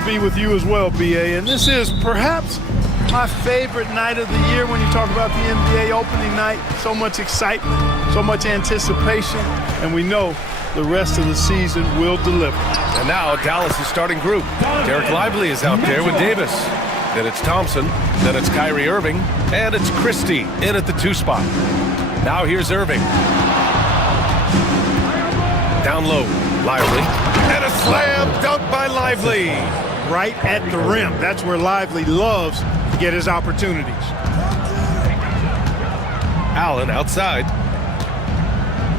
to be with you as well, BA. And this is perhaps my favorite night of the year when you talk about the NBA opening night. So much excitement, so much anticipation, and we know the rest of the season will deliver. And now Dallas' starting group. Derek Lively is out there with Davis. Then it's Thompson, then it's Kyrie Irving, and it's Christie in at the 2 spot. Now here's Irving. Down low, Lively. And a slam dunk by Lively. Right at the rim. That's where Lively loves to get his opportunities. Allen outside.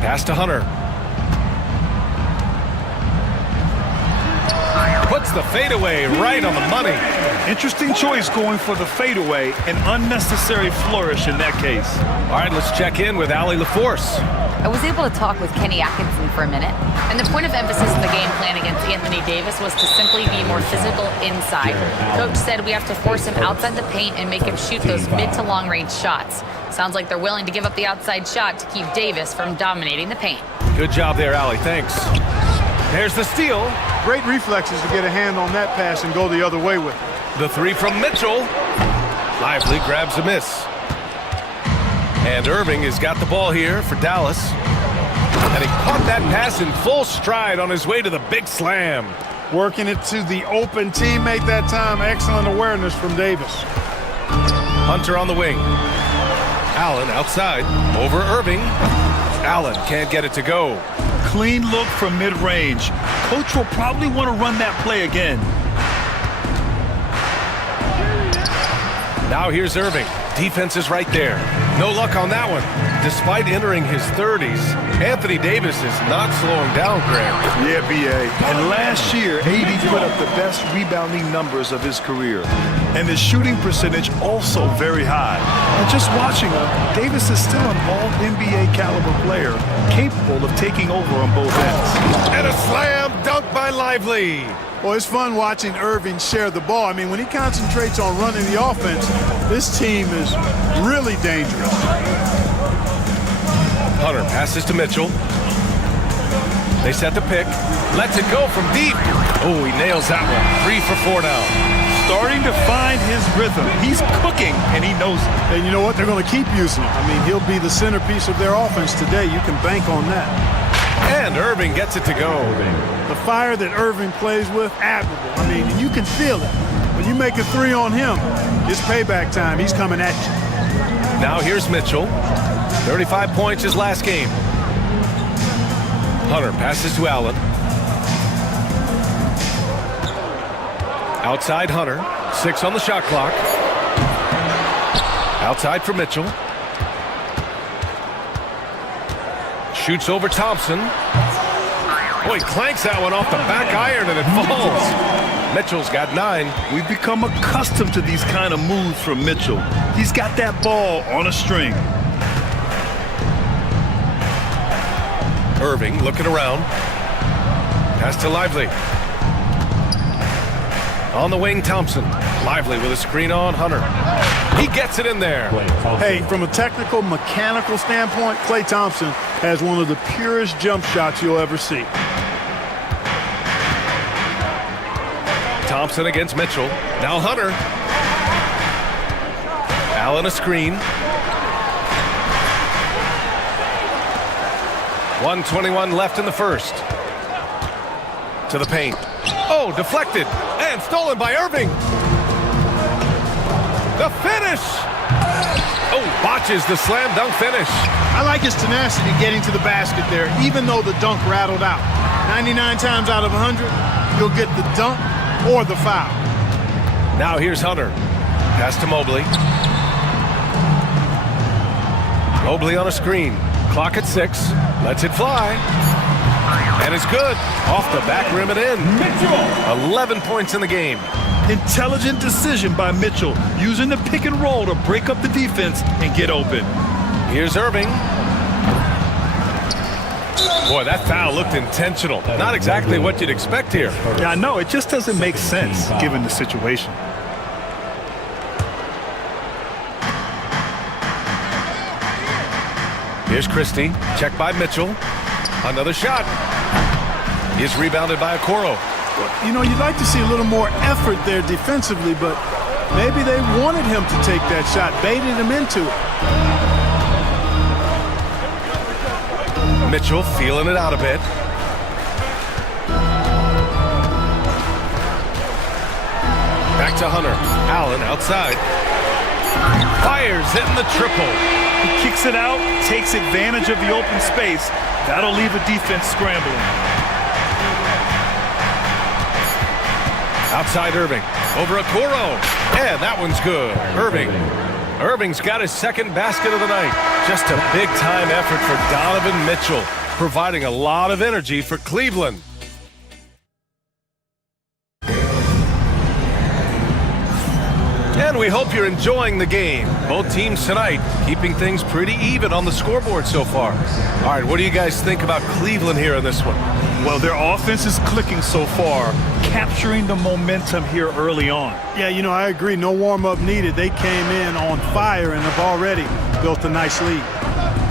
Pass to Hunter. Puts the fadeaway right on the money. Interesting choice going for the fadeaway, an unnecessary flourish in that case. All right, let's check in with Allie LaForce. I was able to talk with Kenny Atkinson for a minute, and the point of emphasis in the game plan against Anthony Davis was to simply be more physical inside. Coach said we have to force him outside the paint and make him shoot those mid to long range shots. Sounds like they're willing to give up the outside shot to keep Davis from dominating the paint. Good job there, Allie. Thanks. There's the steal. Great reflexes to get a hand on that pass and go the other way with it. The 3 from Mitchell. Lively grabs a miss. And Irving has got the ball here for Dallas. And he caught that pass in full stride on his way to the big slam. Working it to the open teammate that time. Excellent awareness from Davis. Hunter on the wing. Allen outside. Over Irving. Allen can't get it to go. Clean look from mid-range. Coach will probably want to run that play again. Now here's Irving. Defense is right there. No luck on that one. Despite entering his 30s, Anthony Davis is not slowing down, Graham. Yeah, B.A. And last year, AD put up the best rebounding numbers of his career. And his shooting percentage also very high. And just watching him, Davis is still an all-NBA caliber player, capable of taking over on both ends. And a slam dunk by Lively. Well, it's fun watching Irving share the ball. I mean, when he concentrates on running the offense, this team is really dangerous. Hunter passes to Mitchell. They set the pick. Lets it go from deep. Oh, he nails that one. 3 for 4 now. Starting to find his rhythm. He's cooking, and he knows it. And you know what? They're going to keep using him. I mean, he'll be the centerpiece of their offense today. You can bank on that. And Irving gets it to go. The fire that Irving plays with, admirable. I mean, and you can feel it. When you make a 3 on him, it's payback time. He's coming at you. Now here's Mitchell. 35 points his last game. Hunter passes to Allen. Outside Hunter. 6 on the shot clock. Outside for Mitchell. Shoots over Thompson. Boy, clanks that one off the back iron and it falls. Mitchell's got 9. We've become accustomed to these kind of moves from Mitchell. He's got that ball on a string. Irving looking around. Pass to Lively. On the wing, Thompson. Lively with a screen on Hunter. He gets it in there. Hey, from a technical, mechanical standpoint, Klay Thompson has one of the purest jump shots you'll ever see. Thompson against Mitchell. Now Hunter. Allen a screen. 1:21 left in the first. To the paint. Oh, deflected. And stolen by Irving. The finish. Oh, botches the slam dunk finish. I like his tenacity getting to the basket there, even though the dunk rattled out. 99 times out of 100, you'll get the dunk or the foul. Now here's Hunter. Pass to Mobley. Mobley on a screen. Clock at 6. Lets it fly. And it's good. Off the back rim and in. Mitchell. 11 points in the game. Intelligent decision by Mitchell, using the pick and roll to break up the defense and get open. Here's Irving. Boy, that foul looked intentional. Not exactly what you'd expect here. Yeah, I know. It just doesn't make sense given the situation. Here's Christie. Checked by Mitchell. Another shot. Is rebounded by Okoro. You know, you'd like to see a little more effort there defensively, but maybe they wanted him to take that shot, baited him into it. Mitchell feeling it out a bit. Back to Hunter. Allen outside. Fires, hitting the triple. He kicks it out, takes advantage of the open space. That'll leave a defense scrambling. Outside Irving. Over Okoro. And that one's good. Irving's got his second basket of the night. Just a big-time effort for Donovan Mitchell, providing a lot of energy for Cleveland. And we hope you're enjoying the game. Both teams tonight keeping things pretty even on the scoreboard so far. All right, what do you guys think about Cleveland here in this one? Well, their offense is clicking so far, capturing the momentum here early on. Yeah, you know, I agree. No warm-up needed. They came in on fire and have already built a nice lead.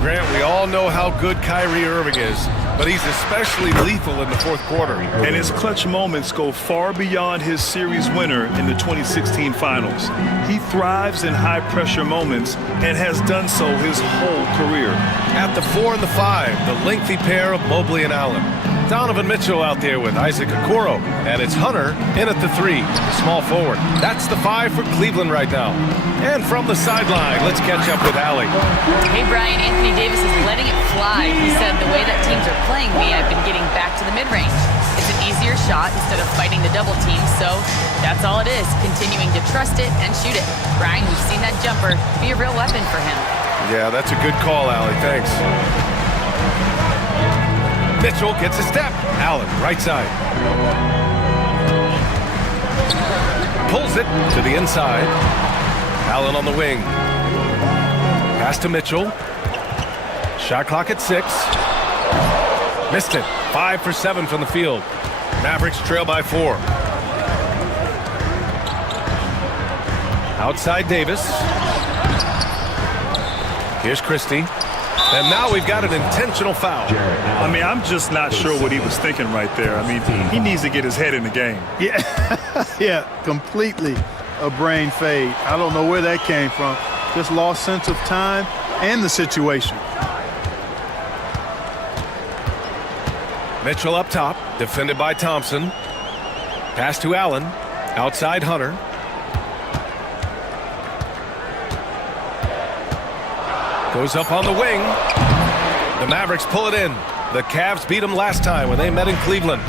Grant, we all know how good Kyrie Irving is, but he's especially lethal in the fourth quarter. And his clutch moments go far beyond his series winner in the 2016 finals. He thrives in high-pressure moments and has done so his whole career. At the 4 and the 5, the lengthy pair of Mobley and Allen. Donovan Mitchell out there with Isaac Okoro, and it's Hunter in at the 3, the small forward. That's the 5 for Cleveland right now. And from the sideline, let's catch up with Allie. Hey, Brian, Anthony Davis is letting it fly. He said, the way that teams are playing me, I've been getting back to the mid-range. It's an easier shot instead of fighting the double team, so that's all it is, continuing to trust it and shoot it. Brian, we've seen that jumper be a real weapon for him. Yeah, that's a good call, Allie. Thanks. Mitchell gets a step. Allen, right side. Pulls it to the inside. Allen on the wing. Pass to Mitchell. Shot clock at 6. Missed it. 5 for 7 from the field. Mavericks trail by 4. Outside Davis. Here's Christie. And now we've got an intentional foul. I mean, I'm just not sure what he was thinking right there. I mean, he needs to get his head in the game. Yeah, yeah, completely a brain fade. I don't know where that came from. Just lost sense of time and the situation. Mitchell up top, defended by Thompson. Pass to Allen. Outside Hunter. Goes up on the wing. The Mavericks pull it in. The Cavs beat them last time when they met in Cleveland.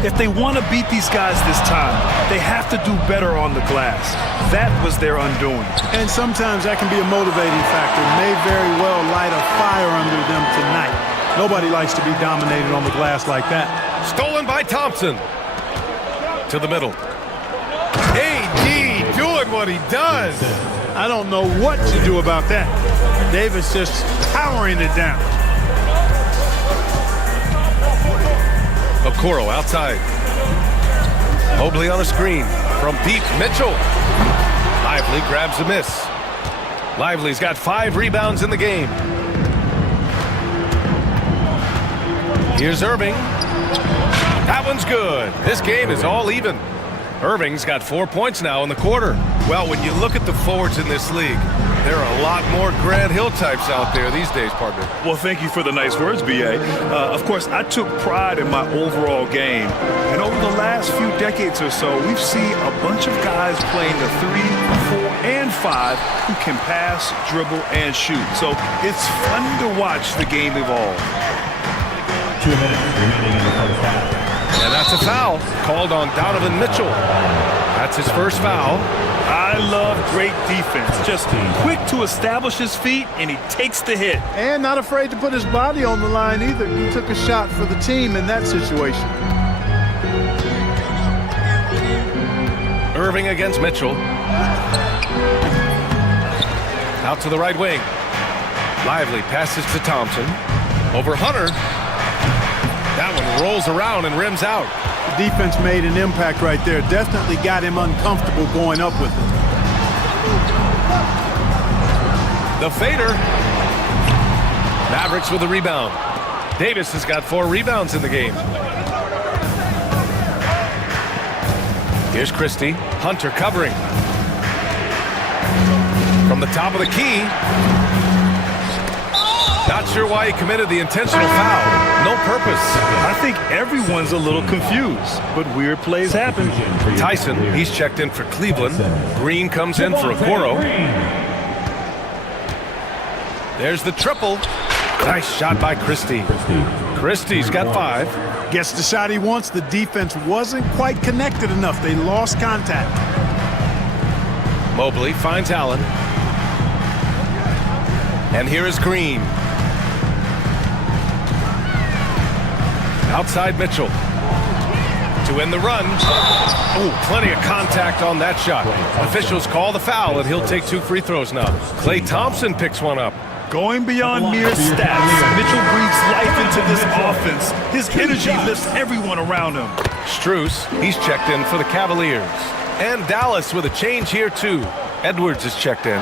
If they want to beat these guys this time, they have to do better on the glass. That was their undoing. And sometimes that can be a motivating factor. May very well light a fire under them tonight. Nobody likes to be dominated on the glass like that. Stolen by Thompson. To the middle. AD doing what he does. I don't know what to do about that. Davis just powering it down. Okoro outside. Mobley on a screen. From deep, Mitchell. Lively grabs a miss. Lively's got 5 rebounds in the game. Here's Irving. That one's good. This game is all even. Irving's got 4 points now in the quarter. Well, when you look at the forwards in this league, there are a lot more Grant Hill types out there these days, partner. Well, thank you for the nice words, B.A. Of course, I took pride in my overall game. And over the last few decades or so, we've seen a bunch of guys playing the 3, 4, and 5 who can pass, dribble, and shoot. So it's fun to watch the game evolve. 2 minutes remaining in the first half. And that's a foul called on Donovan Mitchell. That's his first foul. I love great defense. Just quick to establish his feet, and he takes the hit. And not afraid to put his body on the line either. He took a shot for the team in that situation. Irving against Mitchell. Out to the right wing. Lively passes to Thompson. Over Hunter. That one rolls around and rims out. The defense made an impact right there. Definitely got him uncomfortable going up with it. The fader. Mavericks with a rebound. Davis has got 4 rebounds in the game. Here's Christie. Hunter covering. From the top of the key. Not sure why he committed the intentional foul. No purpose. I think everyone's a little confused, but weird plays happen. Tyson, he's checked in for Cleveland. Green comes in for Okoro. There's the triple. Nice shot by Christie. Christie's got 5. Gets the shot he wants. The defense wasn't quite connected enough. They lost contact. Mobley finds Allen. And here is Green. Outside Mitchell. To end the run. Oh, plenty of contact on that shot. Officials call the foul, and he'll take 2 free throws now. Klay Thompson picks one up. Going beyond mere stats, Mitchell breathes life into this offense. His energy lifts everyone around him. Strus, he's checked in for the Cavaliers. And Dallas with a change here, too. Edwards is checked in.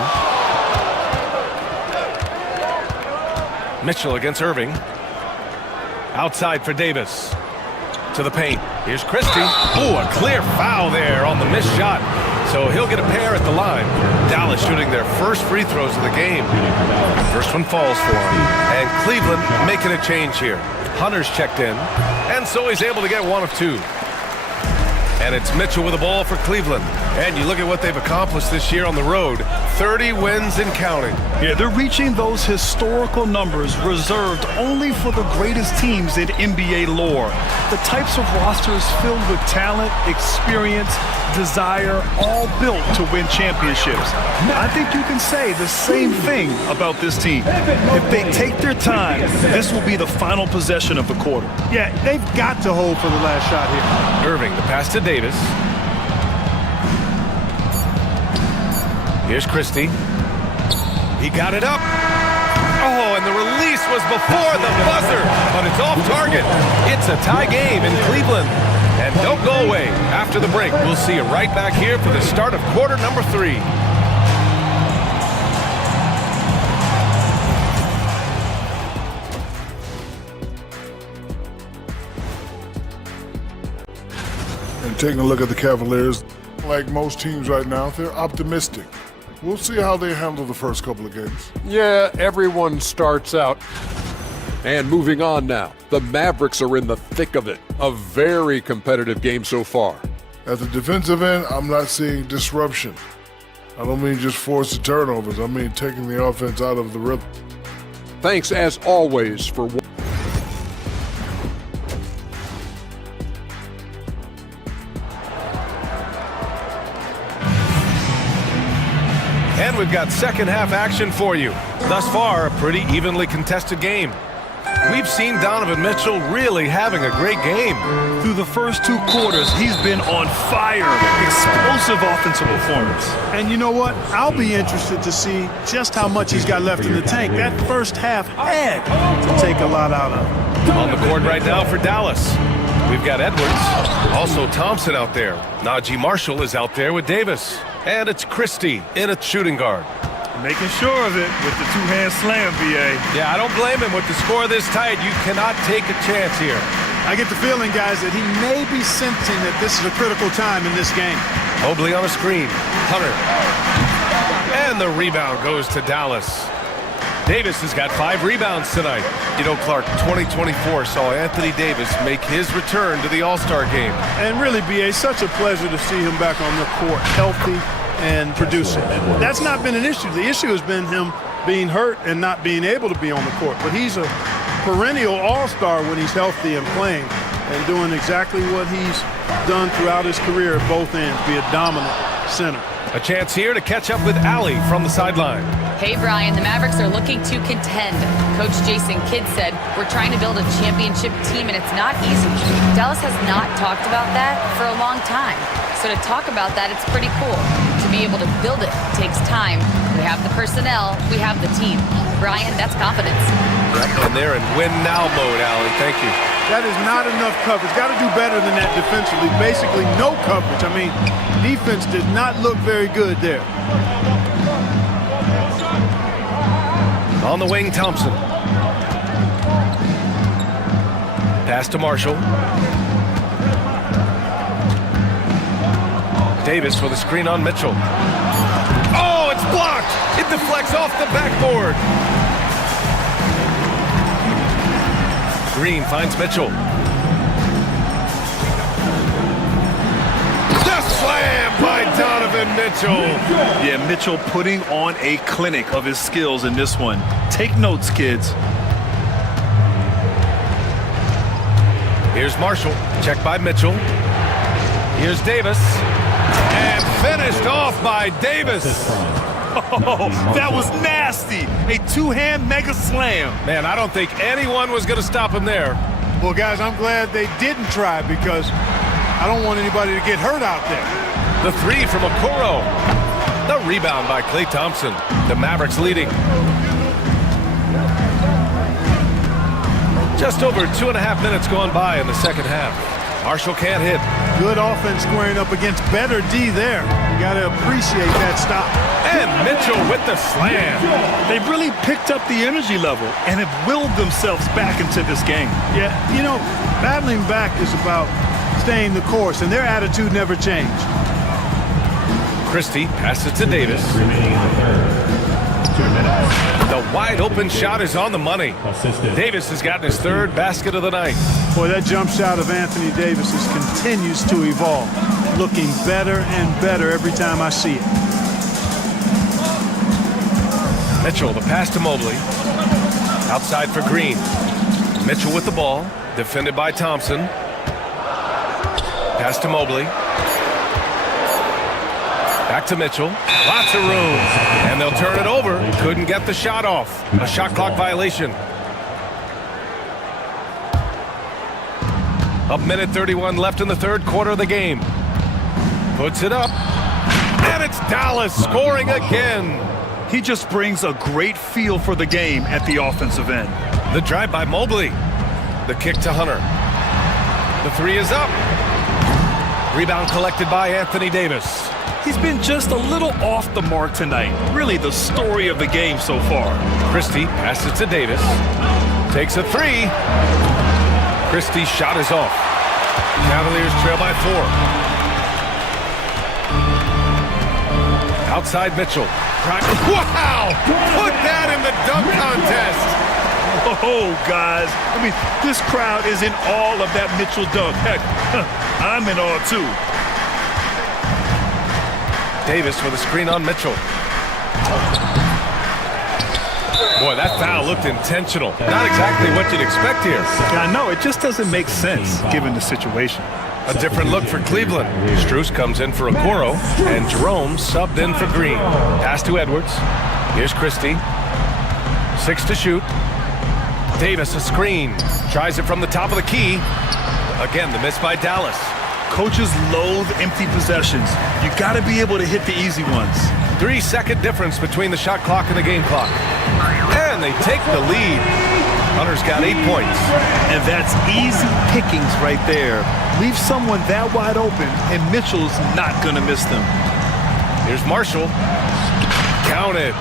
Mitchell against Irving. Outside for Davis. To the paint. Here's Christie. Oh, a clear foul there on the missed shot. So he'll get a pair at the line. Dallas shooting their first free throws of the game. First one falls for him. And Cleveland making a change here. Hunter's checked in. And so he's able to get 1 of 2. And it's Mitchell with the ball for Cleveland. And you look at what they've accomplished this year on the road. 30 wins and counting. Yeah, they're reaching those historical numbers reserved only for the greatest teams in NBA lore. The types of rosters filled with talent, experience, desire, all built to win championships. I think you can say the same thing about this team. If they take their time, this will be the final possession of the quarter. Yeah, they've got to hold for the last shot here. Irving, the pass to Davis. Here's Christie. He got it up. Oh, and the release was before the buzzer, but it's off target. It's a tie game in Cleveland. And don't go away. After the break, we'll see you right back here for the start of quarter number 3. And taking a look at the Cavaliers, like most teams right now, they're optimistic. We'll see how they handle the first couple of games. Yeah, everyone starts out. And moving on now, the Mavericks are in the thick of it. A very competitive game so far. At the defensive end, I'm not seeing disruption. I don't mean just forced turnovers. I mean taking the offense out of the rhythm. Thanks as always for And we've got second half action for you. Thus far, a pretty evenly contested game. We've seen Donovan Mitchell really having a great game. Through the first 2 quarters, he's been on fire. Explosive offensive performance. And you know what? I'll be interested to see just how much he's got left in the tank. That first half had to take a lot out of him. On the court right now for Dallas. We've got Edwards. Also Thompson out there. Najee Marshall is out there with Davis. And it's Christie in at shooting guard. Making sure of it with the 2-hand slam, BA. Yeah, I don't blame him. With the score this tight, you cannot take a chance here. I get the feeling, guys, that he may be sensing that this is a critical time in this game. Mobley on a screen. Hunter. And the rebound goes to Dallas. Davis has got 5 rebounds tonight. You know, Clark, 2024 saw Anthony Davis make his return to the All-Star game. And really, BA, such a pleasure to see him back on the court, healthy and producing. That's not been an issue. The issue has been him being hurt and not being able to be on the court. But he's a perennial all-star when he's healthy and playing and doing exactly what he's done throughout his career at both ends, be a dominant center. A chance here to catch up with Allie from the sideline. Hey, Brian, the Mavericks are looking to contend. Coach Jason Kidd said, we're trying to build a championship team, and it's not easy. Dallas has not talked about that for a long time. So to talk about that, it's pretty cool. To be able to build it takes time. We have the personnel, we have the team. Brian, that's confidence. And they're in win-now mode, Allie. Thank you. That is not enough coverage. Got to do better than that defensively. Basically, no coverage. I mean, defense did not look very good there. On the wing, Thompson. Pass to Marshall. Davis with a screen on Mitchell. Oh, it's blocked! It deflects off the backboard. Green finds Mitchell. The slam by Donovan Mitchell. Yeah, Mitchell putting on a clinic of his skills in this one. Take notes, kids. Here's Marshall, checked by Mitchell. Here's Davis, and finished off by Davis. Oh, that was nasty. A two-hand mega slam. Man, I don't think anyone was going to stop him there. Well, guys, I'm glad they didn't try because I don't want anybody to get hurt out there. The three from Okoro. The rebound by Klay Thompson. The Mavericks leading. Just over 2.5 minutes gone by in the second half. Marshall can't hit. Good offense squaring up against better D there. You got to appreciate that stop. And Mitchell with the slam. They've really picked up the energy level and have willed themselves back into this game. Yeah, you know, battling back is about staying the course, and their attitude never changed. Christie passes to Davis. Remaining in the third. 2 minutes. The wide open shot is on the money. Assisted. Davis has gotten his third basket of the night. Boy, that jump shot of Anthony Davis continues to evolve, looking better and better every time I see it. Mitchell, the pass to Mobley. Outside for Green. Mitchell with the ball, defended by Thompson. Pass to Mobley. Back to Mitchell. Lots of room. And they'll turn it over. Couldn't get the shot off. A shot clock violation. A minute 31 left in the third quarter of the game. Puts it up. And it's Dallas scoring again. He just brings a great feel for the game at the offensive end. The drive by Mobley. The kick to Hunter. The three is up. Rebound collected by Anthony Davis. He's been just a little off the mark tonight. Really the story of the game so far. Christie passes to Davis. Takes a three. Christie's shot is off. Cavaliers trail by 4. Outside Mitchell. Wow! Put that in the dunk contest! Oh, guys. I mean, this crowd is in awe of that Mitchell dunk. Heck, I'm in awe too. Davis with a screen on Mitchell. Boy, that foul looked intentional. Not exactly what you'd expect here. I know, it just doesn't make sense given the situation. A different look for Cleveland. Strus comes in for Okoro, and Jerome subbed in for Green. Pass to Edwards. Here's Christie. 6 to shoot. Davis a screen. Tries it from the top of the key. Again, the miss by Dallas. Coaches loathe empty possessions. You got to be able to hit the easy ones. 3-second difference between the shot clock and the game clock. And they take the lead. Hunter's got 8 points. And that's easy pickings right there. Leave someone that wide open, and Mitchell's not going to miss them. Here's Marshall. Counted.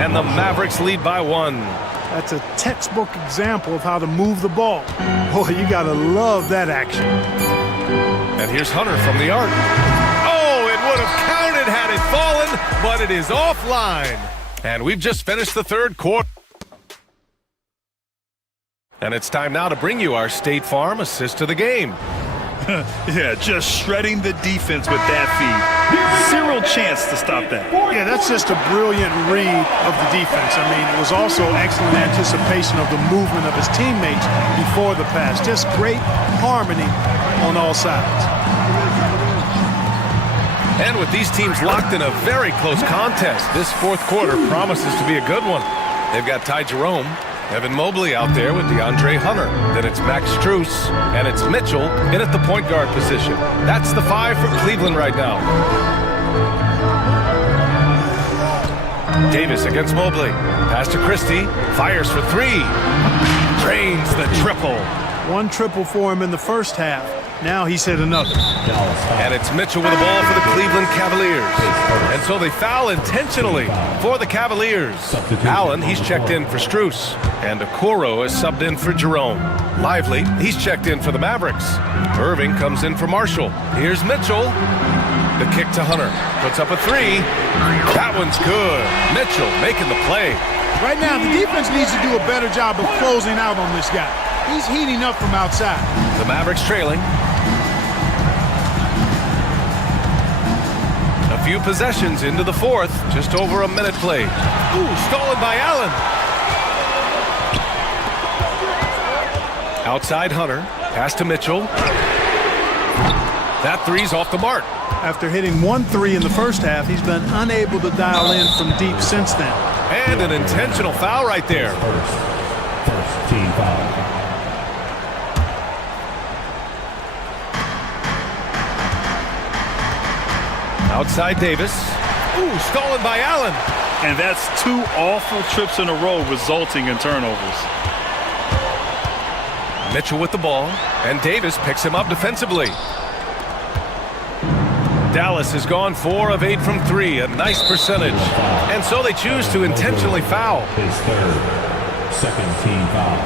And the Mavericks lead by 1. That's a textbook example of how to move the ball. Boy, you got to love that action. And here's Hunter from the arc. Oh, it would have counted had it fallen, but it is offline. And we've just finished the third quarter. And it's time now to bring you our State Farm assist of the game. Yeah, just shredding the defense with that feed. Zero chance to stop that. Yeah, that's just a brilliant read of the defense. I mean, it was also excellent anticipation of the movement of his teammates before the pass. Just great harmony on all sides. And with these teams locked in a very close contest, this fourth quarter promises to be a good one. They've got Ty Jerome, Evan Mobley out there with DeAndre Hunter. Then it's Max Strus, and it's Mitchell in at the point guard position. That's the 5 for Cleveland right now. Davis against Mobley. Pass to Christie. Fires for 3. Drains the triple. 1 triple for him in the first half. Now he's hit another. And it's Mitchell with the ball for the Cleveland Cavaliers. And so they foul intentionally for the Cavaliers. Allen, he's checked in for Strus. And Okoro is subbed in for Jerome. Lively, he's checked in for the Mavericks. Irving comes in for Marshall. Here's Mitchell. The kick to Hunter. Puts up a three. That one's good. Mitchell making the play. Right now, the defense needs to do a better job of closing out on this guy. He's heating up from outside. The Mavericks trailing. A few possessions into the fourth. Just over a minute played. Ooh, stolen by Allen. Outside Hunter. Pass to Mitchell. That three's off the mark. After hitting 1 3 in the first half, he's been unable to dial in from deep since then. And an intentional foul right there. First team foul. Outside Davis. Ooh, stolen by Allen. And that's 2 awful trips in a row resulting in turnovers. Mitchell with the ball, and Davis picks him up defensively. Dallas has gone 4 of 8 from 3, a nice percentage. And so they choose to intentionally foul. His third, second team foul.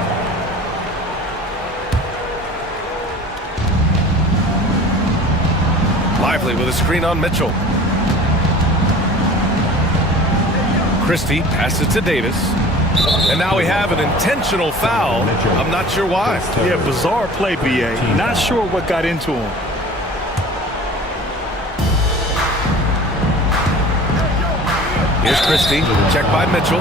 Lively with a screen on Mitchell. Christie passes to Davis. And now we have an intentional foul. I'm not sure why. Yeah, bizarre play, BA. Not sure what got into him. Here's Christie, checked by Mitchell.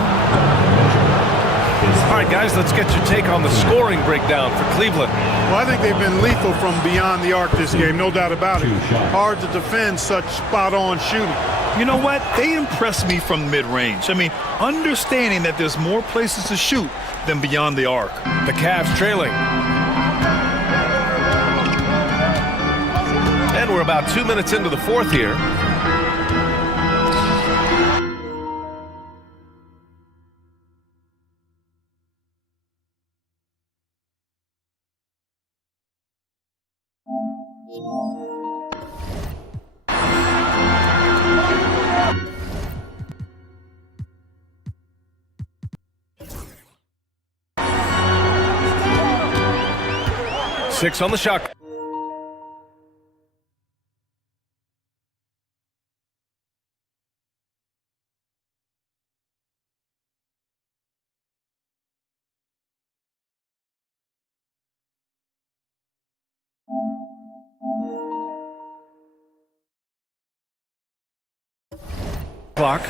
All right, guys, let's get your take on the scoring breakdown for Cleveland. Well, I think they've been lethal from beyond the arc this game, no doubt about it. Hard to defend such spot-on shooting. You know what? They impressed me from mid-range. I mean, understanding that there's more places to shoot than beyond the arc. The Cavs trailing. And we're about 2 minutes into the fourth here. Six on the shot. Clock.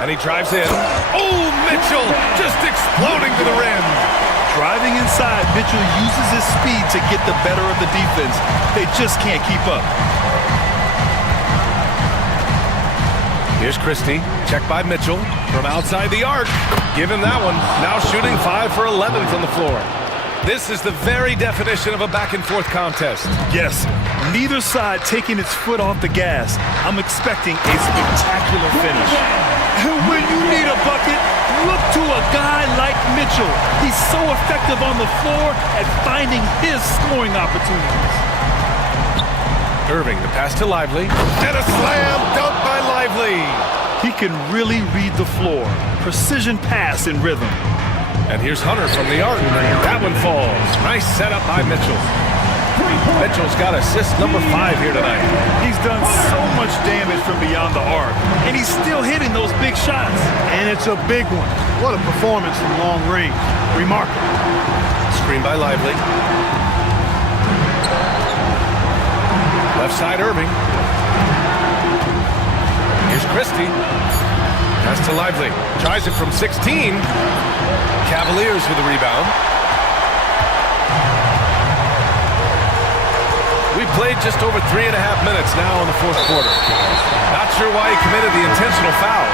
And he drives in. Oh, Mitchell just exploding to the rim. Driving inside, Mitchell uses his speed to get the better of the defense. They just can't keep up. Here's Christie, checked by Mitchell from outside the arc. Give him that one. Now shooting 5 for 11 from the floor. This is the very definition of a back-and-forth contest. Yes, neither side taking its foot off the gas. I'm expecting a spectacular finish. And when you need a bucket, look to a guy like Mitchell. He's so effective on the floor at finding his scoring opportunities. Irving, the pass to Lively. And a slam dunk by Lively. He can really read the floor. Precision pass in rhythm. And here's Hunter from the arc. That one falls. Nice setup by Mitchell. Mitchell's got assist number 5 here tonight. He's done so much damage from beyond the arc, and he's still hitting those big shots. And it's a big one. What a performance from long range. Remarkable. Screen by Lively. Left side Irving. Here's Christie. Pass to Lively. Tries it from 16. Cavaliers with a rebound. We've played just over 3.5 minutes now in the fourth quarter. Not sure why he committed the intentional foul.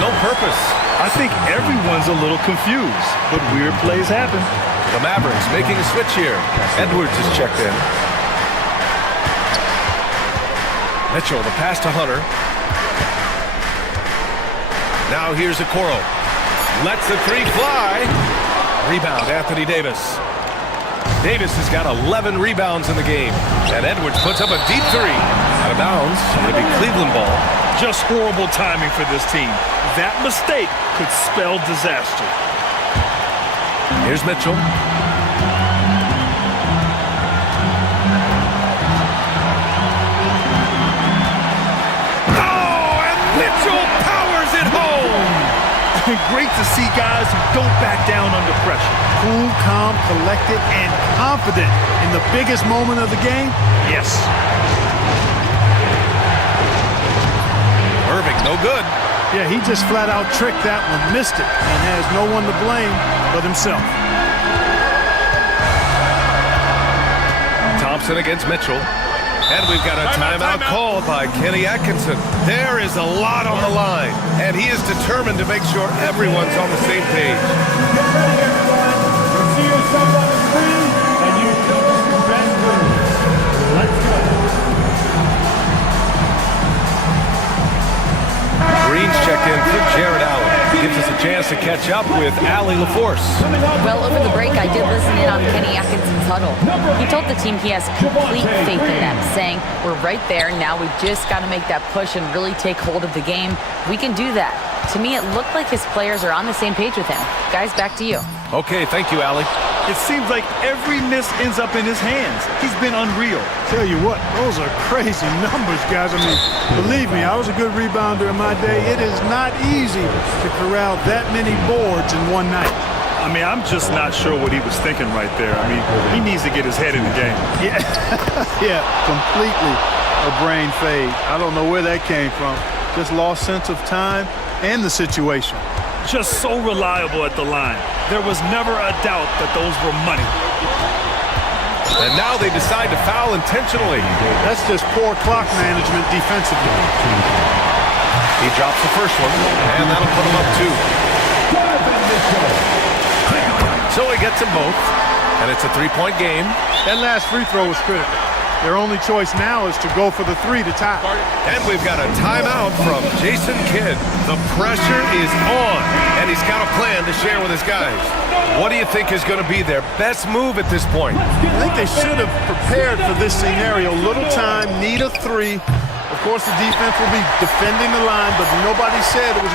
No purpose. I think everyone's a little confused, but weird plays happen. The Mavericks making a switch here. Edwards is checked in. Mitchell, the pass to Hunter. Now here's Okoro. Lets the three fly. Rebound, Anthony Davis. Davis has got 11 rebounds in the game. And Edwards puts up a deep three. Out of bounds. It'll be Cleveland ball. Just horrible timing for this team. That mistake could spell disaster. Here's Mitchell. great to see guys who don't back down under pressure. Cool, calm, collected, and confident in the biggest moment of the game. Yes. Irving, no good. Yeah, he just flat out tricked that one, missed it, and has no one to blame but himself. Thompson against Mitchell. And we've got a timeout called by Kenny Atkinson. There is a lot on the line, and he is determined to make sure everyone's on the same page. Get ready, everyone. We'll see yourself on the screen, and you show us your best move. Let's go. Green's checked in for Jared Allen. Gives us a chance to catch up with Allie LaForce. Well, over the break, I did listen in on Kenny Atkinson's huddle. He told the team he has complete faith in them, saying, we're right there, now we just got to make that push and really take hold of the game. We can do that. To me, it looked like his players are on the same page with him. Guys, back to you. Okay, thank you, Allie. It seems like every miss ends up in his hands. He's been unreal. Tell you what, those are crazy numbers, guys. I mean, believe me, I was a good rebounder in my day. It is not easy to corral that many boards in one night. I mean, I'm just not sure what he was thinking right there. I mean, he needs to get his head in the game. Yeah, yeah, completely a brain fade. I don't know where that came from. Just lost sense of time and the situation. Just so reliable at the line. There was never a doubt that those were money. And now they decide to foul intentionally. That's just poor clock management defensively. He drops the first one, and that'll put him up 2. So he gets them both, and it's a three-point game. That last free throw was critical. Their only choice now is to go for the three to tie. And we've got a timeout from Jason Kidd. The pressure is on, and he's got a plan to share with his guys. What do you think is going to be their best move at this point? I think they should have prepared for this scenario. Little time, need a three. Of course, the defense will be defending the line, but nobody said it was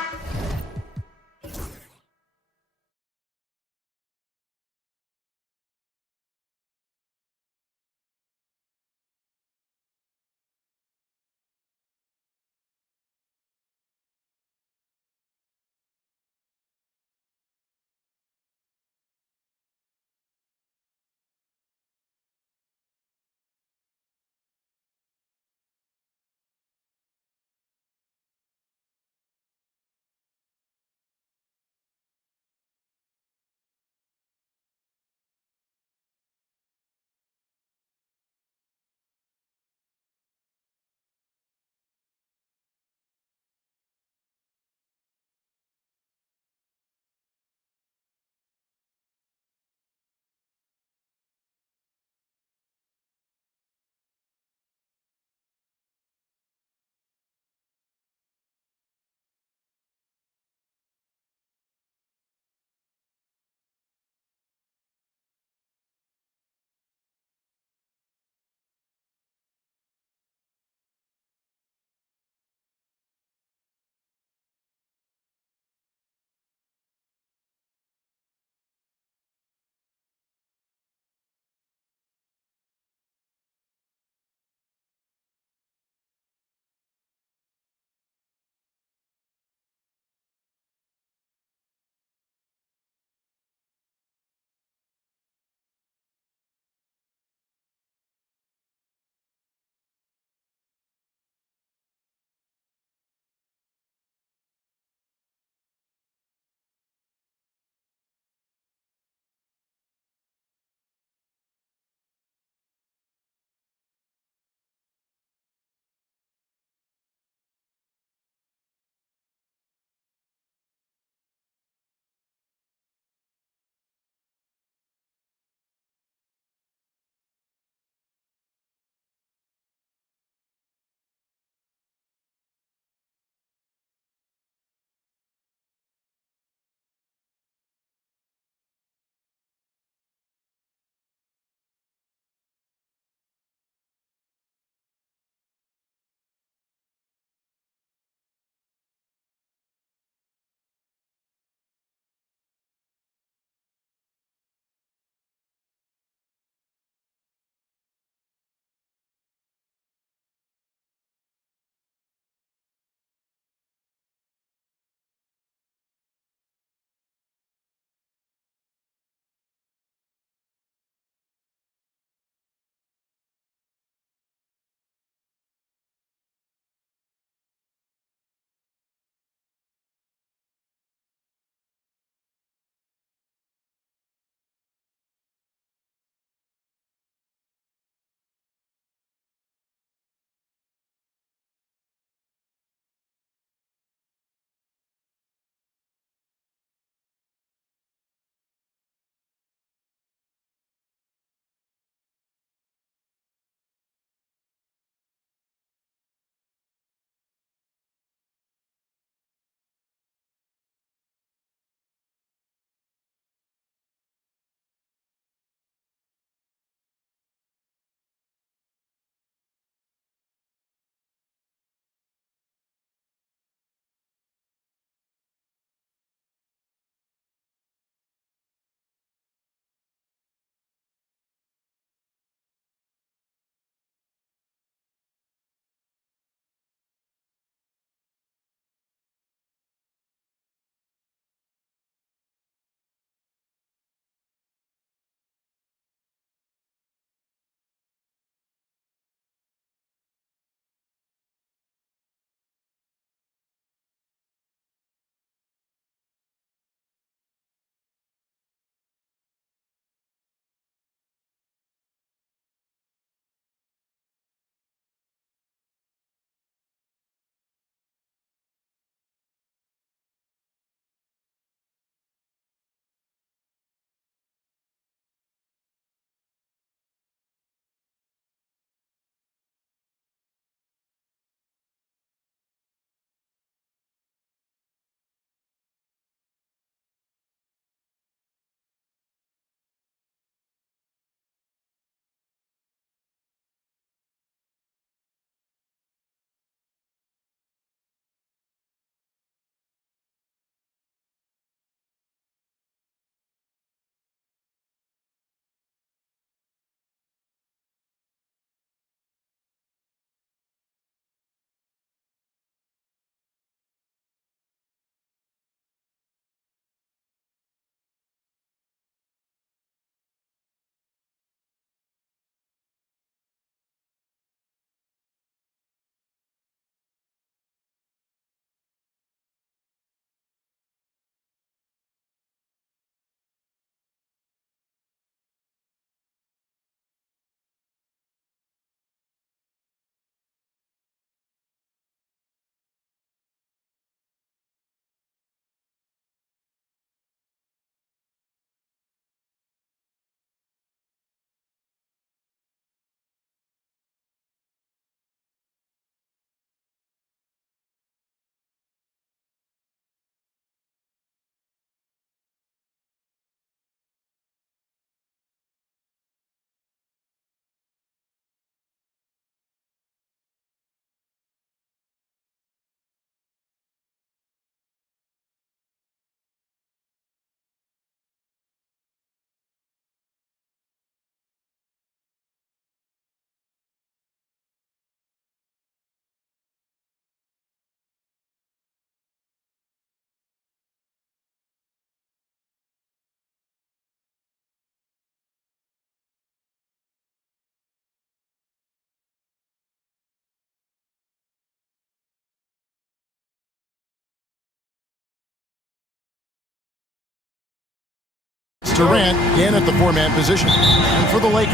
It's Durant in at the four-man position. And for the Lakers,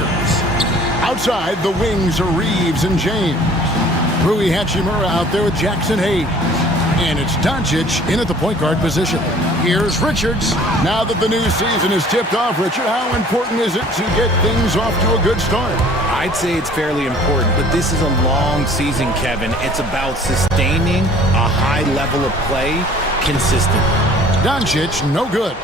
outside the wings are Reeves and James. Rui Hachimura out there with Jackson Hayes. And it's Doncic in at the point guard position. Here's Richards. Now that the new season is tipped off, Richard, how important is it to get things off to a good start? I'd say it's fairly important, but this is a long season, Kevin. It's about sustaining a high level of play consistently. Doncic, no good.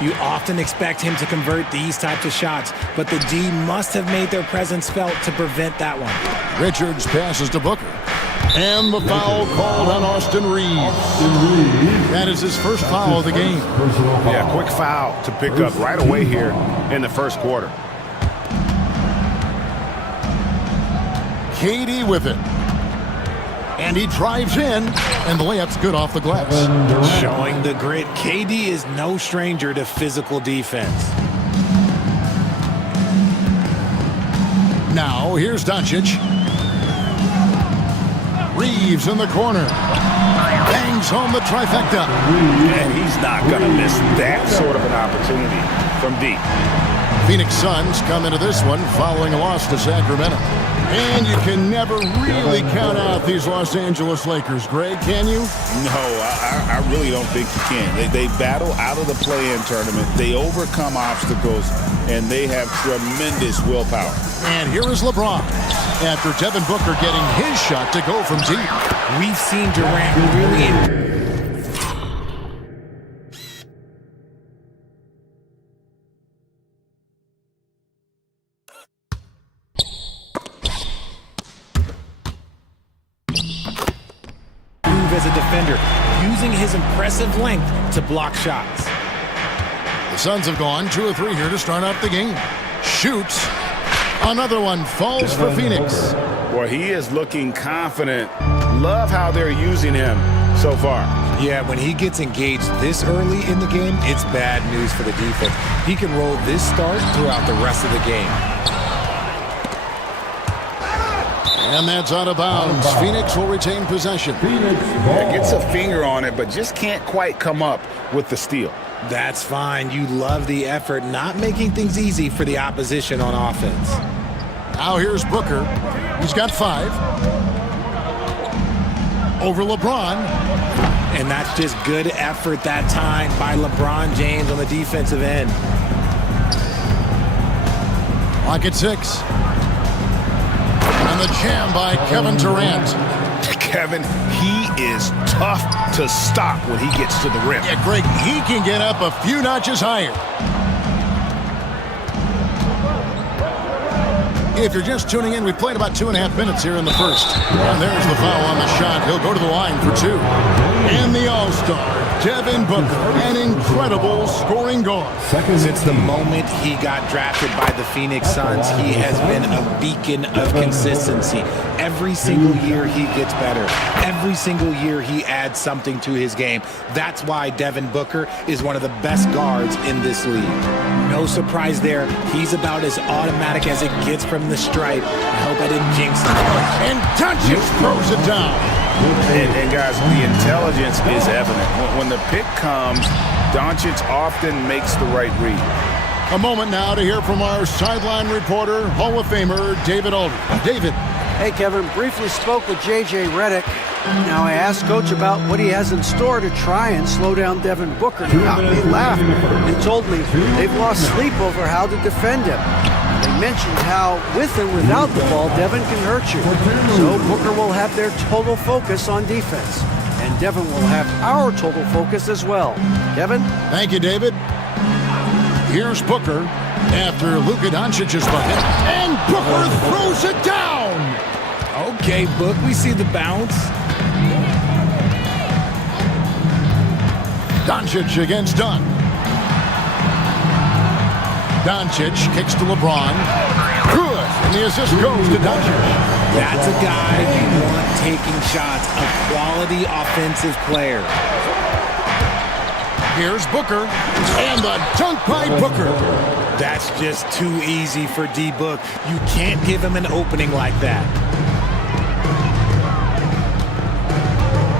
You often expect him to convert these types of shots, but the D must have made their presence felt to prevent that one. Richards passes to Booker. And the foul called on Austin Reeves. That is his first foul of the game. Yeah, quick foul to pick up right away here in the first quarter. KD with it. And he drives in, and the layup's good off the glass. Showing the grit, KD is no stranger to physical defense. Now, here's Doncic. Reeves in the corner. Bangs home the trifecta. And he's not going to miss that sort of an opportunity from deep. Phoenix Suns come into this one following a loss to Sacramento. And you can never really count out these Los Angeles Lakers, Greg, can you? No, I really don't think you can. They battle out of the play-in tournament. They overcome obstacles, and they have tremendous willpower. And here is LeBron. After Devin Booker getting his shot to go from deep. We've seen Durant really... as a defender, using his impressive length to block shots. The Suns have gone 2 of 3 here to start out the game. Shoots. Another one falls for Phoenix. Boy, he is looking confident. Love how they're using him so far. Yeah, when he gets engaged this early in the game, it's bad news for the defense. He can roll this start throughout the rest of the game. And that's out of bounds. Phoenix will retain possession. Yeah, gets a finger on it, but just can't quite come up with the steal. That's fine. You love the effort, not making things easy for the opposition on offense. Now here's Booker. He's got 5. Over LeBron. And that's just good effort that time by LeBron James on the defensive end. Lock at 6. And the jam by Kevin Durant. Kevin, he is tough to stop when he gets to the rim. Yeah, Greg, he can get up a few notches higher. If you're just tuning in, we've played about 2.5 minutes here in the first. And there's the foul on the shot. He'll go to the line for 2. And the All-Star, Devin Booker, an incredible scoring guard. Since the moment he got drafted by the Phoenix Suns, he has been a beacon of consistency. Every single year he gets better. Every single year he adds something to his game. That's why Devin Booker is one of the best guards in this league. No surprise there. He's about as automatic as it gets from the stripe. I hope I didn't jinx him. And Doncic throws it down. And guys, the intelligence is evident. When the pick comes, Doncic often makes the right read. A moment now to hear from our sideline reporter, Hall of Famer David Aldridge. David. Hey, Kevin, briefly spoke with J.J. Redick. Now, I asked Coach about what he has in store to try and slow down Devin Booker. He laughed and told me they've lost sleep over how to defend him. They mentioned how, with and without the ball, Devin can hurt you. So Booker will have their total focus on defense. And Devin will have our total focus as well. Kevin? Thank you, David. Here's Booker after Luka Doncic's bucket. And Booker throws it down! Okay, Book, we see the bounce. Doncic against Dunn. Doncic kicks to LeBron. Good. And the assist goes to Doncic. That's a guy you want taking shots. A quality offensive player. Here's Booker. And the dunk by Booker. That's just too easy for D-Book. You can't give him an opening like that.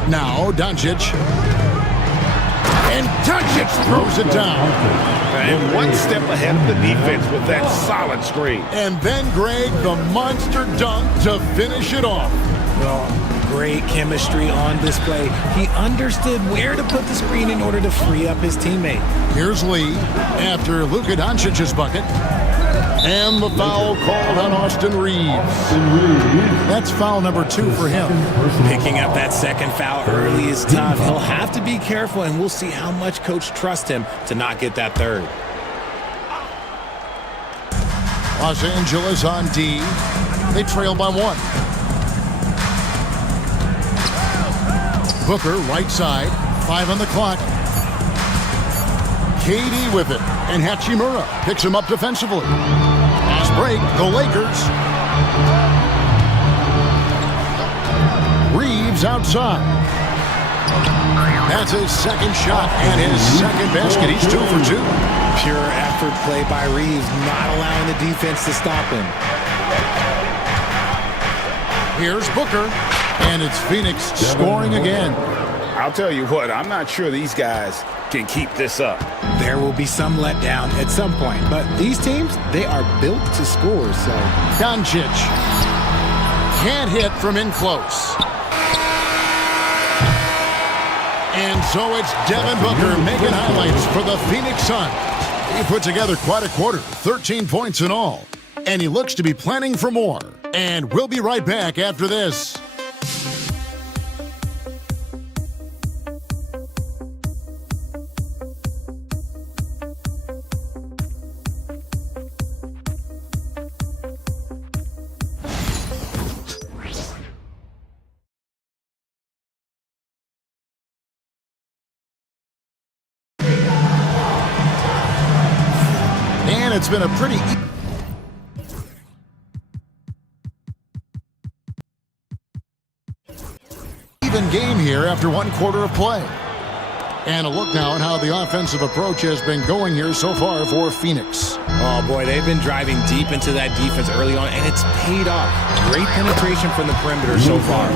Now Doncic. And Doncic throws it down. And one step ahead of the defense with that solid screen. And then Greg, the monster dunk to finish it off. Well, great chemistry on display. He understood where to put the screen in order to free up his teammate. Here's Lee after Luka Doncic's bucket. And the foul called on Austin Reeves. That's foul number 2 for him. Picking up that second foul early is tough. He'll have to be careful, and we'll see how much coach trusts him to not get that third. Los Angeles on D. They trail by 1. Booker, right side, 5 on the clock. KD with it, and Hachimura picks him up defensively. Fast break, the Lakers. Reeves outside. That's his second shot and his second basket. He's 2 for 2. Pure effort play by Reeves, not allowing the defense to stop him. Here's Booker, and it's Phoenix scoring again. I'll tell you what, I'm not sure these guys can keep this up. There will be some letdown at some point, but these teams, they are built to score, so. Doncic can't hit from in close. And so it's Devin Booker making highlights for the Phoenix Suns. He put together quite a quarter, 13 points in all. And he looks to be planning for more. And we'll be right back after this. And it's been a pretty even game here after 1 quarter of play. And a look now at how the offensive approach has been going here so far for Phoenix. Oh boy, they've been driving deep into that defense early on, and it's paid off. Great penetration from the perimeter so far.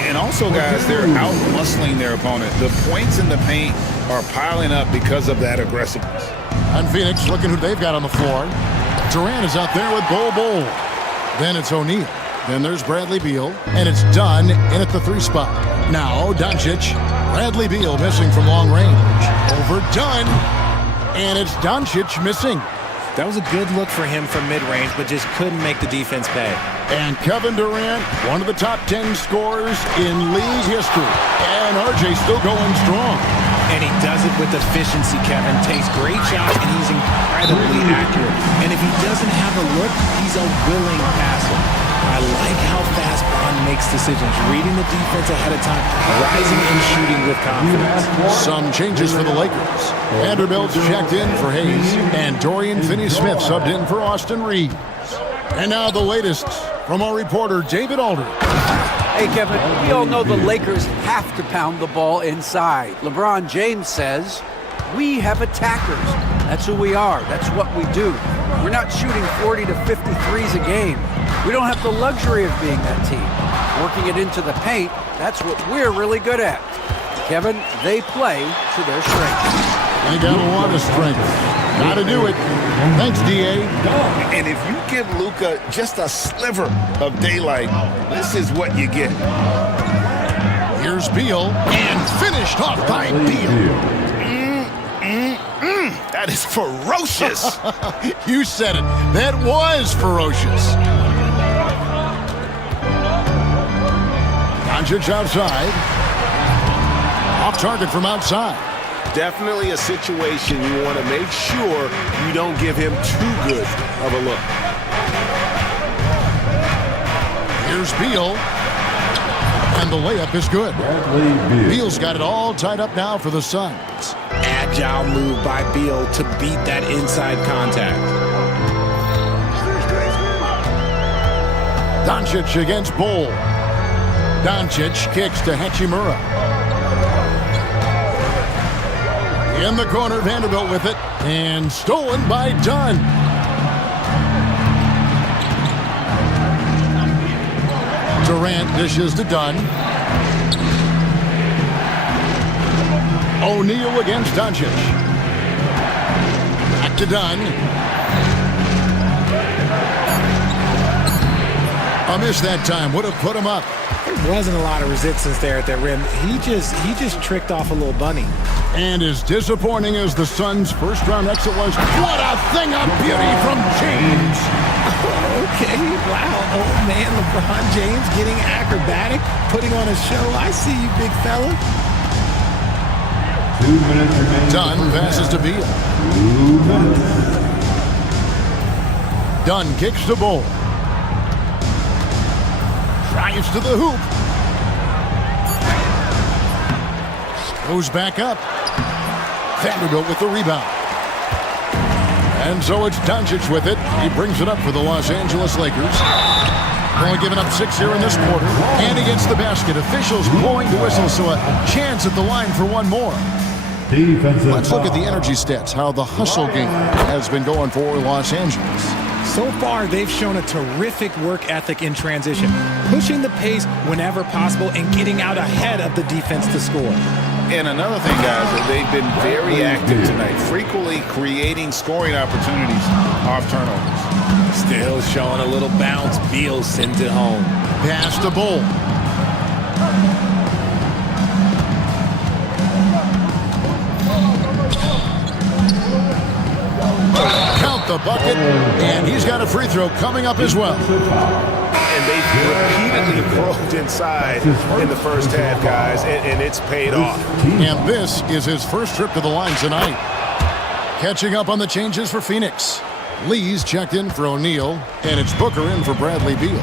And also, guys, they're out-muscling their opponent. The points in the paint are piling up because of that aggressiveness. And Phoenix looking who they've got on the floor. Durant is out there with Bol. Then it's O'Neal. Then there's Bradley Beal. And it's Dunn in at the 3 spot. Now Doncic. Bradley Beal missing from long range. Over Dunn. And it's Doncic missing. That was a good look for him from mid-range, but just couldn't make the defense pay. And Kevin Durant, one of the top 10 scorers in league history. And RJ still going strong. And he does it with efficiency, Kevin. Takes great shots, and he's incredibly accurate. And if he doesn't have a look, he's a willing passer. I like how fast Bond makes decisions, reading the defense ahead of time, rising and shooting with confidence. Some changes for the Lakers. Vanderbilt's checked in for Hayes, and Dorian Finney-Smith subbed in for Austin Reeves. And now the latest from our reporter, David Aldridge. Hey, Kevin, we all know the Lakers have to pound the ball inside. LeBron James says, we have attackers. That's who we are. That's what we do. We're not shooting 40 to 50 threes a game. We don't have the luxury of being that team. Working it into the paint, that's what we're really good at. Kevin, they play to their strengths. They got a lot of strength. Got to do it. Thanks, D.A. And if you give Luka just a sliver of daylight, this is what you get. Here's Beal, and finished off by Beal. That is ferocious. You said it. That was ferocious. Doncic outside. Off target from outside. Definitely a situation you want to make sure you don't give him too good of a look. Here's Beal. And the layup is good. Beal's got it all tied up now for the Suns. Agile move by Beal to beat that inside contact. Doncic against Bol. Doncic kicks to Hachimura. In the corner, Vanderbilt with it. And stolen by Dunn. Durant dishes to Dunn. O'Neal against Doncic. Back to Dunn. A miss that time. Would have put him up. There wasn't a lot of resistance there at that rim. He just tricked off a little bunny. And as disappointing as the Suns' first-round exit was, what a thing of beauty from James. Okay, wow. Old man LeBron James getting acrobatic, putting on a show. I see you, big fella. 2 minutes remaining. Dunn passes to Beal. Dunn kicks to Bull. Drives to the hoop. Goes back up. Vanderbilt with the rebound. And so it's Doncic with it. He brings it up for the Los Angeles Lakers. Only giving up 6 here in this quarter. And against the basket. Officials blowing the whistle, so a chance at the line for one more. Let's look at the energy stats, how the hustle game has been going for Los Angeles. So far, they've shown a terrific work ethic in transition, pushing the pace whenever possible and getting out ahead of the defense to score. And another thing, guys, that they've been very active tonight, frequently creating scoring opportunities off turnovers. Still showing a little bounce. Beal sends it home. Pass to Bull. Count the bucket, and he's got a free throw coming up as well. And they've repeatedly probed inside in the first half, guys, and it's paid off. And this is his first trip to the line tonight. Catching up on the changes for Phoenix. Lee's checked in for O'Neal, and it's Booker in for Bradley Beal.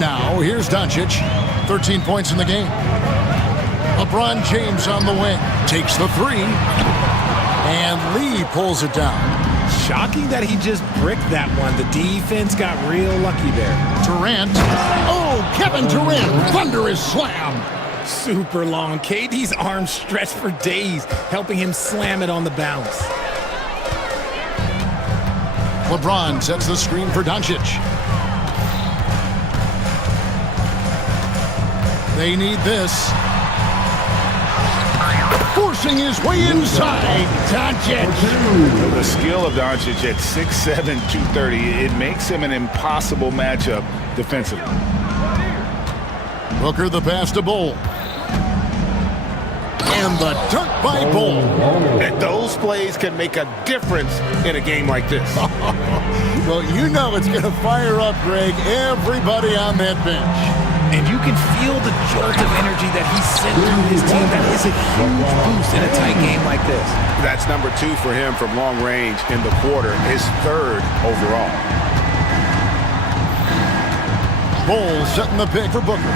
Now, here's Doncic. 13 points in the game. LeBron James on the wing. Takes the three. And Lee pulls it down. Shocking that he just bricked that one. The defense got real lucky there. Durant. Oh, Kevin Durant. Thunderous slam. Super long. KD's arms stretched for days, helping him slam it on the bounce. LeBron sets the screen for Doncic. They need this. Forcing his way inside. Doncic. The skill of Doncic at 6'7", 230, it makes him an impossible matchup defensively. Booker the pass to Bull. And the dunk by Bull. And those plays can make a difference in a game like this. Well, you know it's going to fire up, Greg, everybody on that bench. And you can feel the jolt of energy that he sent through his team. That is a huge boost in a tight game like this. That's number 2 for him from long range in the quarter, his 3rd overall. Bull setting the pick for Booker.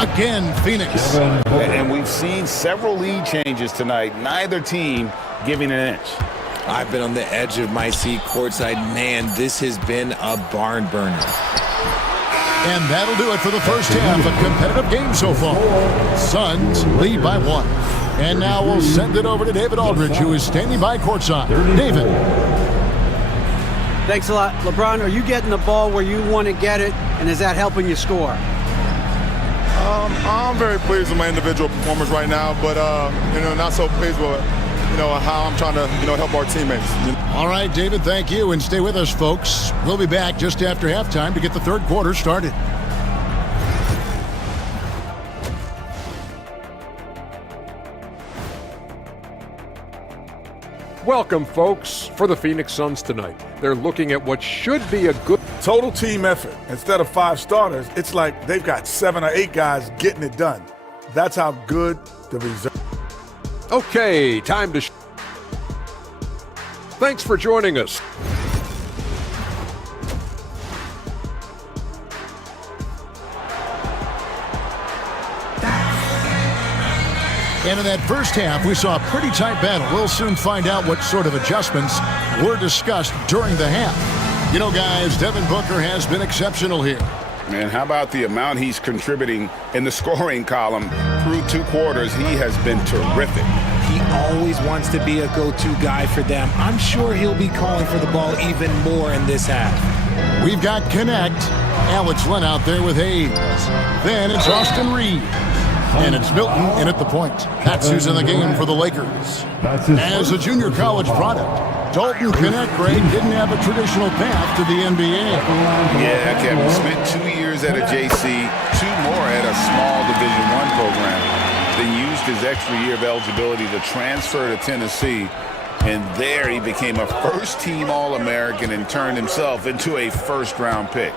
Again, Phoenix. And we've seen several lead changes tonight, neither team giving an inch. I've been on the edge of my seat courtside. Man, this has been a barn burner. And that'll do it for the first half. A competitive game so far. Suns lead by 1. And now we'll send it over to David Aldridge, who is standing by courtside. David. Thanks a lot. LeBron, are you getting the ball where you want to get it, and is that helping you score? I'm very pleased with my individual performance right now, but not so pleased with how I'm trying to help our teammates. All right, David, thank you, and stay with us, folks. We'll be back just after halftime to get the third quarter started. Welcome, folks, for the Phoenix Suns tonight. They're looking at what should be a good Total team effort. Instead of 5 starters, it's like they've got 7 or 8 guys getting it done. That's how good the result. Okay, time to Thanks for joining us. And in that first half, we saw a pretty tight battle. We'll soon find out what sort of adjustments were discussed during the half. You know, guys, Devin Booker has been exceptional here. Man, how about the amount he's contributing in the scoring column through 2 quarters? He has been terrific. He always wants to be a go-to guy for them. I'm sure he'll be calling for the ball even more in this half. We've got Connect. Alex Len out there with Hayes. Then it's Austin Reed. And it's Milton in at the point. That's who's in the game for the Lakers. As a junior college product, Dalton Connect, Greg, didn't have a traditional path to the NBA. Yeah, Kevin spent 2 years at a JC, 2 more at a small Division I program, then used his extra year of eligibility to transfer to Tennessee. And there he became a first-team All-American and turned himself into a first-round pick.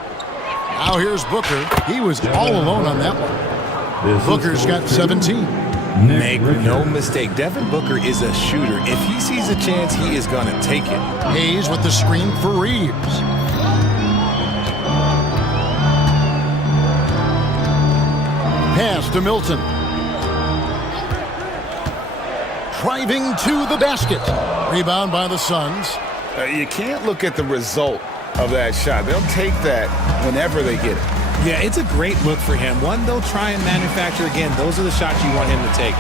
Now here's Booker. He was all alone on that one. Booker's got 17. Make no mistake, Devin Booker is a shooter. If he sees a chance, he is going to take it. Hayes with the screen for Reeves. Pass to Milton. Driving to the basket. Rebound by the Suns. You can't look at the result of that shot. They'll take that whenever they get it. Yeah, it's a great look for him. One they'll try and manufacture again. Those are the shots you want him to take.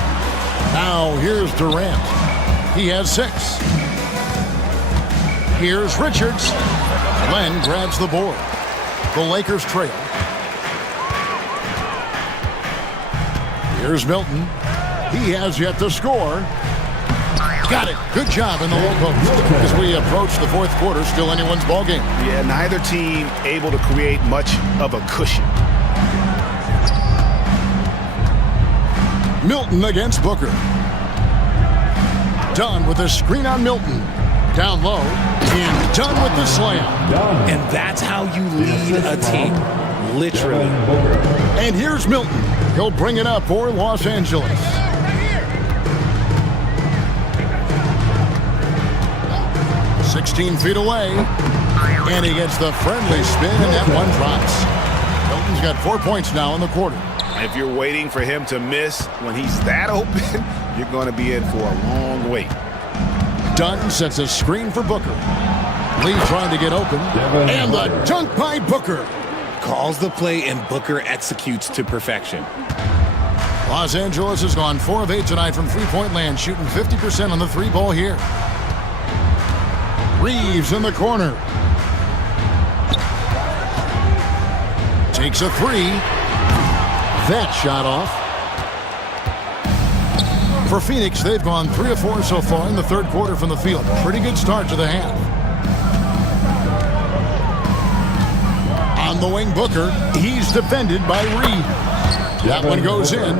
Now here's Durant. He has 6. Here's Richards. Len grabs the board. The Lakers trail. Here's Milton. He has yet to score. Got it. Good job in the low post. As we approach the fourth quarter, still anyone's ballgame. Yeah, neither team able to create much of a cushion. Milton against Booker. Dunn with a screen on Milton. Down low. And Dunn with the slam. And that's how you lead a team. Literally. And here's Milton. He'll bring it up for Los Angeles. Feet away, and he gets the friendly spin, and that one drops. Milton's got 4 points now in the quarter. If you're waiting for him to miss when he's that open, you're going to be in for a long wait. Dunn sets a screen for Booker. Lee trying to get open, and the dunk by Booker. Calls the play, and Booker executes to perfection. Los Angeles has gone 4 of 8 tonight from three-point land, shooting 50% on the 3-ball here. Reeves in the corner. Takes a 3. That shot off. For Phoenix, they've gone 3 of 4 so far in the third quarter from the field. Pretty good start to the half. On the wing, Booker. He's defended by Reeves. That one goes in.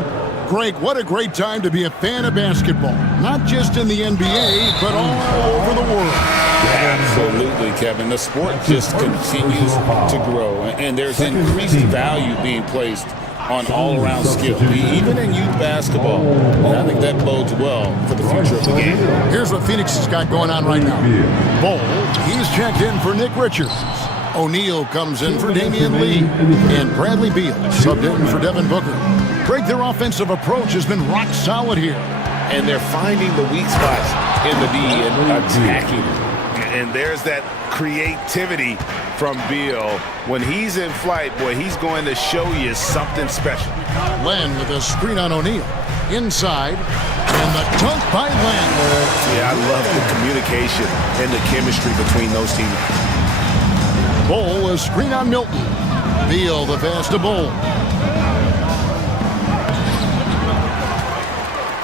Greg, what a great time to be a fan of basketball. Not just in the NBA, but all over the world. Absolutely, Kevin. The sport just continues to grow, and there's increased value being placed on all-around skill, even in youth basketball. And I think that bodes well for the future of the game. Here's what Phoenix has got going on right now. Bol, he's checked in for Nick Richards. O'Neal comes in for Damian Lee. And Bradley Beal subbed in for Devin Booker. Greg, their offensive approach has been rock solid here. And they're finding the weak spots in the D and attacking. And there's that creativity from Beal. When he's in flight, boy, he's going to show you something special. Len with a screen on O'Neal. Inside. And the dunk by Len. Yeah, I love the communication and the chemistry between those teammates. Bol, a screen on Milton. Beal, the pass to Bol.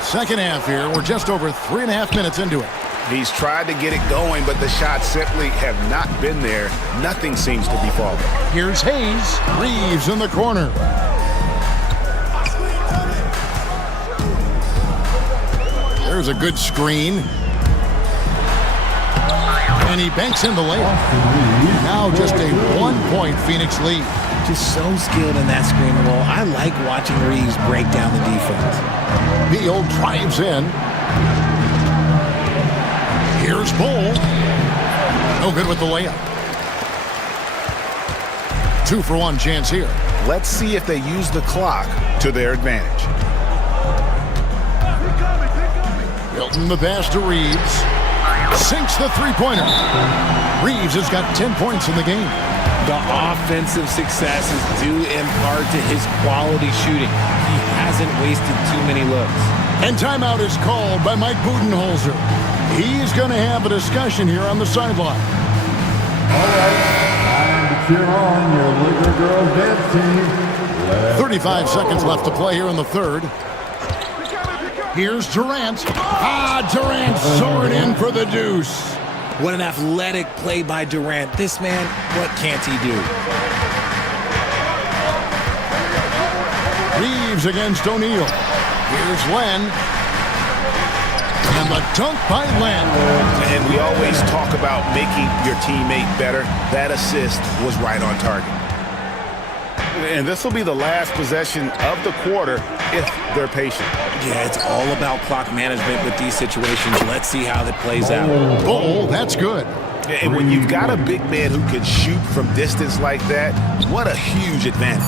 Second half here. We're just over 3.5 minutes into it. He's tried to get it going, but the shots simply have not been there. Nothing seems to be falling. Here's Hayes. Reeves in the corner. There's a good screen. And he banks in the layup. Now just a 1-point Phoenix lead. Just so skilled in that screen roll. I like watching Reeves break down the defense. Beal drives in. Here's Bol. No good with the layup. 2-for-1 chance here. Let's see if they use the clock to their advantage. Milton the pass to Reeves. Sinks the three-pointer. Reeves has got 10 points in the game. The offensive success is due in part to his quality shooting. He hasn't wasted too many looks. And timeout is called by Mike Budenholzer. He's going to have a discussion here on the sideline. All right, time to cheer on your Laker girls dance team. 35 seconds left to play here in the third. Here's Durant. Durant soaring in for the deuce. What an athletic play by Durant. This man, what can't he do? Reeves against O'Neal. Here's Len. And the dunk by Len. And we always talk about making your teammate better. That assist was right on target. And this will be the last possession of the quarter if they're patient. Yeah, it's all about clock management with these situations. Let's see how that plays out. Oh, that's good. And when you've got a big man who can shoot from distance like that, what a huge advantage.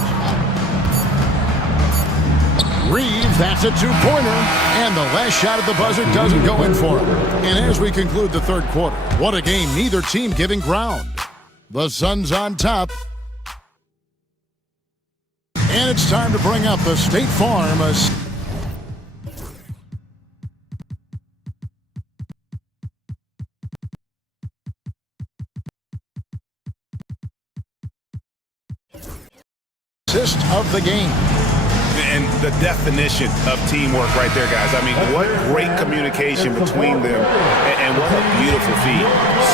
Reeves, that's a two-pointer. And the last shot at the buzzer doesn't go in for him. And as we conclude the third quarter, what a game, neither team giving ground. The Suns on top. And it's time to bring up the State Farm. Assist of the game. And the definition of teamwork right there, guys. I mean, what great communication between them, and what a beautiful feed.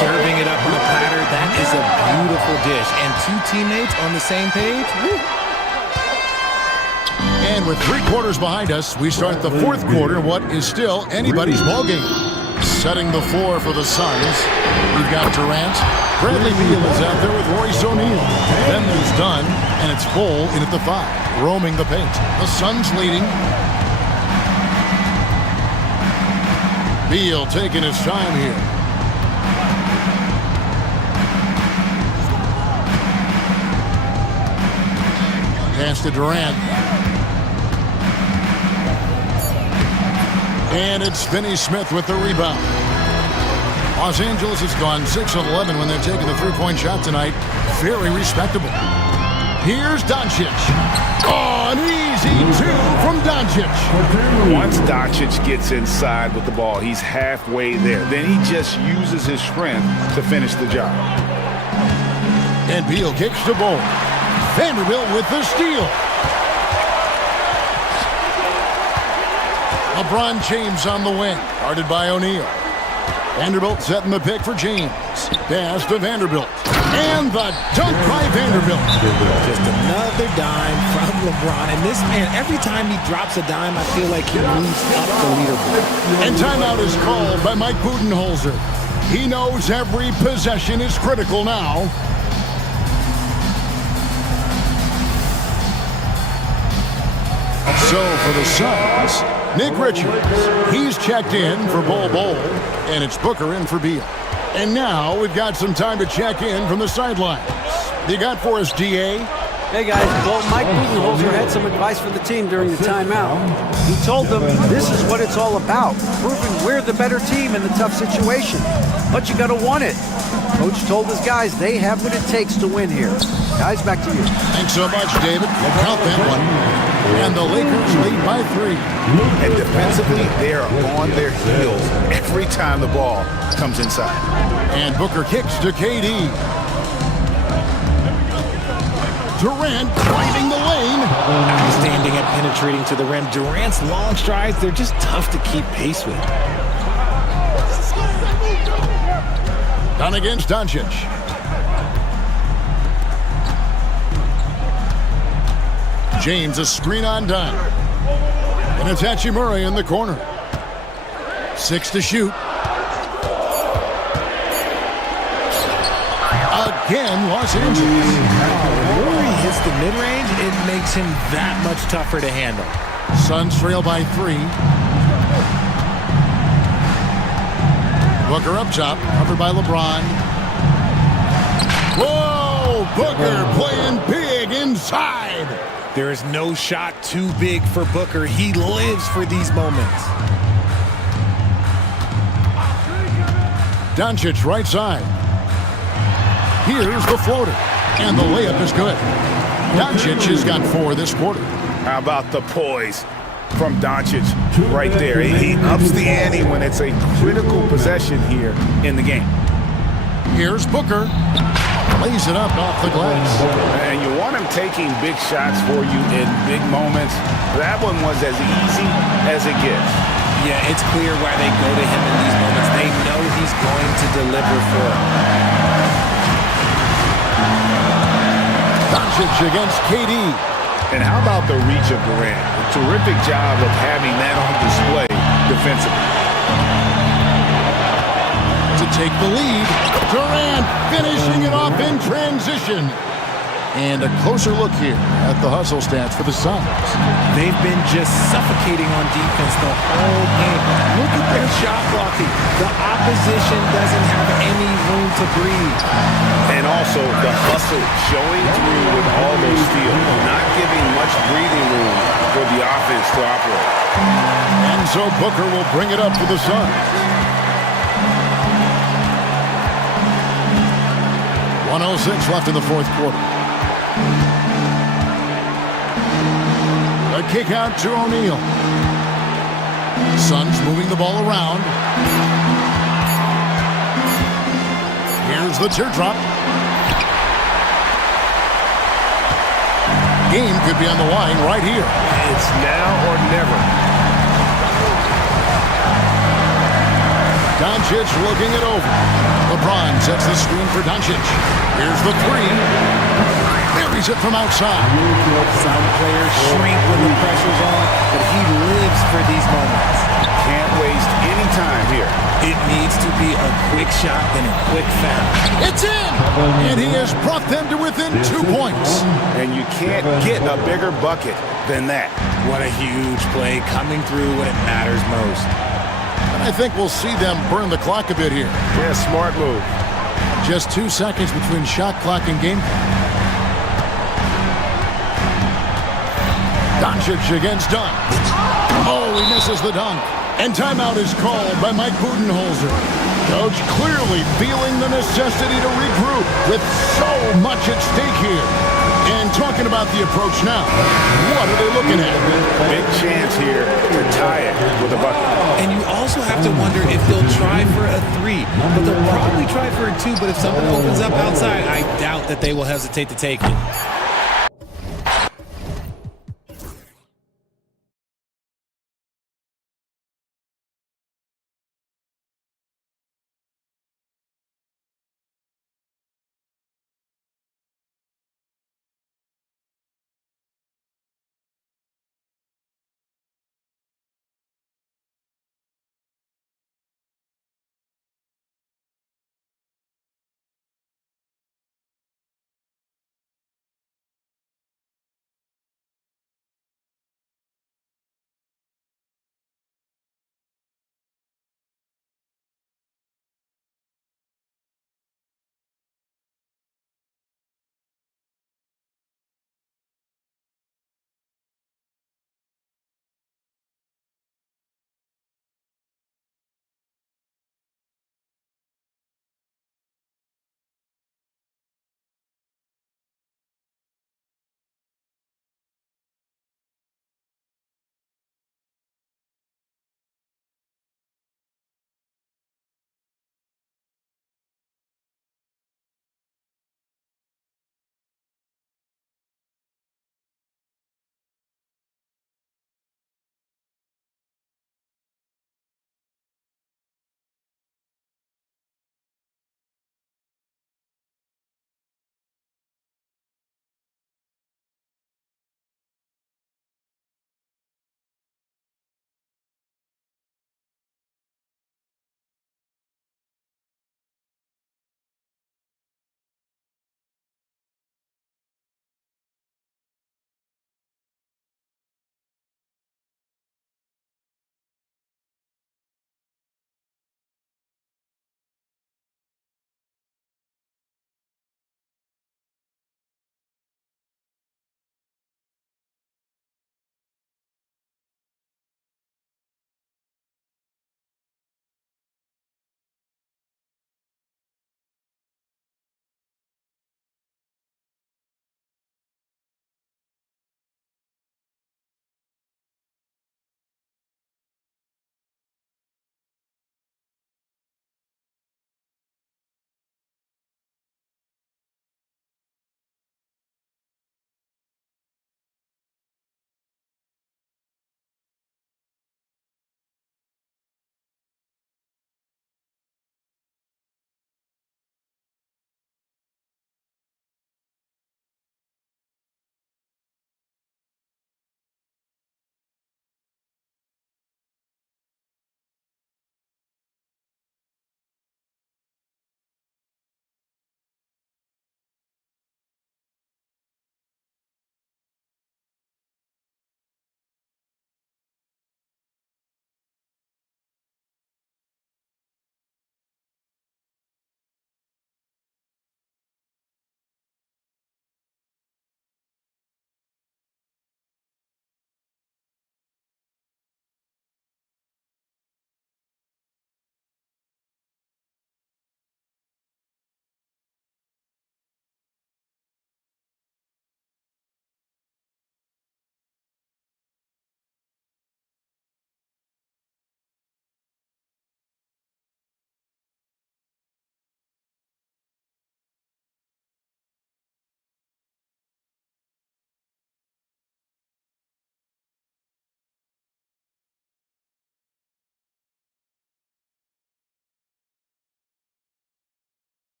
Serving it up on a platter, that is a beautiful dish. And two teammates on the same page. Woo. And with 3 quarters behind us, we start the fourth quarter, what is still anybody's ballgame. Setting the floor for the Suns, we've got Durant. Bradley Beal is out there with Royce O'Neal. Then there's Dunn, and it's Bull in at the 5, roaming the paint. The Suns leading. Beal taking his time here. Pass to Durant. And it's Finney Smith with the rebound. Los Angeles has gone 6 of 11 when they're taking the three-point shot tonight. Very respectable. Here's Doncic. Oh, an easy 2 from Doncic. Once Doncic gets inside with the ball, he's halfway there. Then he just uses his strength to finish the job. And Beal kicks the ball. Vanderbilt with the steal. LeBron James on the wing, guarded by O'Neal. Vanderbilt setting the pick for James. Pass to Vanderbilt. And the dunk by Vanderbilt. Just another dime from LeBron. And this man, every time he drops a dime, I feel like he moves up the leaderboard. And timeout is called by Mike Budenholzer. He knows every possession is critical now. So for the Suns, Nick Richards, he's checked in for Bol Bol, and it's Booker in for Beal. And now we've got some time to check in from the sidelines. You got for us, DA? Hey guys, well, Mike Budenholzer had some advice for the team during the timeout. He told them this is what it's all about, proving we're the better team in the tough situation. But you gotta want it. Coach told his guys they have what it takes to win here. Guys, back to you. Thanks so much, David. We'll count that one. And the Lakers lead by 3. And defensively, they are on their heels every time the ball comes inside. And Booker kicks to KD. Durant finding the lane. Outstanding at penetrating to the rim. Durant's long strides, they're just tough to keep pace with. Done against Doncic. James, a screen on Dunn. And it's Hachimura in the corner. 6 to shoot. Again, Los Angeles. When he hits the mid-range, it makes him that much tougher to handle. Suns trail by 3. Booker up top, covered by LeBron. Whoa! Booker playing big inside. There is no shot too big for Booker. He lives for these moments. Doncic right side. Here's the floater. And the layup is good. Doncic has got 4 this quarter. How about the poise from Doncic right there? He ups the ante when it's a critical possession here in the game. Here's Booker. lays it up off the glass. And you want him taking big shots for you in big moments. That one was as easy as it gets. Yeah, it's clear why they go to him in these moments. They know he's going to deliver for them. Doncic against KD. And how about the reach of Durant? A terrific job of having that on display defensively. To take the lead, Durant finishing it off in transition. And a closer look here at the hustle stats for the Suns. They've been just suffocating on defense the whole game. Look at their shot blocking. The opposition doesn't have any room to breathe. And also the hustle showing through with all those steals, not giving much breathing room for the offense to operate. And so Booker will bring it up for the Suns. 1:06 left in the fourth quarter. A kick out to O'Neal. Suns moving the ball around. Here's the teardrop. Game could be on the line right here. It's now or never. Doncic looking it over. LeBron sets the screen for Doncic. Here's the three. Buries it from outside. Some players shrink when the pressure's on, but he lives for these moments. Can't waste any time here. It needs to be a quick shot and a quick foul. It's in! And he has brought them to within 2 points. And you can't get a bigger bucket than that. What a huge play coming through when it matters most. And I think we'll see them burn the clock a bit here. Yeah, smart move. Just 2 seconds between shot clock and game clock. Doncic against Dunk. Oh, he misses the dunk. And timeout is called by Mike Budenholzer. Coach clearly feeling the necessity to regroup with so much at stake here. And talking about the approach now, what are they looking at? Big chance here to tie it with a bucket. And you also have to wonder if they'll try for a three. But they'll probably try for a two, but if someone opens up outside, I doubt that they will hesitate to take it.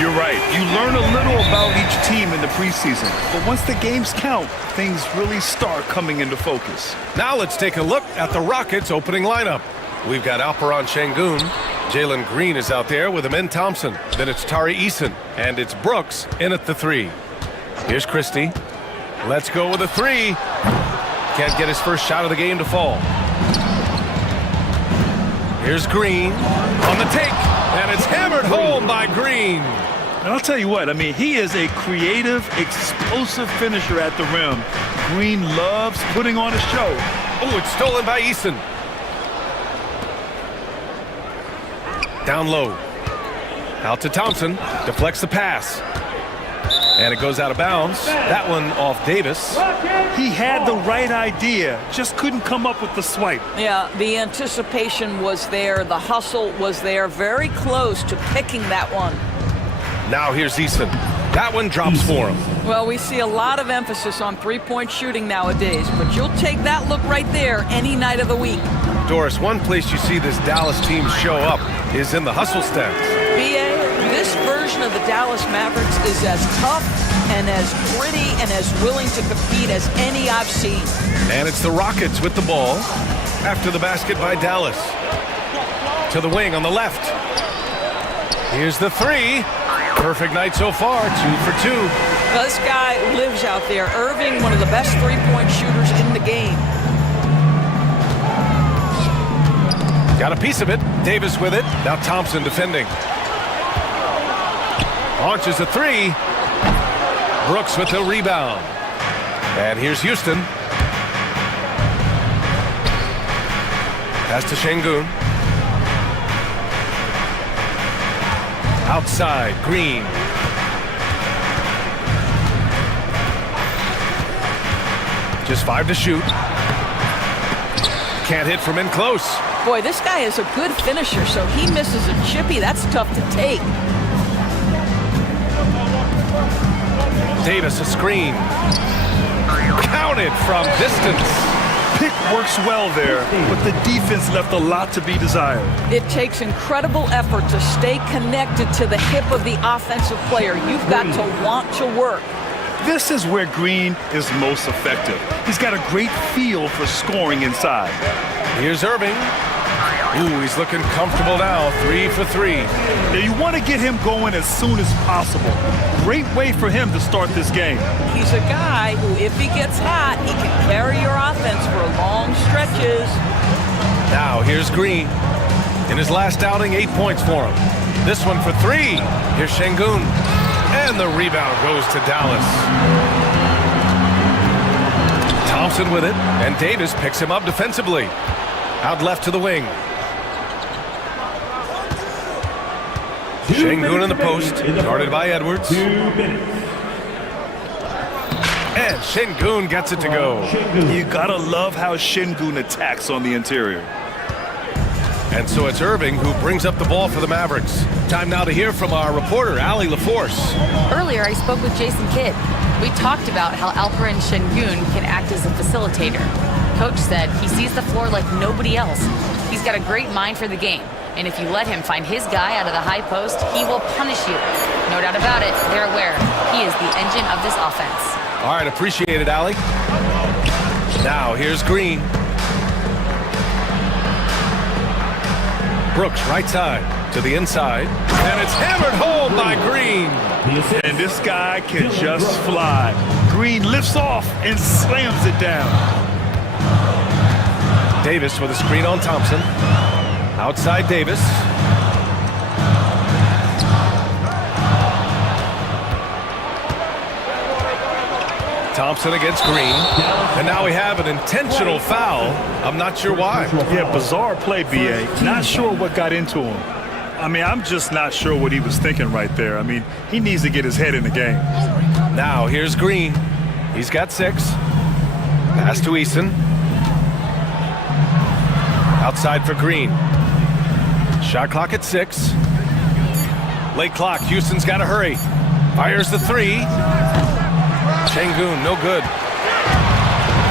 You're right. You learn a little about each team in the preseason. But once the games count, things really start coming into focus. Now let's take a look at the Rockets' opening lineup. We've got Alperon Şengün. Jalen Green is out there with Amin Thompson. Then it's Tari Eason. And it's Brooks in at the 3. Here's Christie. Let's go with a 3. Can't get his first shot of the game to fall. Here's Green on the take. And it's hammered home by Green. And I'll tell you what, I mean, he is a creative, explosive finisher at the rim. Green loves putting on a show. Oh, it's stolen by Eason. Down low. Out to Thompson. Deflects the pass. And it goes out of bounds. That one off Davis. He had the right idea, just couldn't come up with the swipe. Yeah, the anticipation was there. The hustle was there. Very close to picking that one. Now here's Eason. That one drops for him. Well, we see a lot of emphasis on three-point shooting nowadays, but you'll take that look right there any night of the week. Doris, one place you see this Dallas team show up is in the hustle stance. B.A., this version of the Dallas Mavericks is as tough and as gritty and as willing to compete as any I've seen. And it's the Rockets with the ball after the basket by Dallas. To the wing on the left. Here's the 3. Perfect night so far, 2 for 2. Well, this guy lives out there. Irving, one of the best three-point shooters in the game. Got a piece of it. Davis with it. Now Thompson defending. Launches a 3. Brooks with the rebound. And here's Houston. Pass to Şengün. Outside, Green. Just 5 to shoot. Can't hit from in close. Boy, this guy is a good finisher, so he misses a chippy. That's tough to take. Davis a screen. Counted from distance. Pick works well there, but the defense left a lot to be desired. It takes incredible effort to stay connected to the hip of the offensive player. You've got to want to work. This is where Green is most effective. He's got a great feel for scoring inside. Here's Irving. Ooh, he's looking comfortable now. 3 for 3. Now you want to get him going as soon as possible. Great way for him to start this game. He's a guy who, if he gets hot, he can carry your offense for long stretches. Now here's Green. In his last outing, 8 points for him. This one for 3. Here's Şengün. And the rebound goes to Dallas. Thompson with it, and Davis picks him up defensively. Out left to the wing. Şengün in the post, guarded by Edwards. And Şengün gets it to go. You gotta love how Şengün attacks on the interior. And so it's Irving who brings up the ball for the Mavericks. Time now to hear from our reporter, Allie LaForce. Earlier, I spoke with Jason Kidd. We talked about how Alperon Şengün can act as a facilitator. Coach said he sees the floor like nobody else. He's got a great mind for the game. And if you let him find his guy out of the high post, he will punish you. No doubt about it, they're aware. He is the engine of this offense. All right, appreciate it, Allie. Now, here's Green. Brooks, right side, to the inside. And it's hammered home by Green. And this guy can just fly. Green lifts off and slams it down. Davis with a screen on Thompson. Outside Davis. Thompson against Green. And now we have an intentional foul. I'm not sure why. Yeah, bizarre play, B.A. Not sure what got into him. I mean, I'm just not sure what he was thinking right there. I mean, he needs to get his head in the game. Now here's Green. He's got 6. Pass to Eason. Outside for Green. Shot clock at 6. Late clock. Houston's got to hurry. Fires the 3. Şengün, no good.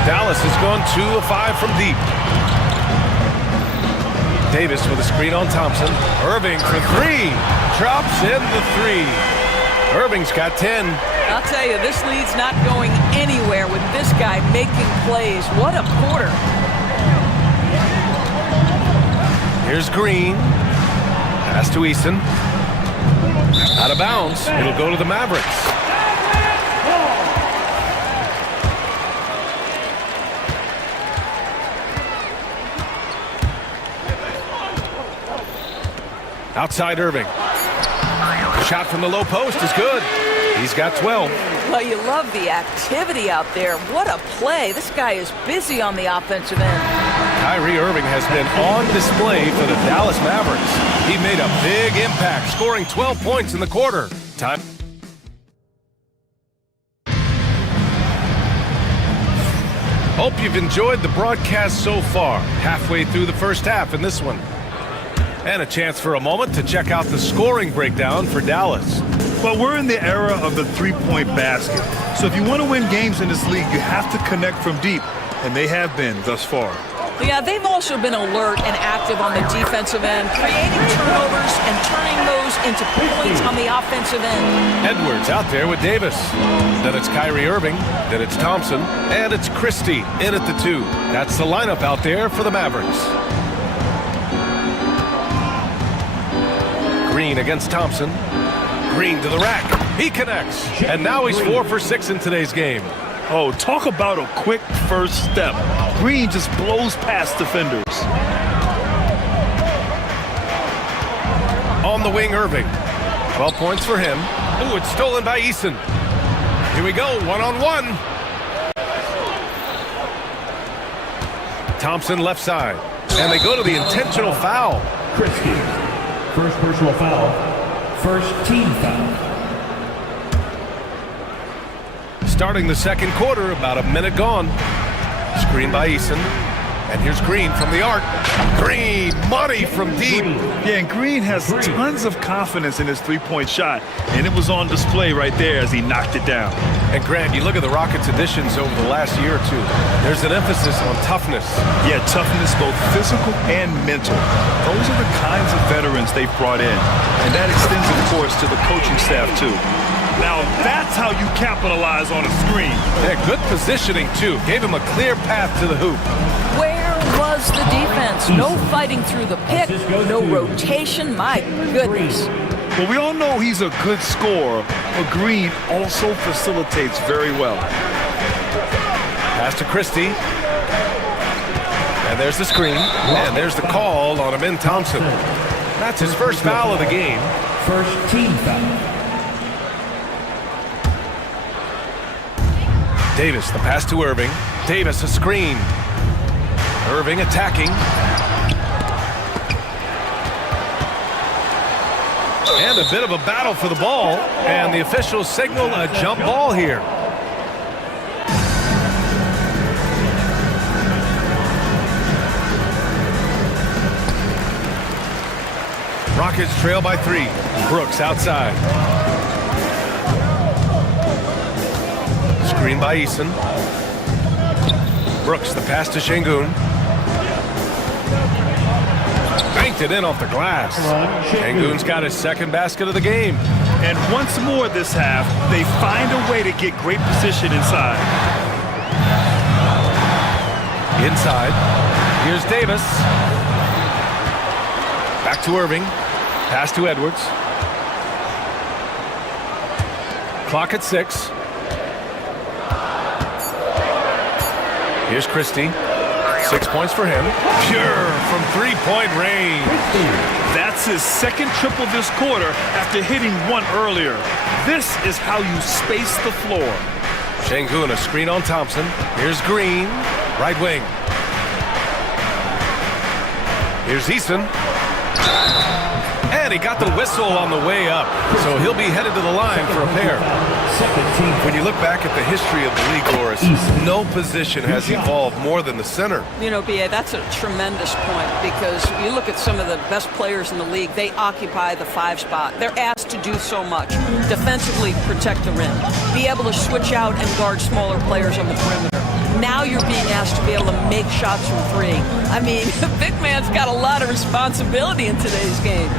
Dallas has gone 2 of 5 from deep. Davis with a screen on Thompson. Irving for 3. drops in the three. Irving's got 10. I'll tell you, this lead's not going anywhere with this guy making plays. What a quarter. Here's Green. Pass to Easton. Out of bounds. It'll go to the Mavericks. Outside Irving. Shot from the low post is good. He's got 12. Well, you love the activity out there. What a play. This guy is busy on the offensive end. Kyrie Irving has been on display for the Dallas Mavericks. He made a big impact, scoring 12 points in the quarter. Time. Hope you've enjoyed the broadcast so far. Halfway through the first half in this one. And a chance for a moment to check out the scoring breakdown for Dallas. Well, we're in the era of the three-point basket. So if you want to win games in this league, you have to connect from deep. And they have been thus far. Yeah, they've also been alert and active on the defensive end, creating turnovers and turning those into points on the offensive end. Edwards out there with Davis. Then it's Kyrie Irving. Then it's Thompson. And it's Christie in at the 2. That's the lineup out there for the Mavericks. Green against Thompson. Green to the rack. He connects. And now he's 4 for 6 in today's game. Oh, talk about a quick first step. Green just blows past defenders. On the wing, Irving. 12 points for him. Ooh, it's stolen by Eason. Here we go, one-on-one. Thompson left side. And they go to the intentional foul. Christie. First personal foul. First team foul. Starting the second quarter, about a minute gone. Screen by Eason. And here's Green from the arc. Green, money from deep. Yeah, and Green has tons of confidence in his three-point shot. And it was on display right there as he knocked it down. And Grant, you look at the Rockets' additions over the last year or two. There's an emphasis on toughness. Yeah, toughness, both physical and mental. Those are the kinds of veterans they've brought in. And that extends, of course, to the coaching staff, too. Now, that's how you capitalize on a screen. Yeah, good positioning, too. Gave him a clear path to the hoop. Where was the defense? No fighting through the pick, no rotation. My goodness. Well, we all know he's a good scorer, but Green also facilitates very well. Pass to Christie. And there's the screen. And there's the call on Amin Thompson. That's his first foul of the game. First team foul. Davis, the pass to Irving. Davis, a screen. Irving attacking. And a bit of a battle for the ball. And the officials signal a jump ball here. Rockets trail by 3. Brooks outside. Screen by Eason. Brooks, the pass to Şengün. Banked it in off the glass. Şengün's got his second basket of the game. And once more this half, they find a way to get great position inside. Inside. Here's Davis. Back to Irving. Pass to Edwards. Clock at 6. Here's Christie. 6 points for him. Pure from three-point range. That's his second triple this quarter after hitting one earlier. This is how you space the floor. Şengün, a screen on Thompson. Here's Green, right wing. Here's Eason. And he got the whistle on the way up. So he'll be headed to the line for a pair. When you look back at the history of the league, Loris, no position has evolved more than the center. You know, B.A., that's a tremendous point because you look at some of the best players in the league, they occupy the 5 spot. They're asked to do so much. Defensively, protect the rim. Be able to switch out and guard smaller players on the perimeter. Now you're being asked to be able to make shots from 3. I mean, the big man's got a lot of responsibility in today's game.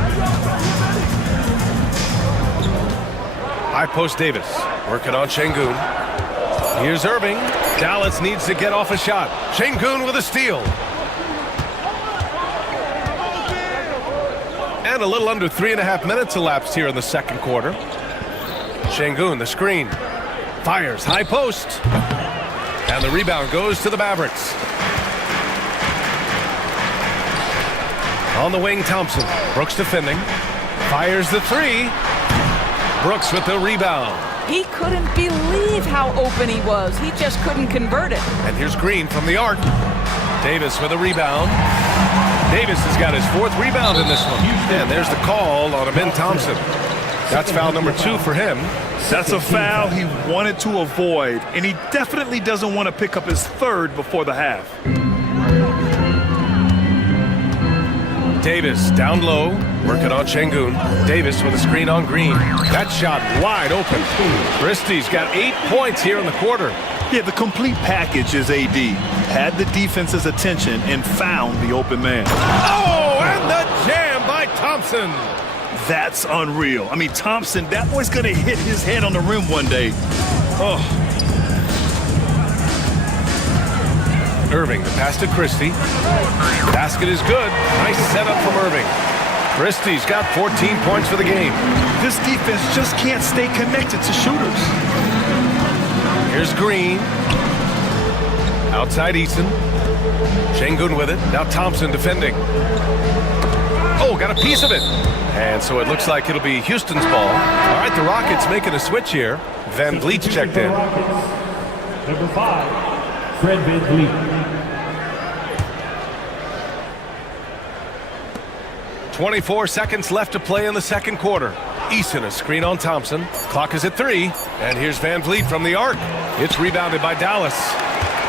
High post Davis. Working on Şengün. Here's Irving. Dallas needs to get off a shot. Şengün with a steal. And a little under 3.5 minutes elapsed here in the second quarter. Şengün, the screen. Fires, high post. And the rebound goes to the Mavericks. On the wing, Thompson. Brooks defending. Fires the three. Brooks with the rebound. He couldn't believe how open he was. He just couldn't convert it. And here's Green from the arc. Davis with a rebound. Davis has got his 4th rebound in this one. And there's the call on Amin Thompson. That's foul number 2 for him. That's a foul he wanted to avoid, and he definitely doesn't want to pick up his 3rd before the half. Davis down low, working on Şengün. Davis with a screen on Green. That shot wide open. Christie's got 8 points here in the quarter. Yeah, the complete package is AD. Had the defense's attention and found the open man. Oh, and the jam by Thompson. That's unreal. I mean, Thompson, that boy's going to hit his head on the rim one day. Oh. Irving, the pass to Christie. Basket is good. Nice setup from Irving. Christie's got 14 points for the game. This defense just can't stay connected to shooters. Here's Green. Outside Eason. Şengün with it. Now Thompson defending. Oh, got a piece of it. And so it looks like it'll be Houston's ball. All right, the Rockets making a switch here. Van Vliet's checked in. Number 5, Fred Van Vliet. 24 seconds left to play in the second quarter. Eason, a screen on Thompson. Clock is at 3. And here's Van Vliet from the arc. It's rebounded by Dallas.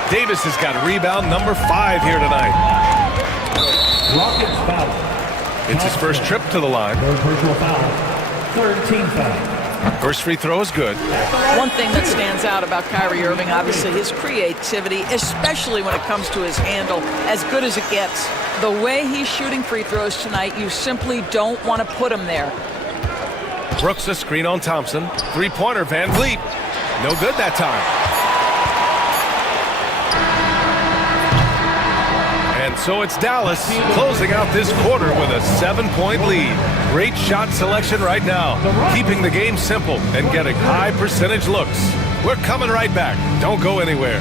Davis has got rebound number 5 here tonight. Rockets foul. It's his first trip to the line. No personal foul. 3rd team foul. First free throw is good. One thing that stands out about Kyrie Irving, obviously, his creativity, especially when it comes to his handle, as good as it gets. The way he's shooting free throws tonight, you simply don't want to put him there. Brooks, a screen on Thompson. 3-pointer, Van Vliet. No good that time. And so it's Dallas closing out this quarter with a 7-point lead. Great shot selection right now, keeping the game simple and getting high percentage looks. We're coming right back. Don't go anywhere.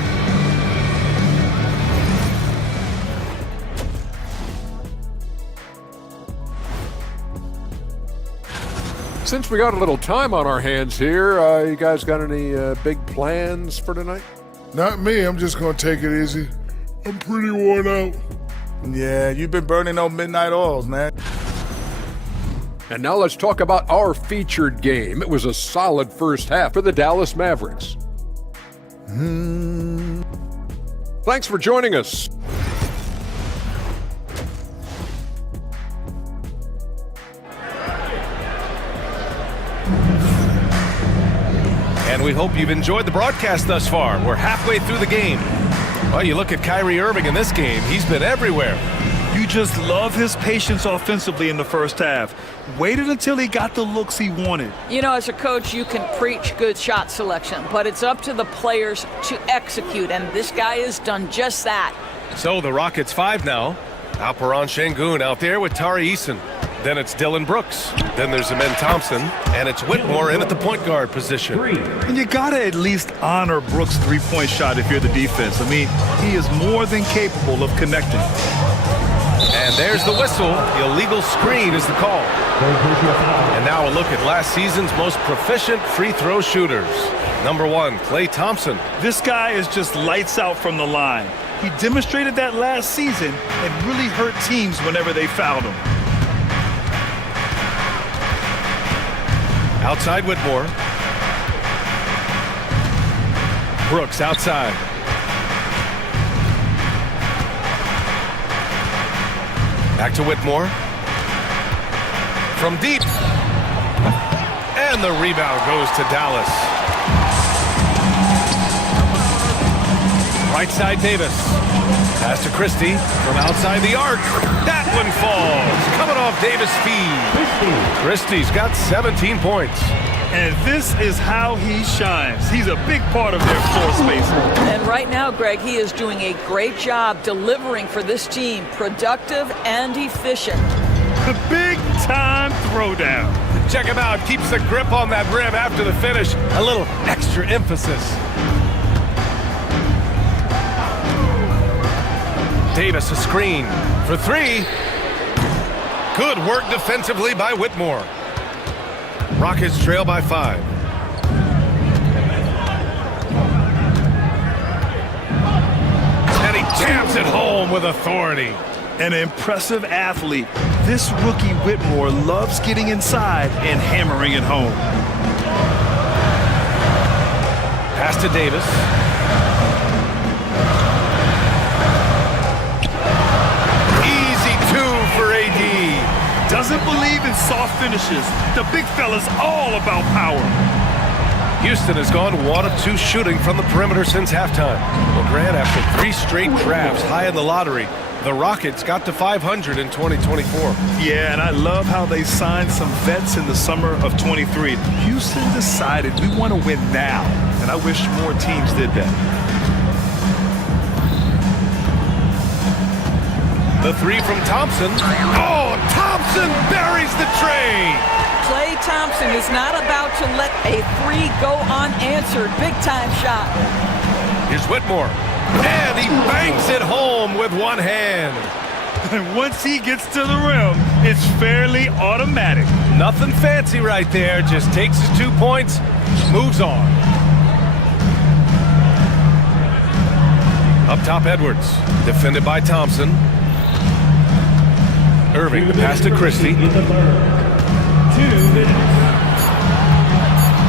Since we got a little time on our hands here, you guys got any big plans for tonight? Not me. I'm just going to take it easy. I'm pretty worn out. Yeah, you've been burning those midnight oils, man. And now let's talk about our featured game. It was a solid first half for the Dallas Mavericks. Thanks for joining us. And we hope you've enjoyed the broadcast thus far. We're halfway through the game. Well, you look at Kyrie Irving in this game, he's been everywhere. You just love his patience offensively in the first half. Waited until he got the looks he wanted. You know, as a coach, you can preach good shot selection, but it's up to the players to execute, and this guy has done just that. So the Rockets 5 now. Alperen Şengün out there with Tari Eason. Then it's Dylan Brooks. Then there's Amin Thompson. And it's Whitmore in at the point guard position. And you got to at least honor Brooks' three-point shot if you're the defense. I mean, he is more than capable of connecting. And there's the whistle. The illegal screen is the call. And now a look at last season's most proficient free throw shooters. Number 1, Klay Thompson. This guy is just lights out from the line. He demonstrated that last season and really hurt teams whenever they fouled him. Outside Whitmore. Brooks outside. Back to Whitmore. From deep. And the rebound goes to Dallas. Right side Davis. Pass to Christie from outside the arc. That one falls. Coming off Davis' feed. Christie's got 17 points. And this is how he shines. He's a big part of their floor space. And right now, Greg, he is doing a great job delivering for this team, productive and efficient. The big-time throwdown. Check him out. Keeps the grip on that rim after the finish. A little extra emphasis. Davis a screen for three. Good work defensively by Whitmore. Rockets trail by 5. And he jams it home with authority. An impressive athlete. This rookie Whitmore loves getting inside and hammering it home. Pass to Davis. Easy 2 for AD. Doesn't believe in soft finishes. The big fella's all about power. Houston has gone 1 of 2 shooting from the perimeter since halftime. Well, Grant, after 3 straight drafts high in the lottery, the Rockets got to 500 in 2024. Yeah, and I love how they signed some vets in the summer of 23. Houston decided we want to win now, and I wish more teams did that. The 3 from Thompson. Oh, Thompson buries the tray. Klay Thompson is not about to let a 3 go unanswered. Big-time shot. Here's Whitmore. And he banks it home with one hand. And once he gets to the rim, it's fairly automatic. Nothing fancy right there. Just takes his 2 points, moves on. Up top, Edwards. Defended by Thompson. Irving, the pass to Christie. 2 minutes.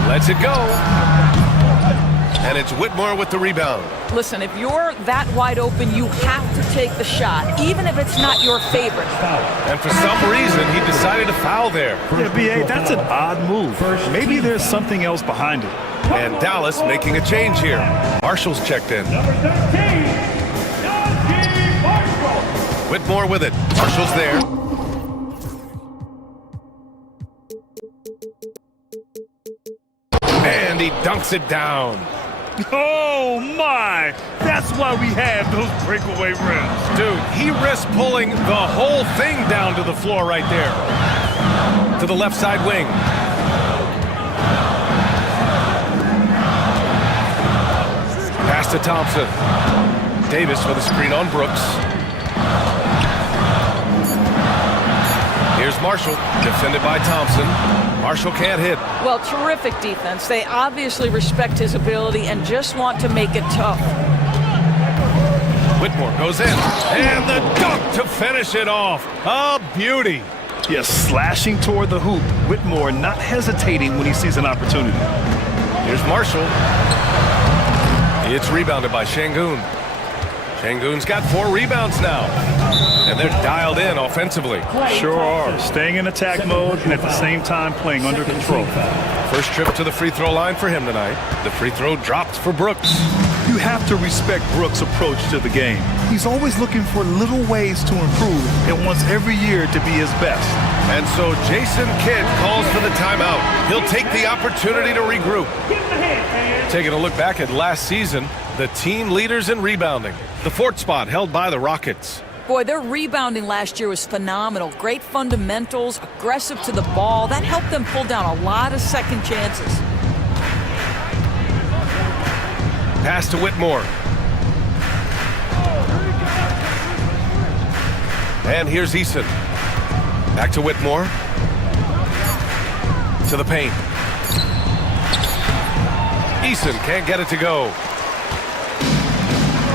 Lets it go. And it's Whitmore with the rebound. Listen, if you're that wide open, you have to take the shot, even if it's not your favorite. And for some reason, he decided to foul there. Yeah, B.A., that's an odd move. Maybe there's something else behind it. And Dallas making a change here. Marshall's checked in. Number 13, Marshall. Whitmore with it. Marshall's there. And he dunks it down. Oh, my! That's why we have those breakaway rims. Dude, he risks pulling the whole thing down to the floor right there. To the left side wing. Pass to Thompson. Davis with a screen on Brooks. Here's Marshall, defended by Thompson. Marshall can't hit. Well, terrific defense. They obviously respect his ability and just want to make it tough. Whitmore goes in. And the dunk to finish it off. A beauty. Yes, slashing toward the hoop. Whitmore not hesitating when he sees an opportunity. Here's Marshall. It's rebounded by Şengün. Şengün's got 4 rebounds now. And they're dialed in offensively. Sure are. Staying in attack mode and at the same time playing under control. First trip to the free throw line for him tonight. The free throw dropped for Brooks. You have to respect Brooks' approach to the game. He's always looking for little ways to improve and wants every year to be his best. And so Jason Kidd calls for the timeout. He'll take the opportunity to regroup. Taking a look back at last season, the team leaders in rebounding. The 4th spot held by the Rockets. Boy, their rebounding last year was phenomenal. Great fundamentals, aggressive to the ball. That helped them pull down a lot of second chances. Pass to Whitmore. And here's Eason. Back to Whitmore. To the paint. Eason can't get it to go.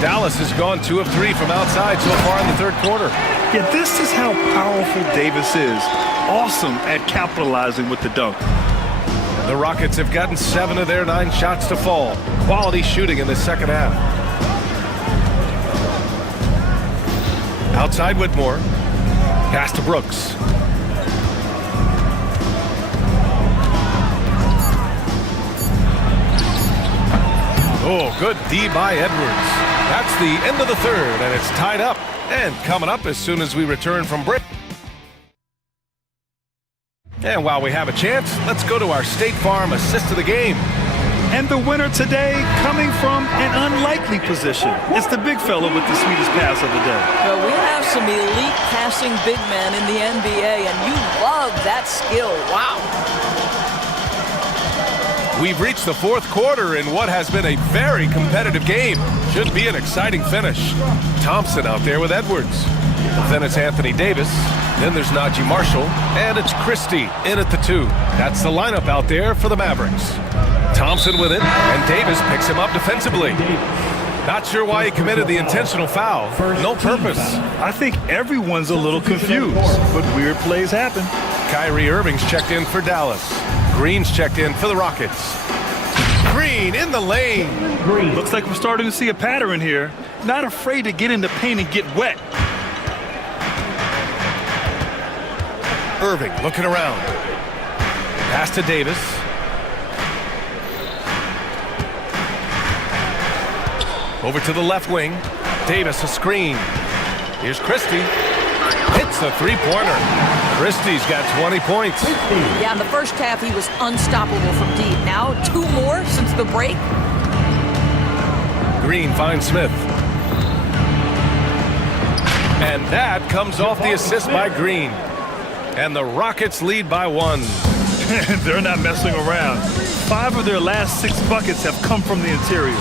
Dallas has gone 2 of 3 from outside so far in the 3rd quarter. Yeah, this is how powerful Davis is. Awesome at capitalizing with the dunk. The Rockets have gotten 7 of their 9 shots to fall. Quality shooting in the second half. Outside Whitmore. Pass to Brooks. Oh, good D by Edwards. That's the end of the 3rd, and it's tied up. And coming up as soon as we return from break. And while we have a chance, let's go to our State Farm assist of the game. And the winner today coming from an unlikely position. It's the big fella with the sweetest pass of the day. Well, we have some elite passing big men in the NBA, and you love that skill. Wow. We've reached the fourth quarter in what has been a very competitive game. Should be an exciting finish. Thompson out there with Edwards. Then it's Anthony Davis. Then there's Najee Marshall. And it's Christie in at the 2. That's the lineup out there for the Mavericks. Thompson with it, and Davis picks him up defensively. Not sure why he committed the intentional foul. No purpose. I think everyone's a little confused, but weird plays happen. Kyrie Irving's checked in for Dallas. Green's checked in for the Rockets. Green in the lane. Looks like we're starting to see a pattern here. Not afraid to get in the paint and get wet. Irving looking around. Pass to Davis. Over to the left wing. Davis a screen. Here's Christie. Hits a three-pointer. Christie's got 20 points. Yeah, in the first half, he was unstoppable from deep. Now, 2 more since the break. Green finds Smith. And that comes off the assist by Green. And the Rockets lead by 1. They're not messing around. 5 of their last 6 buckets have come from the interior.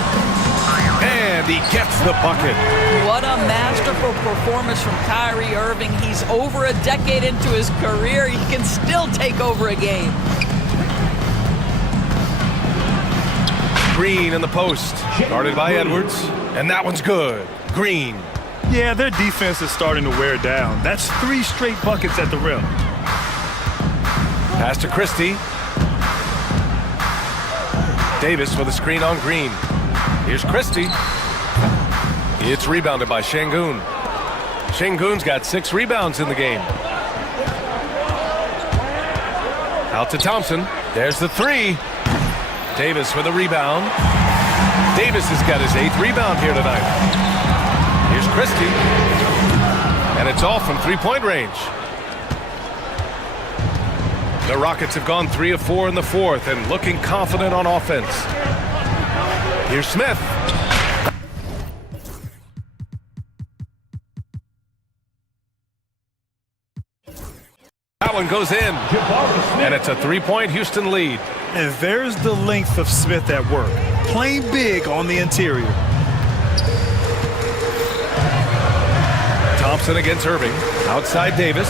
And he gets the bucket. What a masterful performance from Kyrie Irving. He's over a decade into his career. He can still take over a game. Green in the post. Guarded by Edwards. And that one's good. Green. Yeah, their defense is starting to wear down. That's 3 straight buckets at the rim. Pass to Christie. Davis with a screen on Green. Here's Christie. It's rebounded by Şengün. Şengün's got 6 rebounds in the game. Out to Thompson. There's the 3. Davis with a rebound. Davis has got his 8th rebound here tonight. Here's Christie. And it's off from 3-point range. The Rockets have gone 3 of 4 in the 4th and looking confident on offense. Here's Smith. That one goes in. And it's a 3-point Houston lead. And there's the length of Smith at work. Playing big on the interior. Thompson against Irving. Outside Davis.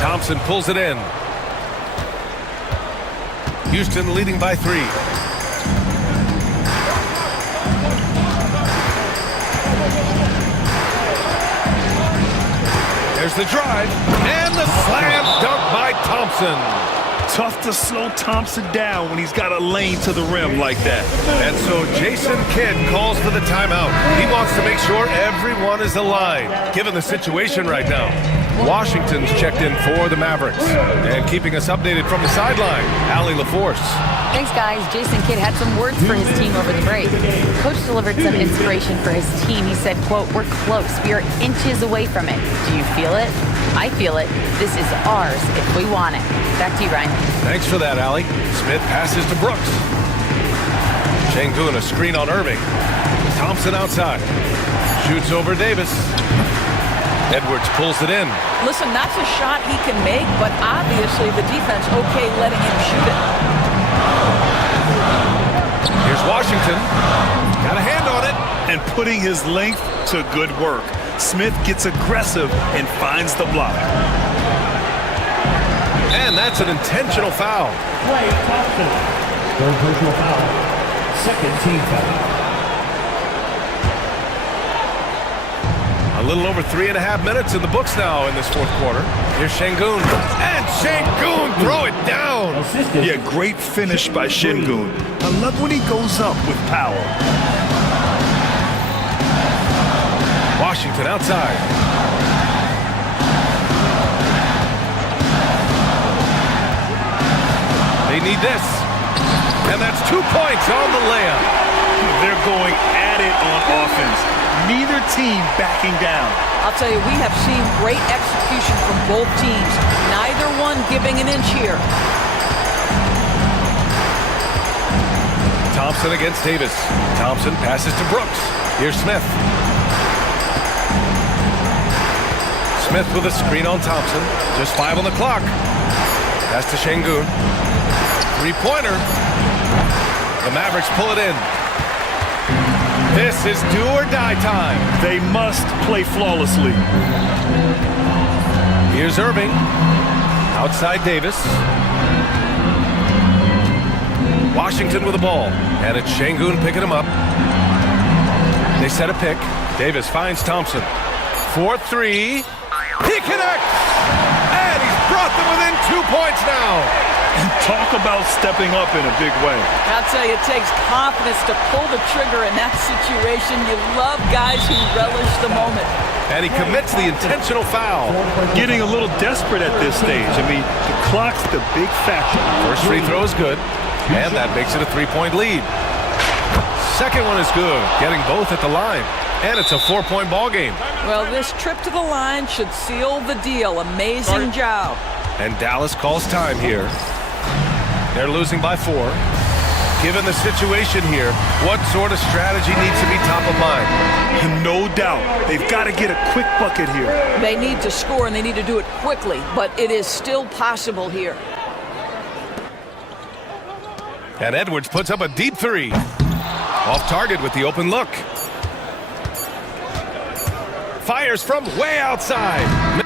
Thompson pulls it in. Houston leading by 3. There's the drive, and the slam dunk by Thompson. Tough to slow Thompson down when he's got a lane to the rim like that. And so Jason Kidd calls for the timeout. He wants to make sure everyone is aligned, given the situation right now. Washington's checked in for the Mavericks. And keeping us updated from the sideline, Allie LaForce. Thanks, guys. Jason Kidd had some words for his team over the break. Coach delivered some inspiration for his team. He said, quote, "We're close. We are inches away from it. Do you feel it? I feel it. This is ours if we want it." Back to you, Ryan. Thanks for that, Allie. Smith passes to Brooks. Şengün a screen on Irving. Thompson outside. Shoots over Davis. Edwards pulls it in. Listen, that's a shot he can make, but obviously the defense okay letting him shoot it. Here's Washington. Got a hand on it. And putting his length to good work. Smith gets aggressive and finds the block. And that's an intentional foul. Play Thompson. Third personal foul. Second team foul. A little over 3.5 minutes in the books now in this 4th quarter. Here's Şengün. And Şengün throw it down. Yeah, great finish by Şengün. I love when he goes up with power. Washington outside. They need this. And that's 2 points on the layup. They're going at it on offense. Neither team backing down. I'll tell you, we have seen great execution from both teams. Neither one giving an inch here. Thompson against Davis. Thompson passes to Brooks. Here's Smith. Smith with a screen on Thompson. Just 5 on the clock. Pass to Şengün. Three-pointer. The Mavericks pull it in. This is do or die time. They must play flawlessly. Here's Irving. Outside Davis. Washington with the ball. And it's Şengün picking him up. They set a pick. Davis finds Thompson. 4-3. He connects! And he's brought them within 2 points now. And talk about stepping up in a big way. I'll tell you, it takes confidence to pull the trigger in that situation. You love guys who relish the moment. And he commits the intentional foul. Getting a little desperate at this stage. I mean, the clock's the big factor. First free throw is good. And that makes it a 3-point lead. Second one is good, getting both at the line. And it's a 4-point ball game. Well, this trip to the line should seal the deal. Amazing job. And Dallas calls time here. They're losing by 4. Given the situation here, what sort of strategy needs to be top of mind? No doubt. They've got to get a quick bucket here. They need to score, and they need to do it quickly, but it is still possible here. And Edwards puts up a deep 3. Off target with the open look. Fires from way outside.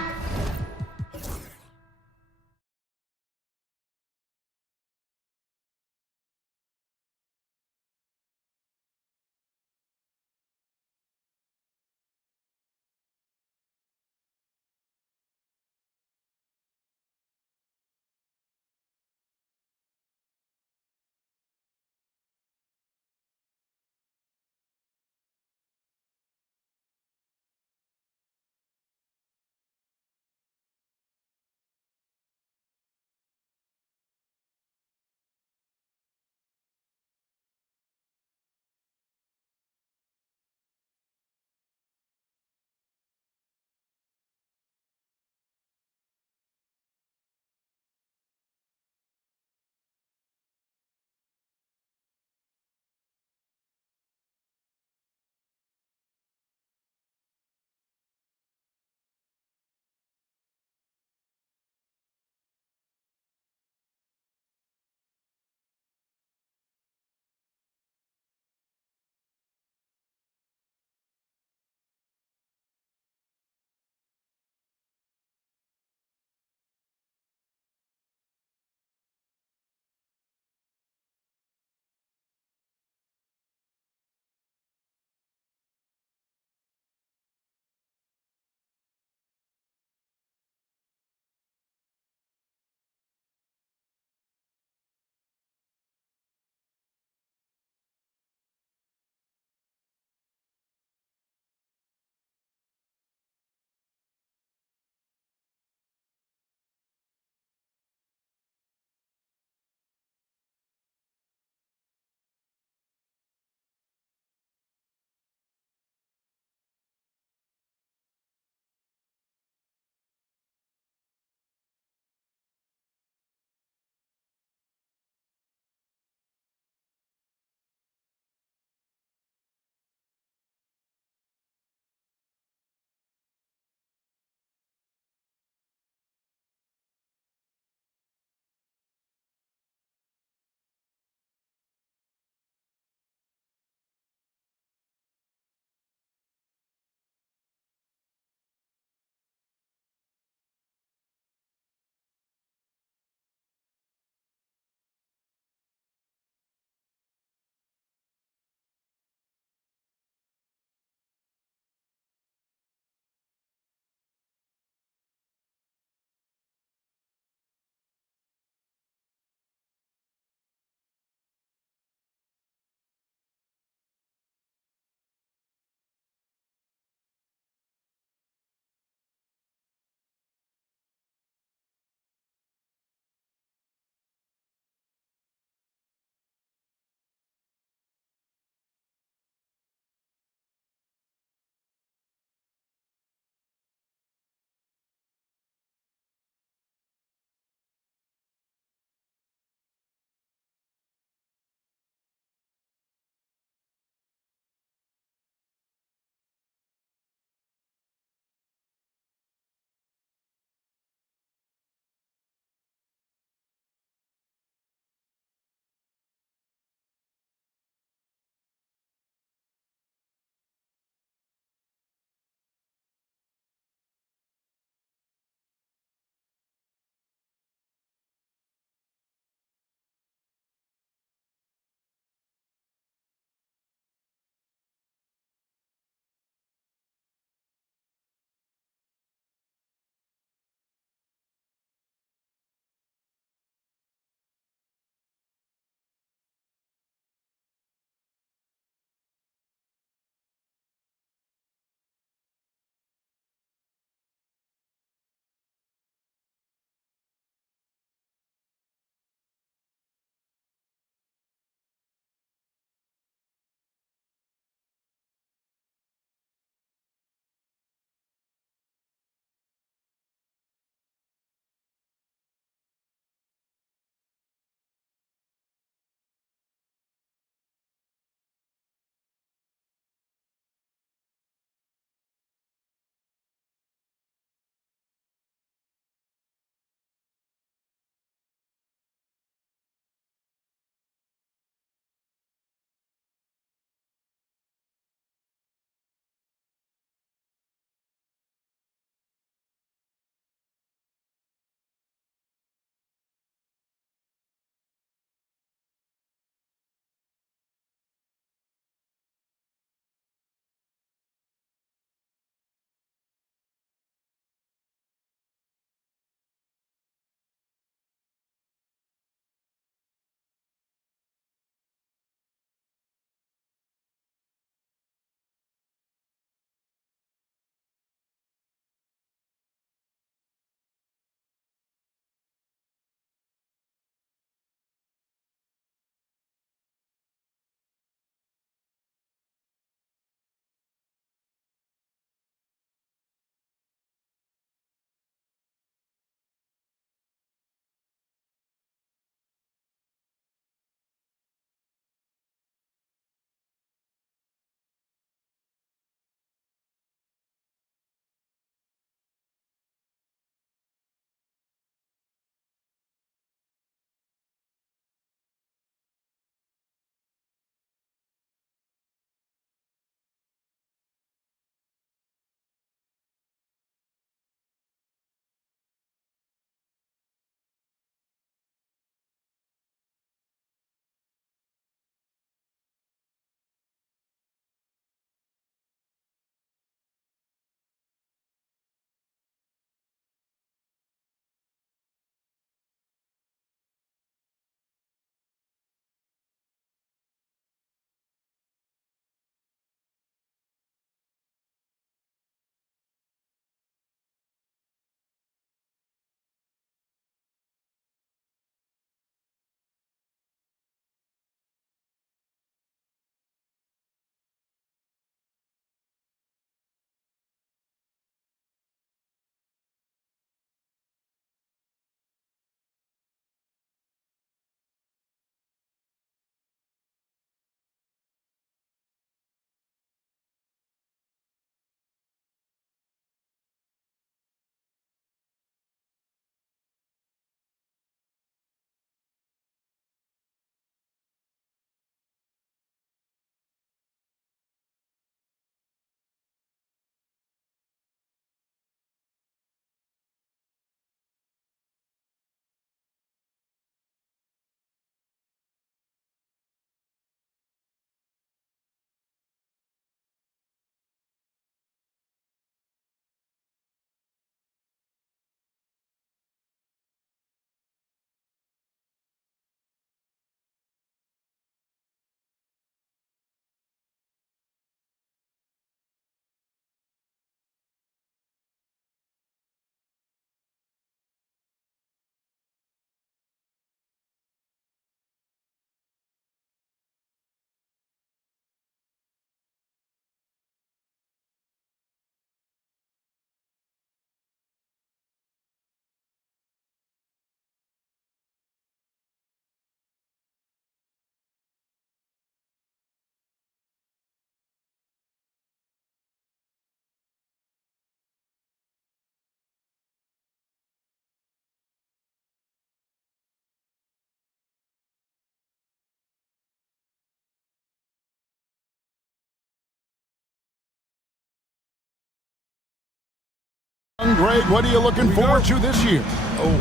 Greg, what are you looking forward to this year?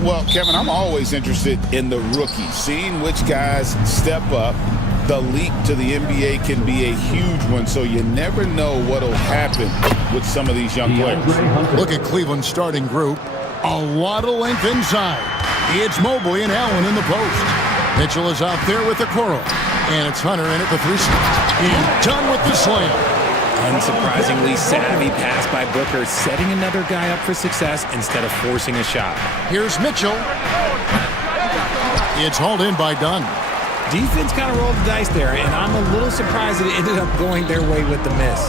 Well, Kevin, I'm always interested in the rookies, seeing which guys step up. The leap to the NBA can be a huge one, so you never know what will happen with some of these young players. Look at Cleveland's starting group. A lot of length inside. It's Mobley and Allen in the post. Mitchell is out there with the Okoro. And it's Hunter in at the 3-spot. And done with the slam. Unsurprisingly savvy pass by Booker, setting another guy up for success instead of forcing a shot. Here's Mitchell. It's hauled in by Dunn. Defense kind of rolled the dice there, and I'm a little surprised that it ended up going their way with the miss.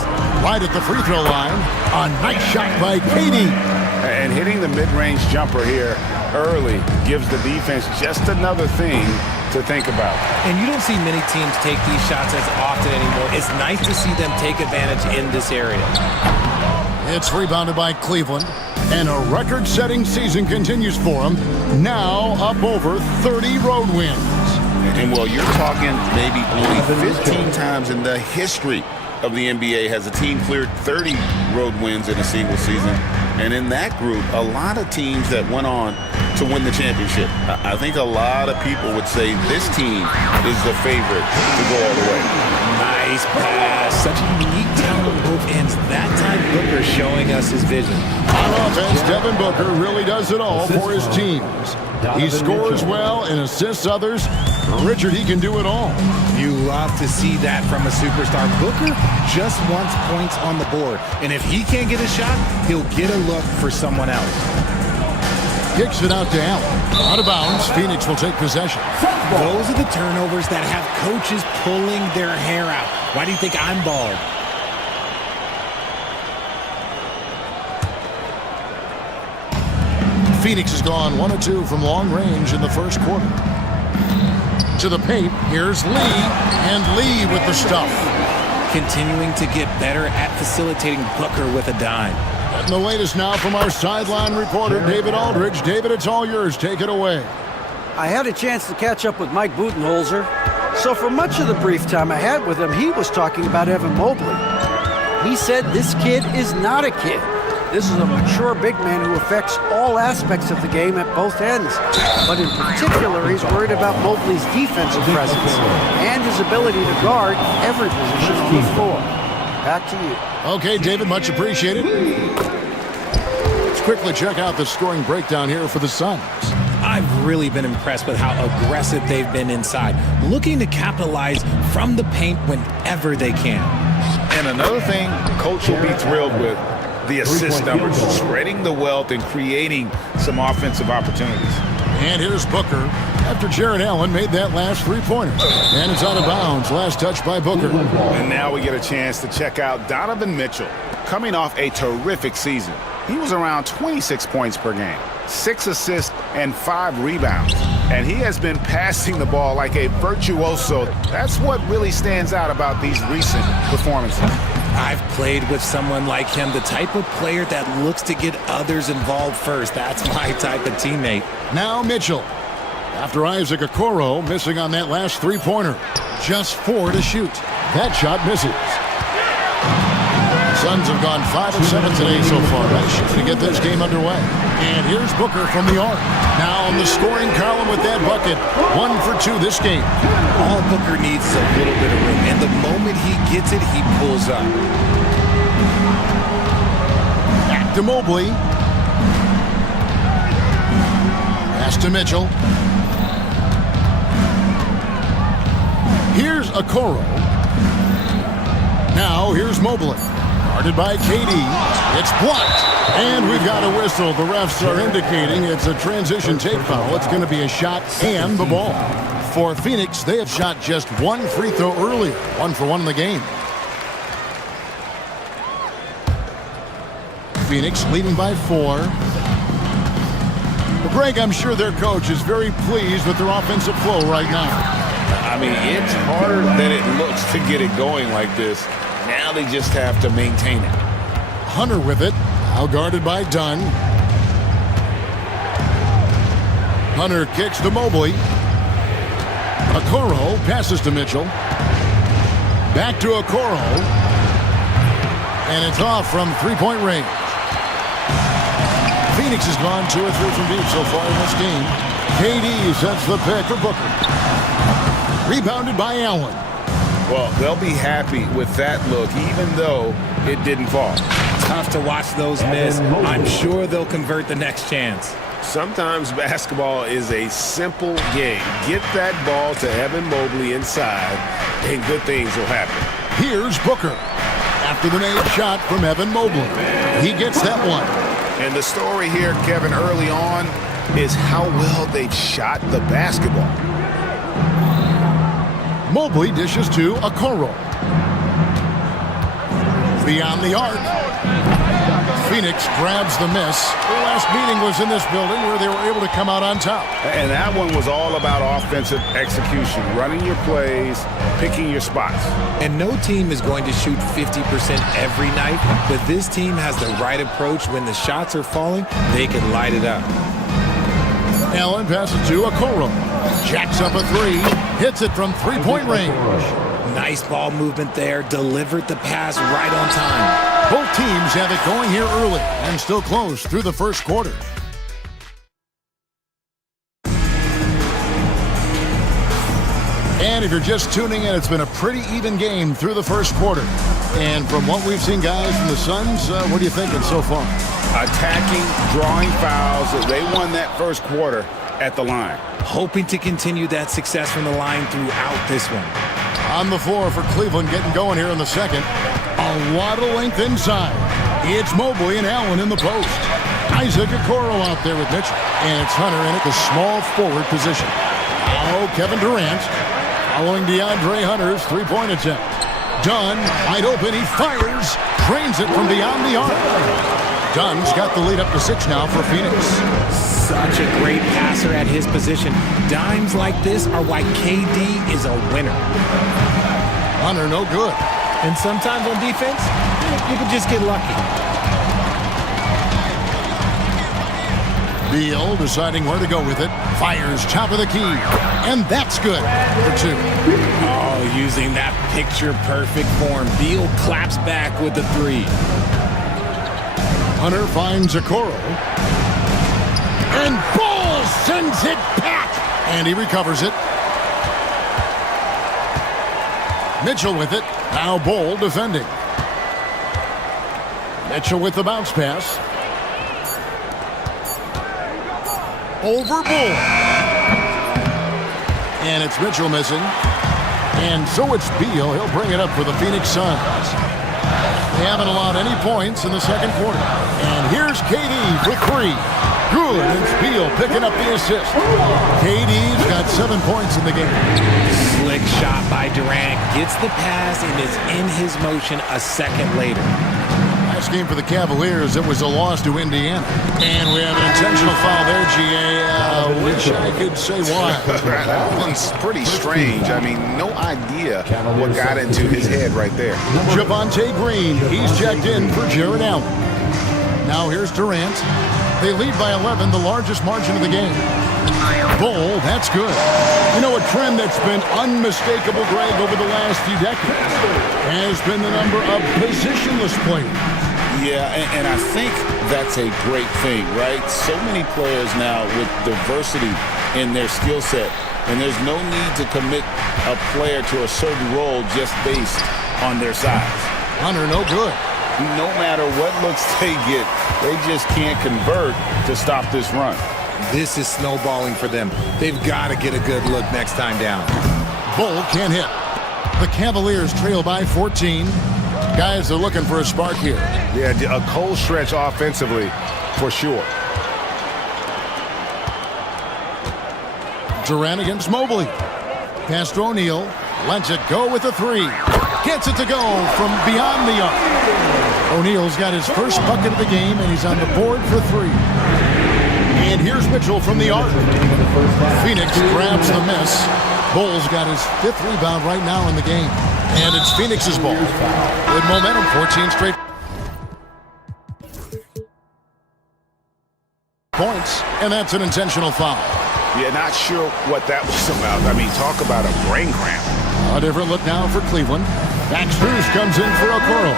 Right at the free throw line. A nice shot by KD. And hitting the mid-range jumper here early gives the defense just another thing to think about. And you don't see many teams take these shots as often anymore. It's nice to see them take advantage in this area. It's rebounded by Cleveland. And a record-setting season continues for them. Now up over 30 road wins. And well, you're talking maybe only 15 times in the history of the NBA has a team cleared 30 road wins in a single season. And in that group, a lot of teams that went on to win the championship. I think a lot of people would say this team is the favorite to go all the way. Nice pass. Such a unique talent on both ends. That time, Booker showing us his vision. On offense, Devin Booker really does it all for his teams. He scores well and assists others. Richard, he can do it all. You love to see that from a superstar. Booker just wants points on the board. And if he can't get a shot, he'll get a look for someone else. Kicks it out to Allen. Out of bounds, Phoenix will take possession. Those are the turnovers that have coaches pulling their hair out. Why do you think I'm bald? Phoenix has gone 1 of 2 from long range in the first quarter. To the paint, here's Lee, and Lee with the stuff. Continuing to get better at facilitating Booker with a dime. And the latest now from our sideline reporter, David Aldridge. David, it's all yours. Take it away. I had a chance to catch up with Mike Budenholzer. So for much of the brief time I had with him, he was talking about Evan Mobley. He said this kid is not a kid. This is a mature big man who affects all aspects of the game at both ends. But in particular, he's worried about Mobley's defensive presence and his ability to guard every position on the floor. Back to you. Okay, David, much appreciated. Let's quickly check out the scoring breakdown here for the Suns. I've really been impressed with how aggressive they've been inside, looking to capitalize from the paint whenever they can. And another thing Coach will be thrilled with, the assist numbers, spreading the wealth and creating some offensive opportunities. And here's Booker after Jared Allen made that last three-pointer. And it's out of bounds. Last touch by Booker. And now we get a chance to check out Donovan Mitchell, coming off a terrific season. He was around 26 points per game, 6 assists, and 5 rebounds. And he has been passing the ball like a virtuoso. That's what really stands out about these recent performances. I've played with someone like him, the type of player that looks to get others involved first. That's my type of teammate. Now Mitchell. After Isaac Okoro missing on that last three-pointer. Just 4 to shoot. That shot misses. Suns have gone 5 of 7 today so far. Nice shot to get this game underway. And here's Booker from the arc. Now on the scoring column with that bucket. 1 for 2 this game. All Booker needs is a little bit of room. And the moment he gets it, he pulls up. Back to Mobley. Pass to Mitchell. Here's Okoro. Now here's Mobley. Guarded by KD. It's blocked. And we've got a whistle. The refs are indicating it's a transition tape foul. It's going to be a shot and the ball. For Phoenix, they have shot just 1 free throw earlier. 1 for 1 in the game. Phoenix leading by 4. Well, Greg, I'm sure their coach is very pleased with their offensive flow right now. I mean, it's harder than it looks to get it going like this. Now they just have to maintain it. Hunter with it. Now guarded by Dunn. Hunter kicks to Mobley. Okoro passes to Mitchell. Back to Okoro. And it's off from three-point range. Phoenix has gone 2 or 3 from deep so far in this game. KD sets the pick for Booker. Rebounded by Allen. Well, they'll be happy with that look, even though it didn't fall. Tough to watch those miss. I'm sure they'll convert the next chance. Sometimes basketball is a simple game. Get that ball to Evan Mobley inside, and good things will happen. Here's Booker. After the made shot from Evan Mobley. He gets that one. And the story here, Kevin, early on, is how well they've shot the basketball. Mobley dishes to Okoro. Beyond the arc. Phoenix grabs the miss. Their last meeting was in this building where they were able to come out on top. And that one was all about offensive execution, running your plays, picking your spots. And no team is going to shoot 50% every night, but this team has the right approach. When the shots are falling, they can light it up. Allen passes to Okoro. Jacks up a 3. Hits it from 3-point range. Nice ball movement there. Delivered the pass right on time. Both teams have it going here early and still close through the first quarter. And if you're just tuning in, it's been a pretty even game through the first quarter. And from what we've seen, guys, from the Suns, what are you thinking so far? Attacking, drawing fouls. They won that first quarter at the line. Hoping to continue that success from the line throughout this one. On the floor for Cleveland, getting going here in the second. A lot of length inside. It's Mobley and Allen in the post. Isaac Okoro out there with Mitchell. And it's Hunter in at the small forward position. Now Kevin Durant following DeAndre Hunter's 3-point attempt. Dunn, wide open, he fires. Drains it from beyond the arc. Dunn's got the lead up to 6 now for Phoenix. Such a great passer at his position. Dimes like this are why KD is a winner. Hunter no good. And sometimes on defense, you can just get lucky. Beal deciding where to go with it. Fires top of the key. And that's good for 2. Oh, using that picture-perfect form. Beal claps back with the 3. Hunter finds Okoro. And Ball sends it back. And he recovers it. Mitchell with it. Now Ball defending. Mitchell with the bounce pass. Over Ball. And it's Mitchell missing. And so it's Beal. He'll bring it up for the Phoenix Suns. They haven't allowed any points in the second quarter. And here's KD for 3. Good. It's Beal picking up the assist. KD's got 7 points in the game. Slick shot by Durant. Gets the pass and is in his motion a second later. Last game for the Cavaliers, it was a loss to Indiana. And we have an intentional foul there, GA, which I could say why. That one's pretty strange. I mean, no idea what got into his head right there. Javonte Green, he's checked in for Jared Allen. Now here's Durant. They lead by 11, the largest margin of the game. Bull, that's good. You know, a trend that's been unmistakable, Greg, over the last few decades has been the number of positionless players. Yeah, and I think that's a great thing, right? So many players now with diversity in their skill set, and there's no need to commit a player to a certain role just based on their size. Hunter, no good. No matter what looks they get, they just can't convert to stop this run. This is snowballing for them. They've got to get a good look next time down. Bull can't hit. The Cavaliers trail by 14. Guys are looking for a spark here. Yeah, a cold stretch offensively for sure. Durant against Mobley. Pass to O'Neal. Lets it go with a 3. Gets it to go from beyond the arc. O'Neal's got his first bucket of the game, and he's on the board for 3. And here's Mitchell from the arc. Phoenix grabs the miss. Bull's got his 5th rebound right now in the game. And it's Phoenix's ball. With momentum, 14 straight points. And that's an intentional foul. Yeah, not sure what that was about. I mean, talk about a brain cramp. A different look now for Cleveland. Max Strus comes in for Okoro.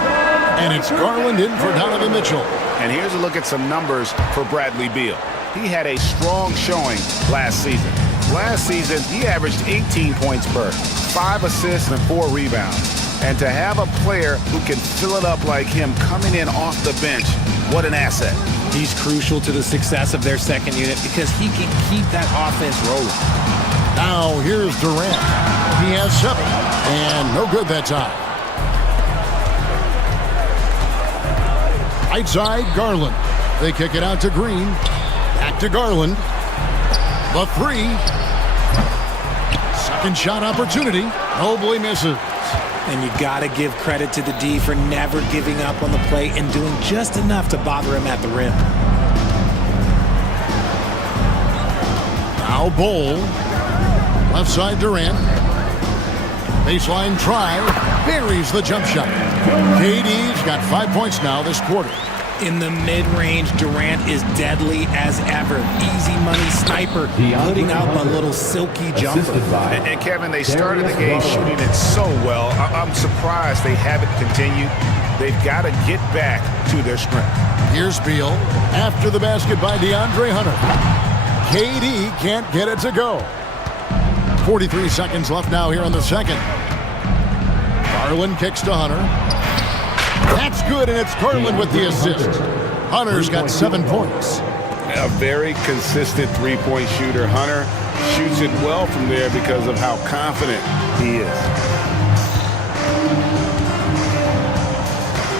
And it's Garland in for Donovan Mitchell. And here's a look at some numbers for Bradley Beal. He had a strong showing last season. Last season, he averaged 18 points per, 5 assists and 4 rebounds. And to have a player who can fill it up like him coming in off the bench, what an asset. He's crucial to the success of their second unit because he can keep that offense rolling. Now here's Durant. He has 7, and no good that time. Right side, Garland. They kick it out to Green. Back to Garland. The 3. Second shot opportunity. Mobley misses. And you got to give credit to the D for never giving up on the play and doing just enough to bother him at the rim. Now Bol. Left side, Durant. Baseline try. Buries the jump shot. KD's got 5 points now this quarter. In the mid-range, Durant is deadly as ever. Easy money sniper, putting up a little silky jumper. And Kevin, they started the game shooting it so well. I'm surprised they haven't continued. They've got to get back to their strength. Here's Beal. After the basket by DeAndre Hunter. KD can't get it to go. 43 seconds left now here in the second. Garland kicks to Hunter. That's good, and it's Garland with the assist. Hunter's got 7 points. A very consistent three-point shooter. Hunter shoots it well from there because of how confident he is.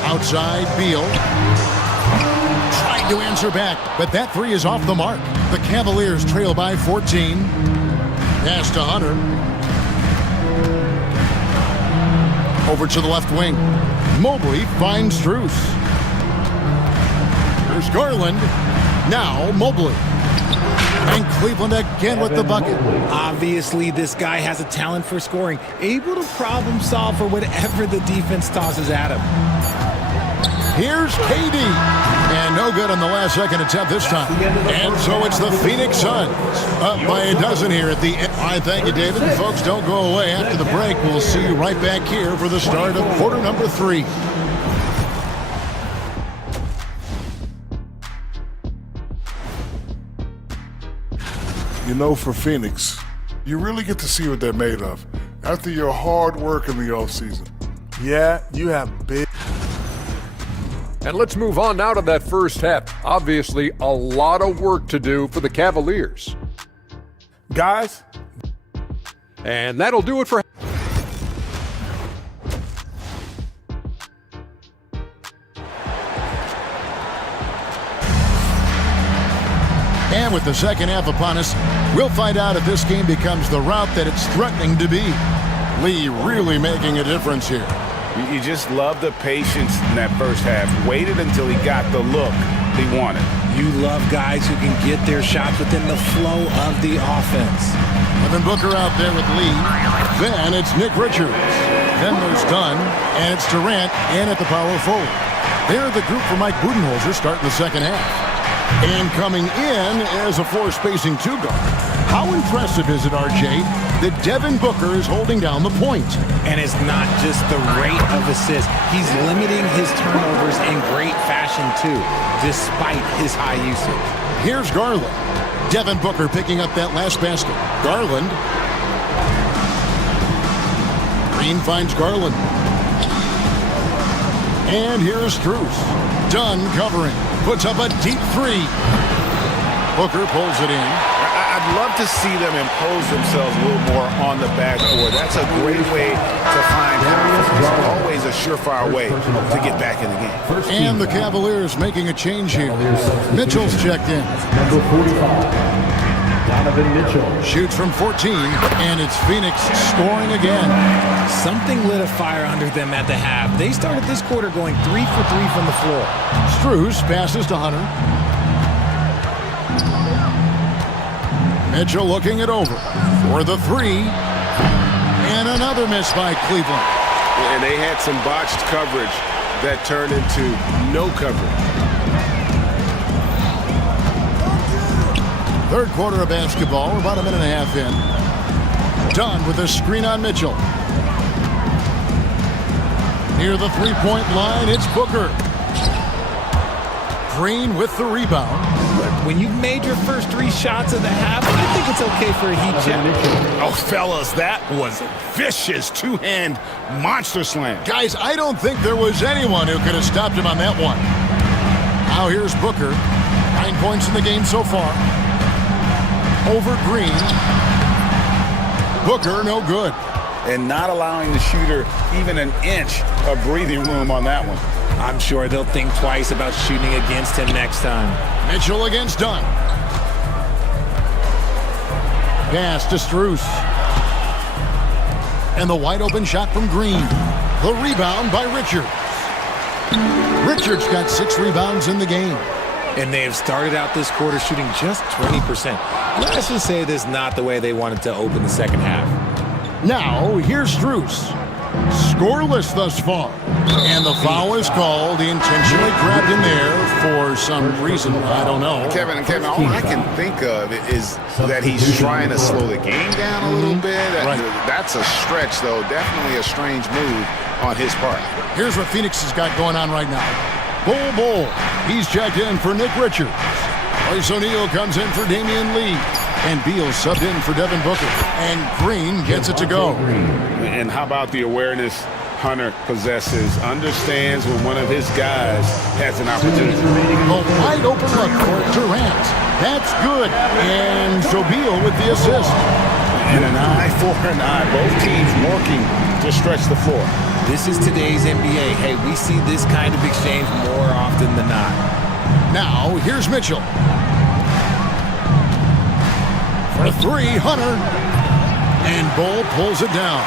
Outside, Beal. Tried to answer back, but that 3 is off the mark. The Cavaliers trail by 14. Pass to Hunter. Over to the left wing. Mobley finds Strus. There's Garland. Now Mobley. And Cleveland again with the bucket. Obviously, this guy has a talent for scoring, able to problem solve for whatever the defense tosses at him. Here's KD. And no good on the last second attempt this time. And so it's the Phoenix Suns. Up by a dozen here at the end. All right, thank you, David. And folks, don't go away. After the break, we'll see you right back here for the start of quarter number 3. You know, for Phoenix, you really get to see what they're made of after your hard work in the offseason. Yeah, you have big... And let's move on now to that first half. Obviously, a lot of work to do for the Cavaliers. Guys. And that'll do it for... And with the second half upon us, we'll find out if this game becomes the route that it's threatening to be. Lee really making a difference here. You just love the patience in that first half. Waited until he got the look he wanted. You love guys who can get their shots within the flow of the offense. Devin Booker out there with Lee. Then it's Nick Richards. Then there's Dunn, and it's Durant in at the power forward. They're the group for Mike Budenholzer starting the second half. And coming in as a four-spacing 2-guard. How impressive is it, RJ, that Devin Booker is holding down the point? And it's not just the rate of assists. He's limiting his turnovers in great fashion, too, despite his high usage. Here's Garland. Devin Booker picking up that last basket. Garland. Green finds Garland. And here's Strus. Dunn covering. Puts up a deep 3. Booker pulls it in. I'd love to see them impose themselves a little more on the backboard. That's a great way to find confidence. Always a surefire way to get back in the game. And the Cavaliers making a change here. Mitchell's checked in. Number 45. Donovan Mitchell. Shoots from 14, and it's Phoenix scoring again. Something lit a fire under them at the half. They started this quarter going 3 for 3 from the floor. Strus passes to Hunter. Mitchell looking it over for the 3. And another miss by Cleveland. And they had some botched coverage that turned into no coverage. Third quarter of basketball. We're about a minute and a half in. Dunn with a screen on Mitchell. Near the three-point line, it's Booker. Green with the rebound. When you've made your first 3 shots of the half, I think it's okay for a heat check. Oh, fellas, that was a vicious two-hand monster slam. Guys, I don't think there was anyone who could have stopped him on that one. Now here's Booker. 9 points in the game so far. Over Green. Booker, no good. And not allowing the shooter even an inch of breathing room on that one. I'm sure they'll think twice about shooting against him next time. Mitchell against Dunn. Pass to Strus. And the wide open shot from Green. The rebound by Richards. Richards got 6 rebounds in the game. And they have started out this quarter shooting just 20%. Let's just say this is not the way they wanted to open the second half. Now, here's Strus. Scoreless thus far. And the foul is called. He intentionally grabbed him there for some reason. I don't know. Kevin, all I can think of is that he's trying to slow the game down a little bit. That's a stretch, though. Definitely a strange move on his part. Here's what Phoenix has got going on right now. Bull. He's checked in for Nick Richards. Royce O'Neal comes in for Damian Lee. And Beal subbed in for Devin Booker. And Green gets it to go. And how about the awareness Hunter possesses? Understands when one of his guys has an opportunity. A wide open look for Durant. That's good. And so Beal with the assist. And an eye for an eye. Both teams working to stretch the floor. This is today's NBA. Hey, we see this kind of exchange more often than not. Now, here's Mitchell. For 3, Hunter. And Bull pulls it down.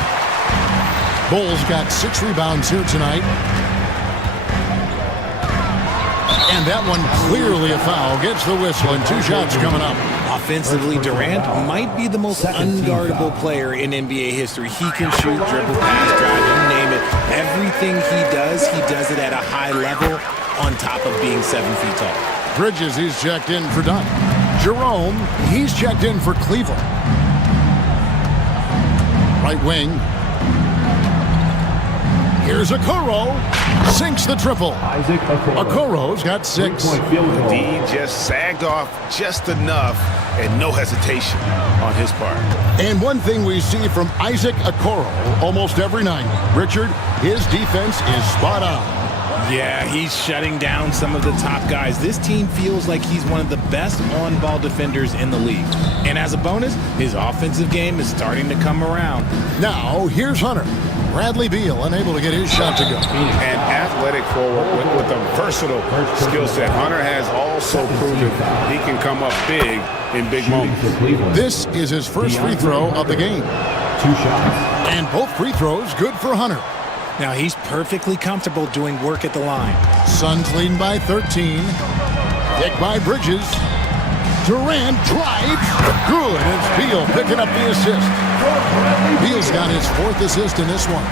Bull's got 6 rebounds here tonight. And that one clearly a foul. Gets the whistle and 2 shots coming up. Offensively, Durant might be the most unguardable player in NBA history. He can shoot, dribble, pass, drive, you name it. Everything he does it at a high level on top of being 7 feet tall. Bridges, he's checked in for Dunn. Jerome, he's checked in for Cleveland. Right wing. Here's Okoro. Sinks the triple. Okoro's got 6. D just sagged off just enough and no hesitation on his part. And one thing we see from Isaac Okoro almost every night, Richard, his defense is spot on. Yeah, he's shutting down some of the top guys. This team feels like he's one of the best on-ball defenders in the league. And as a bonus, his offensive game is starting to come around. Now, here's Hunter. Bradley Beal unable to get his shot to go. An athletic forward with a versatile skill set. Hunter has also proven he can come up big in big moments. This is his first free throw of the game. 2 shots. And both free throws good for Hunter. Now he's perfectly comfortable doing work at the line. Suns leading by 13. Kick by Bridges. Durant drives. Good. It's Beal picking up the assist. Beal's got his 4th assist in this one.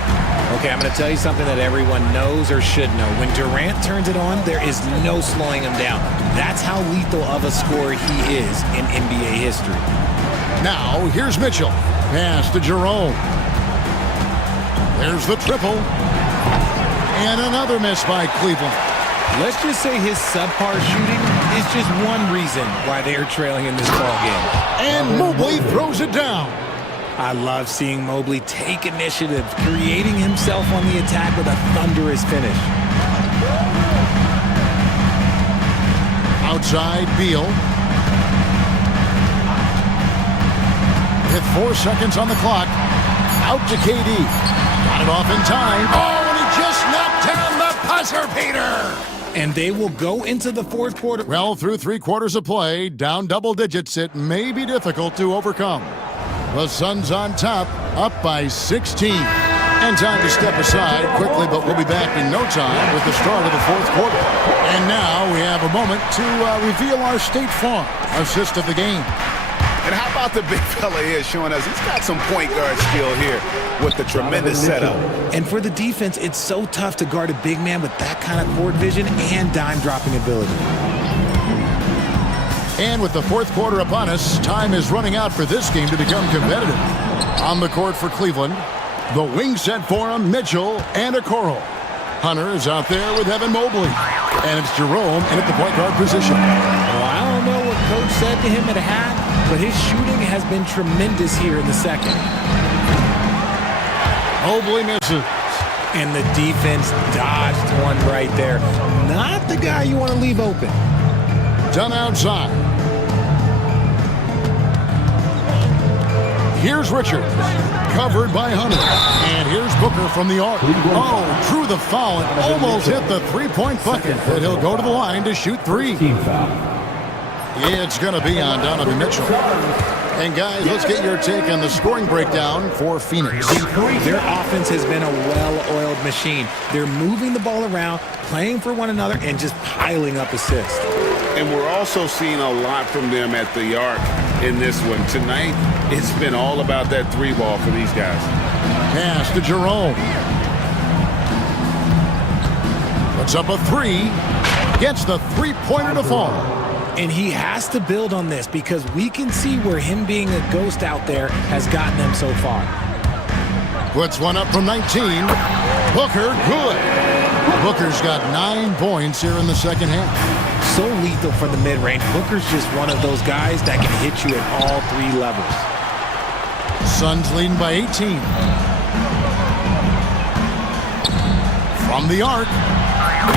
Okay, I'm going to tell you something that everyone knows or should know. When Durant turns it on, there is no slowing him down. That's how lethal of a scorer he is in NBA history. Now, here's Mitchell. Pass to Jerome. There's the triple. And another miss by Cleveland. Let's just say his subpar shooting is just one reason why they are trailing in this ballgame. And Mobley throws it down. I love seeing Mobley take initiative, creating himself on the attack with a thunderous finish. Outside, Beal. With 4 seconds on the clock. Out to KD. Got it off in time. Oh, and he just knocked down the buzzer beater. And they will go into the 4th quarter. Well, through 3 quarters of play, down double digits, it may be difficult to overcome. The Suns on top, up by 16. And time to step aside quickly, but we'll be back in no time with the start of the 4th quarter. And now we have a moment to reveal our State Farm assist of the game. And how about the big fella here showing us he's got some point guard skill here with the tremendous setup. And for the defense, it's so tough to guard a big man with that kind of court vision and dime dropping ability. And with the 4th quarter upon us, time is running out for this game to become competitive. On the court for Cleveland, the wing set for him, Mitchell and Okoro. Hunter is out there with Evan Mobley. And it's Jerome in at the point guard position. Well, I don't know what coach said to him at half, but his shooting has been tremendous here in the second. Mobley misses. And the defense dodged one right there. Not the guy you want to leave open. Done outside. Here's Richards, covered by Hunter. And here's Booker from the arc. Oh, drew the foul and almost hit the three-point bucket. But he'll go to the line to shoot three. It's going to be on Donovan Mitchell. And guys, let's get your take on the scoring breakdown for Phoenix. Their offense has been a well-oiled machine. They're moving the ball around, playing for one another, and just piling up assists. And we're also seeing a lot from them at the arc in this one. Tonight, it's been all about that three ball for these guys. Pass to Jerome. Puts up a three. Gets the three-pointer to fall. And he has to build on this because we can see where him being a ghost out there has gotten them so far. Puts one up from 19. Booker, good. Booker's got 9 points here in the second half. So lethal for the mid-range. Booker's just one of those guys that can hit you at all 3 levels. Suns leading by 18. From the arc.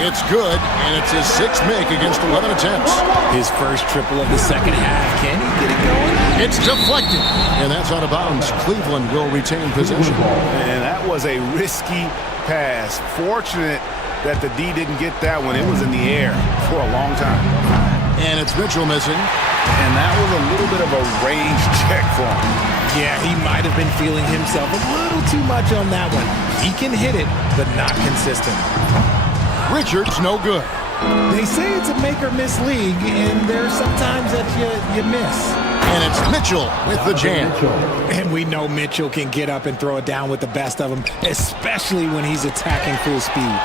It's good, and it's his 6th make against 11 attempts. His first triple of the second half. Can he get it going? It's deflected, and that's out of bounds. Cleveland will retain possession. And that was a risky pass. Fortunate that the D didn't get that one. It was in the air for a long time. And it's Mitchell missing. And that was a little bit of a range check for him. Yeah, he might have been feeling himself a little too much on that one. He can hit it, but not consistent. Richards, no good. They say it's a make-or-miss league, and there's sometimes that you miss. And it's Mitchell with the jam. And we know Mitchell can get up and throw it down with the best of them, especially when he's attacking full speed.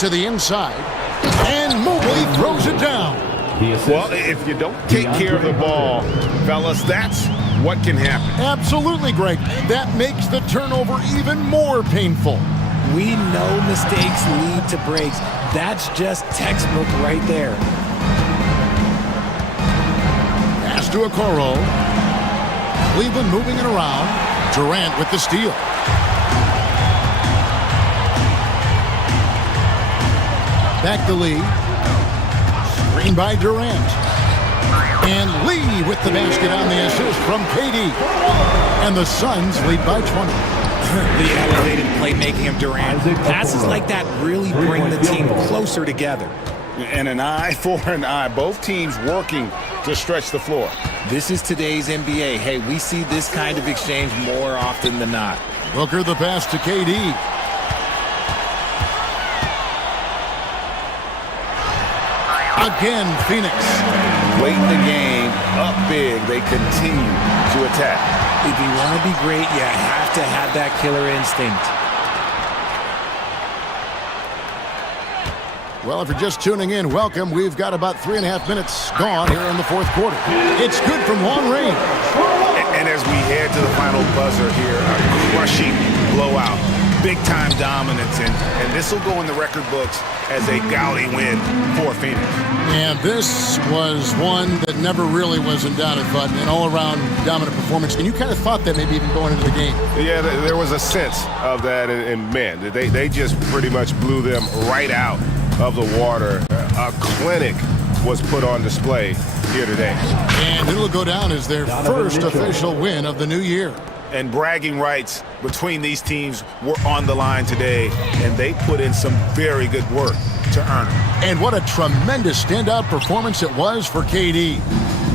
To the inside, and Mobley throws it down. Well, if you don't take care of the ball, fellas, that's what can happen. Absolutely, Greg. That makes the turnover even more painful. We know mistakes lead to breaks. That's just textbook right there. Pass to Okoro. Cleveland moving it around. Durant with the steal. Back to Lee. Screen by Durant. And Lee with the basket on the assist from KD. And the Suns lead by 20. The elevated playmaking of Durant. Passes like that really bring the team closer together. And an eye for an eye. Both teams working to stretch the floor. This is today's NBA. Hey, we see this kind of exchange more often than not. Booker the pass to KD. Again, Phoenix. Late in the game, up big, they continue to attack. If you want to be great, you have to have that killer instinct. Well, if you're just tuning in, welcome. We've got about 3.5 minutes gone here in the fourth quarter. It's good from long range. And as we head to the final buzzer here, a crushing blowout. Big-time dominance, and this will go in the record books as a gaudy win for Phoenix. And this was one that never really was in doubt, but an all-around dominant performance. And you kind of thought that maybe even going into the game. Yeah, there was a sense of that, and man, they just pretty much blew them right out of the water. A clinic was put on display here today. And it'll go down as their first official win of the new year. And bragging rights between these teams were on the line today, and they put in some very good work to earn it. And what a tremendous standout performance it was for KD.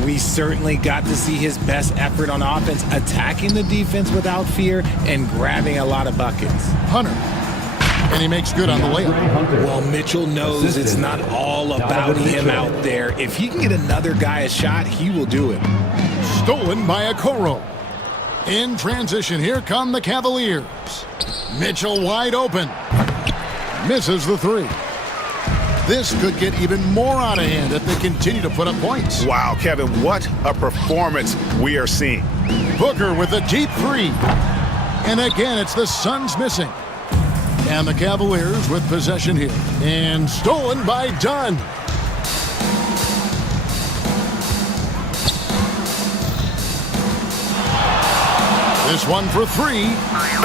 We certainly got to see his best effort on offense, attacking the defense without fear and grabbing a lot of buckets. Hunter. And he makes good on the layup. Well, Mitchell knows it's not all about him out there. If he can get another guy a shot, he will do it. Stolen by Okoro. In transition, here come the Cavaliers. Mitchell wide open. Misses the three. This could get even more out of hand if they continue to put up points. Wow, Kevin, what a performance we are seeing. Booker with a deep three. And again, it's the Suns missing. And the Cavaliers with possession here. And stolen by Dunn. This one for three.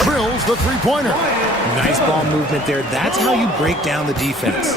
Drills the three-pointer. Nice ball movement there. That's how you break down the defense.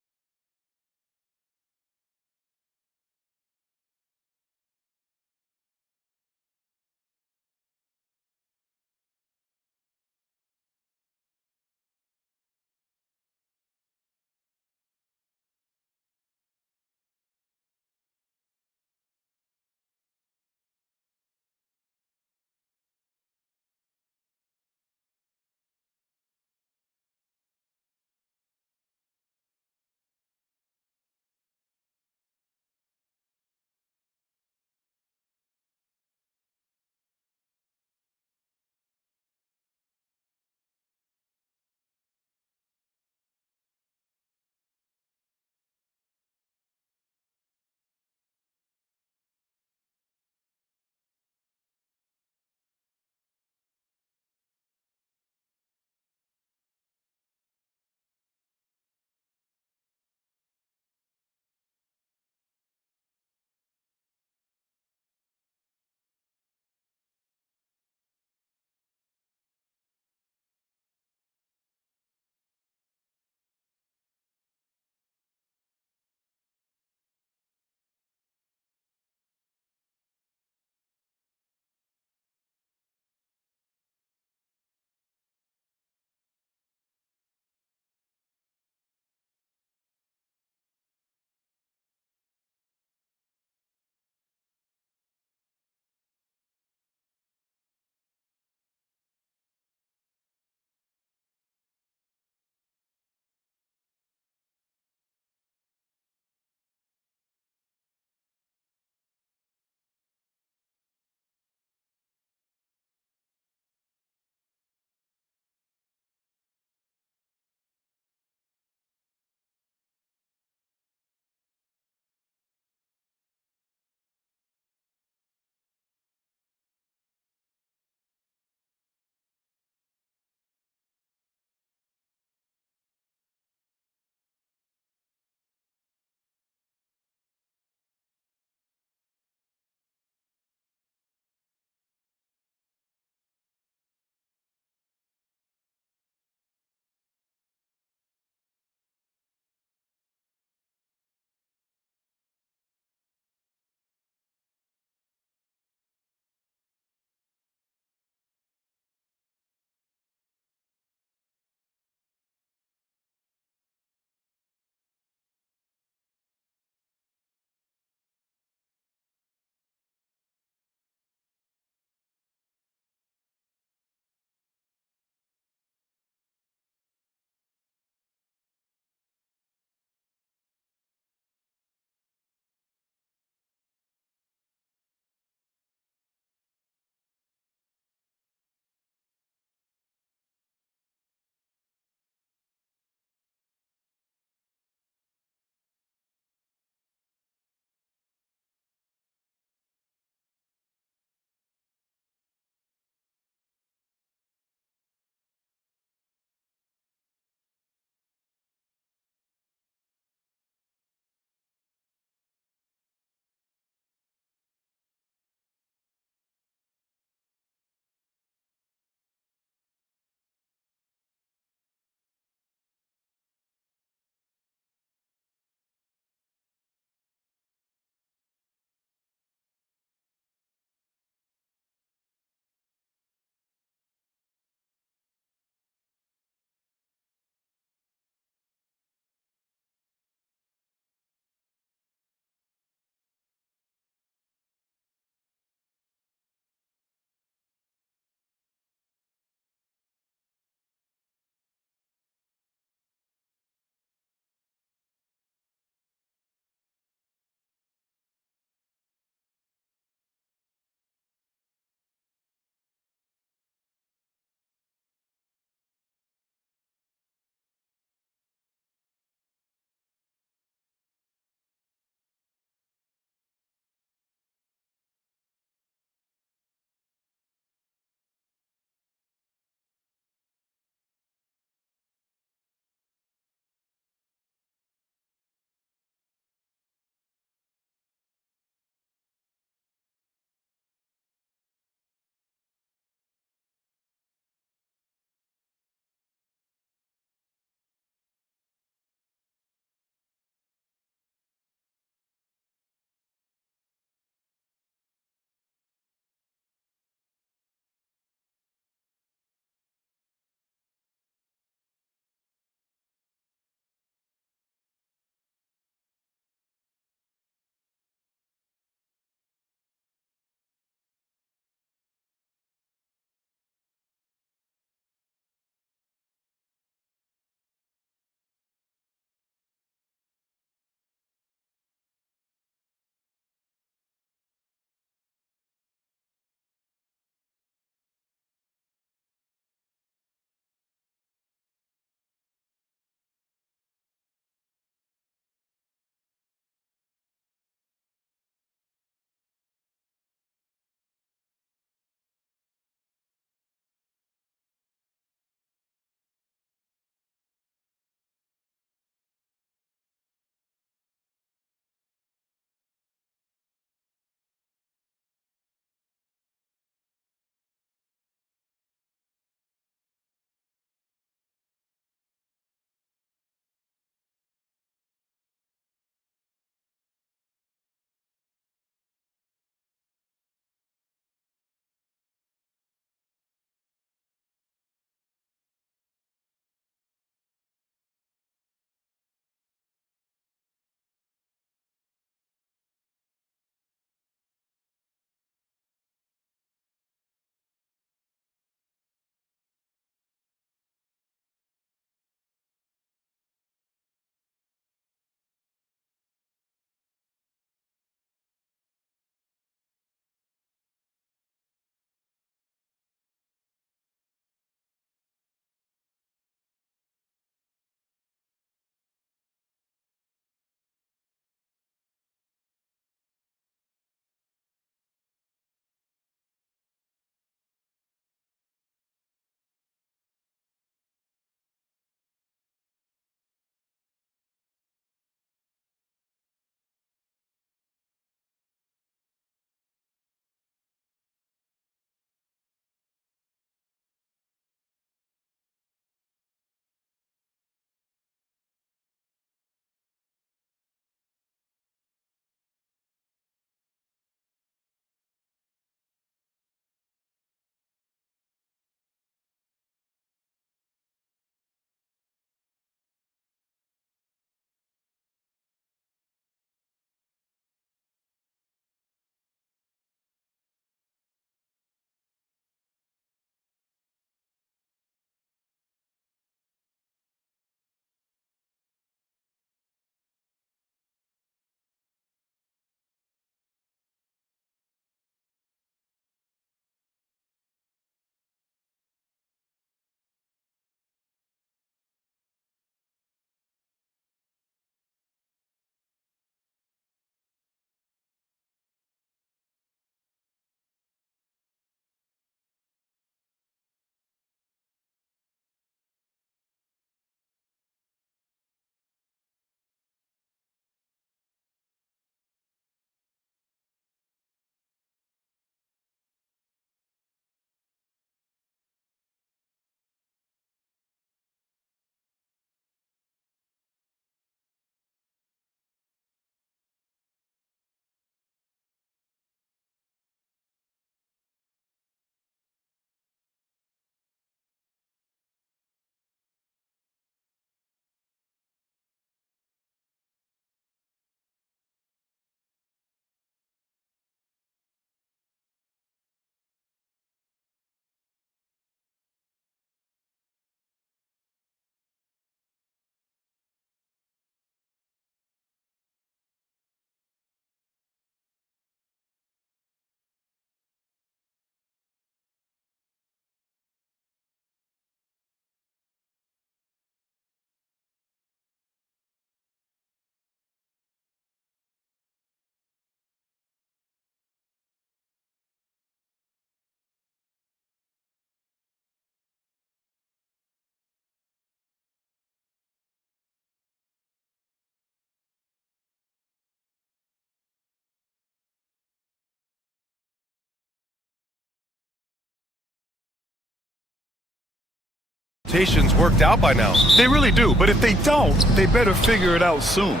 expectations worked out by now. They really do, but if they don't, they better figure it out soon.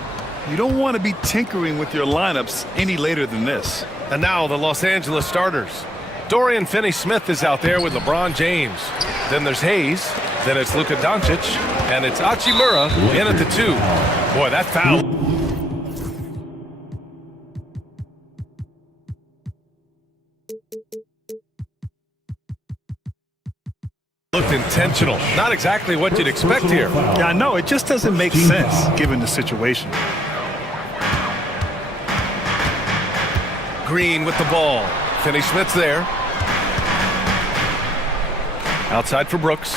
You don't want to be tinkering with your lineups any later than this. And now the Los Angeles starters. Dorian Finney-Smith is out there with LeBron James. Then there's Hayes. Then it's Luka Doncic. And it's Hachimura in at the 2. Boy, that foul. Looked intentional. Not exactly what you'd expect here. Yeah, I know. It just doesn't make sense given the situation. Green with the ball. Finney-Smith's there. Outside for Brooks.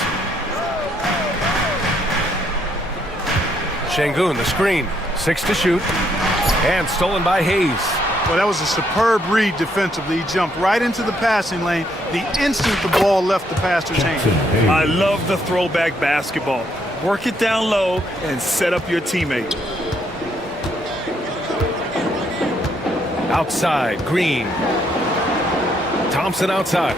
Şengün, the screen. 6 to shoot. And stolen by Hayes. Well, that was a superb read defensively. He jumped right into the passing lane the instant the ball left the passer's hand. I love the throwback basketball. Work it down low and set up your teammate. Outside, Green. Thompson outside.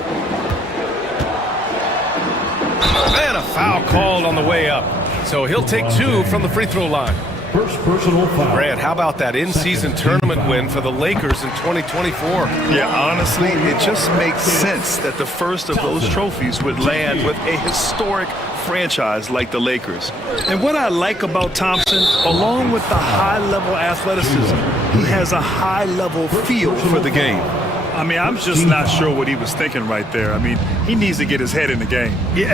And a foul called on the way up. So he'll take 2 from the free throw line. First personal foul. Grant, how about that in-season tournament win for the Lakers in 2024? Yeah, honestly, it just makes sense that the first of those trophies would land with a historic franchise like the Lakers. And what I like about Thompson, along with the high-level athleticism, he has a high-level feel for the game. I mean, I'm just not sure what he was thinking right there. I mean, he needs to get his head in the game. Yeah,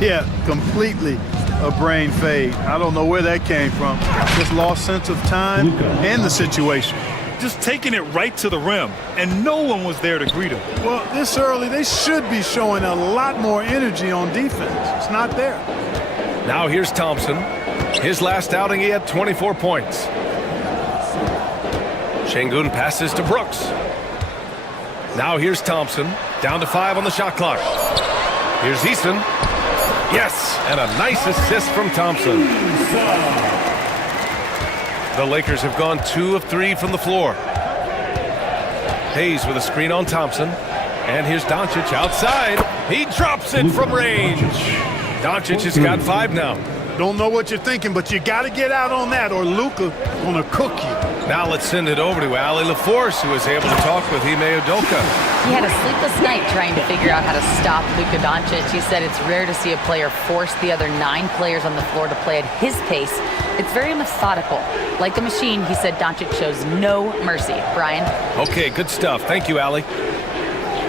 yeah, completely a brain fade. I don't know where that came from. Just lost sense of time and the situation. Just taking it right to the rim, and no one was there to greet him. Well, this early, they should be showing a lot more energy on defense. It's not there. Now here's Thompson. His last outing, he had 24 points. Şengün passes to Brooks. Now here's Thompson, down to 5 on the shot clock. Here's Easton. Yes, and a nice assist from Thompson. The Lakers have gone 2 of 3 from the floor. Hayes with a screen on Thompson. And here's Doncic outside. He drops it from range. Doncic has got 5 now. Don't know what you're thinking, but you got to get out on that or Luka gonna cook you. Now let's send it over to Ali LaForce, who was able to talk with Ime Udoka. He had a sleepless night trying to figure out how to stop Luka Doncic. He said it's rare to see a player force the other 9 players on the floor to play at his pace. It's very methodical. Like a machine, he said Doncic shows no mercy. Brian? Okay, good stuff. Thank you, Ali.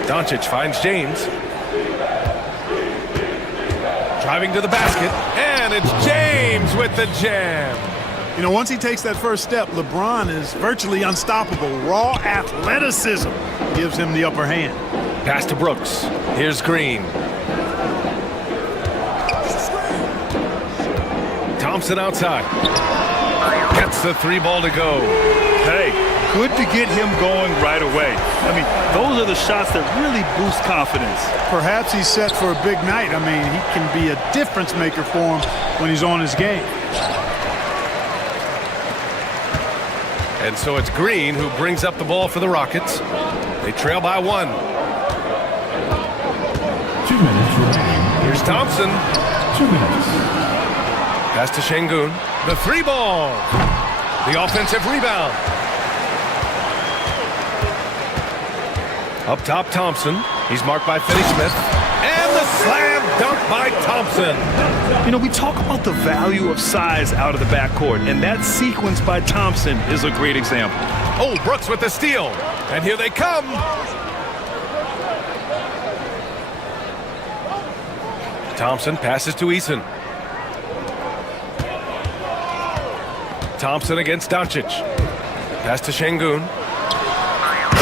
Doncic finds James. Driving to the basket, and it's James with the jam. You know, once he takes that first step, LeBron is virtually unstoppable. Raw athleticism gives him the upper hand. Pass to Brooks. Here's Green. Thompson outside. Gets the 3 ball to go. Hey, good to get him going right away. I mean, those are the shots that really boost confidence. Perhaps he's set for a big night. I mean, he can be a difference maker for him when he's on his game. And so it's Green who brings up the ball for the Rockets. They trail by 1. 2 minutes remaining. Here's Thompson. 2 minutes. Pass to Şengün. The 3 ball. The offensive rebound. Up top, Thompson. He's marked by Finney-Smith. And the slam dunk by Thompson. You know, we talk about the value of size out of the backcourt, and that sequence by Thompson is a great example. Oh, Brooks with the steal. And here they come. Thompson passes to Eason. Thompson against Doncic. Pass to Şengün.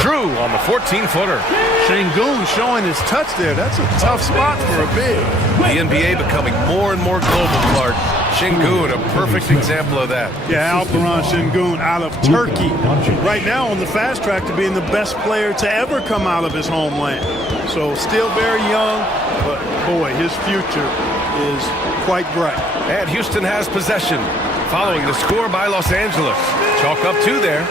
Drew on the 14-footer. Şengün showing his touch there. That's a tough spot for a big. The NBA becoming more and more global, Clark. Şengün, a perfect example of that. Yeah, Alperen Şengün out of Turkey. Right now on the fast track to being the best player to ever come out of his homeland. So still very young, but boy, his future is quite bright. And Houston has possession following the score by Los Angeles. Chalk up 2 there.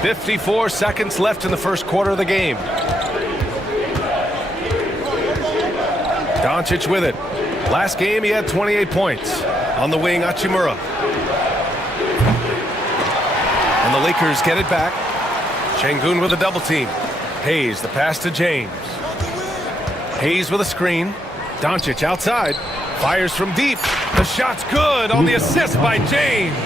54 seconds left in the first quarter of the game. Doncic with it. Last game, he had 28 points. On the wing, Hachimura. And the Lakers get it back. Şengün with a double team. Hayes, the pass to James. Hayes with a screen. Doncic outside. Fires from deep. The shot's good on the assist by James.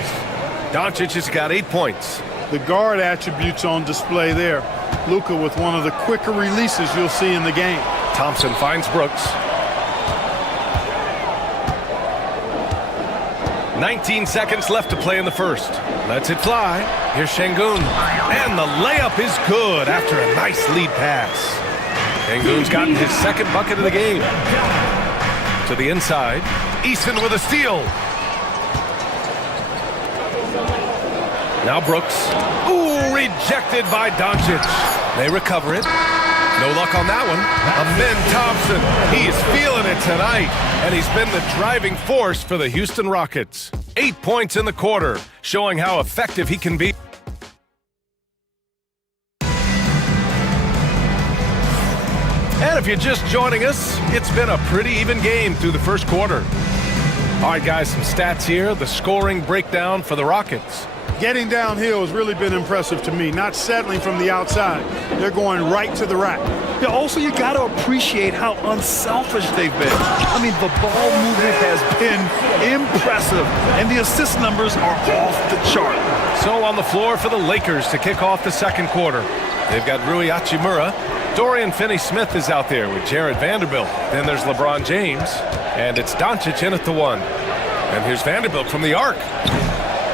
Doncic has got 8 points. The guard attributes on display there. Luka with one of the quicker releases you'll see in the game. Thompson finds Brooks. 19 seconds left to play in the first. Lets it fly. Here's Şengün. And the layup is good after a nice lead pass. Şengün's gotten his second bucket of the game. To the inside. Easton with a steal. Now Brooks. Ooh, rejected by Doncic. They recover it. No luck on that one. Amin Thompson. He's feeling it tonight. And he's been the driving force for the Houston Rockets. 8 points in the quarter, showing how effective he can be. And if you're just joining us, it's been a pretty even game through the first quarter. All right, guys, some stats here. The scoring breakdown for the Rockets. Getting downhill has really been impressive to me, not settling from the outside. They're going right to the rack. Yeah, also, you got to appreciate how unselfish they've been. I mean, the ball movement has been impressive, and the assist numbers are off the chart. So on the floor for the Lakers to kick off the second quarter. They've got Rui Hachimura. Dorian Finney-Smith is out there with Jared Vanderbilt. Then there's LeBron James, and it's Doncic in at the one. And here's Vanderbilt from the arc.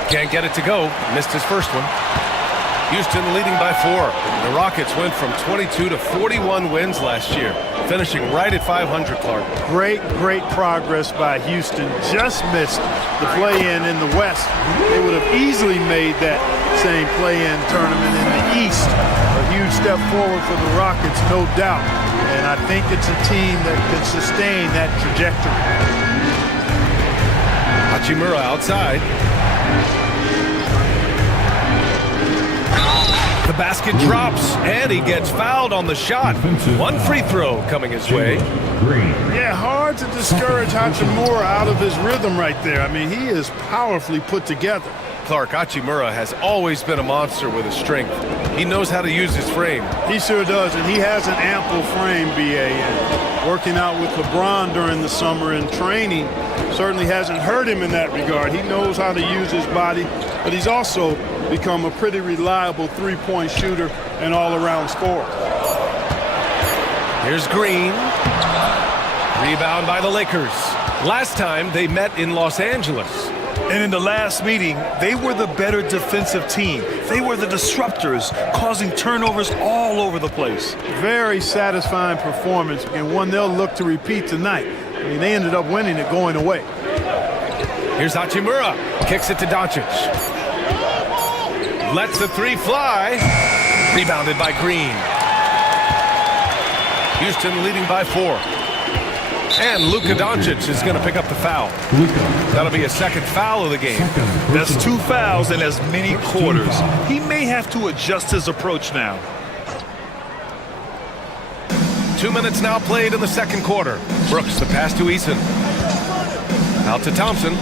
Can't get it to go. Missed his first one. Houston leading by 4. The Rockets went from 22 to 41 wins last year, finishing right at 500, Clark. Great progress by Houston. Just missed the play-in in the West. They would have easily made that same play-in tournament in the East. A huge step forward for the Rockets, no doubt. And I think it's a team that can sustain that trajectory. Hachimura outside. The basket drops, and he gets fouled on the shot. One free throw coming his way. Yeah, hard to discourage Hachimura out of his rhythm right there. I mean, he is powerfully put together. Clark, Hachimura has always been a monster with his strength. He knows how to use his frame. He sure does, and he has an ample frame, B.A. And working out with LeBron during the summer and training certainly hasn't hurt him in that regard. He knows how to use his body, but he's also become a pretty reliable three-point shooter and all-around scorer. Here's Green. Rebound by the Lakers. Last time they met in Los Angeles. And in the last meeting, they were the better defensive team. They were the disruptors, causing turnovers all over the place. Very satisfying performance, and one they'll look to repeat tonight. I mean, they ended up winning it going away. Here's Hachimura. Kicks it to Doncic. Lets the three fly. Rebounded by Green. Houston leading by 4. And Luka Doncic is going to pick up the foul. That'll be a second foul of the game. That's 2 fouls in as many quarters. He may have to adjust his approach now. 2 minutes now played in the second quarter. Brooks, the pass to Eason. Out to Thompson.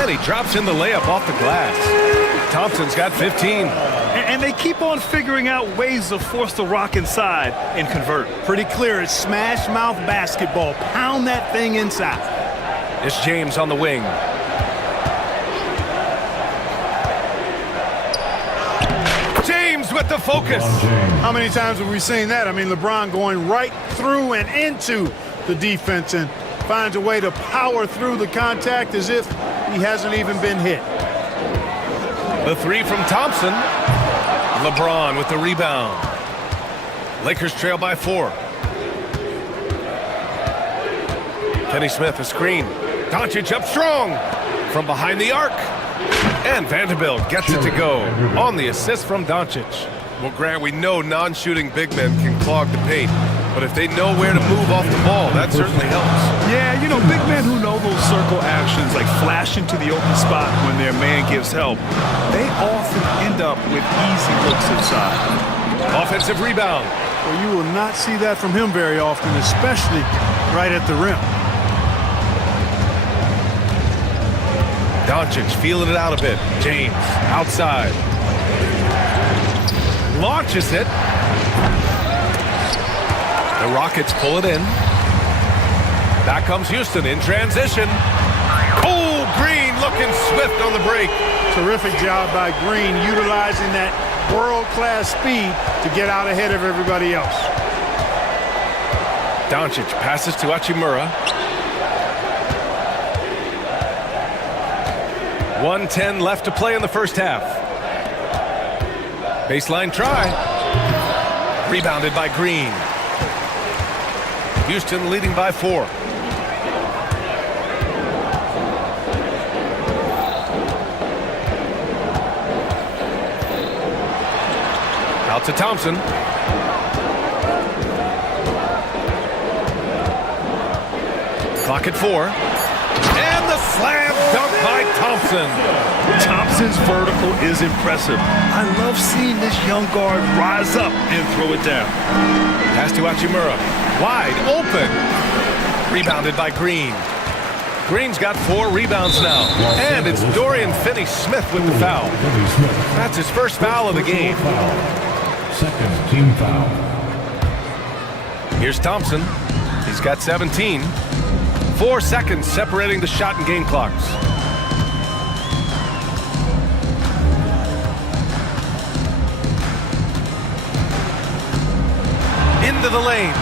And he drops in the layup off the glass. Thompson's got 15. And they keep on figuring out ways to force the rock inside and convert. Pretty clear, it's smash mouth basketball. Pound that thing inside. It's James on the wing. James with the focus. How many times have we seen that? I mean, LeBron going right through and into the defense and finds a way to power through the contact as if he hasn't even been hit. The three from Thompson. LeBron with the rebound. Lakers trail by 4. Finney-Smith a screen. Doncic up strong from behind the arc. And Vanderbilt gets it to go on the assist from Doncic. Well, Grant, we know non-shooting big men can clog the paint, but if they know where to move off the ball, that certainly helps. Yeah, you know, big men who know those circle actions, like flashing to the open spot when their man gives help, they often end up with easy looks inside. Offensive rebound. Well, you will not see that from him very often, especially right at the rim. Doncic feeling it out a bit. James outside. Launches it. The Rockets pull it in. Back comes Houston in transition. Oh, Green looking swift on the break. Terrific job by Green, utilizing that world-class speed to get out ahead of everybody else. Doncic passes to Hachimura. 1:10 left to play in the first half. Baseline try. Rebounded by Green. Houston leading by 4. Out to Thompson. Clock at 4. And the slam dunk by Thompson. Thompson's vertical is impressive. I love seeing this young guard rise up and throw it down. Pass to Hachimura. Wide open. Rebounded by Green. Green's got 4 rebounds now. And it's Dorian Finney-Smith with the foul. That's his first foul of the game. Second team foul. Here's Thompson. He's got 17. 4 seconds separating the shot and game clocks. Into the lane.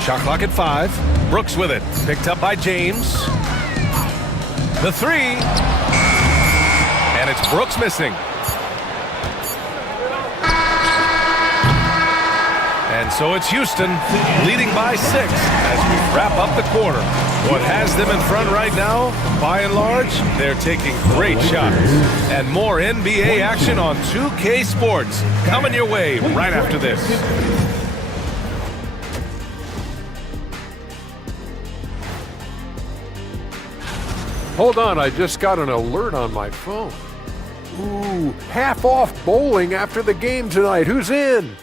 Shot clock at 5. Brooks with it. Picked up by James. The 3. And it's Brooks missing. And so it's Houston leading by 6 as we wrap up the quarter. What has them in front right now, by and large, they're taking great shots. And more NBA action on 2K Sports coming your way right after this. Hold on, I just got an alert on my phone. Ooh, half off bowling after the game tonight. Who's in?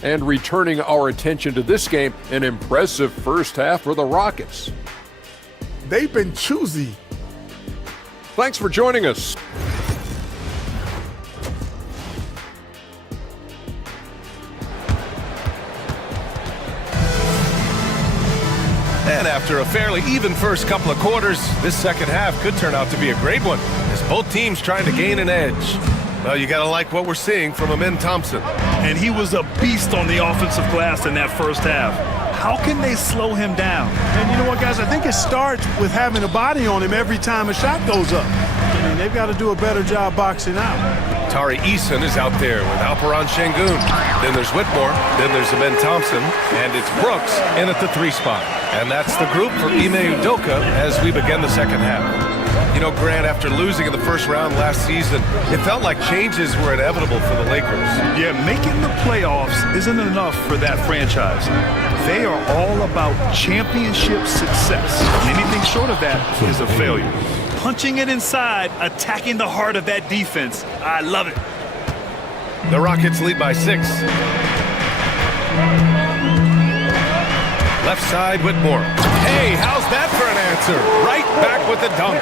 And returning our attention to this game, an impressive first half for the Rockets. They've been choosy. Thanks for joining us. And after a fairly even first couple of quarters, this second half could turn out to be a great one, as both teams trying to gain an edge. Well, you gotta like what we're seeing from Amin Thompson. And he was a beast on the offensive glass in that first half. How can they slow him down? And you know what, guys? I think it starts with having a body on him every time a shot goes up. I mean, they've got to do a better job boxing out. Tari Eason is out there with Alperon Şengün. Then there's Whitmore. Then there's Amin Thompson. And it's Brooks in at the 3 spot. And that's the group for Ime Udoka as we begin the second half. You know, Grant, after losing in the first round last season, it felt like changes were inevitable for the Lakers. Yeah, making the playoffs isn't enough for that franchise. They are all about championship success. Anything short of that is a failure. Punching it inside, attacking the heart of that defense. I love it. The Rockets lead by 6. Left side, Whitmore. Hey, how's that for an answer? Right back with the dunk.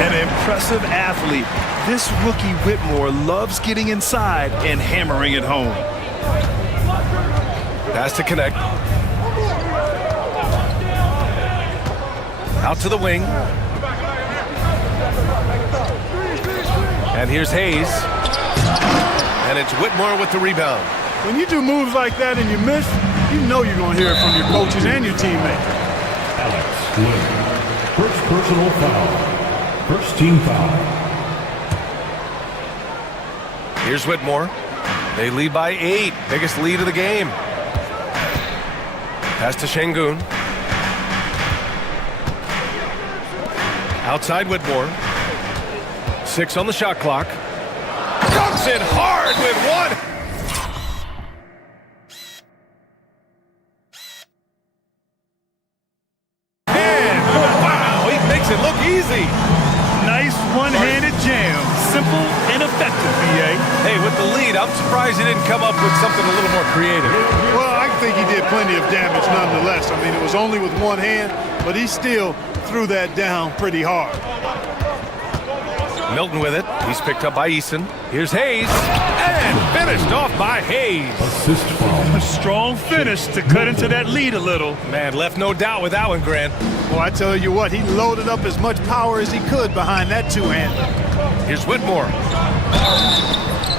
An impressive athlete. This rookie Whitmore loves getting inside and hammering it home. Pass to connect. Out to the wing. And here's Hayes. And it's Whitmore with the rebound. When you do moves like that and you miss, you know you're going to hear it from your coaches and your teammates. Alex Wood. First personal foul. First team foul. Here's Whitmore. They lead by 8. Biggest lead of the game. Pass to Şengün. Outside Whitmore. 6 on the shot clock. Dunks it hard with 1. Nice one-handed jams. simple and effective, BA. Hey, with the lead, I'm surprised he didn't come up with something a little more creative. Well, I think he did plenty of damage nonetheless. I mean, it was only with one hand, but he still threw that down pretty hard. Milton with it. He's picked up by Eason. Here's Hayes. And finished off by Hayes. Assist from. A strong finish to cut into that lead a little. Man, left no doubt with that one, Grant. Well, I tell you what, he loaded up as much power as he could behind that two-hander. Here's Whitmore.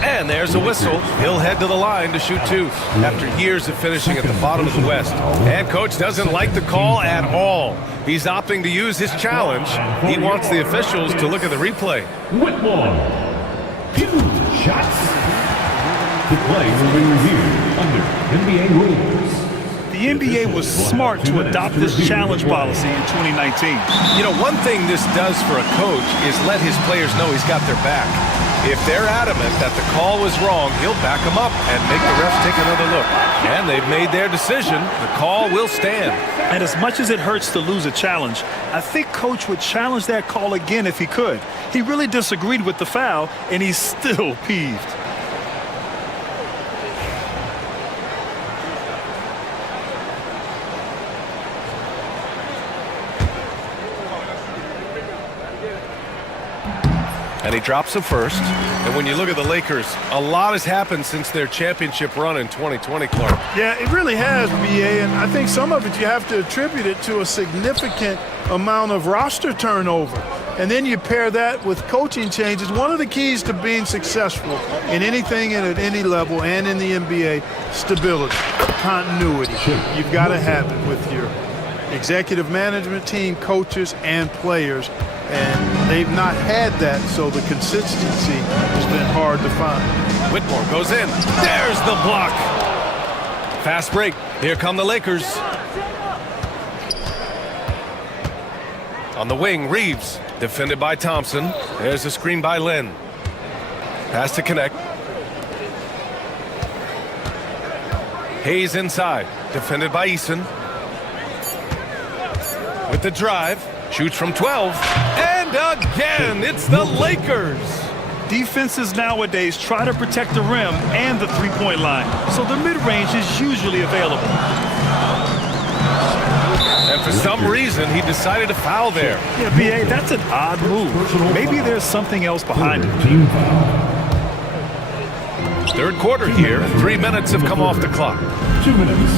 And there's a whistle. He'll head to the line to shoot two after years of finishing at the bottom of the West. And coach doesn't like the call at all. He's opting to use his challenge. He wants the officials to look at the replay. Whitmore. 2 shots. The play will be reviewed under NBA rules. The NBA was smart to adopt this challenge policy in 2019. You know, one thing this does for a coach is let his players know he's got their back. If they're adamant that the call was wrong, he'll back them up and make the refs take another look. And they've made their decision. The call will stand. And as much as it hurts to lose a challenge, I think Coach would challenge that call again if he could. He really disagreed with the foul, and he's still peeved. And he drops it first. And when you look at the Lakers, a lot has happened since their championship run in 2020, Clark. Yeah, it really has, BA, and I think some of it you have to attribute it to a significant amount of roster turnover. And then you pair that with coaching changes. One of the keys to being successful in anything and at any level and in the NBA, stability, continuity. You've got to have it with your executive management team, coaches, and players. And they've not had that, so the consistency has been hard to find. Whitmore goes in. There's the block. Fast break. Here come the Lakers. On the wing, Reeves. Defended by Thompson. There's a screen by Lynn. Pass to connect. Hayes inside. Defended by Eason. With the drive. Shoots from 12. And again, it's the Lakers. Defenses nowadays try to protect the rim and the three-point line, so the mid-range is usually available. And for some reason, he decided to foul there. Yeah, BA, that's an odd move. Maybe there's something else behind it. Third quarter here. 3 minutes have come off the clock. 2 minutes.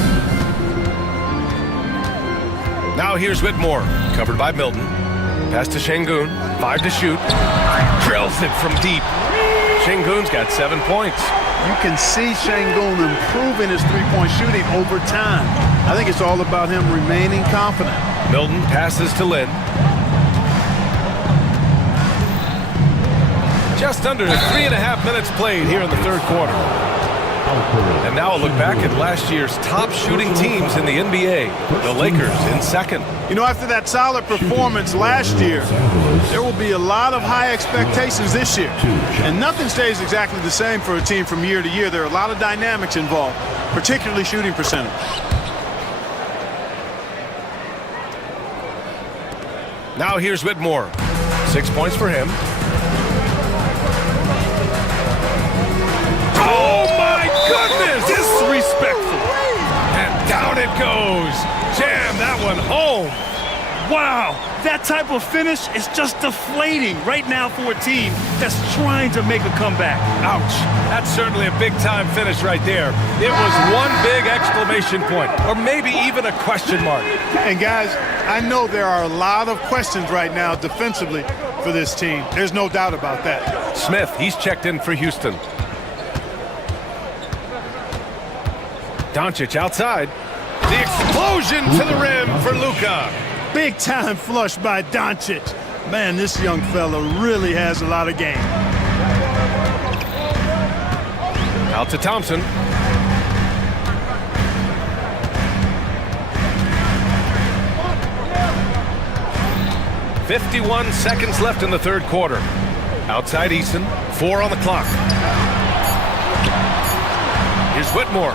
Now here's Whitmore, covered by Milton. Pass to Şengün, 5 to shoot. Drills it from deep. Şengün's got 7 points. You can see Şengün improving his three-point shooting over time. I think it's all about him remaining confident. Milton passes to Lynn. Just under 3.5 minutes played here in the third quarter. And now a look back at last year's top shooting teams in the NBA. The Lakers in second. You know, after that solid performance last year, there will be a lot of high expectations this year. And nothing stays exactly the same for a team from year to year. There are a lot of dynamics involved, particularly shooting percentage. Now here's Whitmore. 6 points for him. Goodness! Disrespectful. And down it goes. Jam that one home. Wow, that type of finish is just deflating right now for a team that's trying to make a comeback. Ouch. That's certainly a big-time finish right there. It was one big exclamation point, or maybe even a question mark. And guys, I know there are a lot of questions right now defensively for this team. There's no doubt about that. Smith, he's checked in for Houston. Doncic outside. The explosion to the rim for Luka. Big time flush by Doncic. Man, this young fella really has a lot of game. Out to Thompson. "51 seconds left in the third quarter. Outside Eason, 4 on the clock. Here's Whitmore.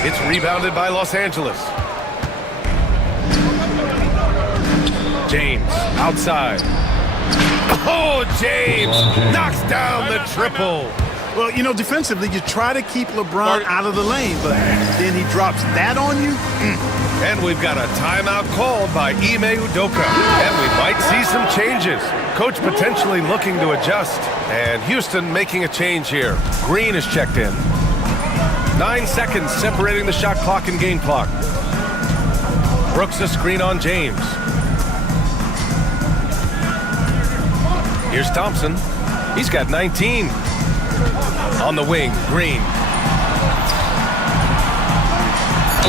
It's rebounded by Los Angeles. James outside. Oh, James knocks down the triple. Well, you know, defensively, you try to keep LeBron out of the lane, but then he drops that on you. And we've got a timeout called by Ime Udoka. And we might see some changes. Coach potentially looking to adjust. And Houston making a change here. Green is checked in. 9 seconds separating the shot clock and game clock. Brooks a screen on James. Here's Thompson. He's got 19. On the wing, Green.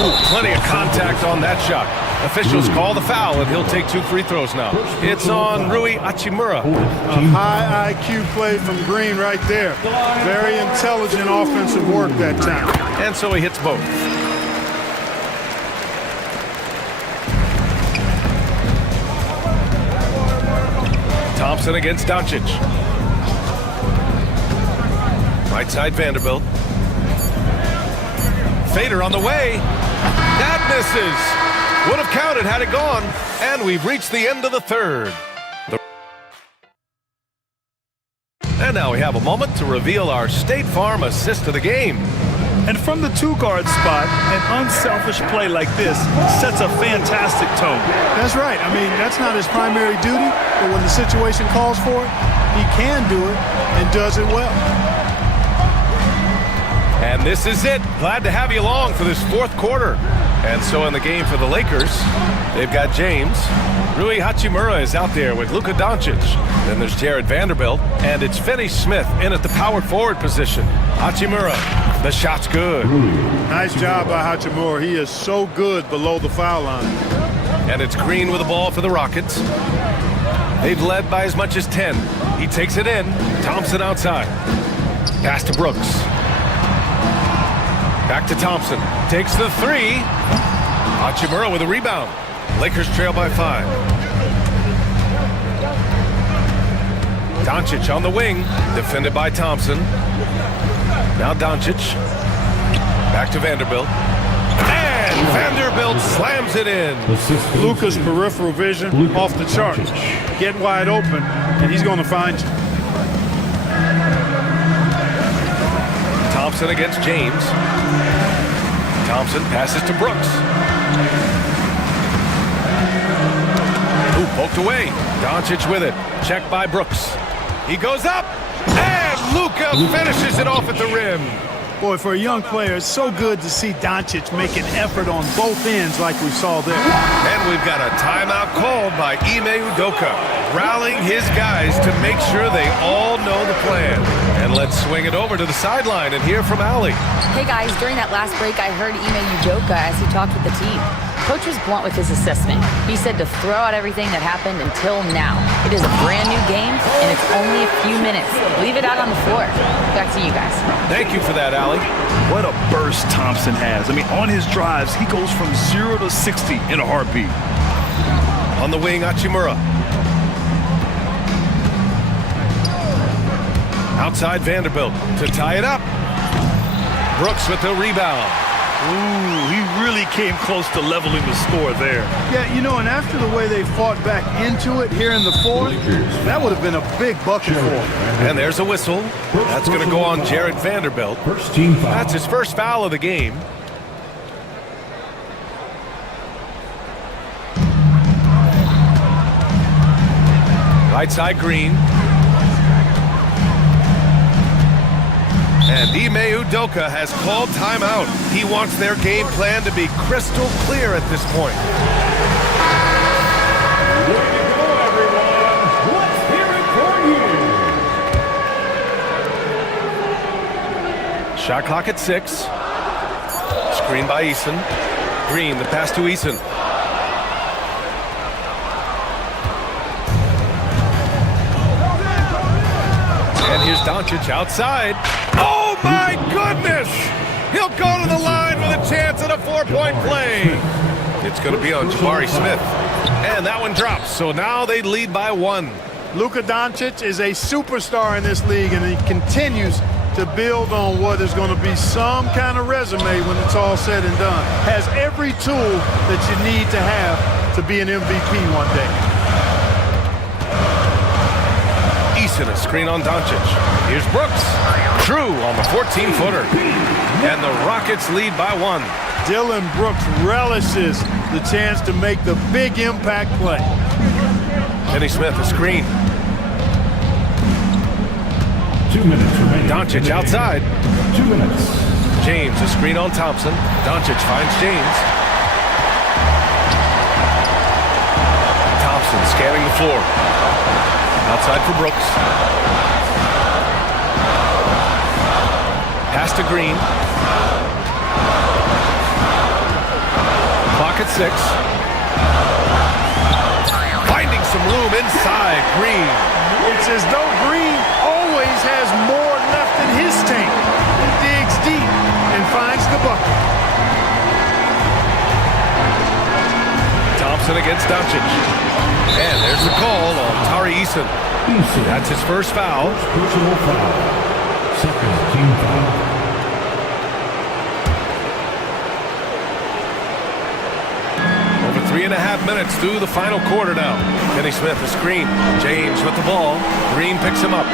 Oh, plenty of contact on that shot. Officials call the foul, and he'll take 2 free throws now. It's on Rui Hachimura. A high IQ play from Green right there. Very intelligent offensive work that time. And so he hits both. Thompson against Doncic. Right side Vanderbilt. Fader on the way. That misses. Would have counted had it gone. And we've reached the end of the third. And now we have a moment to reveal our State Farm assist of the game. And from the 2-guard spot, an unselfish play like this sets a fantastic tone. That's right. I mean, that's not his primary duty, but when the situation calls for it, he can do it and does it well. And this is it. Glad to have you along for this fourth quarter. And so in the game for the Lakers, they've got James. Rui Hachimura is out there with Luka Doncic. Then there's Jared Vanderbilt. And it's Finney Smith in at the power forward position. Hachimura, the shot's good. Nice job by Hachimura. He is so good below the foul line. And it's Green with the ball for the Rockets. They've led by as much as 10. He takes it in. Thompson outside. Pass to Brooks. Back to Thompson. Takes the 3. Hachimura with a rebound. Lakers trail by 5. Doncic on the wing. Defended by Thompson. Now Doncic. Back to Vanderbilt. And Vanderbilt slams it in. Luka's peripheral vision off the charts. Get wide open, and he's going to find you. Thompson against James. Thompson passes to Brooks. Ooh, poked away. Doncic with it. Checked by Brooks. He goes up, and Luka finishes it off at the rim. Boy, for a young player, it's so good to see Doncic make an effort on both ends like we saw there. And we've got a timeout called by Ime Udoka, rallying his guys to make sure they all know the plan. And let's swing it over to the sideline and hear from Allie. Hey guys, during that last break, I heard Ime Udoka as he talked with the team. Coach was blunt with his assessment. He said to throw out everything that happened until now. It is a brand new game, and it's only a few minutes. Leave it out on the floor. Back to you guys. Thank you for that, Allie. What a burst Thompson has. I mean, on his drives, he goes from 0 to 60 in a heartbeat. On the wing, Hachimura. Outside Vanderbilt to tie it up. Brooks with the rebound. Ooh, he really came close to leveling the score there. Yeah, you know, and after the way they fought back into it here in the fourth, that would have been a big bucket for him. And there's a whistle. That's going to go on Jared Vanderbilt. That's his first foul of the game. Right side Green. And Ime Udoka has called timeout. He wants their game plan to be crystal clear at this point. Way to go, everyone. Let's hear it for you. Shot clock at 6. Screen by Eason. Green, the pass to Eason. And here's Doncic outside. Oh my goodness! He'll go to the line with a chance at a 4-point play. It's going to be on Jabari Smith. And that one drops, so now they lead by 1. Luka Doncic is a superstar in this league, and he continues to build on what is going to be some kind of resume when it's all said and done. Has every tool that you need to have to be an MVP one day. Eason, a screen on Doncic. Here's Brooks. True on the 14-footer. And the Rockets lead by 1. Dylan Brooks relishes the chance to make the big impact play. Kenny Smith, a screen. 2 minutes remaining. Doncic outside. 2 minutes. James, a screen on Thompson. Doncic finds James. Thompson scanning the floor. Outside for Brooks. Pass to Green. Clock at 6. Finding some room inside Green. It's as though Green always has more left in his tank. He digs deep and finds the bucket. Thompson against Doncic. And there's the call on Tari Eason. That's his first foul. Personal foul. Second team foul. Over 3.5 minutes through the final quarter now. Kenny Smith, a screen. James with the ball. Green picks him up.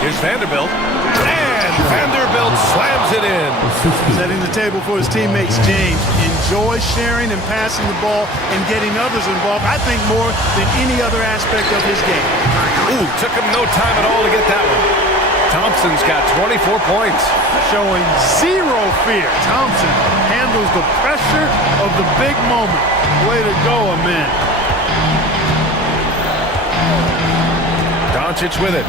Here's Vanderbilt. And Vanderbilt slams it in. Setting the table for his teammates. James enjoys sharing and passing the ball and getting others involved, I think, more than any other aspect of his game. Ooh, took him no time at all to get that one. Thompson's got 24 points. Showing zero fear. Thompson handles the pressure of the big moment. Way to go, Amen. Doncic with it.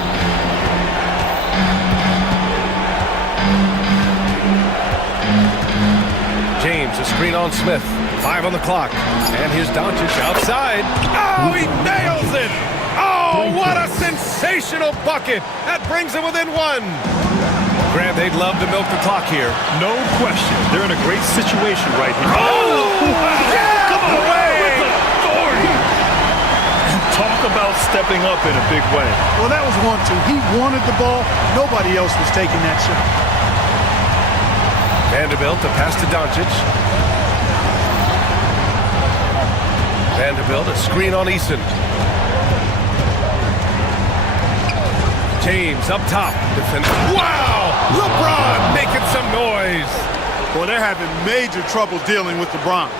James, a screen on Smith. 5 on the clock. And here's Doncic outside. Oh, he nails it! Oh, what a sensational bucket! That brings him within 1. Grant, they'd love to milk the clock here. No question. They're in a great situation right here. Oh! Yeah! Come on, with authority. And talk about stepping up in a big way. Well, that was 1-2. He wanted the ball. Nobody else was taking that shot. Vanderbilt, a pass to Doncic. Vanderbilt, a screen on Eason. James up top. Wow! LeBron making some noise. Well, they're having major trouble dealing with LeBron.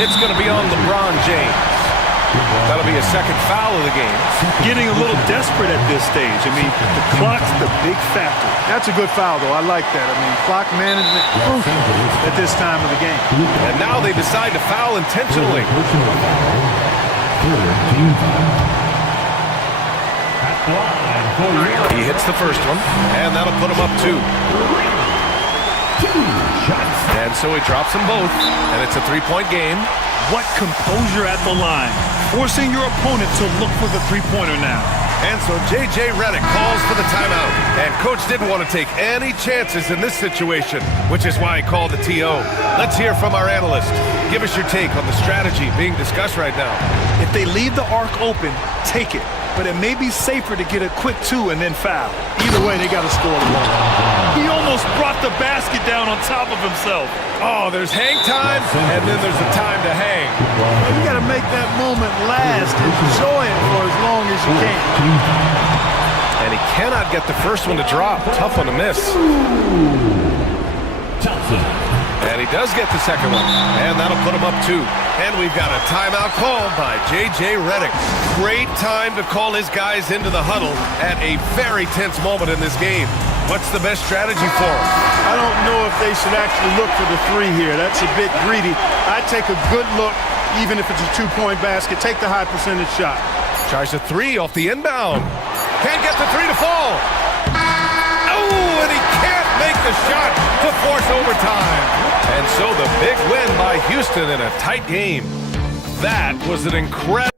It's going to be on LeBron James. That'll be a second foul of the game. Getting a little desperate at this stage. I mean, the clock's the big factor. That's a good foul, though. I like that. I mean, clock management crucial at this time of the game. And now they decide to foul intentionally. He hits the first one, and that'll put him up 2. And so he drops them both, and it's a 3-point game. What composure at the line. Forcing your opponent to look for the three-pointer now. And so J.J. Redick calls for the timeout. And Coach didn't want to take any chances in this situation, which is why he called the TO. Let's hear from our analyst. Give us your take on the strategy being discussed right now. If they leave the arc open, take it. But it may be safer to get a quick 2 and then foul. Either way, they got to score the ball. He almost brought the basket down on top of himself. Oh, there's hang time, and then there's a time to hang. Well, you got to make that moment last. Enjoy it for as long as you can. And he cannot get the first one to drop. Tough one to miss. And he does get the second one. And that'll put him up 2. And we've got a timeout called by J.J. Redick. Great time to call his guys into the huddle at a very tense moment in this game. What's the best strategy for him? I don't know if they should actually look for the 3 here. That's a bit greedy. I'd take a good look, even if it's a 2-point basket. Take the high percentage shot. Tries a 3 off the inbound. Can't get the 3 to fall. Oh, and he can't make the shot to force overtime. And so the big win by Houston in a tight game. That was an incredible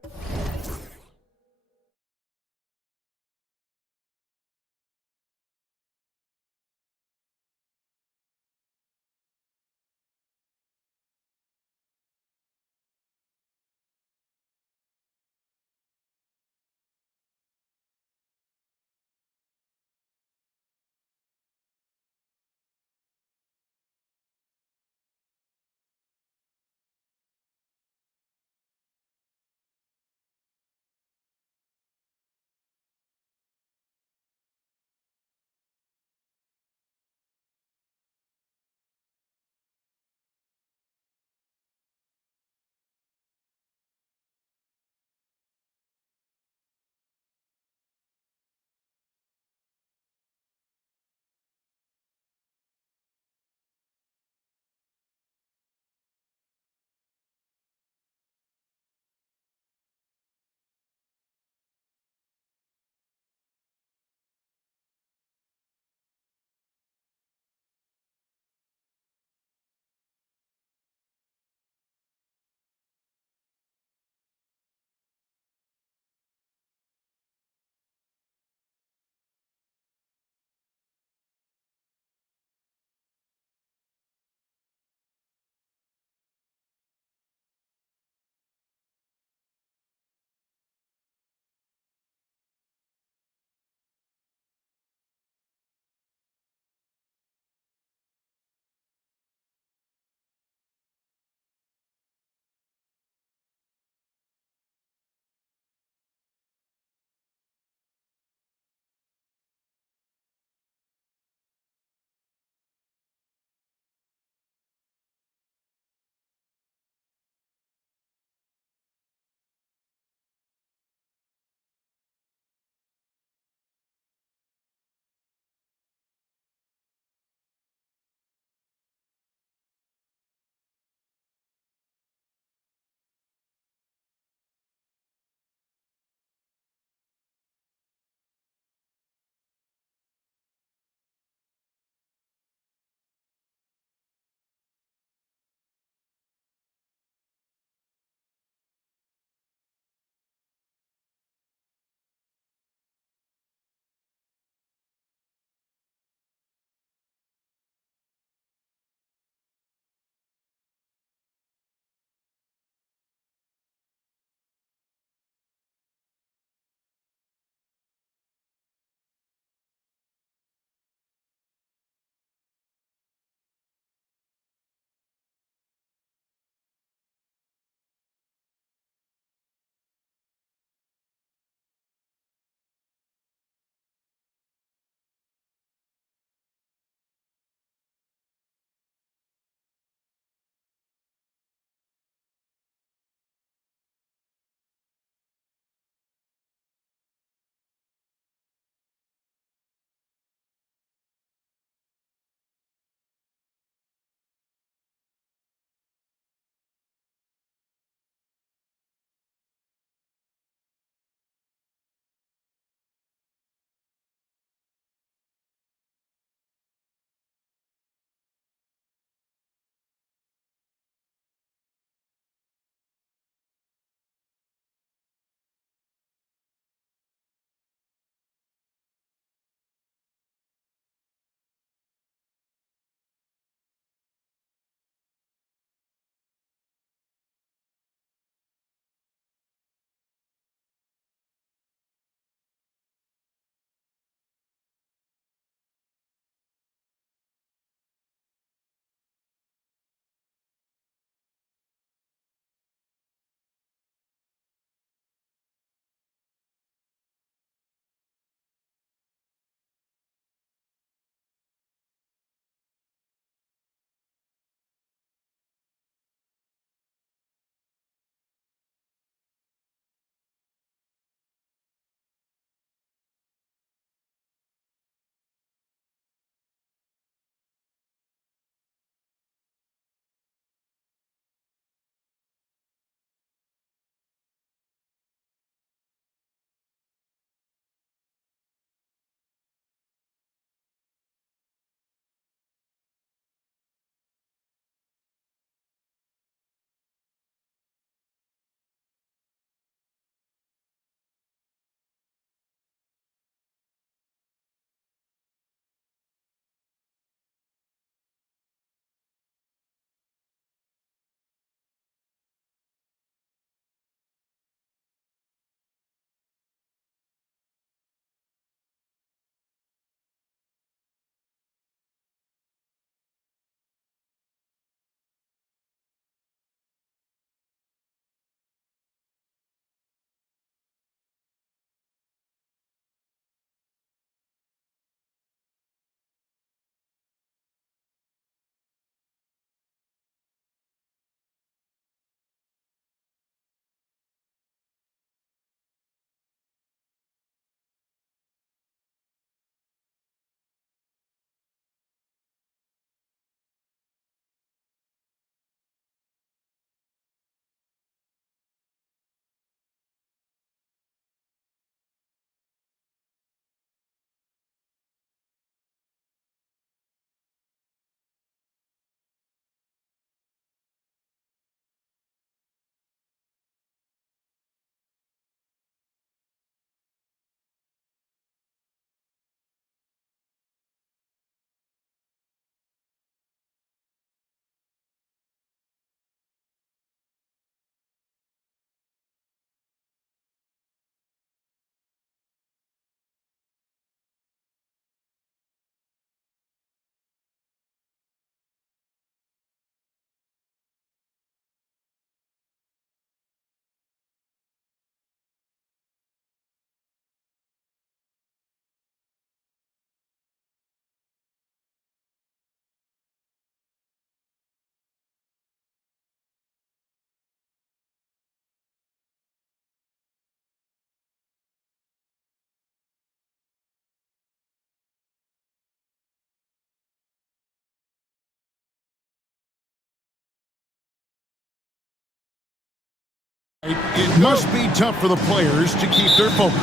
It must be tough for the players to keep their focus.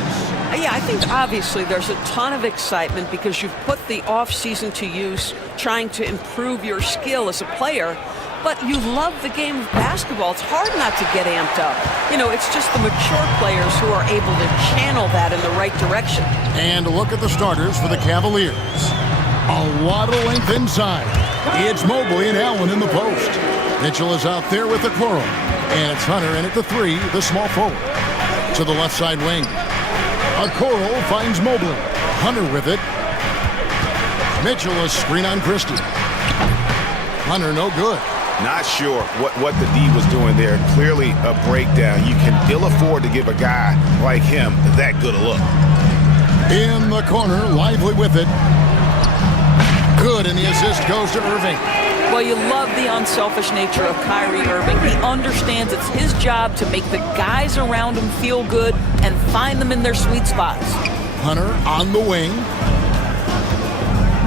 Yeah, I think obviously there's a ton of excitement because you've put the off-season to use trying to improve your skill as a player, but you love the game of basketball. It's hard not to get amped up. You know, it's just the mature players who are able to channel that in the right direction. And look at the starters for the Cavaliers. A lot of length inside. It's Mobley and Allen in the post. Mitchell is out there with the Coral. And it's Hunter in at the 3, the small forward. To the left side wing. A Coral finds Mobley. Hunter with it. Mitchell a screen on Christie. Hunter no good. Not sure what the D was doing there. Clearly a breakdown. You can ill afford to give a guy like him that good a look. In the corner, Lively with it. Good, and the assist goes to Irving. Well, you love the unselfish nature of Kyrie Irving. He understands it's his job to make the guys around him feel good and find them in their sweet spots. Hunter on the wing.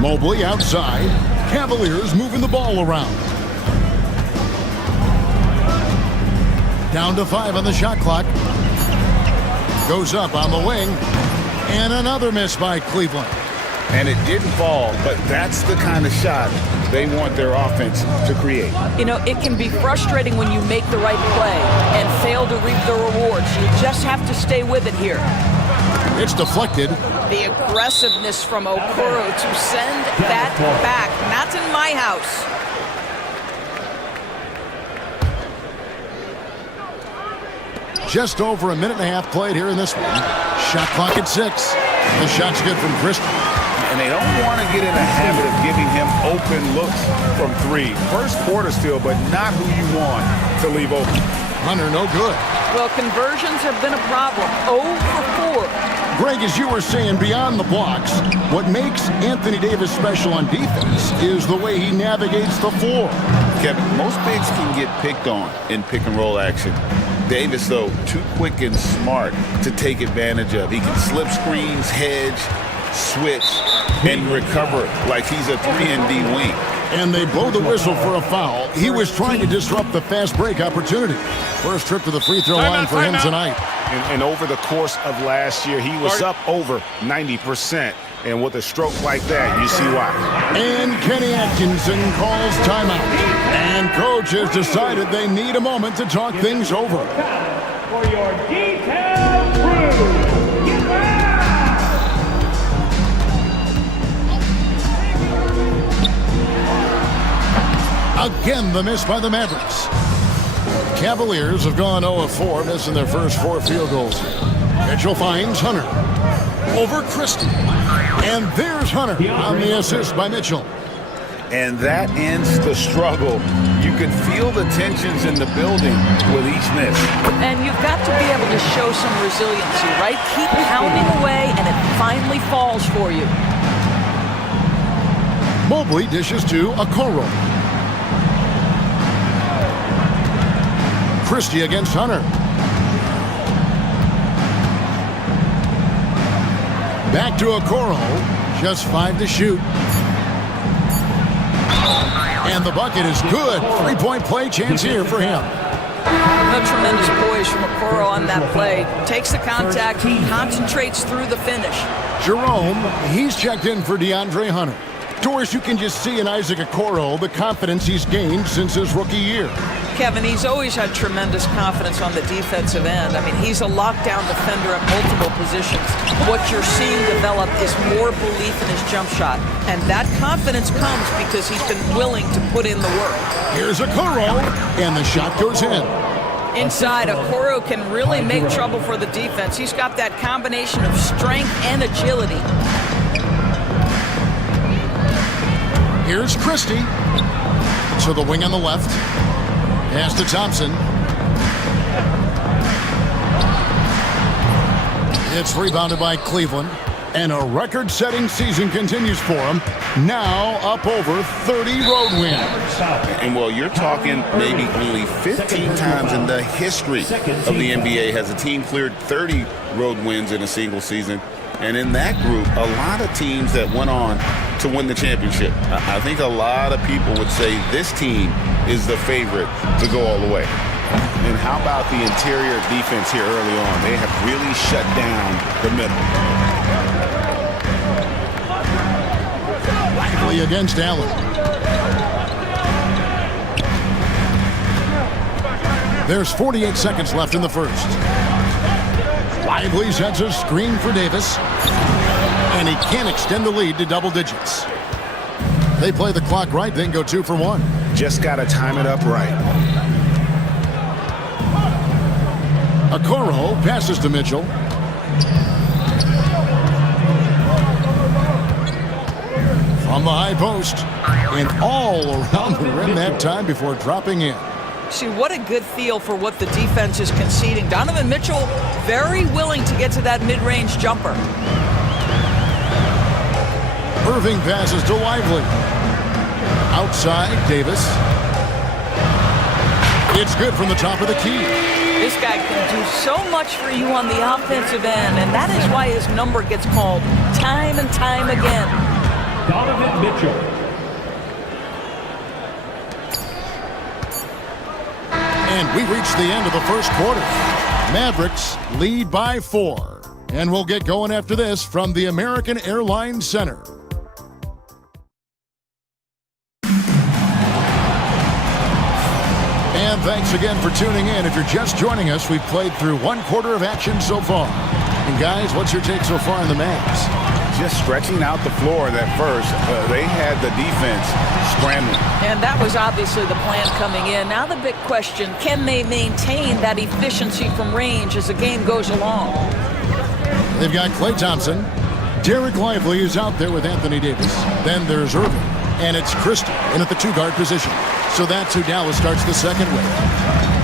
Mobley outside. Cavaliers moving the ball around. Down to 5 on the shot clock. Goes up on the wing. And another miss by Cleveland. And it didn't fall, but that's the kind of shot they want their offense to create. You know, it can be frustrating when you make the right play and fail to reap the rewards. You just have to stay with it here. It's deflected. The aggressiveness from Okoro to send that back. Not in my house. Just over a minute and a half played here in this one. Shot clock at 6. The shot's good from Christie. And they don't want to get in the habit of giving him open looks from 3. First quarter still, but not who you want to leave open. Hunter no good. Well, conversions have been a problem. 0 for 4. Greg, as you were saying, beyond the blocks, what makes Anthony Davis special on defense is the way he navigates the floor. Kevin, most bigs can get picked on in pick and roll action. Davis, though, too quick and smart to take advantage of. He can slip screens, hedge, switch, and recover like he's a 3-and-D wing. And they blow the whistle for a foul. He was trying to disrupt the fast break opportunity. First trip to the free throw line for him tonight. And over the course of last year, he was up over 90%. And with a stroke like that, you see why. And Kenny Atkinson calls timeout. And coach has decided they need a moment to talk things over. For your detailed crew, get back! Again, the miss by the Mavericks. Cavaliers have gone 0 of 4, missing their first 4 field goals. Mitchell finds Hunter. Over Christie. And there's Hunter on the assist by Mitchell. And that ends the struggle. You can feel the tensions in the building with each miss. And you've got to be able to show some resiliency, right? Keep pounding away, and it finally falls for you. Mobley dishes to Okoro. Christie against Hunter. Back to Okoro. Just 5 to shoot. And the bucket is good. 3-point play chance here for him. A tremendous poise from Okoro on that play. Takes the contact, concentrates through the finish. Jerome, he's checked in for DeAndre Hunter. Doris, you can just see in Isaac Okoro the confidence he's gained since his rookie year. Kevin, he's always had tremendous confidence on the defensive end. I mean, he's a lockdown defender at multiple positions. What you're seeing develop is more belief in his jump shot. And that confidence comes because he's been willing to put in the work. Here's Okoro, and the shot goes in. Inside, Okoro can really make trouble for the defense. He's got that combination of strength and agility. Here's Christie. To the wing on the left. Pass to Thompson. It's rebounded by Cleveland. And a record-setting season continues for him. Now up over 30 road wins. And well, you're talking maybe only 15 times in the history of the NBA has a team cleared 30 road wins in a single season. And in that group, a lot of teams that went on to win the championship. I think a lot of people would say this team is the favorite to go all the way. And how about the interior defense here early on? They have really shut down the middle. Lively against Allen. There's 48 seconds left in the first. Lively sets a screen for Davis. And he can't extend the lead to double digits. They play the clock right, then go 2 for 1. Just got to time it up right. Okoro passes to Mitchell. From the high post. And all around the rim that time before dropping in. See, what a good feel for what the defense is conceding. Donovan Mitchell very willing to get to that mid-range jumper. Irving passes to Lively. Outside, Davis. It's good from the top of the key. This guy can do so much for you on the offensive end, and that is why his number gets called time and time again. Donovan Mitchell. And we reach the end of the first quarter. Mavericks lead by 4. And we'll get going after this from the American Airlines Center. And thanks again for tuning in. If you're just joining us, we've played through 1 quarter of action so far. And guys, what's your take so far on the Mavs? Just stretching out the floor that first. They had the defense scrambling. And that was obviously the plan coming in. Now the big question, can they maintain that efficiency from range as the game goes along? They've got Klay Thompson. Derek Lively is out there with Anthony Davis. Then there's Irving. And it's Christie in at the 2-guard position. So that's who Dallas starts the second with.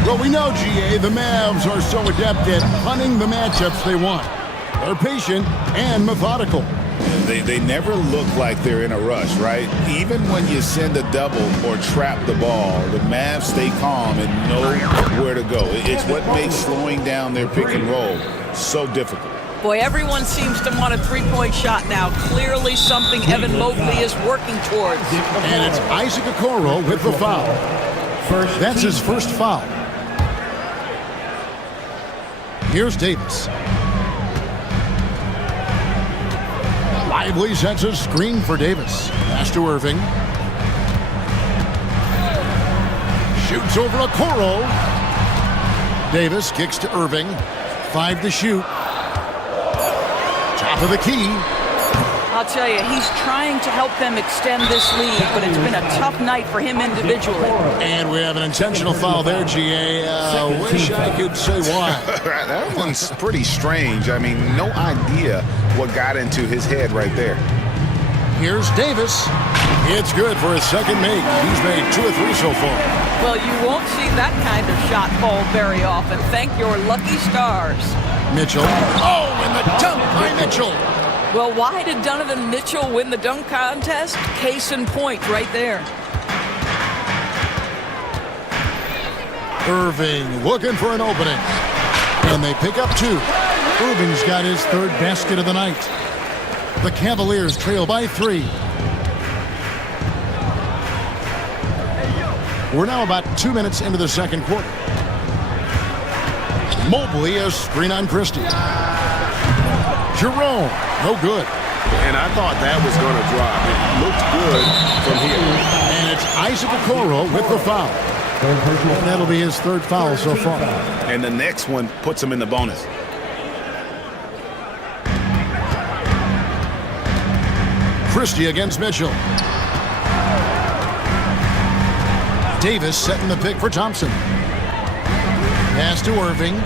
Well, we know, GA, the Mavs are so adept at hunting the matchups they want. They're patient and methodical. They never look like they're in a rush, right? Even when you send a double or trap the ball, the Mavs stay calm and know where to go. It's what makes slowing down their pick and roll so difficult. Boy, everyone seems to want a three-point shot now. Clearly something Evan Mobley is working towards. And it's Isaac Okoro with the foul. That's his first foul. Here's Davis. Lively sets a screen for Davis. Pass to Irving. Shoots over Okoro. Davis kicks to Irving. 5 to shoot. Top of the key. I'll tell you, he's trying to help them extend this lead, but it's been a tough night for him individually. And we have an intentional foul there, GA. Wish I could say why. That one's pretty strange. I mean, no idea what got into his head right there. Here's Davis. It's good for his second make. He's made 2 or 3 so far. Well, you won't see that kind of shot fall very often. Thank your lucky stars. Mitchell. Oh, and the dunk by Mitchell. Well, why did Donovan Mitchell win the dunk contest? Case in point right there. Irving looking for an opening. And they pick up 2. Irving's got his 3rd basket of the night. The Cavaliers trail by 3. We're now about 2 minutes into the second quarter. Mobley, a screen on Christie. Jerome, no good. And I thought that was going to drop. It looked good from here. And it's Isaac Okoro with the foul. And that'll be his 3rd foul so far. And the next one puts him in the bonus. Christie against Mitchell. Davis setting the pick for Thompson. Pass to Irving.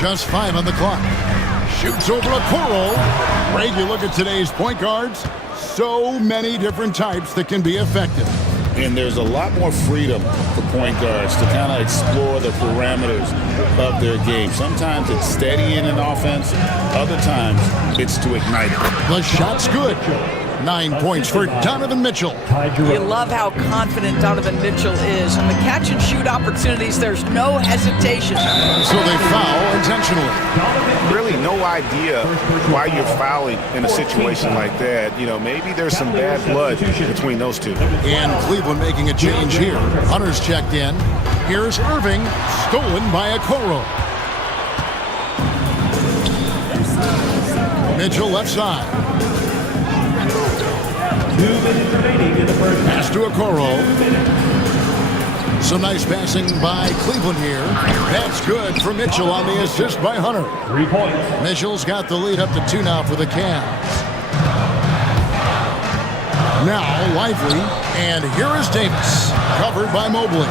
Just 5 on the clock. Shoots over Okoro. Greg, you look at today's point guards. So many different types that can be effective. And there's a lot more freedom for point guards to kind of explore the parameters of their game. Sometimes it's steady in an offense. Other times it's to ignite it. The shot's good. 9 points for Donovan Mitchell. You love how confident Donovan Mitchell is. And the catch and shoot opportunities, there's no hesitation. So they foul intentionally. Really no idea why you're fouling in a situation like that. You know, maybe there's some bad blood between those two. And Cleveland making a change here. Hunter's checked in. Here's Irving, stolen by Okoro. Mitchell left side. 2 minutes remaining in the first half. Pass to Okoro. Some nice passing by Cleveland here. That's good for Mitchell on the assist by Hunter. 3 points. Mitchell's got the lead up to 2 now for the Cavs. Now Lively, and here is Davis, covered by Mobley.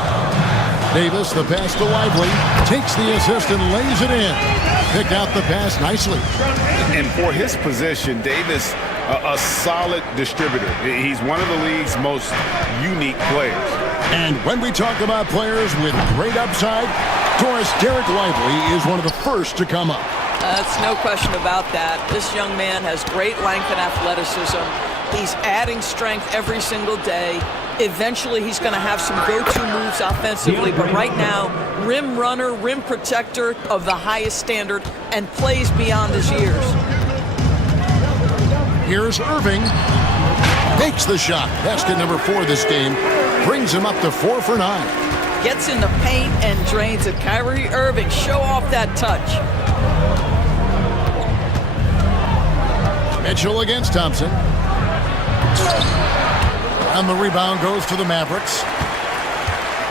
Davis, the pass to Lively, takes the assist and lays it in. Picked out the pass nicely. And for his position, Davis, a solid distributor. He's one of the league's most unique players. And when we talk about players with great upside, Taurus Derek Lively is one of the first to come up. That's no question about that. This young man has great length and athleticism. He's adding strength every single day. Eventually, he's going to have some go-to moves offensively, but right now, rim runner, rim protector of the highest standard, and plays beyond his years. Here's Irving. Makes the shot. Basket number 4 this game. Brings him up to 4 for 9. Gets in the paint and drains it. Kyrie Irving, show off that touch. Mitchell against Thompson. And the rebound goes to the Mavericks.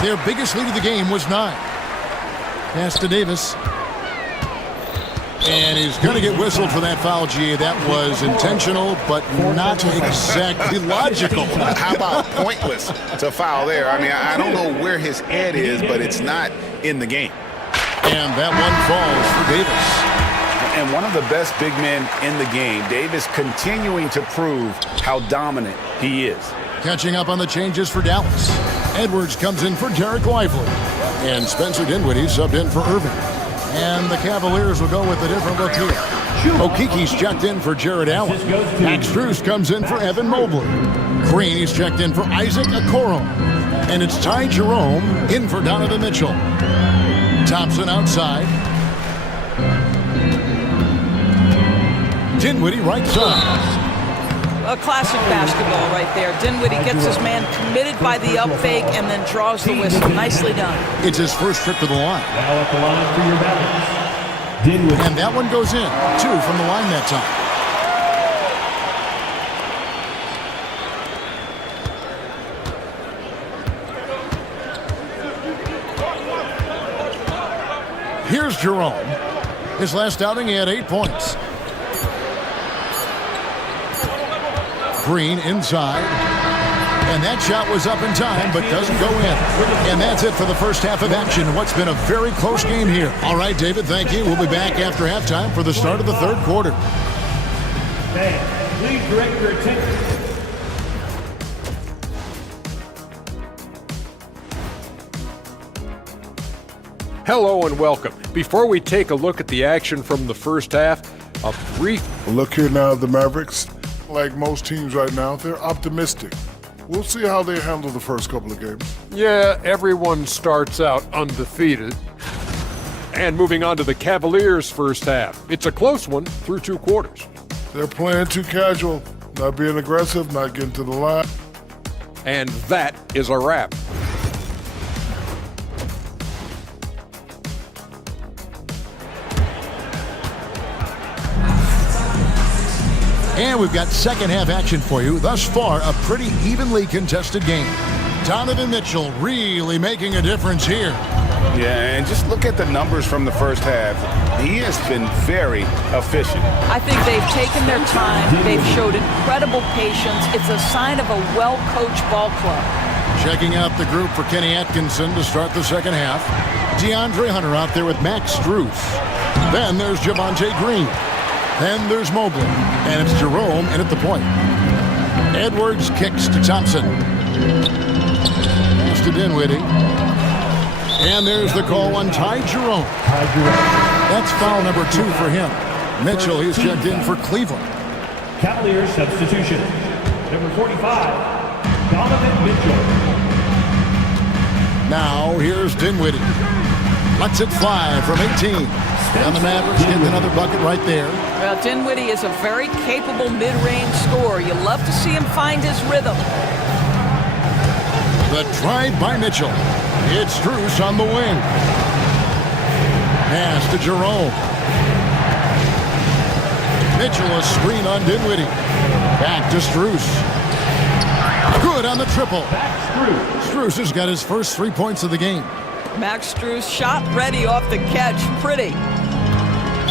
Their biggest lead of the game was 9. Pass to Davis. And he's going to get whistled for that foul, G. That was intentional, but not exactly logical. How about pointless to foul there? I mean, I don't know where his head is, but it's not in the game. And that one falls for Davis. And one of the best big men in the game, Davis continuing to prove how dominant he is. Catching up on the changes for Dallas. Edwards comes in for Derek Lively. And Spencer Dinwiddie subbed in for Irving. And the Cavaliers will go with a different look here. Okiki's checked in for Jared Allen. Max Strus comes in for Evan Mobley. Green is checked in for Isaac Okoro. And it's Ty Jerome in for Donovan Mitchell. Thompson outside. Dinwiddie right side. A classic basketball right there. Dinwiddie gets his man committed by the up fake and then draws the whistle. Nicely done. It's his first trip to the line. Now at the line for your balance. Dinwiddie. And that one goes in. 2 from the line that time. Here's Jerome. His last outing, he had 8 points. Green inside. And that shot was up in time, but doesn't go in. And that's it for the first half of action. What's been a very close game here. All right, David, thank you. We'll be back after halftime for the start of the third quarter. Fans, please direct your attention. Hello and welcome. Before we take a look at the action from the first half, a brief Look here now at the Mavericks. Like most teams right now, they're optimistic. We'll see how they handle the first couple of games. Yeah, everyone starts out undefeated. And moving on to the Cavaliers' first half. It's a close one through 2 quarters. They're playing too casual, not being aggressive, not getting to the line. And that is a wrap. And we've got second half action for you. Thus far, a pretty evenly contested game. Donovan Mitchell really making a difference here. Yeah, and just look at the numbers from the first half. He has been very efficient. I think they've taken their time. They've showed incredible patience. It's a sign of a well-coached ball club. Checking out the group for Kenny Atkinson to start the second half. DeAndre Hunter out there with Max Strus. Then there's Javonte Green. Then there's Mobley, and it's Jerome in at the point. Edwards kicks to Thompson. Pass to Dinwiddie. And there's the call on Ty Jerome. That's foul number 2 for him. Mitchell, he's checked in for Cleveland. Cavaliers substitution. Number 45, Donovan Mitchell. Now here's Dinwiddie. Lets it fly from 18. And the Mavericks getting another bucket right there. Well, Dinwiddie is a very capable mid-range scorer. You love to see him find his rhythm. The drive by Mitchell. It's Strus on the wing. Pass to Jerome. Mitchell a screen on Dinwiddie. Back to Strus. Good on the triple. Strus has got his first 3 points of the game. Max Strus shot ready off the catch. Pretty.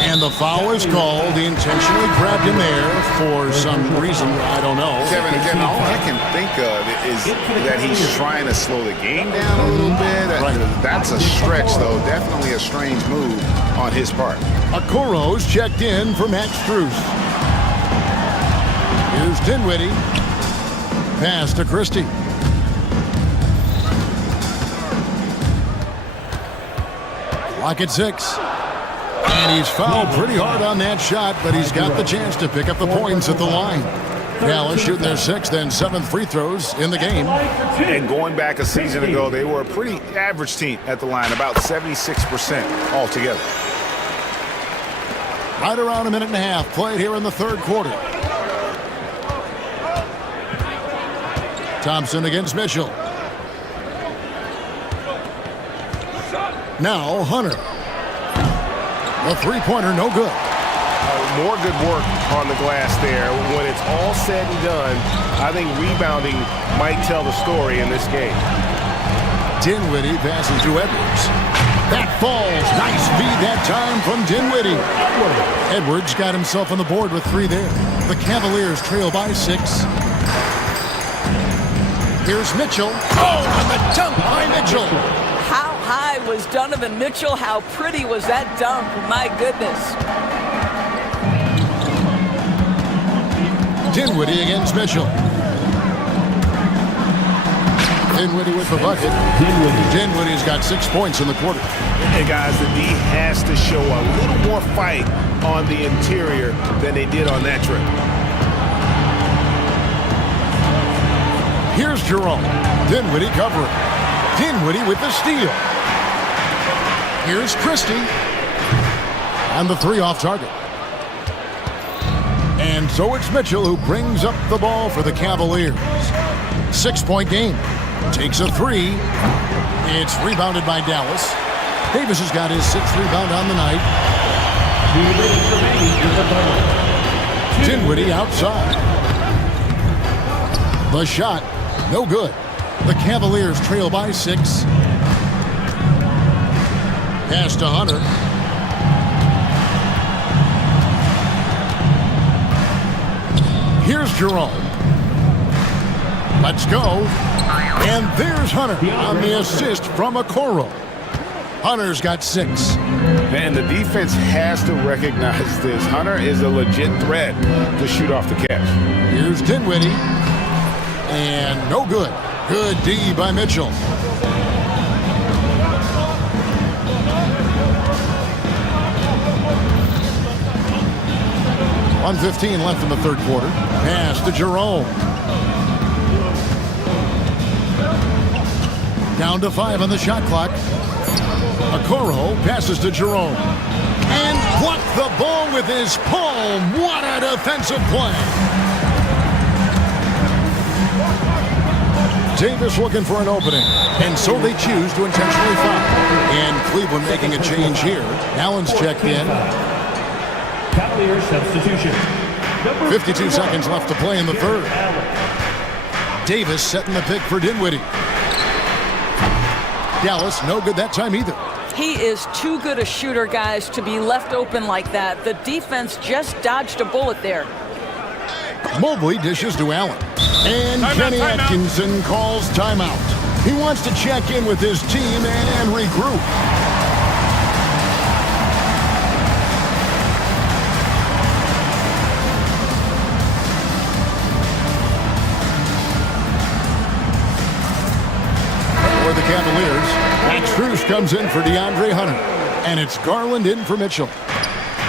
And the foul is called. He intentionally grabbed him there for some reason. I don't know. Kevin, again, all I can think of is that he's trying to slow the game down a little bit. Right. That's a stretch, though. Definitely a strange move on his part. Okoro's checked in for Max Strus. Here's Dinwiddie. Pass to Christie. Clock at 6. And he's fouled pretty hard on that shot, but he's got the chance to pick up the points at the line. Dallas shooting their 6th and 7th free throws in the game. And going back a season ago, they were a pretty average team at the line, about 76% altogether. Right around a minute and a half played here in the third quarter. Thompson against Mitchell. Now Hunter. The three-pointer, no good. More good work on the glass there. When it's all said and done, I think rebounding might tell the story in this game. Dinwiddie passes to Edwards. That falls. Nice feed that time from Dinwiddie. Edwards got himself on the board with 3 there. The Cavaliers trail by 6. Here's Mitchell. Oh, and the dunk by Mitchell. How high was Donovan Mitchell? How pretty was that dunk? My goodness. Dinwiddie against Mitchell. Dinwiddie with the bucket. Dinwiddie's got 6 points in the quarter. Hey guys, the D has to show a little more fight on the interior than they did on that trip. Here's Jerome. Dinwiddie covering. Dinwiddie with the steal. Here's Christie. And the 3 off target. And so it's Mitchell who brings up the ball for the Cavaliers. 6-point game. Takes a 3. It's rebounded by Dallas. Davis has got his 6th rebound on the night. Dinwiddie outside. The shot, no good. The Cavaliers trail by 6. Pass to Hunter. Here's Jerome. Let's go. And there's Hunter on the assist from Okoro. Hunter's got 6. And the defense has to recognize this. Hunter is a legit threat to shoot off the catch. Here's Dinwiddie. And no good. Good D by Mitchell. .1:15 left in the third quarter. Pass to Jerome. Down to 5 on the shot clock. Okoro passes to Jerome. And blocked the ball with his palm. What a defensive play. Davis looking for an opening. And so they choose to intentionally foul. And Cleveland making a change here. Allen's checked in. Cavalier substitution. 52 seconds left to play in the third. Davis setting the pick for Dinwiddie. Dallas, no good that time either. He is too good a shooter, guys, to be left open like that. The defense just dodged a bullet there. Mobley dishes to Allen. And Kenny Atkinson calls timeout. He wants to check in with his team and regroup. For the Cavaliers, Max Strus comes in for DeAndre Hunter. And it's Garland in for Mitchell.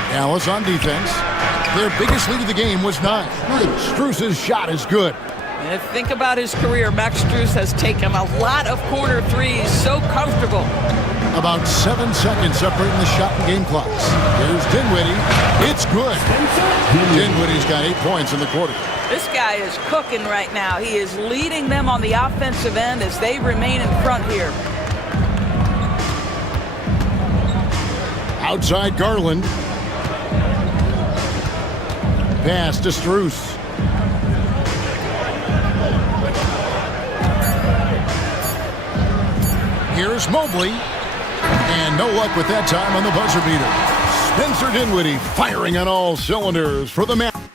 Dallas on defense. Their biggest lead of the game was 9. Strus's shot is good. And think about his career. Max Strus has taken a lot of corner threes, so comfortable. About 7 seconds separating the shot and game clocks. Here's Dinwiddie. It's good. Dinwiddie's got 8 points in the quarter. This guy is cooking right now. He is leading them on the offensive end as they remain in front here. Outside Garland. Pass to Strus. Here's Mobley. And no luck with that time on the buzzer beater. Spencer Dinwiddie firing on all cylinders for the Mavericks.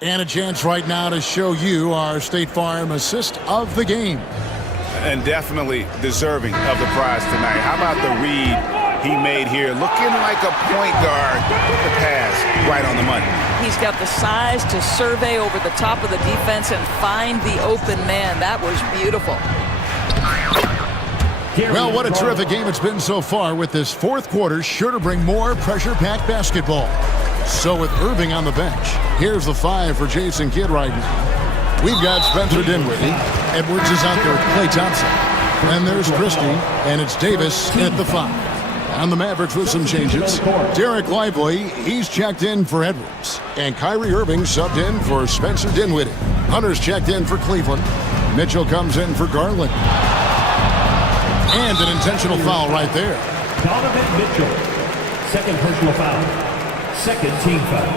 And a chance right now to show you our State Farm assist of the game. And definitely deserving of the prize tonight. How about the read he made here? Looking like a point guard. The pass right on the money. He's got the size to survey over the top of the defense and find the open man. That was beautiful. Well, what a terrific game it's been so far, with this fourth quarter sure to bring more pressure-packed basketball. So with Irving on the bench, here's the 5 for Jason Kidd right now. We've got Spencer Dinwiddie. Edwards is out there with Klay Thompson. And there's Christie, and it's Davis at the 5. On the Mavericks with some changes, Derek Lively, he's checked in for Edwards. And Kyrie Irving subbed in for Spencer Dinwiddie. Hunter's checked in for Cleveland. Mitchell comes in for Garland. And an intentional foul right there. Donovan Mitchell, second personal foul, second team foul.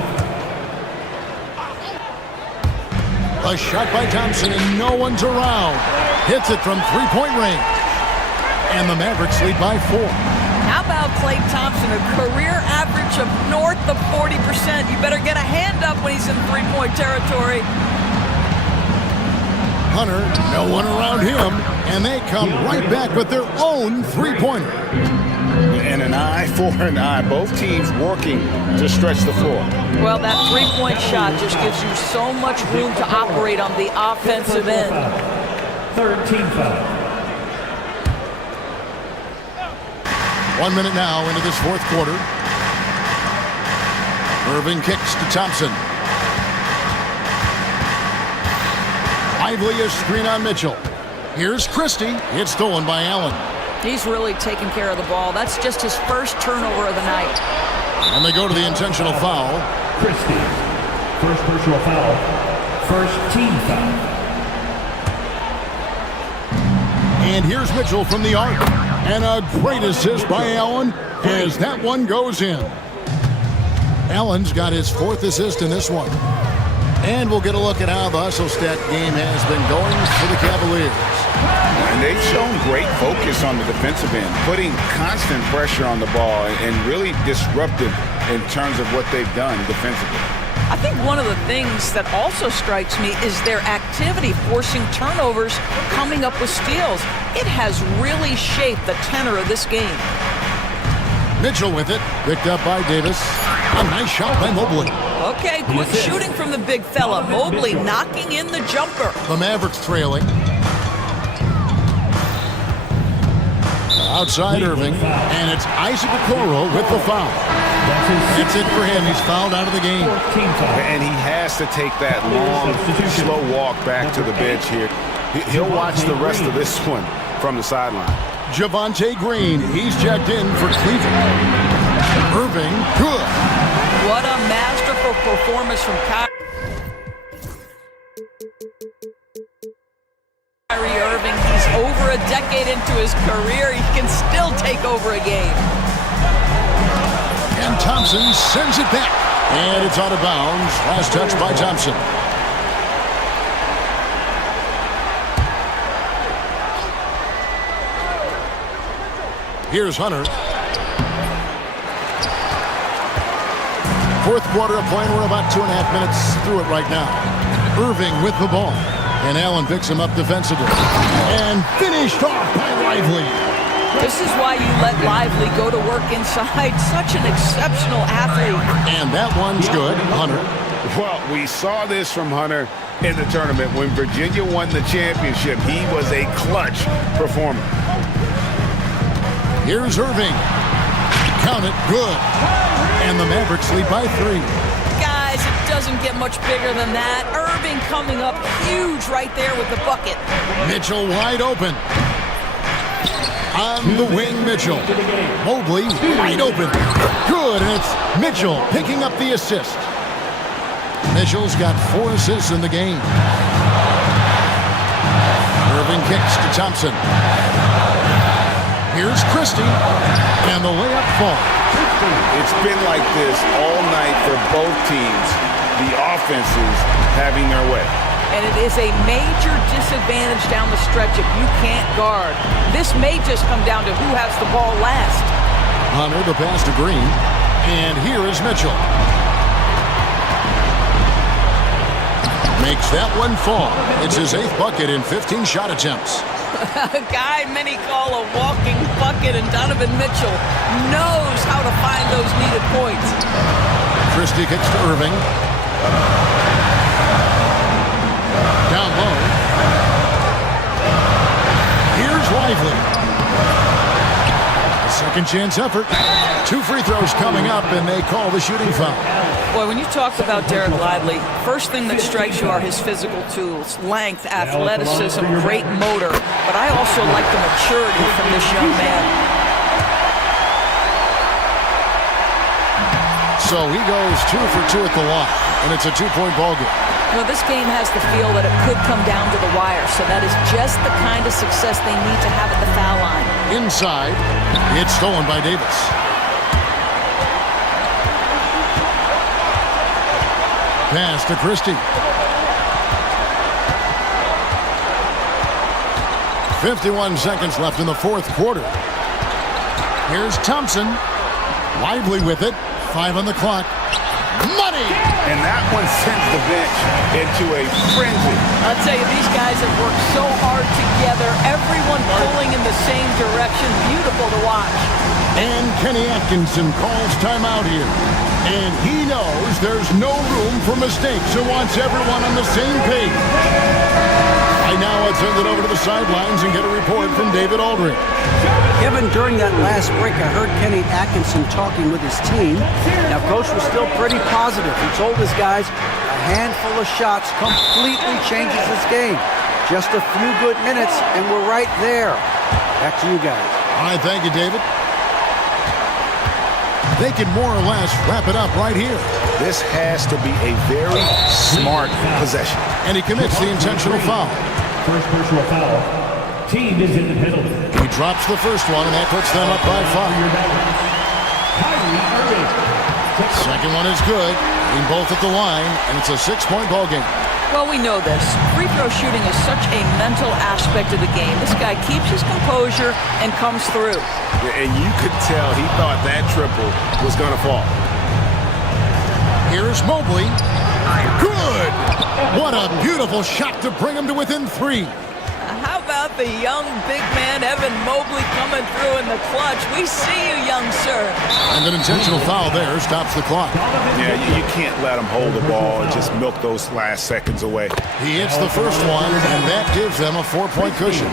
A shot by Thompson and no one's around. Hits it from three-point range. And the Mavericks lead by 4. How about Klay Thompson, a career average of north of 40%. You better get a hand up when he's in three-point territory. Hunter, no one around him, and they come right back with their own three-pointer. And an eye for an eye. Both teams working to stretch the floor. Well, that three-point shot just gives you so much room to operate on the offensive end. Third team foul. 1 minute now into this fourth quarter. Irving kicks to Thompson. Lively, a screen on Mitchell. Here's Christie. It's stolen by Allen. He's really taking care of the ball. That's just his first turnover of the night. And they go to the intentional foul. Christie, first personal foul, first team foul. And here's Mitchell from the arc. And a great assist by Allen as that one goes in. Allen's got his 4th assist in this one. And we'll get a look at how the hustle stat game has been going for the Cavaliers. And they've shown great focus on the defensive end, putting constant pressure on the ball and really disruptive in terms of what they've done defensively. I think one of the things that also strikes me is their activity, forcing turnovers, coming up with steals. It has really shaped the tenor of this game. Mitchell with it, picked up by Davis. A nice shot by Mobley. Okay, quick shooting from the big fella. Mobley knocking in the jumper. The Mavericks trailing. Outside Irving, and it's Isaac Okoro with the foul. That's it for him. He's fouled out of the game. And he has to take that long, slow walk back to the bench here. He'll watch the rest of this one from the sideline. Javonte Green, he's checked in for Cleveland. Irving, good. What a masterful performance from Kyrie Irving. He's over a decade into his career. He can still take over a game. And Thompson sends it back. And it's out of bounds. Last touch by Thompson. Here's Hunter. Fourth quarter of play. We're about 2.5 minutes through it right now. Irving with the ball. And Allen picks him up defensively. And finished off by Lively. This is why you let Lively go to work inside. Such an exceptional athlete. And that one's good. Hunter. Well, we saw this from Hunter in the tournament. When Virginia won the championship, he was a clutch performer. Here's Irving. Count it, good. And the Mavericks lead by 3. Guys, it doesn't doesn't get much bigger than that. Irving coming up huge right there with the bucket. Mitchell wide open. On the wing, Mitchell. Mobley wide open. Good, and it's Mitchell picking up the assist. Mitchell's got 4 assists in the game. Irving kicks to Thompson. Here's Christie, and the layup falls. It's been like this all night for both teams. The offenses having their way. And it is a major disadvantage down the stretch if you can't guard. This may just come down to who has the ball last. Hunter, the pass to Green. And here is Mitchell. Makes that one fall. It's his 8th bucket in 15 shot attempts. A guy many call a walking bucket, and Donovan Mitchell knows how to find those needed points. Christie kicks to Irving. Down low. Here's Lively. A second chance effort. 2 free throws coming up, and they call the shooting foul. Boy, when you talk about Derek Lively, first thing that strikes you are his physical tools, length, athleticism, great motor. But I also like the maturity from this young man. So he goes 2 for 2 at the line, and it's a 2-point ball game. Well, this game has the feel that it could come down to the wire, so that is just the kind of success they need to have at the foul line. Inside, it's stolen by Davis. Pass to Christie. 51 seconds left in the 4th quarter. Here's Thompson. Lively with it. 5 on the clock. Money! And that one sends the bench into a frenzy. I'll tell you, these guys have worked so hard together. Everyone pulling in the same direction. Beautiful to watch. And Kenny Atkinson calls timeout here. And he knows there's no room for mistakes and wants everyone on the same page. I now send it over to the sidelines and get a report from David Aldridge. Kevin, during that last break, I heard Kenny Atkinson talking with his team. Now, Coach was still pretty positive. He told his guys a handful of shots completely changes this game. Just a few good minutes, and we're right there. Back to you guys. All right, thank you, David. They can more or less wrap it up right here. This has to be a very smart possession. And he commits the intentional foul. First personal foul. Team is in the penalty. He drops the first one, and that puts them up by 5. Second one is good. Being both at the line, and it's a 6-point ball game. Well, we know this. Free throw shooting is such a mental aspect of the game. This guy keeps his composure and comes through. And you could tell he thought that triple was going to fall. Here's Mobley. Good! What a beautiful shot to bring him to within 3. How about the young big man, Evan Mobley, coming through in the clutch? We see you, young sir. And an intentional foul there stops the clock. Yeah, you can't let him hold the ball and just milk those last seconds away. He hits the first one, and that gives them a 4-point cushion.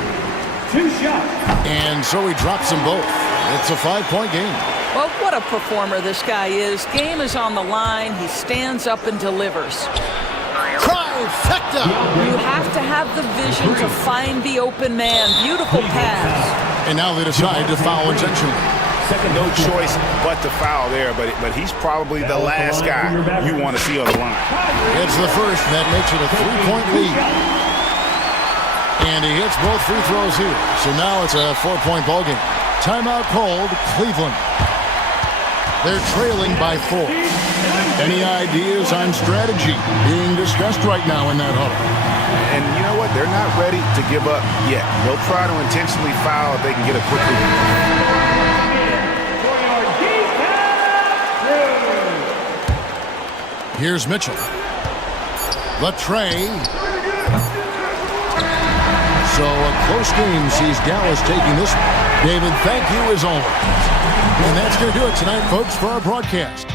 2 shots. And so he drops them both. It's a 5-point game. Well, what a performer this guy is. Game is on the line. He stands up and delivers. Trifecta! You have to have the vision to find the open man. Beautiful pass. And now they decide to foul intentionally. No choice but to foul there, but he's probably the last guy you want to see on the line. It's the first, and that makes it a 3-point lead. And he hits both free throws here. So now it's a 4-point ball game. Timeout called, Cleveland. They're trailing by 4. Any ideas on strategy being discussed right now in that huddle? And you know what? They're not ready to give up yet. They'll try to intentionally foul if they can get a quick lead. Here's Mitchell. Latre. So a close game sees Dallas taking this one. David, thank you as always. And that's going to do it tonight, folks, for our broadcast.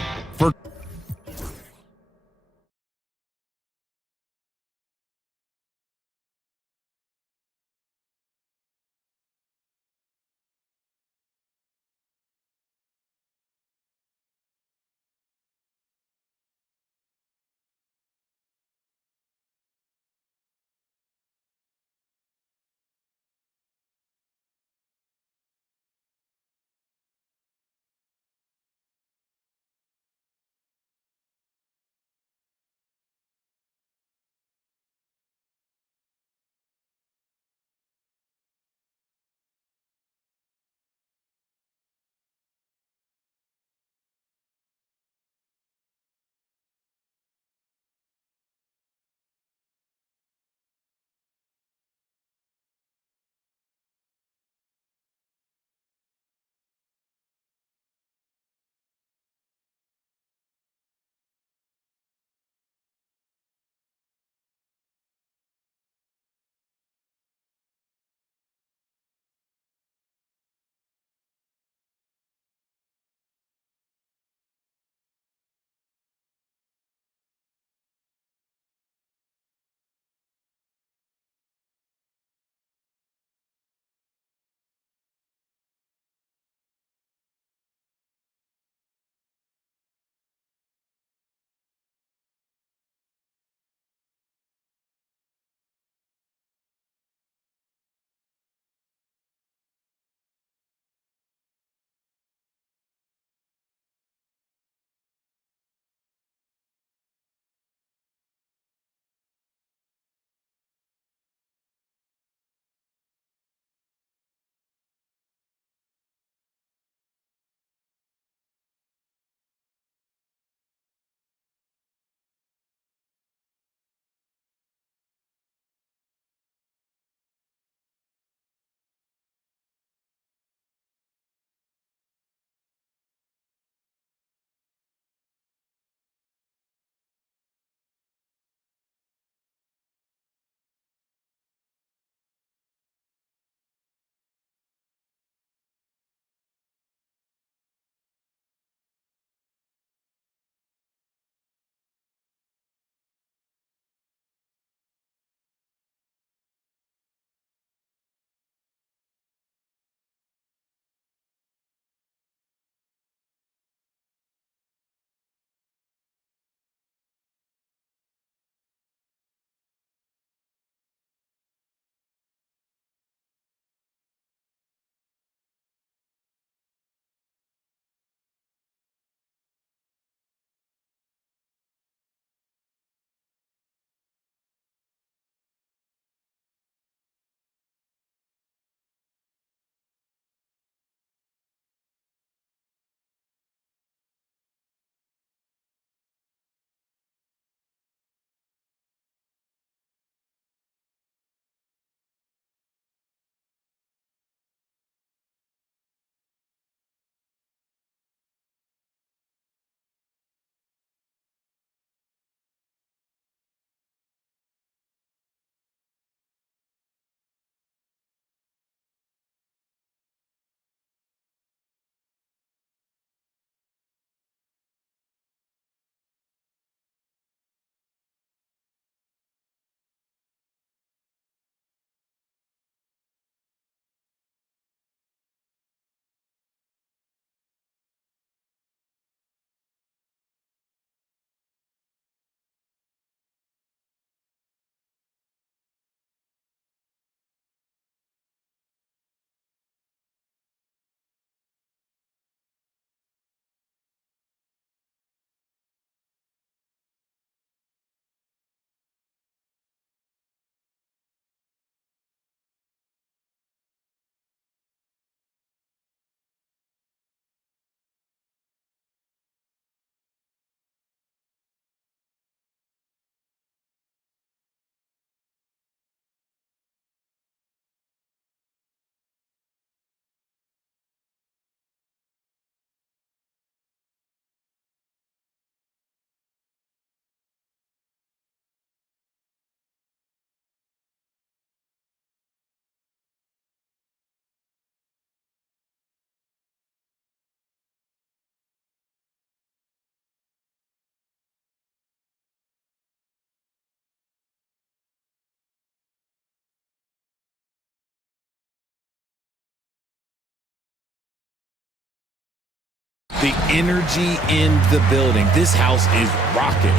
the energy in the building. This house is rocking.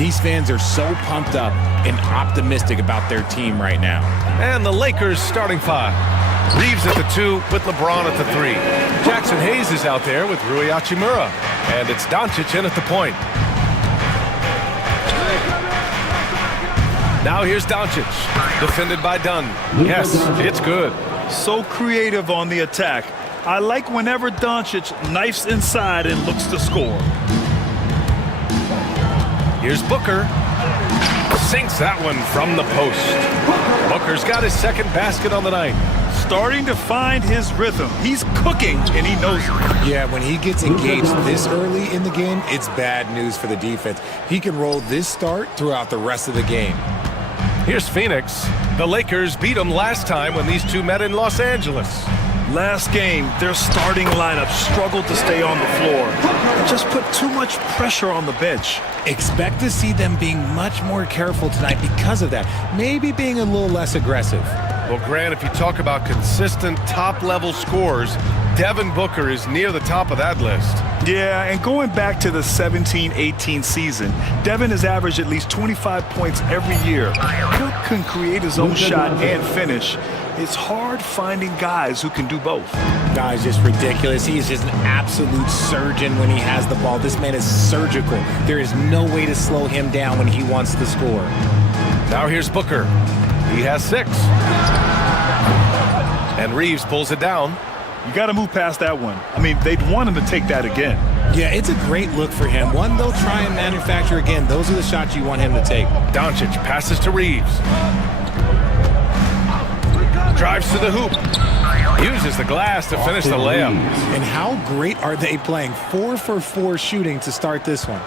These fans are so pumped up and optimistic about their team right now. And the Lakers starting five. Reeves at the 2 with LeBron at the 3. Jackson Hayes is out there with Rui Hachimura. And it's Doncic in at the point. Now here's Doncic, defended by Dunn. Yes, it's good. So creative on the attack. I like whenever Doncic knifes inside and looks to score. Here's Booker. Sinks that one from the post. Booker's got his second basket on the night. Starting to find his rhythm. He's cooking, and he knows it. Yeah, when he gets engaged this early in the game, it's bad news for the defense. He can roll this start throughout the rest of the game. Here's Phoenix. The Lakers beat them last time when these two met in Los Angeles. Last game, their starting lineup struggled to stay on the floor. They just put too much pressure on the bench. Expect to see them being much more careful tonight because of that. Maybe being a little less aggressive. Well, Grant, if you talk about consistent top-level scores, Devin Booker is near the top of that list. Yeah, and going back to the 17-18 season, Devin has averaged at least 25 points every year. Cook can create his own shot and finish. It's hard finding guys who can do both. Guy's just ridiculous. He is just an absolute surgeon when he has the ball. This man is surgical. There is no way to slow him down when he wants to score. Now here's Booker. He has 6. And Reeves pulls it down. You got to move past that one. I mean, they'd want him to take that again. Yeah, it's a great look for him. One they'll try and manufacture again. Those are the shots you want him to take. Doncic passes to Reeves. Drives to the hoop. Uses the glass to finish the layup. And how great are they playing? 4 for 4 shooting to start this one.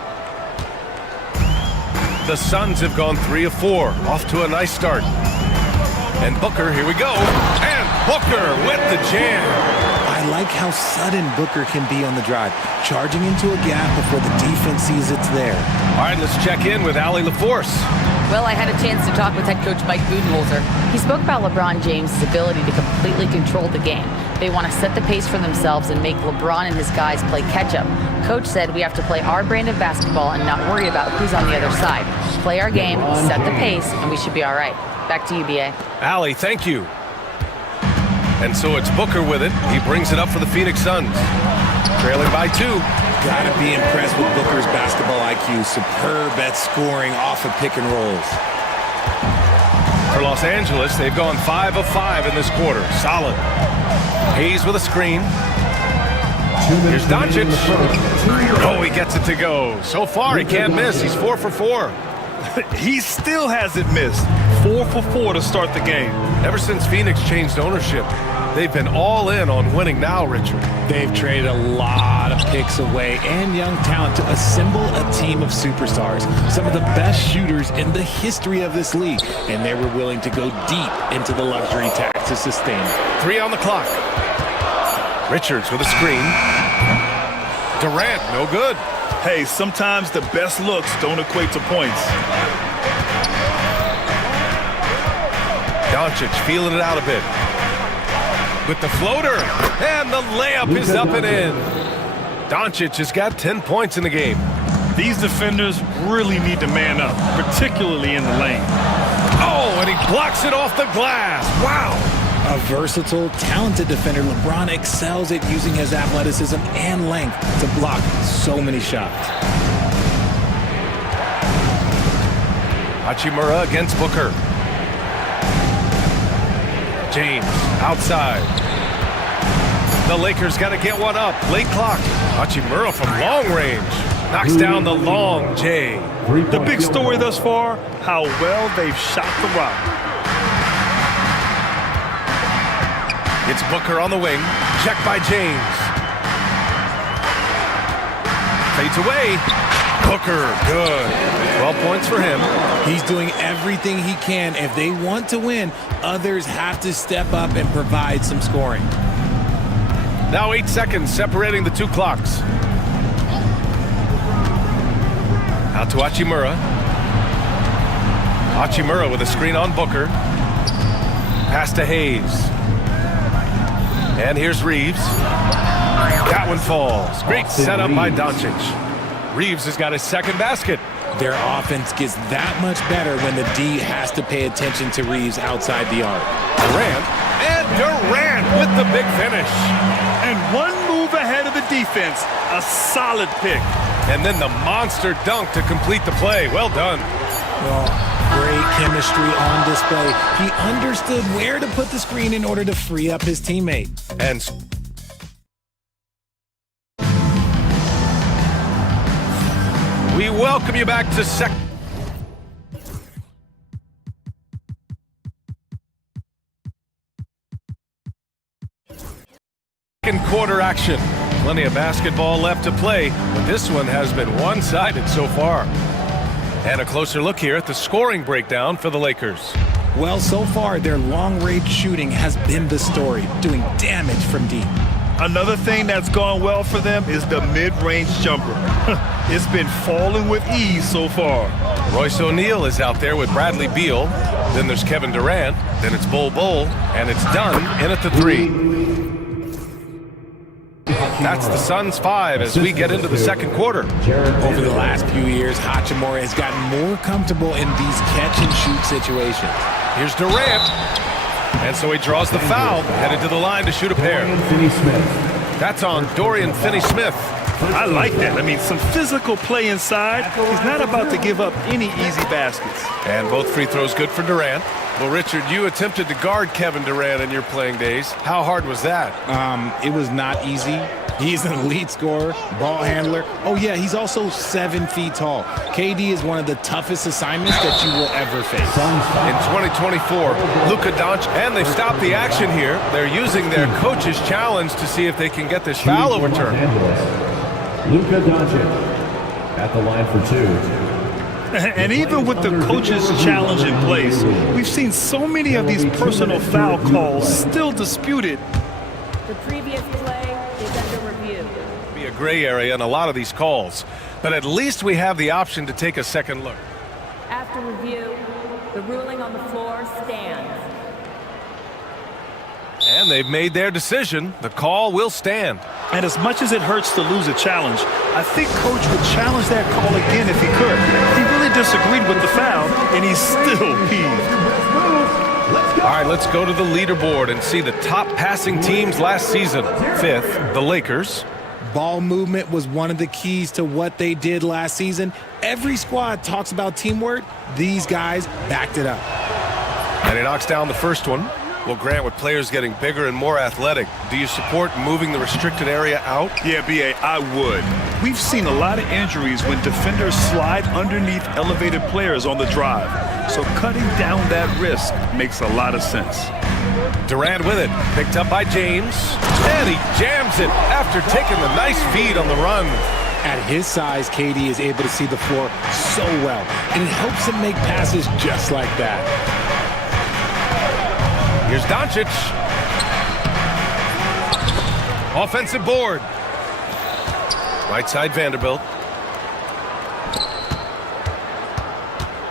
The Suns have gone 3 of 4. Off to a nice start. And Booker, here we go. And Booker with the jam. I like how sudden Booker can be on the drive. Charging into a gap before the defense sees it's there. All right, let's check in with Allie LaForce. Well, I had a chance to talk with head coach Mike Budenholzer. He spoke about LeBron James' ability to completely control the game. They want to set the pace for themselves and make LeBron and his guys play catch-up. Coach said we have to play our brand of basketball and not worry about who's on the other side. Play our game, set the pace, and we should be all right. Back to you, B.A. Allie, thank you. And so it's Booker with it. He brings it up for the Phoenix Suns. Trailing by 2. Gotta be impressed with Booker's basketball IQ. Superb at scoring off of pick and rolls. For Los Angeles, they've gone 5 of 5 in this quarter. Solid. Hayes with a screen. Here's Doncic. Oh, he gets it to go. So far, he can't miss. He's 4 for 4. He still hasn't missed. 4 for 4 to start the game. Ever since Phoenix changed ownership, they've been all in on winning now, Richard. They've traded a lot of picks away and young talent to assemble a team of superstars. Some of the best shooters in the history of this league. And they were willing to go deep into the luxury tax to sustain it. 3 on the clock. Richards with a screen. Durant, no good. Hey, sometimes the best looks don't equate to points. Doncic feeling it out a bit. With the floater. And the layup is up and in. Doncic has got 10 points in the game. These defenders really need to man up, particularly in the lane. Oh, and he blocks it off the glass. Wow. A versatile, talented defender, LeBron excels at using his athleticism and length to block so many shots. Hachimura against Booker. James outside. The Lakers got to get one up. Late clock. Hachimura from long range. Knocks down the long J. The big story thus far, how well they've shot the rock. It's Booker on the wing. Check by James. Fades away. Booker, good. 12 points for him. He's doing everything he can. If they want to win, others have to step up and provide some scoring. Now 8 seconds separating the 2 clocks. Out to Hachimura. Hachimura with a screen on Booker. Pass to Hayes. And here's Reeves. That one falls. Great setup by Doncic. Reeves has got his second basket. Their offense gets that much better when the D has to pay attention to Reeves outside the arc. Durant with the big finish. And one move ahead of the defense. A solid pick. And then the monster dunk to complete the play. Well done. Well, great chemistry on display. He understood where to put the screen in order to free up his teammate. And we welcome you back to second quarter action. Plenty of basketball left to play, but this one has been one-sided so far. And a closer look here at the scoring breakdown for the Lakers. Well, so far, their long-range shooting has been the story, doing damage from deep. Another thing that's gone well for them is the mid-range jumper. It's been falling with ease so far. Royce O'Neal is out there with Bradley Beal. Then there's Kevin Durant. Then it's Bol Bol. And it's done in at the three. That's the Suns' 5 as we get into the second quarter. Over the last few years, Hachimura has gotten more comfortable in these catch-and-shoot situations. Here's Durant. And so he draws the foul, headed to the line to shoot a pair. That's on Dorian Finney-Smith. I like that. I mean, some physical play inside. He's not about to give up any easy baskets. And both free throws good for Durant. Well, Richard, you attempted to guard Kevin Durant in your playing days. How hard was that? It was not easy. He's an elite scorer, ball handler. Oh, yeah, he's also 7 feet tall. KD is one of the toughest assignments that you will ever face. In 2024, Luka Doncic, and they've stopped the action here. They're using their coach's challenge to see if they can get this foul overturned. Luka Doncic at the line for 2. And even with the coach's challenge in place, we've seen so many of these personal foul calls still disputed. The previous play is under review. Be a gray area in a lot of these calls, but at least we have the option to take a second look. After review, the ruling on the floor stands. And they've made their decision. The call will stand. And as much as it hurts to lose a challenge, I think Coach would challenge that call again if he could. He really disagreed with the foul, and he's still peeved. All right, let's go to the leaderboard and see the top passing teams last season. 5th, the Lakers. Ball movement was one of the keys to what they did last season. Every squad talks about teamwork. These guys backed it up. And he knocks down the first one. Well, Grant, with players getting bigger and more athletic, do you support moving the restricted area out? Yeah, B.A., I would. We've seen a lot of injuries when defenders slide underneath elevated players on the drive. So cutting down that risk makes a lot of sense. Durant with it, picked up by James, and he jams it after taking the nice feed on the run. At his size, KD is able to see the floor so well, and it helps him make passes just like that. Here's Doncic. Offensive board. Right side Vanderbilt.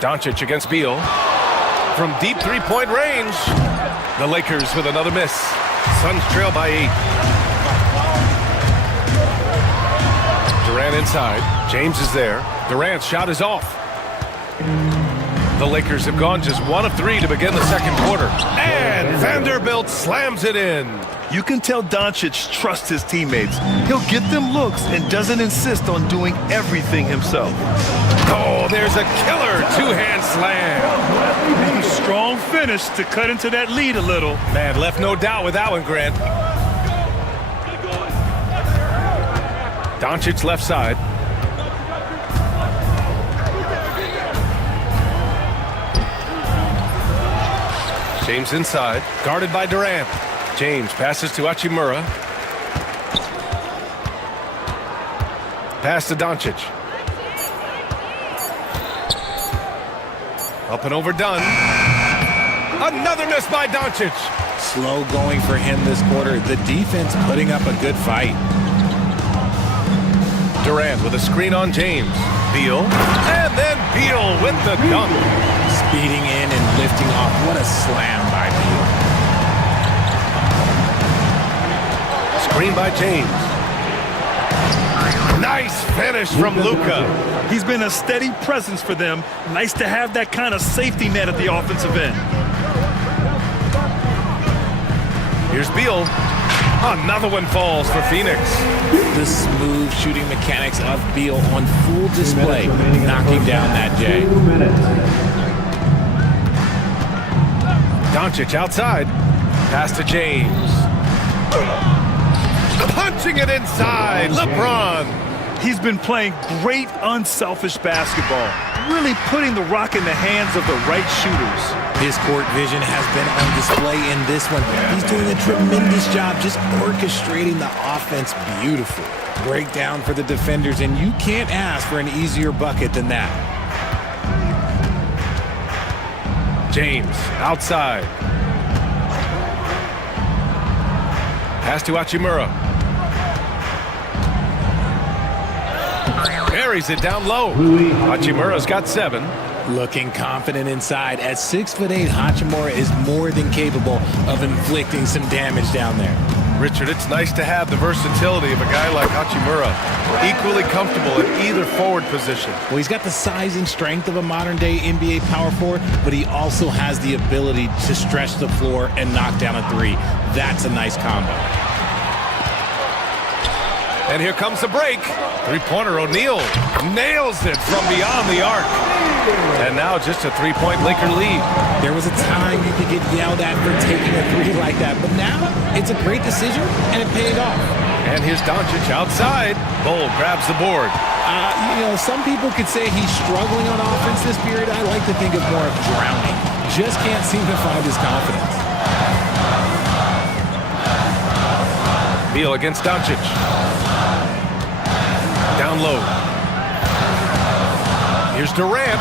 Doncic against Beal. From deep three-point range. The Lakers with another miss. Suns trail by 8. Durant inside. James is there. Durant's shot is off. The Lakers have gone just 1 of 3 to begin the second quarter. And Vanderbilt slams it in. You can tell Doncic trusts his teammates. He'll get them looks and doesn't insist on doing everything himself. Oh, there's a killer two-hand slam. Strong finish to cut into that lead a little. Man, left no doubt with that one, Grant. Doncic left side. James inside, guarded by Durant. James passes to Hachimura. Pass to Doncic. Up and overdone. Another miss by Doncic. Slow going for him this quarter. The defense putting up a good fight. Durant with a screen on James. Beal. And then Beal with the dunk. Speeding in and lifting off. What a slam by Beal. Screen by James. Nice finish from Luka. He's been a steady presence for them. Nice to have that kind of safety net at the offensive end. Here's Beal. Another one falls for Phoenix. The smooth shooting mechanics of Beal on full display, knocking down that J. Doncic outside. Pass to James. Punching it inside. LeBron. He's been playing great unselfish basketball, really putting the rock in the hands of the right shooters. His court vision has been on display in this one. He's doing a tremendous job just orchestrating the offense beautiful. Breakdown for the defenders, and you can't ask for an easier bucket than that. James outside. Pass to Hachimura. Buries it down low. Hachimura's got 7. Looking confident inside. At 6'8", Hachimura is more than capable of inflicting some damage down there. Richard, it's nice to have the versatility of a guy like Hachimura, equally comfortable at either forward position. Well, he's got the size and strength of a modern-day NBA power forward, but he also has the ability to stretch the floor and knock down a 3. That's a nice combo. And here comes the break. Three-pointer O'Neal nails it from beyond the arc. And now just a 3-point Laker lead. There was a time you could get yelled at for taking a 3 like that, but now it's a great decision, and it paid off. And here's Doncic outside. Bull grabs the board. Some people could say he's struggling on offense this period. I like to think of more of drowning. Just can't seem to find his confidence. Beal against Doncic. Down low. Here's Durant.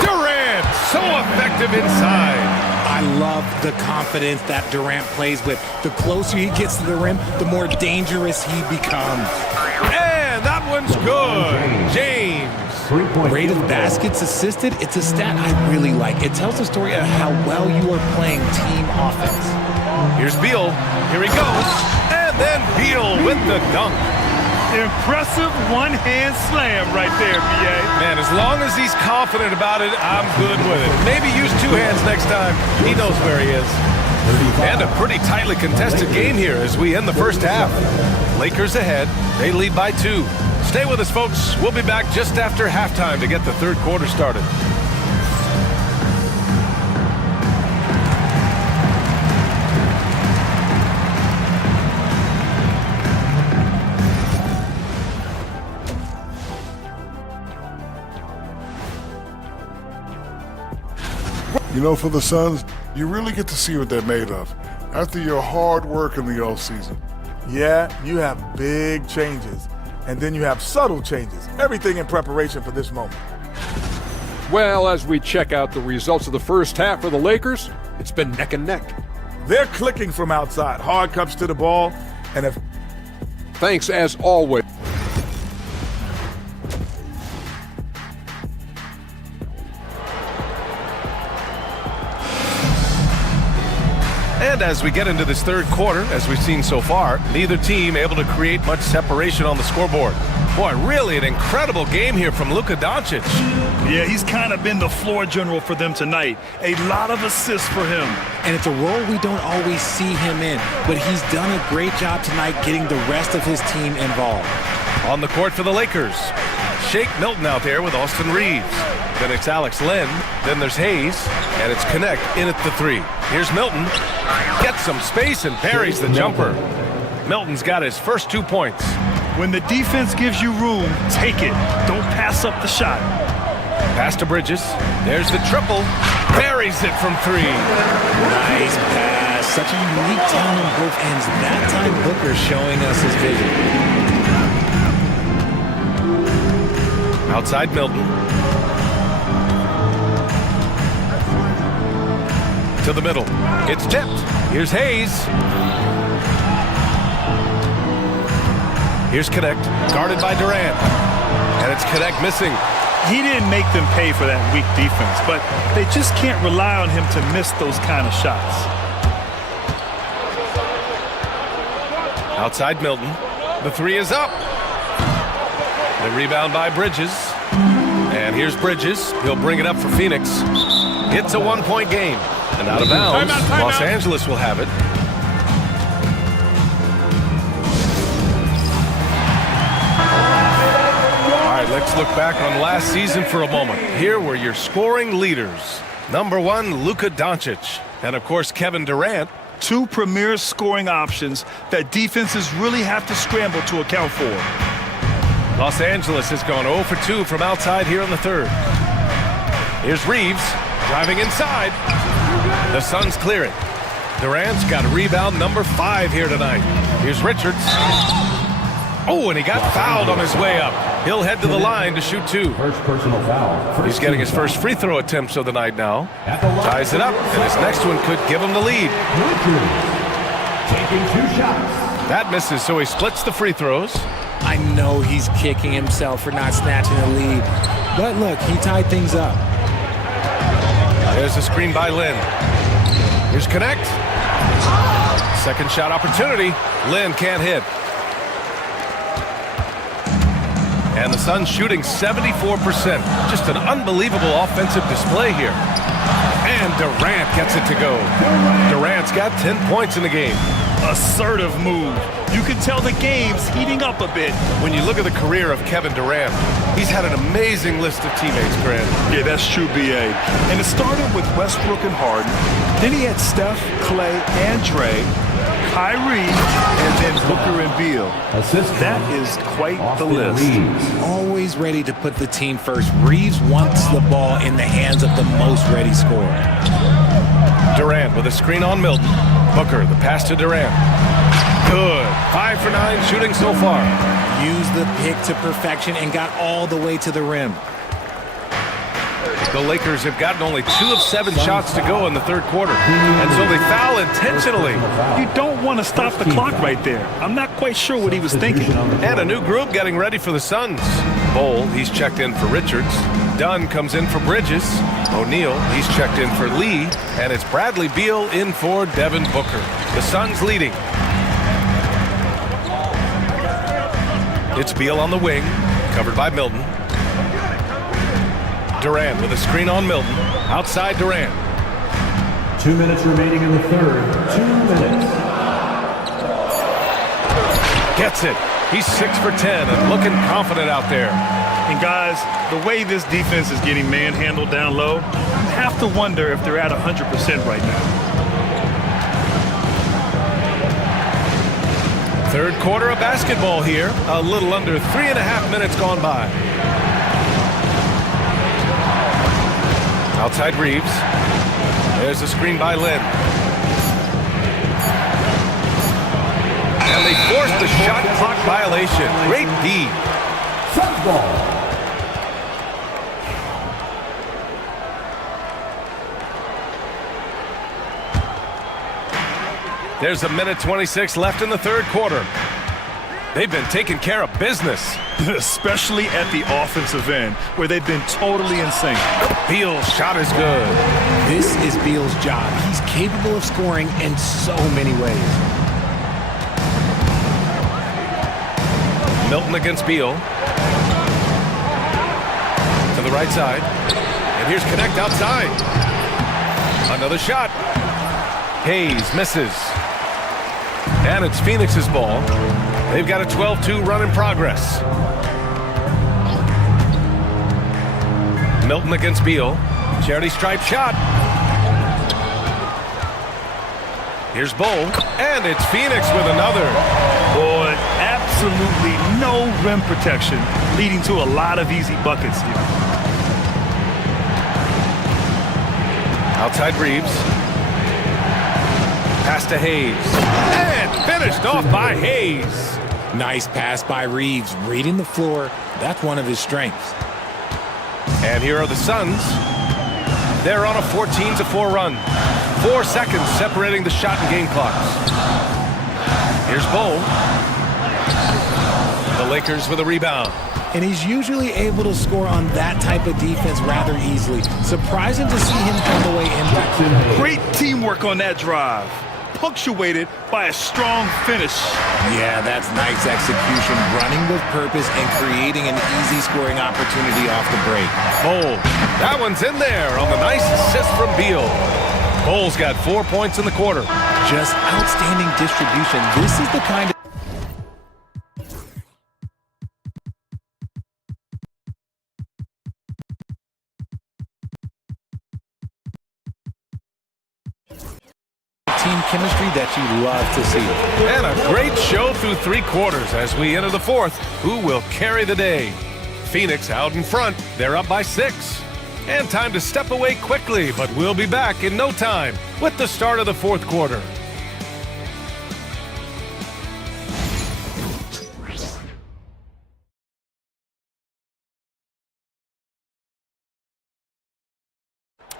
Durant, so effective inside. I love the confidence that Durant plays with. The closer he gets to the rim, the more dangerous he becomes. And that one's good. James. Rate of baskets assisted, it's a stat I really like. It tells the story of how well you are playing team offense. Here's Beal. Here he goes. And then Beal with the dunk. Impressive one-hand slam right there, B.A. Man, as long as he's confident about it, I'm good with it. Maybe use 2 hands next time. He knows where he is. And a pretty tightly contested game here as we end the first half. Lakers ahead. They lead by 2. Stay with us, folks. We'll be back just after halftime to get the third quarter started. You know, for the Suns, you really get to see what they're made of after your hard work in the offseason. Yeah, you have big changes, and then you have subtle changes. Everything in preparation for this moment. Well, as we check out the results of the first half for the Lakers, it's been neck and neck. They're clicking from outside. Hard cups to the ball, and if... Thanks, as always. And as we get into this third quarter, as we've seen so far, neither team able to create much separation on the scoreboard. Boy, really an incredible game here from Luka Doncic. Yeah, he's kind of been the floor general for them tonight. A lot of assists for him. And it's a role we don't always see him in, but he's done a great job tonight getting the rest of his team involved. On the court for the Lakers, Shake Milton out there with Austin Reeves. Then it's Alex Len, then there's Hayes, and it's Connect in at the 3. Here's Milton, gets some space and buries the jumper. Milton's got his first 2 points. When the defense gives you room, take it. Don't pass up the shot. Pass to Bridges, there's the triple, buries it from 3. Nice pass, such a unique talent on both ends. That time Booker showing us his vision. Outside Milton. To the middle. It's tipped. Here's Hayes. Here's Connect, guarded by Durant. And it's Connect missing. He didn't make them pay for that weak defense, but they just can't rely on him to miss those kind of shots. Outside Milton. The three is up. The rebound by Bridges. And here's Bridges. He'll bring it up for Phoenix. It's a one-point game. And out of bounds, Los Angeles will have it. All right, let's look back on last season for a moment. Here were your scoring leaders. Number 1, Luka Doncic. And, of course, Kevin Durant. Two premier scoring options that defenses really have to scramble to account for. Los Angeles has gone 0 for 2 from outside here in the third. Here's Reeves driving inside. The Suns clear it. Durant's got a rebound number 5 here tonight. Here's Richards. Oh, and he got fouled on his way up. He'll head to the line to shoot 2. First personal foul. He's getting his first free throw attempts of the night now. Ties it up, and his next one could give him the lead. Taking 2 shots. That misses, so he splits the free throws. I know he's kicking himself for not snatching the lead. But look, he tied things up. There's a screen by Lin. Here's Connect. Second shot opportunity. Lin can't hit. And the Suns shooting 74%. Just an unbelievable offensive display here. And Durant gets it to go. Durant's got 10 points in the game. Assertive move. You can tell the game's heating up a bit. When you look at the career of Kevin Durant, he's had an amazing list of teammates, Grant. Yeah, that's true, B.A. And it started with Westbrook and Harden. Then he had Steph, Clay, and Dre, Kyrie, and then Booker and Beal. That is quite the list. Always ready to put the team first. Reeves wants the ball in the hands of the most ready scorer. Durant with a screen on Milton. Booker, the pass to Durant. Good. 5 for 9 shooting so far. Used the pick to perfection and got all the way to the rim. The Lakers have gotten only 2 of 7 shots to go in the third quarter. And so they foul intentionally. You don't want to stop the clock right there. I'm not quite sure what he was thinking. And a new group getting ready for the Suns. Bol, he's checked in for Richards. Dunn comes in for Bridges. O'Neal, he's checked in for Lee. And it's Bradley Beal in for Devin Booker. The Suns leading. It's Beal on the wing, covered by Milton. Durant with a screen on Milton. Outside Durant. 2 minutes remaining in the third. 2 minutes. Gets it. He's 6 for 10 and looking confident out there. And guys, the way this defense is getting manhandled down low, you have to wonder if they're at 100% right now. Third quarter of basketball here. A little under 3.5 minutes gone by. Outside Reeves. There's a screen by Lin. And they forced the shot clock violation. Great D. Suns ball. There's a minute 26 left in the third quarter. They've been taking care of business. Especially at the offensive end, where they've been totally in sync. Beal's shot is good. This is Beal's job. He's capable of scoring in so many ways. Milton against Beal. To the right side. And here's Connect outside. Another shot. Hayes misses. And it's Phoenix's ball. They've got a 12-2 run in progress. Milton against Beal. Charity stripe shot. Here's Bol. And it's Phoenix with another. Boy, absolutely no rim protection, leading to a lot of easy buckets here. Outside Reeves. Pass to Hayes. And finished off by Hayes. Nice pass by Reeves, reading the floor. That's one of his strengths. And here are the Suns. They're on a 14-4 run. 4 seconds separating the shot and game clocks. Here's Bol. The Lakers with a rebound. And he's usually able to score on that type of defense rather easily. Surprising to see him come away impacted. Great teamwork on that drive. punctuated by a strong finish. Yeah, that's nice execution, running with purpose and creating an easy scoring opportunity off the break. Bowl. That one's in there on the nice assist from Beal. Bowles got 4 points in the quarter. Just outstanding distribution. This is the kind of team chemistry that you love to see. And a great show through 3 quarters as we enter the 4th. Who will carry the day? Phoenix out in front. They're up by 6. And time to step away quickly, but we'll be back in no time with the start of the 4th quarter.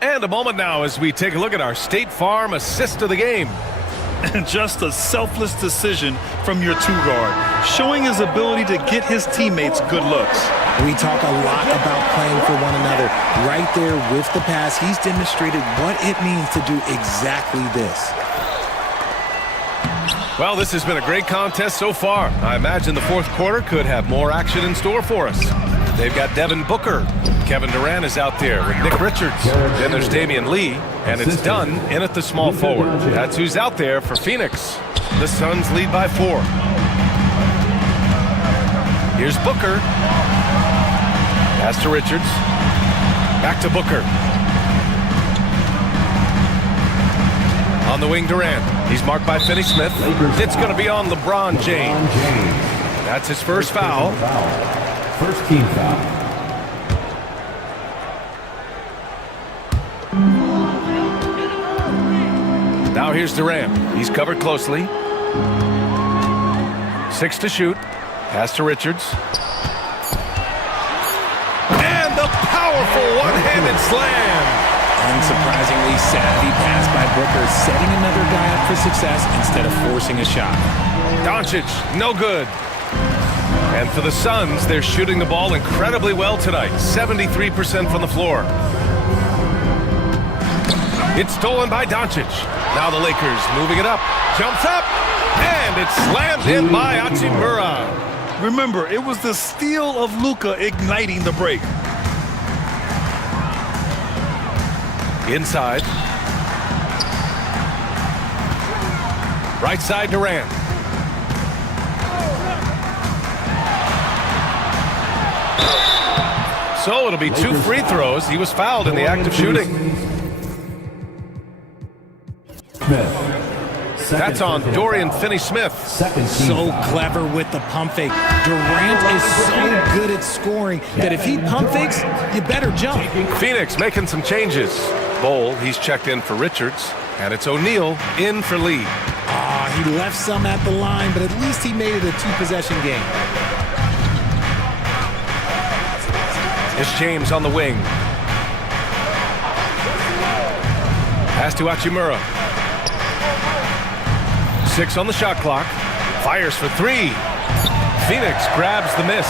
And a moment now as we take a look at our State Farm assist of the game. And just a selfless decision from your 2-guard, showing his ability to get his teammates good looks. We talk a lot about playing for one another. Right there with the pass, he's demonstrated what it means to do exactly this. Well, this has been a great contest so far. I imagine the 4th quarter could have more action in store for us. They've got Devin Booker. Kevin Durant is out there with Nick Richards. Then there's Damian Lee, and it's Dunn in at the small forward. That's who's out there for Phoenix. The Suns lead by 4. Here's Booker. Pass to Richards. Back to Booker. On the wing, Durant. He's marked by Finney-Smith. It's going to be on LeBron James. That's his first foul. First team foul. Now here's Durant. He's covered closely. 6 to shoot. Pass to Richards. And the powerful one-handed slam. Unsurprisingly savvy pass by Booker, setting another guy up for success instead of forcing a shot. Doncic, no good. And for the Suns, they're shooting the ball incredibly well tonight. 73% from the floor. It's stolen by Doncic. Now the Lakers moving it up. Jumps up. And it's slammed in by Hachimura. Remember, it was the steal of Luka igniting the break. Inside. Right side Durant. So it'll be 2 free throws. He was fouled in the act of shooting. That's on Dorian Finney-Smith. So clever with the pump fake. Durant is so good at scoring that if he pump fakes, you better jump. Phoenix making some changes. Bowl, he's checked in for Richards. And it's O'Neal in for Lee. He left some at the line, but at least he made it a 2-possession game. It's James on the wing. Pass to Hachimura. 6 on the shot clock. Fires for 3. Phoenix grabs the miss.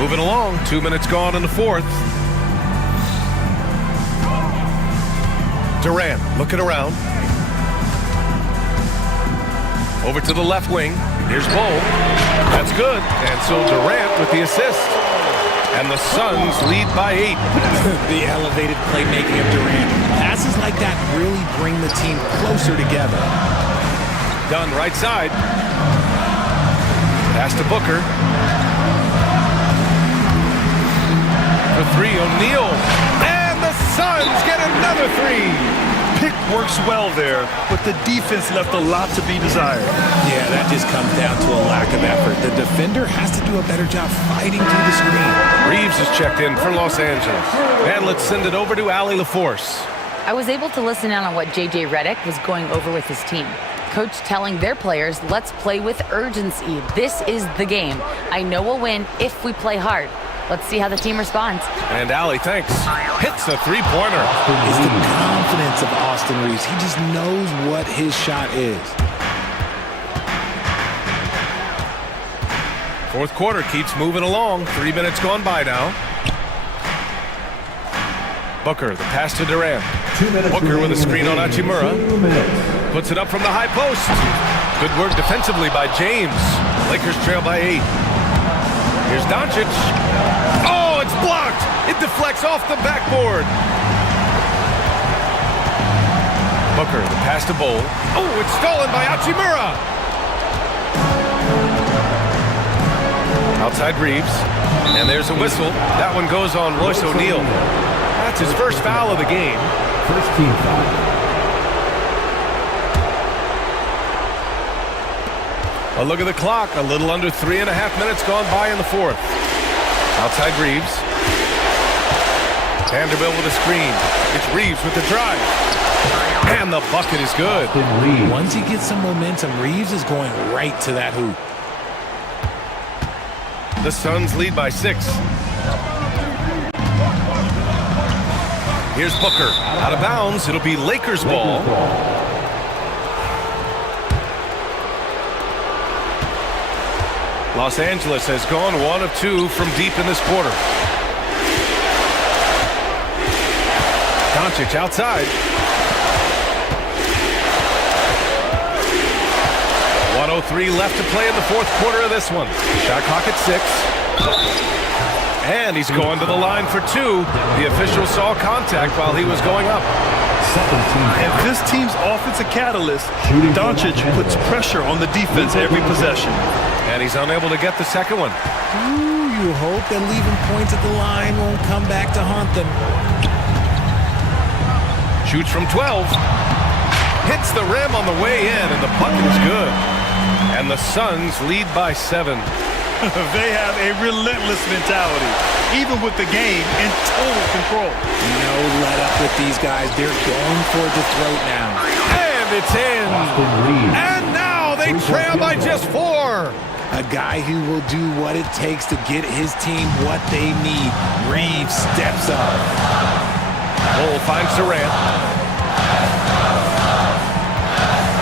Moving along. 2 minutes gone in the 4th. Durant looking around. Over to the left wing. Here's Bowl. That's good. And so Durant with the assist. And the Suns lead by 8. The elevated playmaking of Durant. Passes like that really bring the team closer together. Dunn right side. Pass to Booker. For 3, O'Neal. And the Suns get another 3. Pick works well there, but the defense left a lot to be desired. Yeah, that just comes down to a lack of effort. The defender has to do a better job fighting through the screen. Reeves is checked in for Los Angeles. And let's send it over to Allie LaForce. I was able to listen in on what JJ Redick was going over with his team. Coach telling their players, let's play with urgency. This is the game. I know we'll win if we play hard. Let's see how the team responds. And Allie, thanks. Hits a 3-pointer. It's the confidence of Austin Reeves. He just knows what his shot is. 4th quarter keeps moving along. 3 minutes gone by now. Booker, the pass to Durant. Booker with a screen on Hachimura. Puts it up from the high post. Good work defensively by James. Lakers trail by 8. Here's Doncic. Oh, it's blocked. It deflects off the backboard. Booker, the pass to Bowl. Oh, it's stolen by Hachimura. Outside Reeves. And there's a whistle. That one goes on Royce O'Neal. That's his first foul of the game. First team foul. A look at the clock. A little under 3.5 minutes gone by in the fourth. Outside Reeves. Vanderbilt with a screen. It's Reeves with the drive. And the bucket is good. Once he gets some momentum, Reeves is going right to that hoop. The Suns lead by 6. Here's Booker. Out of bounds. It'll be Lakers ball. Los Angeles has gone 1 of 2 from deep in this quarter. Doncic outside. 1:03 left to play in the fourth quarter of this one. Shot clock at 6. And he's going to the line for 2. The official saw contact while he was going up. And this team's offensive catalyst, Doncic puts pressure on the defense every possession. And he's unable to get the second one. Ooh, you hope that leaving points at the line won't come back to haunt them. Shoots from 12. Hits the rim on the way in, and the bucket is good. And the Suns lead by 7. They have a relentless mentality, even with the game in total control. No let up with these guys. They're going for the throat now. And it's in. And now they trail by just 4. A guy who will do what it takes to get his team what they need. Reeves steps up. Bull finds Durant.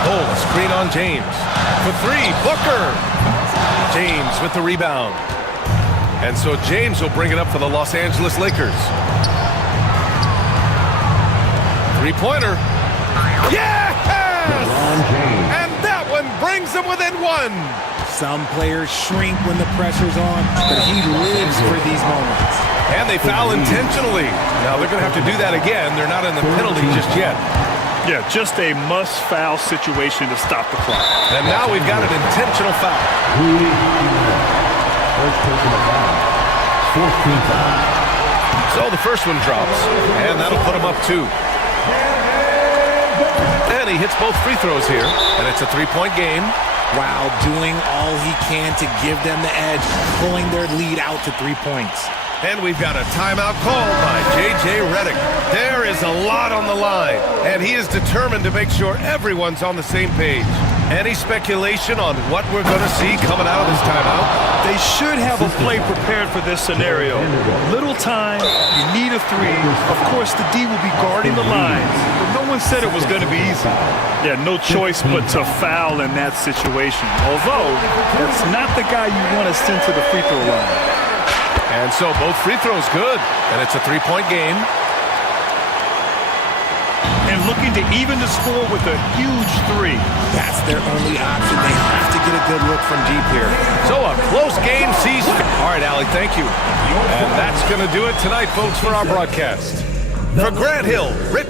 Bull, a screen on James. For 3, Booker. James with the rebound. And so James will bring it up for the Los Angeles Lakers. 3-pointer. Yes! And that one brings them within 1. Some players shrink when the pressure's on, but he lives for these moments. And they foul intentionally. Now they're going to have to do that again. They're not in the penalty just yet. Yeah, just a must-foul situation to stop the clock. And now we've got an intentional foul. First personal foul. Fourth team foul. So the first one drops, and that'll put him up 2. And he hits both free throws here, and it's a 3-point game. While doing all he can to give them the edge, pulling their lead out to 3 points. And we've got a timeout called by J.J. Redick. There is a lot on the line, and he is determined to make sure everyone's on the same page. Any speculation on what we're going to see coming out of this timeout? They should have a play prepared for this scenario. Little time, you need a 3. Of course, the D will be guarding the lines, but no one said it was going to be easy. Yeah, no choice but to foul in that situation. Although, that's not the guy you want to send to the free throw line. And so both free throws good, and it's a 3-point game. And looking to even the score with a huge 3. That's their only option. They have to get a good look from deep here. So a close game sees. All right, Allie, thank you. And that's going to do it tonight, folks, for our broadcast. For Grant Hill, Rick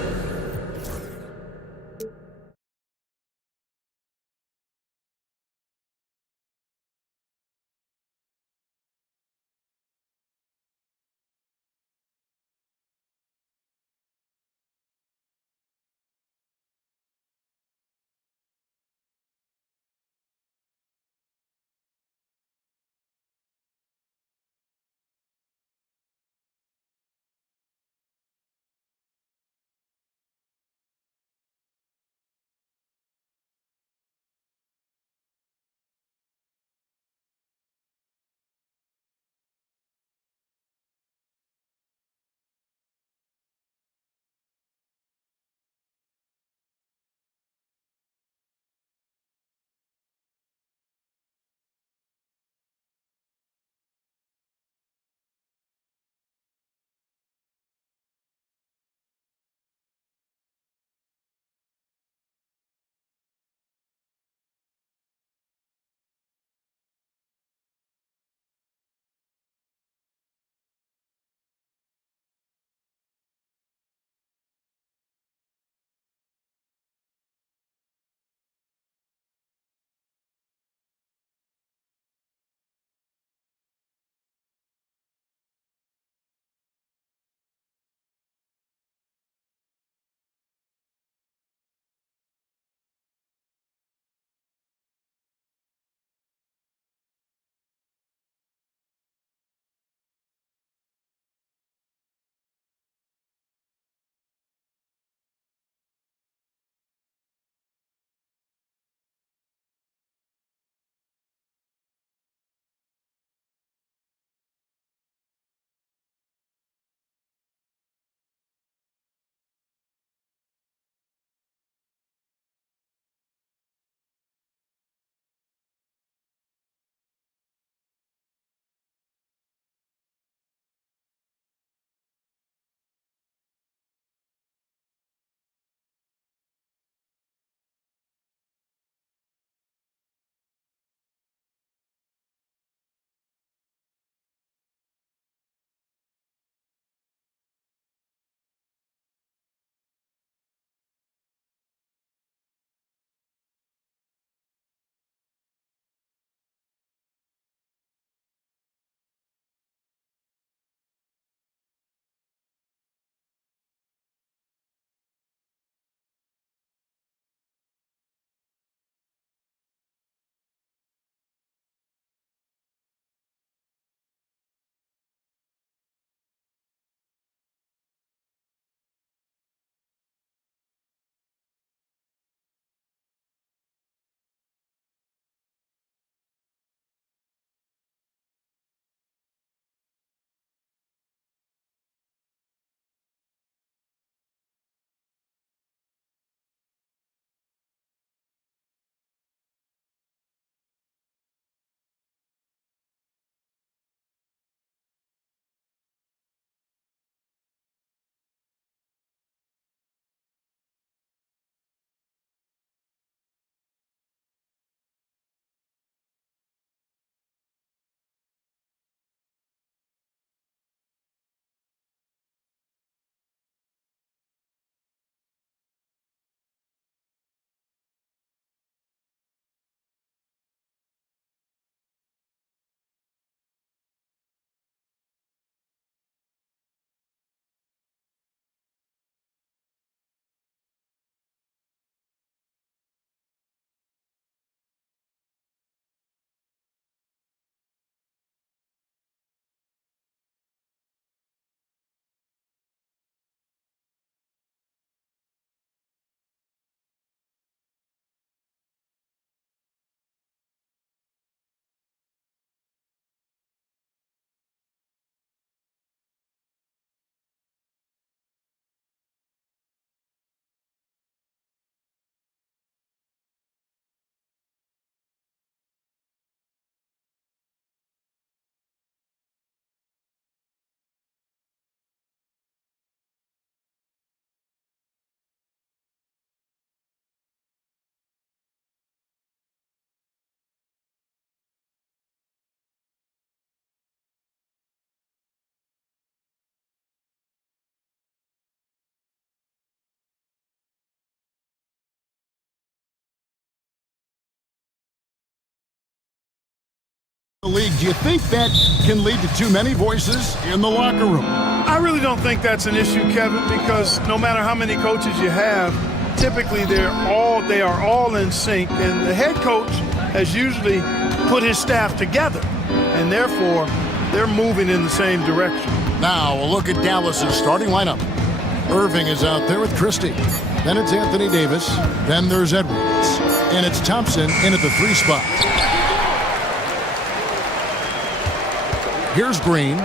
league. Do you think that can lead to too many voices in the locker room? I really don't think that's an issue, Kevin, because no matter how many coaches you have, typically they are all in sync, and the head coach has usually put his staff together, and therefore they're moving in the same direction. Now we'll look at Dallas's starting lineup. Irving is out there with Christie. Then it's Anthony Davis. Then there's Edwards. And it's Thompson in at the 3 spot. Here's Green.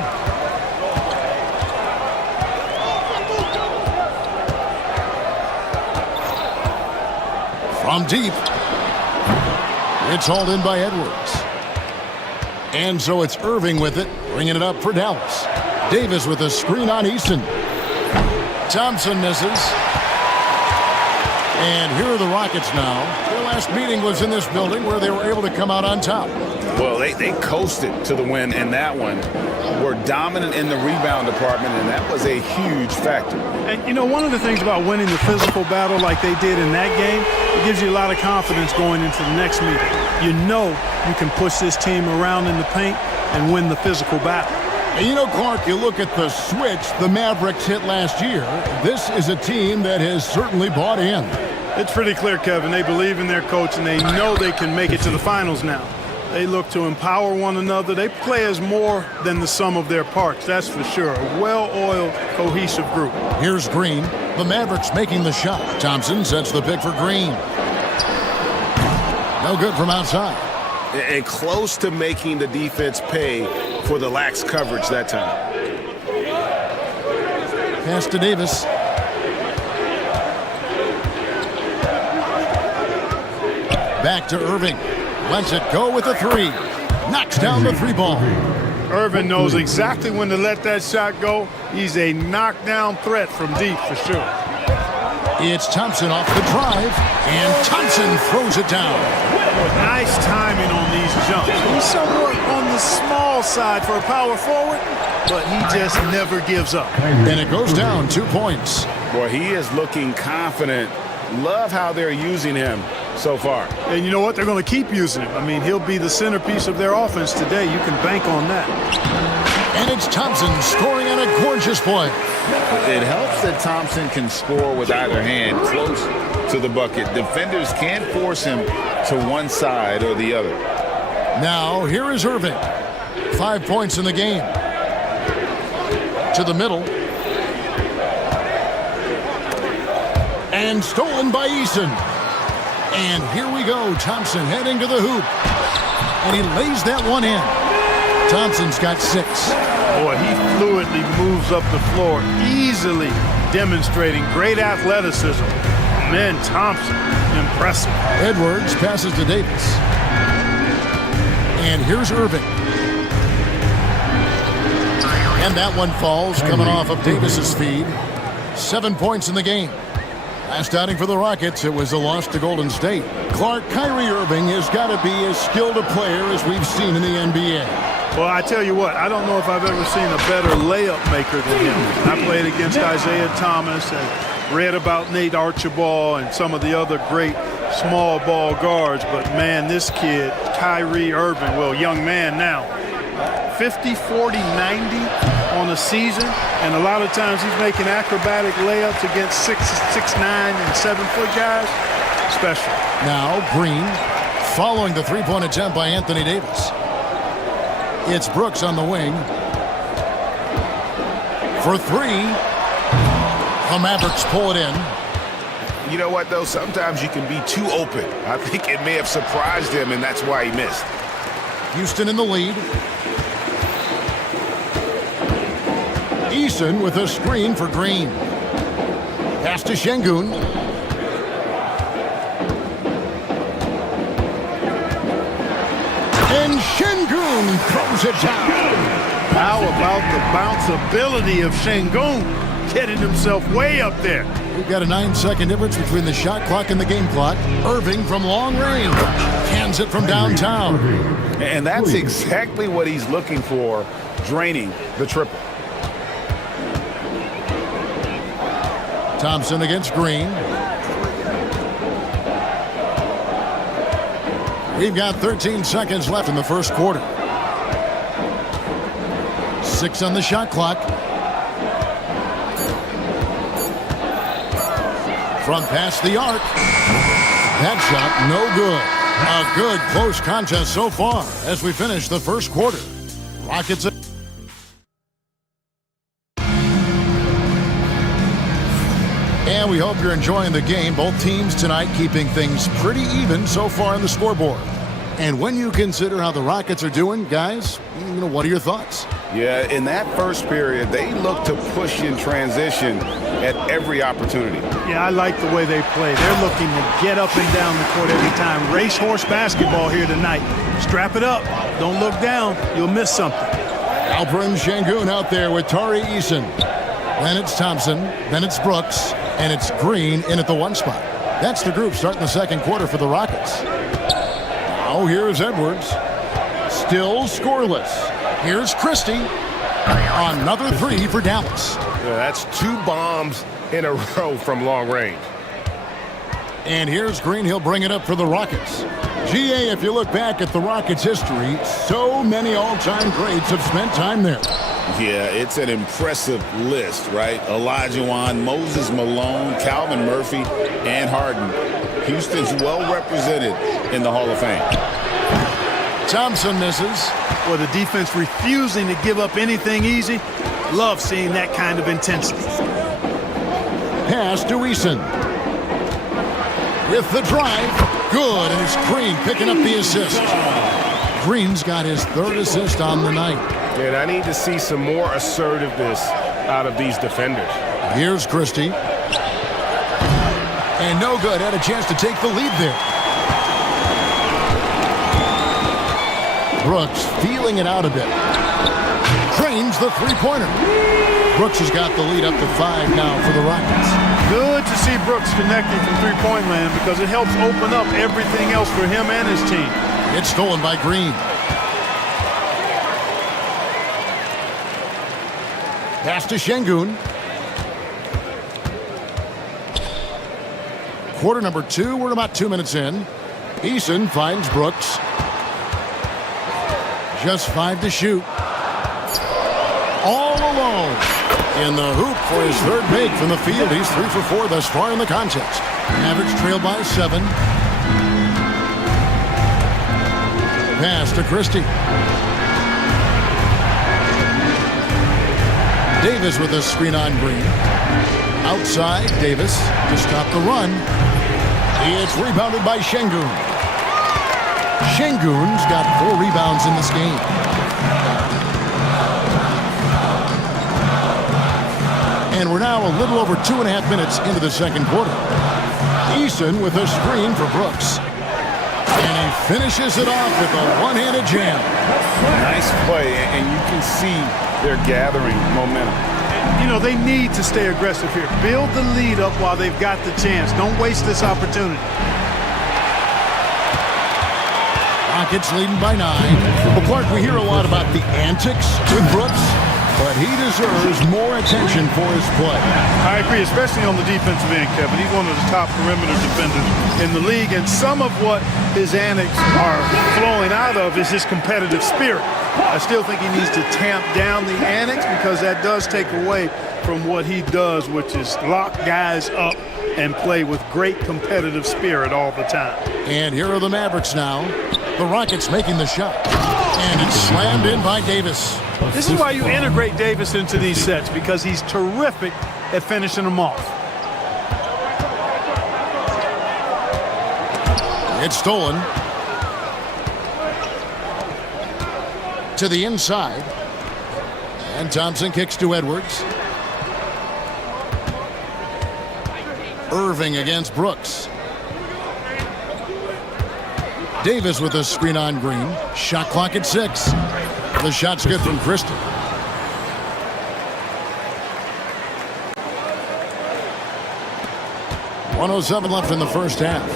From deep. It's hauled in by Edwards. And so it's Irving with it, bringing it up for Dallas. Davis with a screen on Easton. Thompson misses. And here are the Rockets now. Their last meeting was in this building where they were able to come out on top. Well, they coasted to the win in that one. Were dominant in the rebound department, and that was a huge factor. And, you know, one of the things about winning the physical battle like they did in that game, it gives you a lot of confidence going into the next meeting. You know you can push this team around in the paint and win the physical battle. And you know, Clark, you look at the switch the Mavericks hit last year. This is a team that has certainly bought in. It's pretty clear, Kevin. They believe in their coach, and they know they can make it to the finals now. They look to empower one another. They play as more than the sum of their parts, that's for sure. A well-oiled, cohesive group. Here's Green. The Mavericks making the shot. Thompson sets the pick for Green. No good from outside. And close to making the defense pay for the lax coverage that time. Pass to Davis. Back to Irving. Lets it go with a 3. Knocks down the 3 ball. Irving knows exactly when to let that shot go. He's a knockdown threat from deep for sure. It's Thompson off the drive, and Thompson throws it down. Nice timing on these jumps. He's somewhat on the small side for a power forward, but he just never gives up. And it goes down 2 points. Boy, he is looking confident. Love how they're using him so far. And you know what? They're going to keep using him. I mean, he'll be the centerpiece of their offense today. You can bank on that. And it's Thompson scoring on a gorgeous play. It helps that Thompson can score with either hand close to the bucket. Defenders can't force him to one side or the other. Now, here is Irving. 5 points in the game. To the middle. And stolen by Eason. And here we go. Thompson heading to the hoop. And he lays that one in. Thompson's got 6. Boy, he fluidly moves up the floor, easily demonstrating great athleticism. Man, Thompson, impressive. Edwards passes to Davis. And here's Irving. And that one falls, coming off of Davis's feed. 7 points in the game. Last outing for the Rockets, it was a loss to Golden State. Clark, Kyrie Irving has got to be as skilled a player as we've seen in the NBA. Well, I tell you what, I don't know if I've ever seen a better layup maker than him. I played against Isaiah Thomas and read about Nate Archibald and some of the other great small ball guards, but man, this kid, Kyrie Irving, well, young man now, 50, 40, 90 on a season, and a lot of times he's making acrobatic layups against 6'9" and 7-foot guys. Special. Now Green following the three-point attempt by Anthony Davis. It's Brooks on the wing for 3. The Mavericks pull it in. You know what, though? Sometimes you can be too open. I think it may have surprised him, and that's why he missed. Houston in the lead. Eason with a screen for Green. Pass to Şengün. And Şengün throws it down. How about the bounceability of Şengün, getting himself way up there? We've got a 9-second difference between the shot clock and the game clock. Irving from long range cans it from downtown. And that's exactly what he's looking for, draining the triple. Thompson against Green. We've got 13 seconds left in the first quarter. 6 on the shot clock. Front pass the arc. That shot no good. A good close contest so far as we finish the first quarter. Rockets. And we hope you're enjoying the game. Both teams tonight keeping things pretty even so far on the scoreboard. And when you consider how the Rockets are doing, guys, what are your thoughts? Yeah, in that first period, they look to push in transition at every opportunity. Yeah, I like the way they play. They're looking to get up and down the court every time. Racehorse basketball here tonight. Strap it up. Don't look down. You'll miss something. Alperen Şengün out there with Tari Eason. Then it's Thompson. Then it's Brooks. And it's Green in at the 1 spot. That's the group starting the second quarter for the Rockets. Now here's Edwards. Still scoreless. Here's Christie. Another 3 for Dallas. Yeah, that's 2 bombs in a row from long range. And here's Green. He'll bring it up for the Rockets. GA, if you look back at the Rockets' history, so many all-time greats have spent time there. Yeah, it's an impressive list, right? Olajuwon, Moses Malone, Calvin Murphy, and Harden. Houston's well represented in the Hall of Fame. Thompson misses. Well, the defense refusing to give up anything easy. Love seeing that kind of intensity. Pass to Eason. With the drive. Good, and it's Green picking up the assist. Green's got his 3rd assist on the night. And I need to see some more assertiveness out of these defenders. Here's Christie. And no good. Had a chance to take the lead there. Brooks feeling it out a bit. Drains the 3-pointer. Brooks has got the lead up to 5 now for the Rockets. Good to see Brooks connecting from three-point land because it helps open up everything else for him and his team. It's stolen by Green. Pass to Şengün. Quarter number 2, we're about 2 minutes in. Eason finds Brooks. Just 5 to shoot. All alone. In the hoop for his 3rd make from the field. He's 3 for 4 thus far in the contest. Mavericks trail by 7. Pass to Christie. Davis with a screen on Green. Outside, Davis to stop the run. It's rebounded by Şengün. Şengün's got 4 rebounds in this game. And we're now a little over 2.5 minutes into the second quarter. Eason with a screen for Brooks. And he finishes it off with a one-handed jam. Nice play, and you can see they're gathering momentum. You know, they need to stay aggressive here. Build the lead up while they've got the chance. Don't waste this opportunity. Rockets leading by 9. Well, Clark, we hear a lot about the antics with Brooks, but he deserves more attention for his play. I agree, especially on the defensive end, Kevin. He's one of the top perimeter defenders in the league, and some of what his antics are flowing out of is his competitive spirit. I still think he needs to tamp down the antics because that does take away from what he does, which is lock guys up and play with great competitive spirit all the time. And here are the Mavericks now. The Rockets making the shot. And it's slammed in by Davis. This is why you integrate Davis into these sets, because he's terrific at finishing them off. It's stolen. To the inside. And Thompson kicks to Edwards. Irving against Brooks. Davis with a screen on Green. Shot clock at 6. The shot's good from Christie. .107 left in the first half.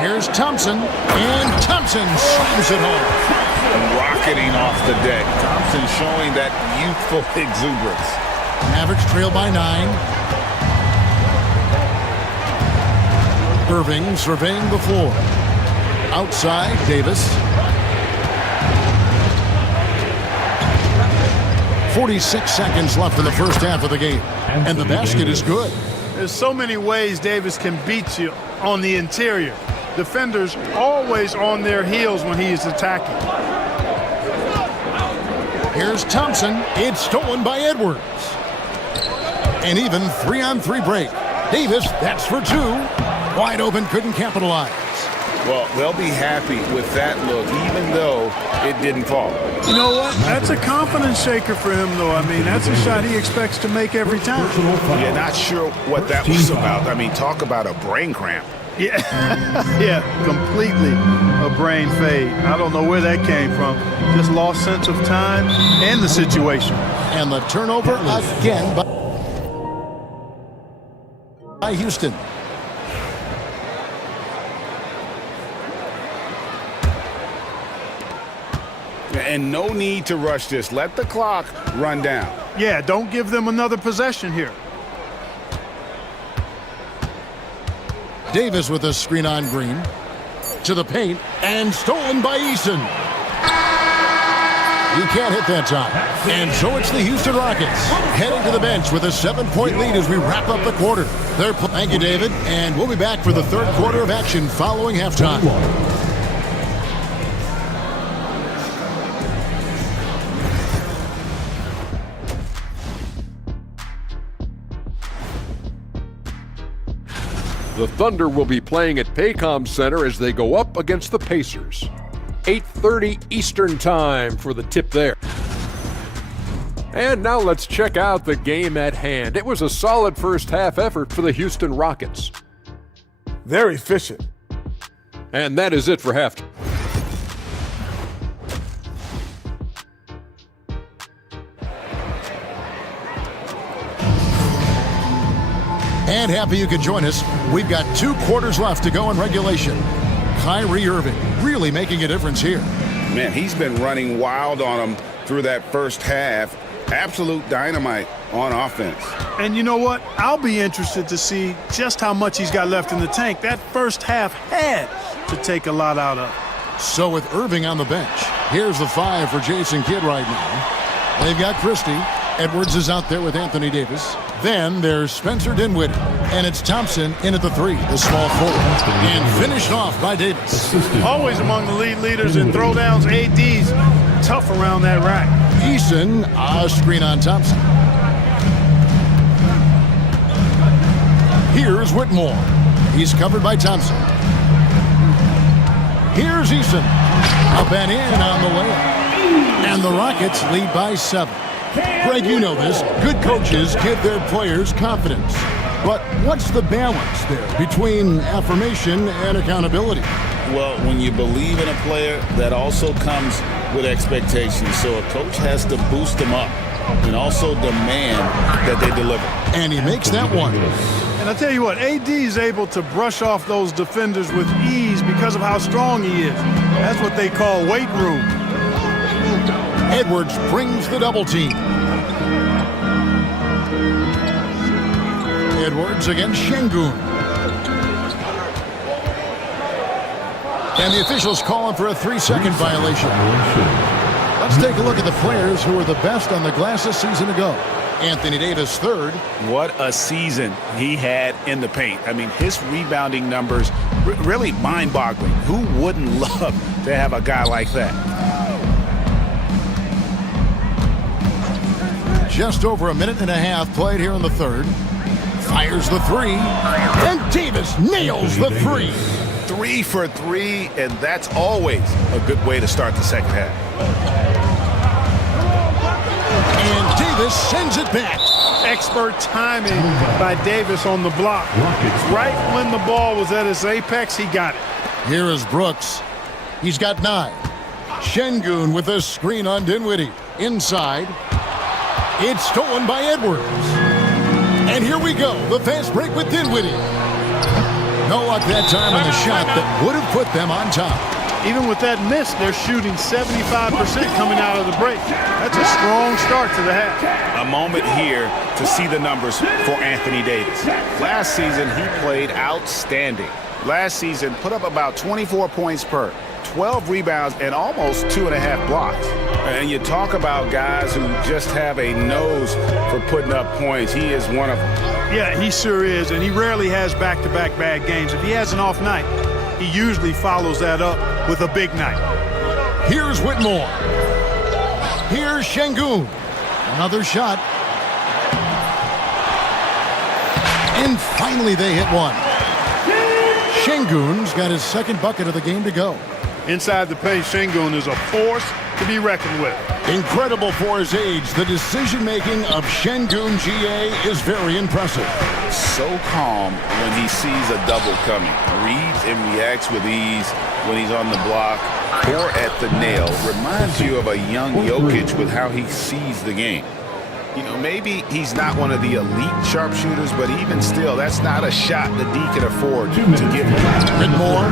Here's Thompson, and Thompson slams it home. Rocketing off the deck. Thompson showing that youthful exuberance. Mavericks trail by 9. Irving surveying the floor. Outside, Davis. 46 seconds left in the first half of the game. And the basket is good. There's so many ways Davis can beat you on the interior. Defenders always on their heels when he is attacking. Here's Thompson. It's stolen by Edwards. An even 3-on-3 break. Davis, that's for two. Wide open, couldn't capitalize. Well, they'll be happy with that look, even though it didn't fall. You know what? That's a confidence shaker for him, though. I mean, that's a shot he expects to make every time. Yeah, not sure what that was about. I mean, talk about a brain cramp. Yeah, yeah, completely a brain fade. I don't know where that came from. Just lost sense of time and the situation. And the turnover again by Houston. And no need to rush this. Let the clock run down. Yeah, don't give them another possession here. Davis with a screen on Green. To the paint, and stolen by Eason. He can't hit that time. And so it's the Houston Rockets heading to the bench with a 7-point lead as we wrap up the quarter. Thank you, David. And we'll be back for the third quarter of action following halftime. The Thunder will be playing at Paycom Center as they go up against the Pacers. 8:30 Eastern Time for the tip there. And now let's check out the game at hand. It was a solid first half effort for the Houston Rockets. They're efficient. And that is it for halftime. And happy you could join us. We've got 2 quarters left to go in regulation. Kyrie Irving really making a difference here. Man, he's been running wild on them through that first half. Absolute dynamite on offense. And you know what? I'll be interested to see just how much he's got left in the tank. That first half had to take a lot out of. So with Irving on the bench, here's the 5 for Jason Kidd right now. They've got Christie. Edwards is out there with Anthony Davis. Then there's Spencer Dinwiddie. And it's Thompson in at the 3, the small forward. And finished off by Davis. Always among the lead leaders in throwdowns. AD's tough around that rack. Eason, a screen on Thompson. Here's Whitmore. He's covered by Thompson. Here's Eason. Up and in on the layup. And the Rockets lead by 7. Greg, you know this. Good coaches give their players confidence. But what's the balance there between affirmation and accountability? Well, when you believe in a player, that also comes with expectations. So a coach has to boost them up and also demand that they deliver. And he makes that one. And I tell you what, AD is able to brush off those defenders with ease because of how strong he is. That's what they call weight room. Edwards brings the double team. Edwards against Şengün. And the officials calling for a 3-second violation. Let's take a look at the players who were the best on the glass a season ago. Anthony Davis, 3rd. What a season he had in the paint. I mean, his rebounding numbers, really mind-boggling. Who wouldn't love to have a guy like that? Just over a minute and a half played here in the 3rd. Fires the 3. And Davis nails the 3. 3 for 3, and that's always a good way to start the second half. And Davis sends it back. Expert timing by Davis on the block. Right when the ball was at its apex, he got it. Here is Brooks. He's got 9. Şengün with a screen on Dinwiddie. Inside. It's stolen by Edwards. And here we go. The fast break with Dinwiddie. No luck that time on the shot that would have put them on top. Even with that miss, they're shooting 75% coming out of the break. That's a strong start to the half. A moment here to see the numbers for Anthony Davis. Last season, he played outstanding. Last season, put up about 24 points per 12 rebounds and almost 2.5 blocks. And you talk about guys who just have a nose for putting up points. He is one of them. Yeah, he sure is, and he rarely has back-to-back bad games. If he has an off night, he usually follows that up with a big night. Here's Whitmore. Here's Şengün. Another shot. And finally they hit one. Şengün's got his second bucket of the game to go. Inside the paint, Şengün is a force to be reckoned with. Incredible for his age. The decision-making of Şengün GA is very impressive. So calm when he sees a double coming. Reads and reacts with ease when he's on the block or at the nail. Reminds you of a young Jokic with how he sees the game. You know, maybe he's not one of the elite sharpshooters, but even still, that's not a shot that D can afford to give him. Whitmore,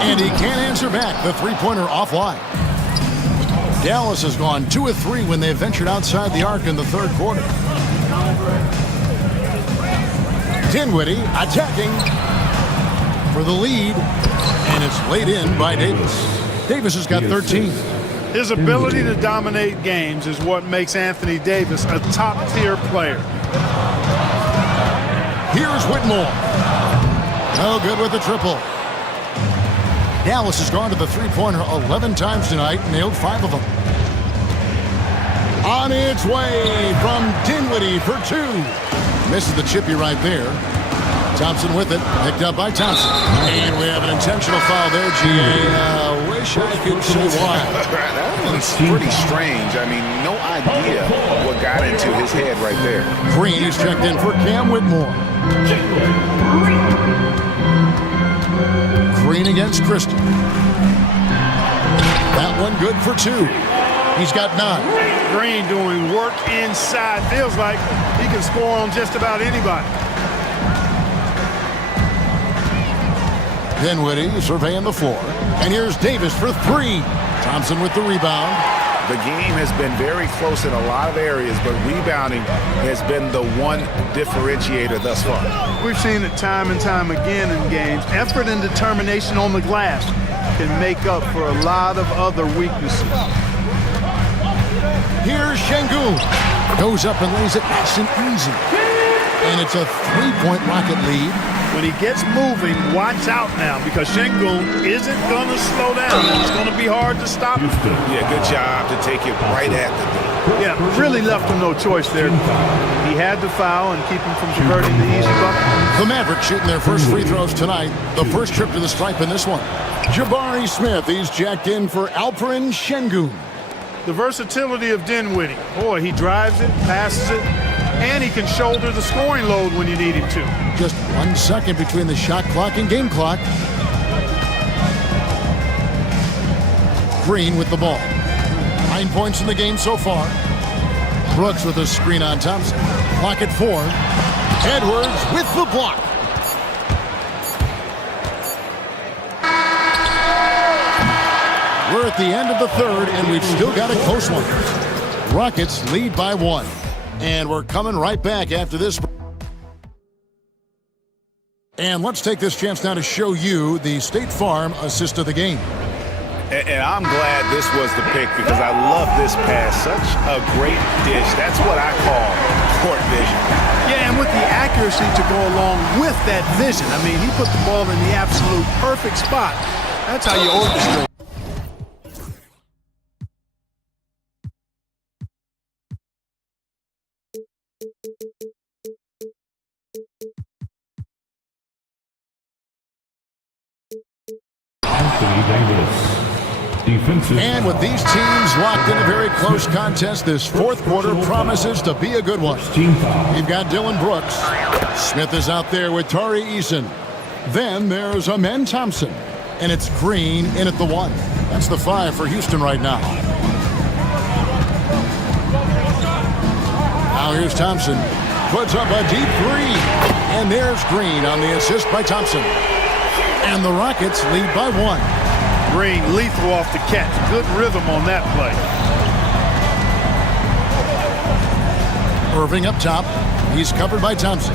and he can't answer back. The three-pointer offline. Dallas has gone 2 of 3 when they ventured outside the arc in the third quarter. Dinwiddie attacking for the lead, and it's laid in by Davis. Davis has got 13. His ability to dominate games is what makes Anthony Davis a top-tier player. Here's Whitmore. No good with the triple. Dallas has gone to the three-pointer 11 times tonight, nailed 5 of them. On its way from Dinwiddie for 2. Misses the chippy right there. Thompson with it, picked up by Thompson. And we have an intentional foul there, GA. Wish I could say why. That one's pretty strange. I mean, no idea what got into his head right there. Green is checked in for Cam Whitmore. Green against Christie. That one good for 2. He's got 9. Green doing work inside. Feels like he can score on just about anybody. Dinwiddie surveying the floor. And here's Davis for 3. Thompson with the rebound. The game has been very close in a lot of areas, but rebounding has been the one differentiator thus far. We've seen it time and time again in games. Effort and determination on the glass can make up for a lot of other weaknesses. Here's Şengün. Goes up and lays it nice and easy. And it's a 3-point Rocket lead. When he gets moving, watch out now, because Şengün isn't going to slow down. It's going to be hard to stop him. Yeah, good job to take it right at the knee. Yeah, really left him no choice there. He had to foul and keep him from converting the easy bucket. The Mavericks shooting their first free throws tonight. The first trip to the stripe in this one. Jabari Smith, he's jacked in for Alperen Şengün. The versatility of Dinwiddie. Boy, he drives it, passes it, and he can shoulder the scoring load when you need him to. Just 1 second between the shot clock and game clock. Green with the ball. 9 points in the game so far. Brooks with a screen on Thompson. Clock at 4. Edwards with the block. We're at the end of the third, and we've still got a close one. Rockets lead by 1. And we're coming right back after this. And let's take this chance now to show you the State Farm assist of the game. And I'm glad this was the pick, because I love this pass. Such a great dish. That's what I call court vision. Yeah, and with the accuracy to go along with that vision. I mean, he put the ball in the absolute perfect spot. That's how you orchestrate. And with these teams locked in a very close contest, this fourth quarter promises to be a good one. You've got Dylan Brooks. Smith is out there with Tari Eason. Then there's Amen Thompson. And it's Green in at the 1. That's the 5 for Houston right now. Now here's Thompson. Puts up a deep 3. And there's Green on the assist by Thompson. And the Rockets lead by 1. Green lethal off the catch. Good rhythm on that play. Irving up top. He's covered by Thompson.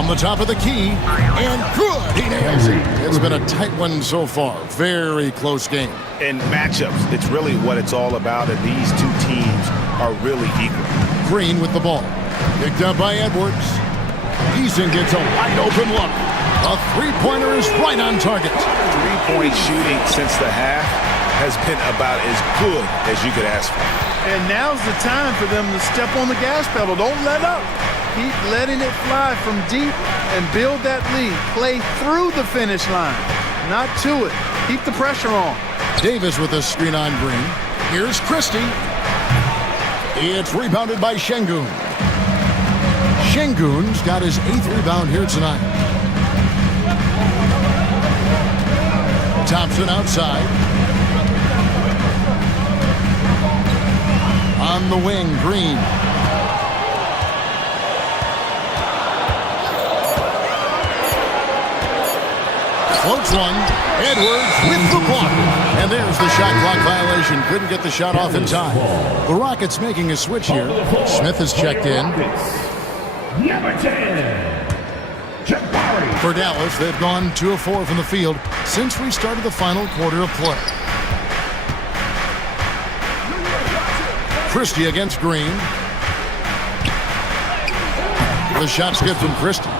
From the top of the key, and good, he nails it. It's been a tight one so far. Very close game. In matchups, it's really what it's all about, and these two teams are really equal. Green with the ball. Picked up by Edwards. Eason gets a wide open look. A three-pointer is right on target. Three-point shooting since the half has been about as good as you could ask for. And now's the time for them to step on the gas pedal. Don't let up. Keep letting it fly from deep and build that lead. Play through the finish line, not to it. Keep the pressure on. Davis with a screen on Green. Here's Christie. It's rebounded by Şengün. Şengün's got his 8th rebound here tonight. Thompson outside. On the wing, Green. Floats one. Edwards with the block. And there's the shot clock violation. Couldn't get the shot off in time. The Rockets making a switch here. Smith has checked in. Number 10. For Dallas, they've gone 2 of 4 from the field since we started the final quarter of play. Christie against Green. The shot's good from Christie.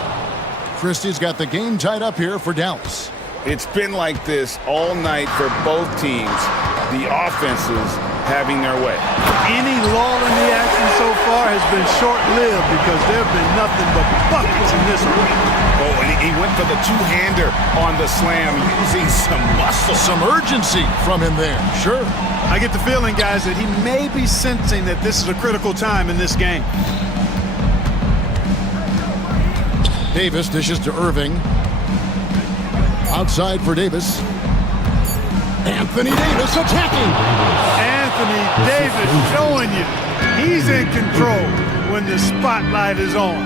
Christie's got the game tied up here for Dallas. It's been like this all night for both teams. The offenses having their way. Any lull in the action so far has been short-lived because there have been nothing but buckets in this one. Oh, and he went for the two-hander on the slam using some muscle. Some urgency from him there, sure. I get the feeling, guys, that he may be sensing that this is a critical time in this game. Davis dishes to Irving. Outside for Davis. Anthony Davis attacking. Anthony Davis showing you he's in control when the spotlight is on.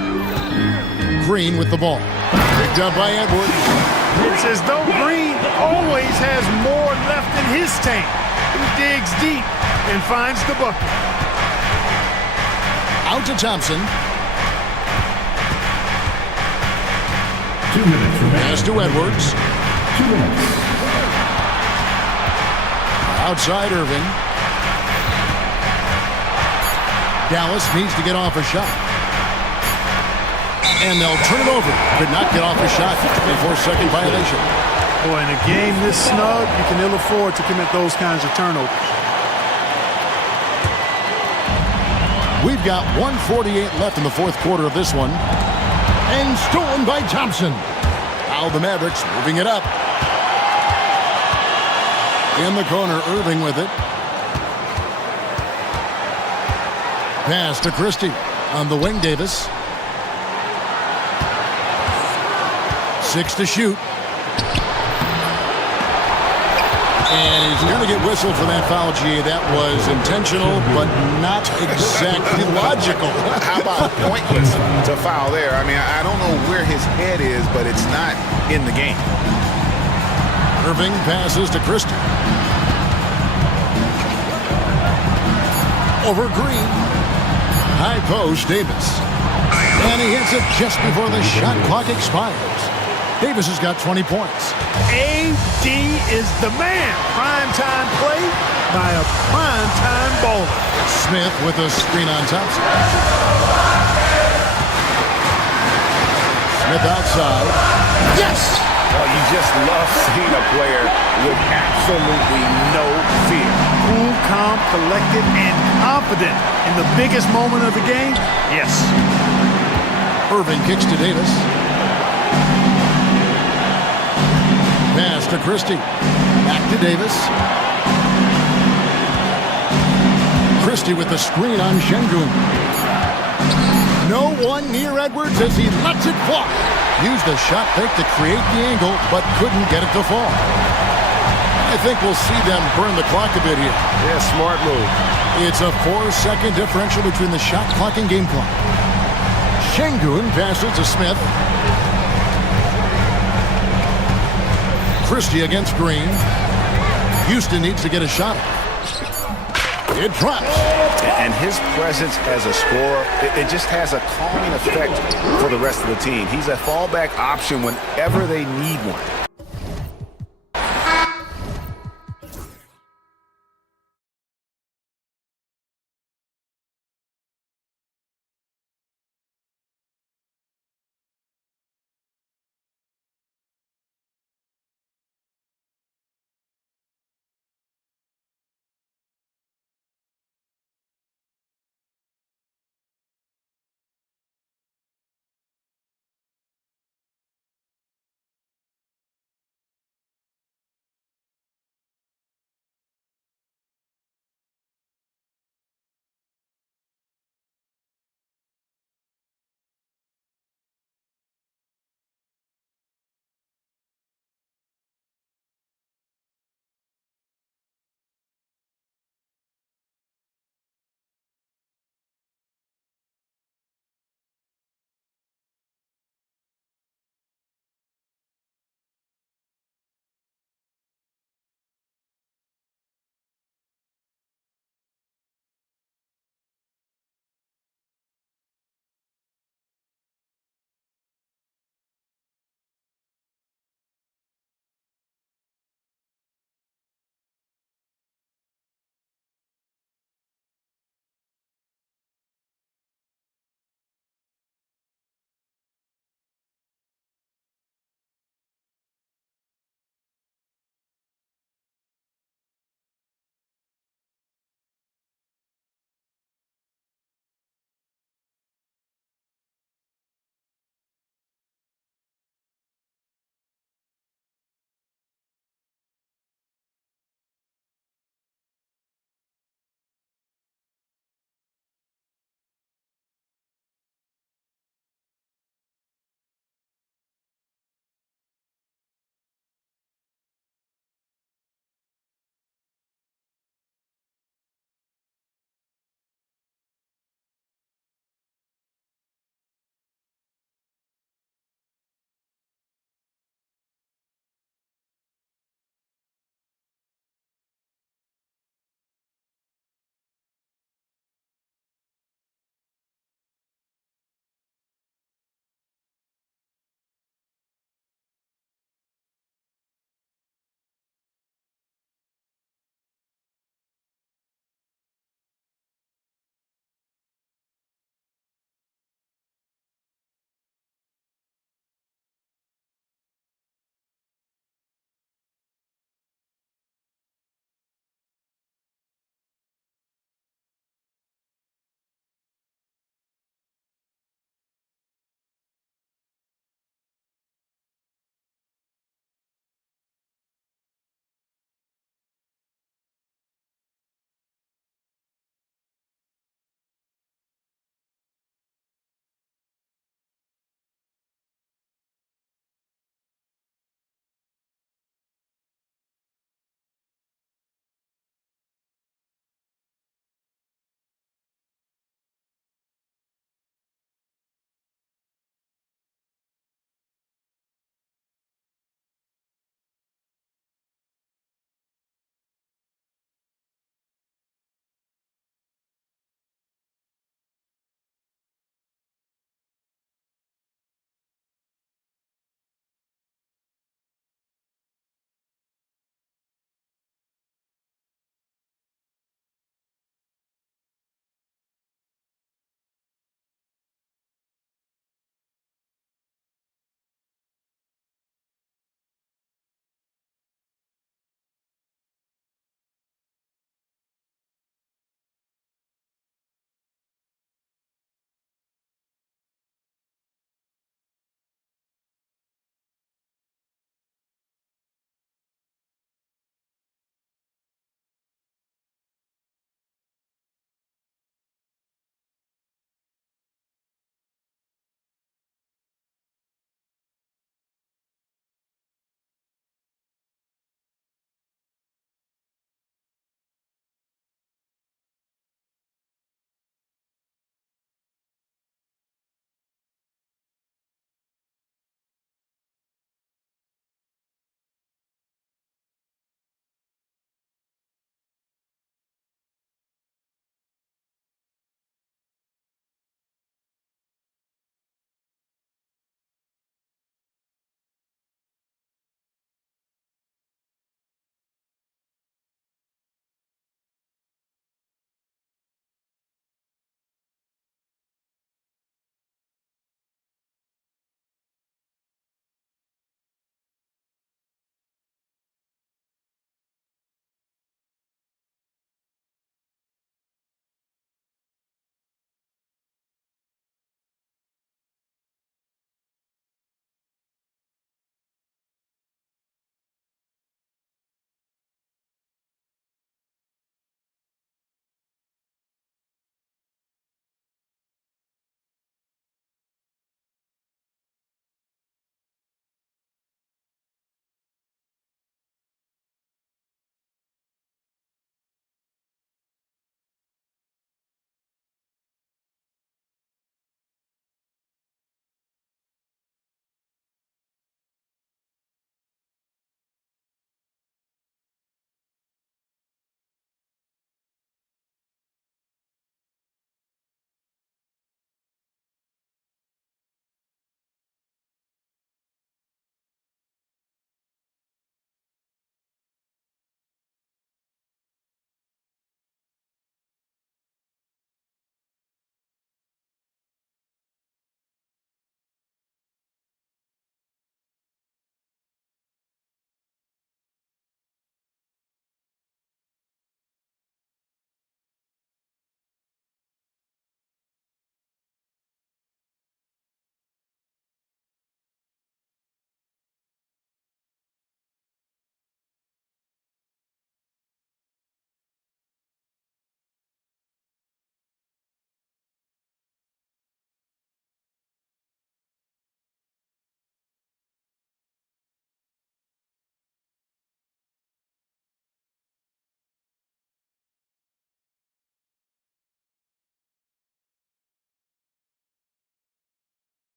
Green with the ball. Picked up by Edwards. It's as though Green always has more left in his tank. He digs deep and finds the bucket. Out to Thompson. 2 minutes remaining. Pass to Edwards. 2 minutes. Outside Irving. Dallas needs to get off a shot. And they'll turn it over. Could not get off a shot. 24-second violation. Boy, in a game this snug, you can ill afford to commit those kinds of turnovers. We've got 1:48 left in the fourth quarter of this one. And stolen by Thompson. Now the Mavericks moving it up. In the corner, Irving with it. Pass to Christie. On the wing, Davis. 6 to shoot. And he's going to get whistled for that foul, G. That was intentional, but not exactly logical. How about pointless to foul there? I mean, I don't know where his head is, but it's not in the game. Irving passes to Christie. Over Green. High post, Davis. And he hits it just before the shot clock expires. Davis has got 20 points. AD is the man. Primetime play by a primetime bowler. Smith with a screen on Thompson. Smith outside. Yes! Well, you just love seeing a player with absolutely no fear. Cool, calm, collected, and confident in the biggest moment of the game. Yes. Irving kicks to Davis. Pass to Christie. Back to Davis. Christie with the screen on Şengün. No one near Edwards as he lets it fly. Used the shot fake to create the angle, but couldn't get it to fall. I think we'll see them burn the clock a bit here. Yeah, smart move. It's a 4-second differential between the shot clock and game clock. Şengün passes to Smith. Christie against Green. Houston needs to get a shot. It drops. And his presence as a scorer, it just has a calming effect for the rest of the team. He's a fallback option whenever they need one.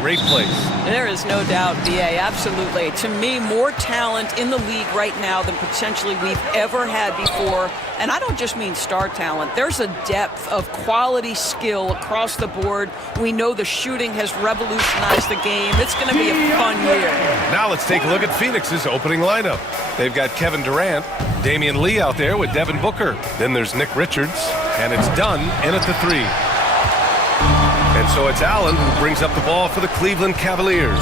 great place. There is no doubt, BA, absolutely. To me, more talent in the league right now than potentially we've ever had before. And I don't just mean star talent. There's a depth of quality skill across the board. We know the shooting has revolutionized the game. It's going to be a fun year. Now let's take a look at Phoenix's opening lineup. They've got Kevin Durant, Damian Lee out there with Devin Booker. Then there's Nick Richards, and it's Dunn in at the 3. And so it's Allen who brings up the ball for the Cleveland Cavaliers.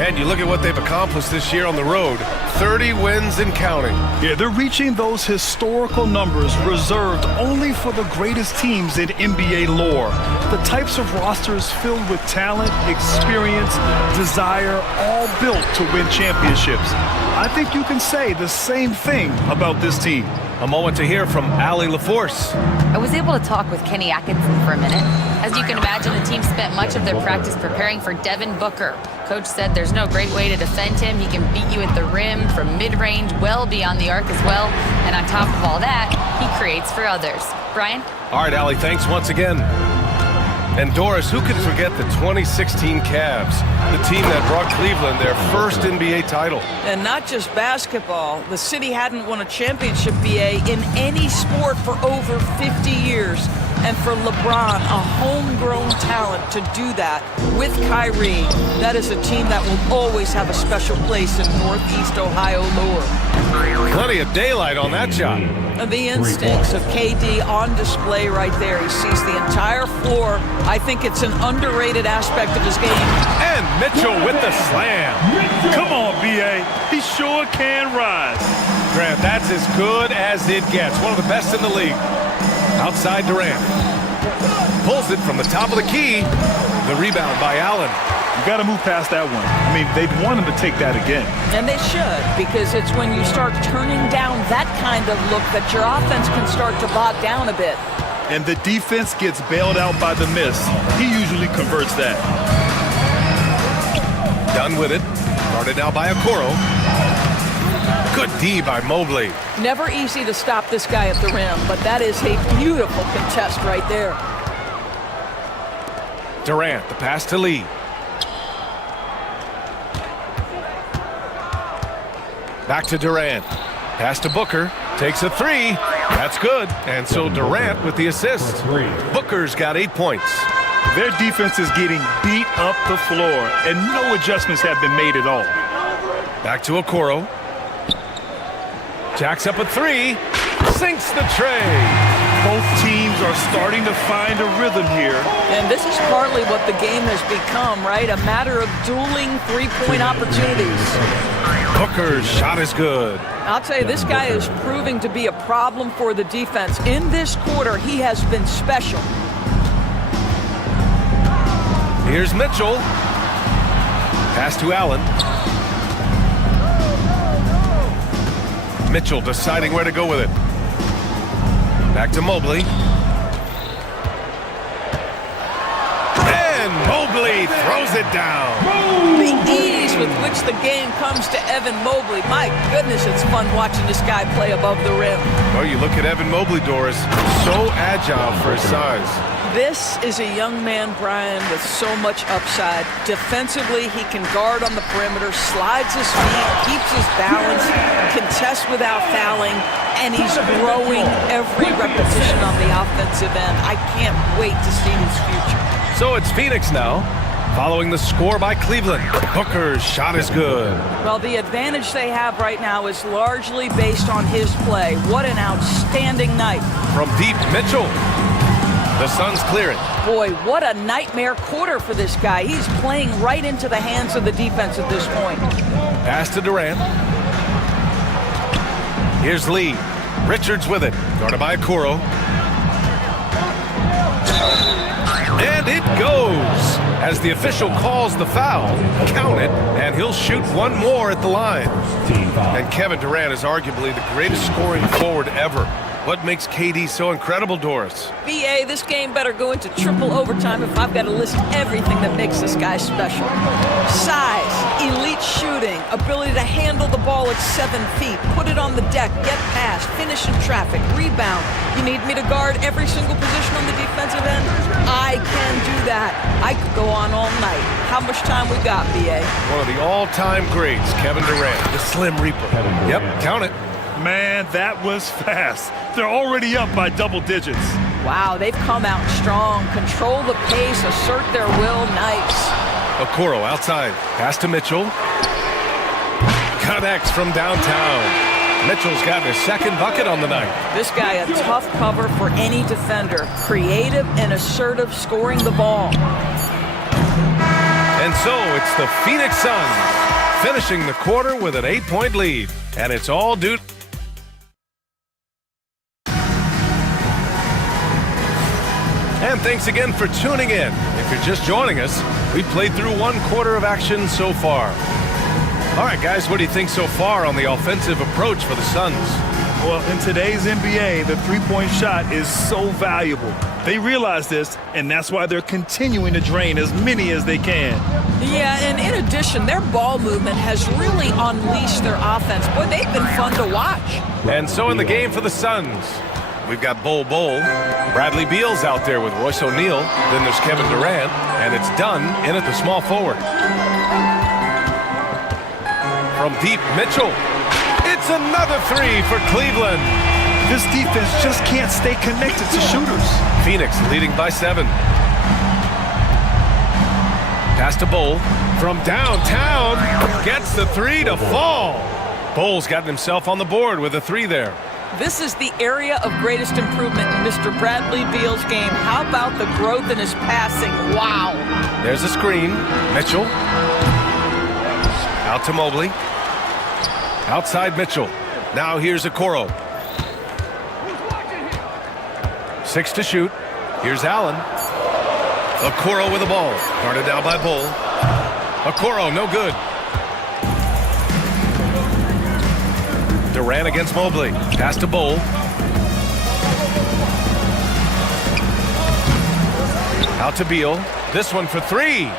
And you look at what they've accomplished this year on the road. 30 wins and counting. Yeah, they're reaching those historical numbers reserved only for the greatest teams in NBA lore. The types of rosters filled with talent, experience, desire, all built to win championships. I think you can say the same thing about this team. A moment to hear from Allie LaForce. I was able to talk with Kenny Atkinson for a minute. As you can imagine, the team spent much of their practice preparing for Devin Booker. Coach said there's no great way to defend him. He can beat you at the rim, from mid-range, well beyond the arc as well. And on top of all that, he creates for others. Brian? All right, Allie, thanks once again. And Doris, who could forget the 2016 Cavs, the team that brought Cleveland their first NBA title? And not just basketball. The city hadn't won a championship, BA, in any sport for over 50 years. And for LeBron, a homegrown talent, to do that with Kyrie, that is a team that will always have a special place in Northeast Ohio lore. Plenty of daylight on that shot. The instincts of KD on display right there. He sees the entire floor. I think it's an underrated aspect of his game. And Mitchell with the slam. Come on, BA. He sure can rise. Grant, that's as good as it gets. One of the best in the league. Outside Durant. Pulls it from the top of the key. The rebound by Allen. You got to move past that one. I mean, they'd want him to take that again. And they should, because it's when you start turning down that kind of look that your offense can start to bog down a bit. And the defense gets bailed out by the miss. He usually converts that. Done with it. Guarded now by Okoro. Good D by Mobley. Never easy to stop this guy at the rim, but that is a beautiful contest right there. Durant, the pass to Lee. Back to Durant. Pass to Booker. Takes a 3. That's good. And so Durant with the assist. Booker's got 8 points. Their defense is getting beat up the floor, and no adjustments have been made at all. Back to Okoro. Jacks up a 3. Sinks the tray. Both teams are starting to find a rhythm here. And this is partly what the game has become, right? A matter of dueling three-point opportunities. Booker's shot is good. I'll tell you, this guy is proving to be a problem for the defense. In this quarter, he has been special. Here's Mitchell. Pass to Allen. Mitchell deciding where to go with it. Back to Mobley. And Mobley throws it down. The ease with which the game comes to Evan Mobley. My goodness, it's fun watching this guy play above the rim. Well, you look at Evan Mobley, Doris. So agile for his size. This is a young man, Brian, with so much upside. Defensively, he can guard on the perimeter, slides his feet, keeps his balance, contests without fouling, and he's growing every repetition on the offensive end. I can't wait to see his future. So it's Phoenix now, following the score by Cleveland. Booker's shot is good. Well, the advantage they have right now is largely based on his play. What an outstanding night. From deep, Mitchell. The Suns clear it. Boy, what a nightmare quarter for this guy. He's playing right into the hands of the defense at this point. Pass to Durant. Here's Lee. Richards with it. Guarded by Okoro. And it goes. As the official calls the foul, count it, and he'll shoot one more at the line. And Kevin Durant is arguably the greatest scoring forward ever. What makes KD so incredible, Doris? BA, this game better go into triple overtime if I've got to list everything that makes this guy special. Size, elite shooting, ability to handle the ball at 7 feet, put it on the deck, get past, finish in traffic, rebound. You need me to guard every single position on the defensive end? I can do that. I could go on all night. how much time we got, B.A.? One of the all-time greats, Kevin Durant, the Slim Reaper. Yep, count it. Man, that was fast. They're already up by double digits. Wow, they've come out strong, control the pace, assert their will, nice. Okoro outside, pass to Mitchell. Connects from downtown. Mitchell's got his second bucket on the night. This guy a tough cover for any defender. Creative and assertive, scoring the ball. And so it's the Phoenix Suns finishing the quarter with an 8-point lead. And it's all due. And thanks again for tuning in. If you're just joining us, we played through one quarter of action so far. All right, guys, what do you think so far on the offensive approach for the Suns? Well, in today's NBA, the three-point shot is so valuable. They realize this, and that's why they're continuing to drain as many as they can. Yeah, and in addition, their ball movement has really unleashed their offense. Boy, they've been fun to watch. And so in the game for the Suns, we've got Bol Bol. Bradley Beal's out there with Royce O'Neal. Then there's Kevin Durant, and it's Dunn in at the small forward. From deep, Mitchell. It's another three for Cleveland. This defense just can't stay connected to shooters. Phoenix leading by 7. Pass to Bol. From downtown, gets the three to fall. Bol's gotten himself on the board with a 3 there. This is the area of greatest improvement in Mr. Bradley Beal's game. How about the growth in his passing? Wow. There's a screen. Mitchell. Out to Mobley. Outside Mitchell. Now here's Okoro. 6 to shoot. Here's Allen. Okoro with the ball. Guarded down by Bol. Okoro, no good. Durant against Mobley. Pass to Bol. Out to Beal. This one for 3.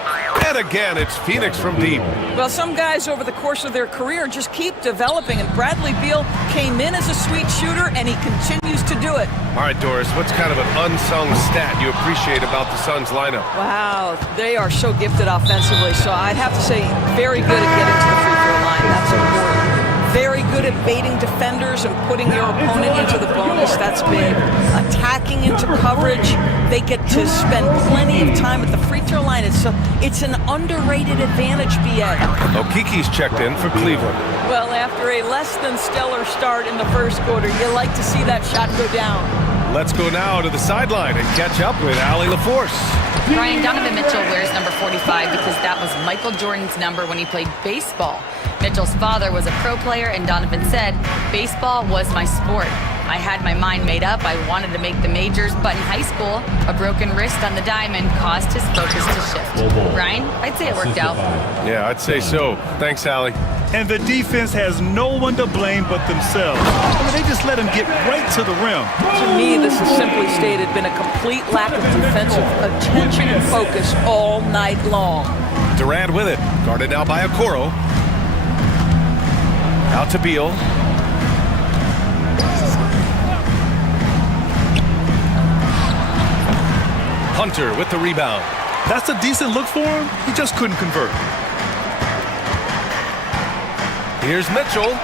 And again, it's Phoenix from deep. Well, some guys over the course of their career just keep developing, and Bradley Beal came in as a sweet shooter, and he continues to do it. All right, Doris, what's kind of an unsung stat you appreciate about the Suns lineup? Wow, they are so gifted offensively, so I'd have to say very good at getting to the free throw line. That's important. Very good at baiting defenders and putting your opponent into the bonus. That's big. Attacking into coverage. They get to spend plenty of time at the free throw line. It's an underrated advantage, B.A. Okiki's checked in for Cleveland. Well, after a less than stellar start in the first quarter, you like to see that shot go down. Let's go now to the sideline and catch up with Allie LaForce. Brian, Donovan Mitchell wears number 45 because that was Michael Jordan's number when he played baseball. Mitchell's father was a pro player, and Donovan said, "Baseball was my sport. I had my mind made up. I wanted to make the majors, but in high school, a broken wrist on the diamond caused his focus to shift." Brian, I'd say it worked out. Yeah, I'd say so. Thanks, Allie. And the defense has no one to blame but themselves. I mean, they just let him get right to the rim. To me, this has simply stated been a complete lack of defensive attention and focus all night long. Durant with it. Guarded now by Okoro. Out to Beal. Hunter with the rebound. That's a decent look for him. He just couldn't convert. Here's Mitchell.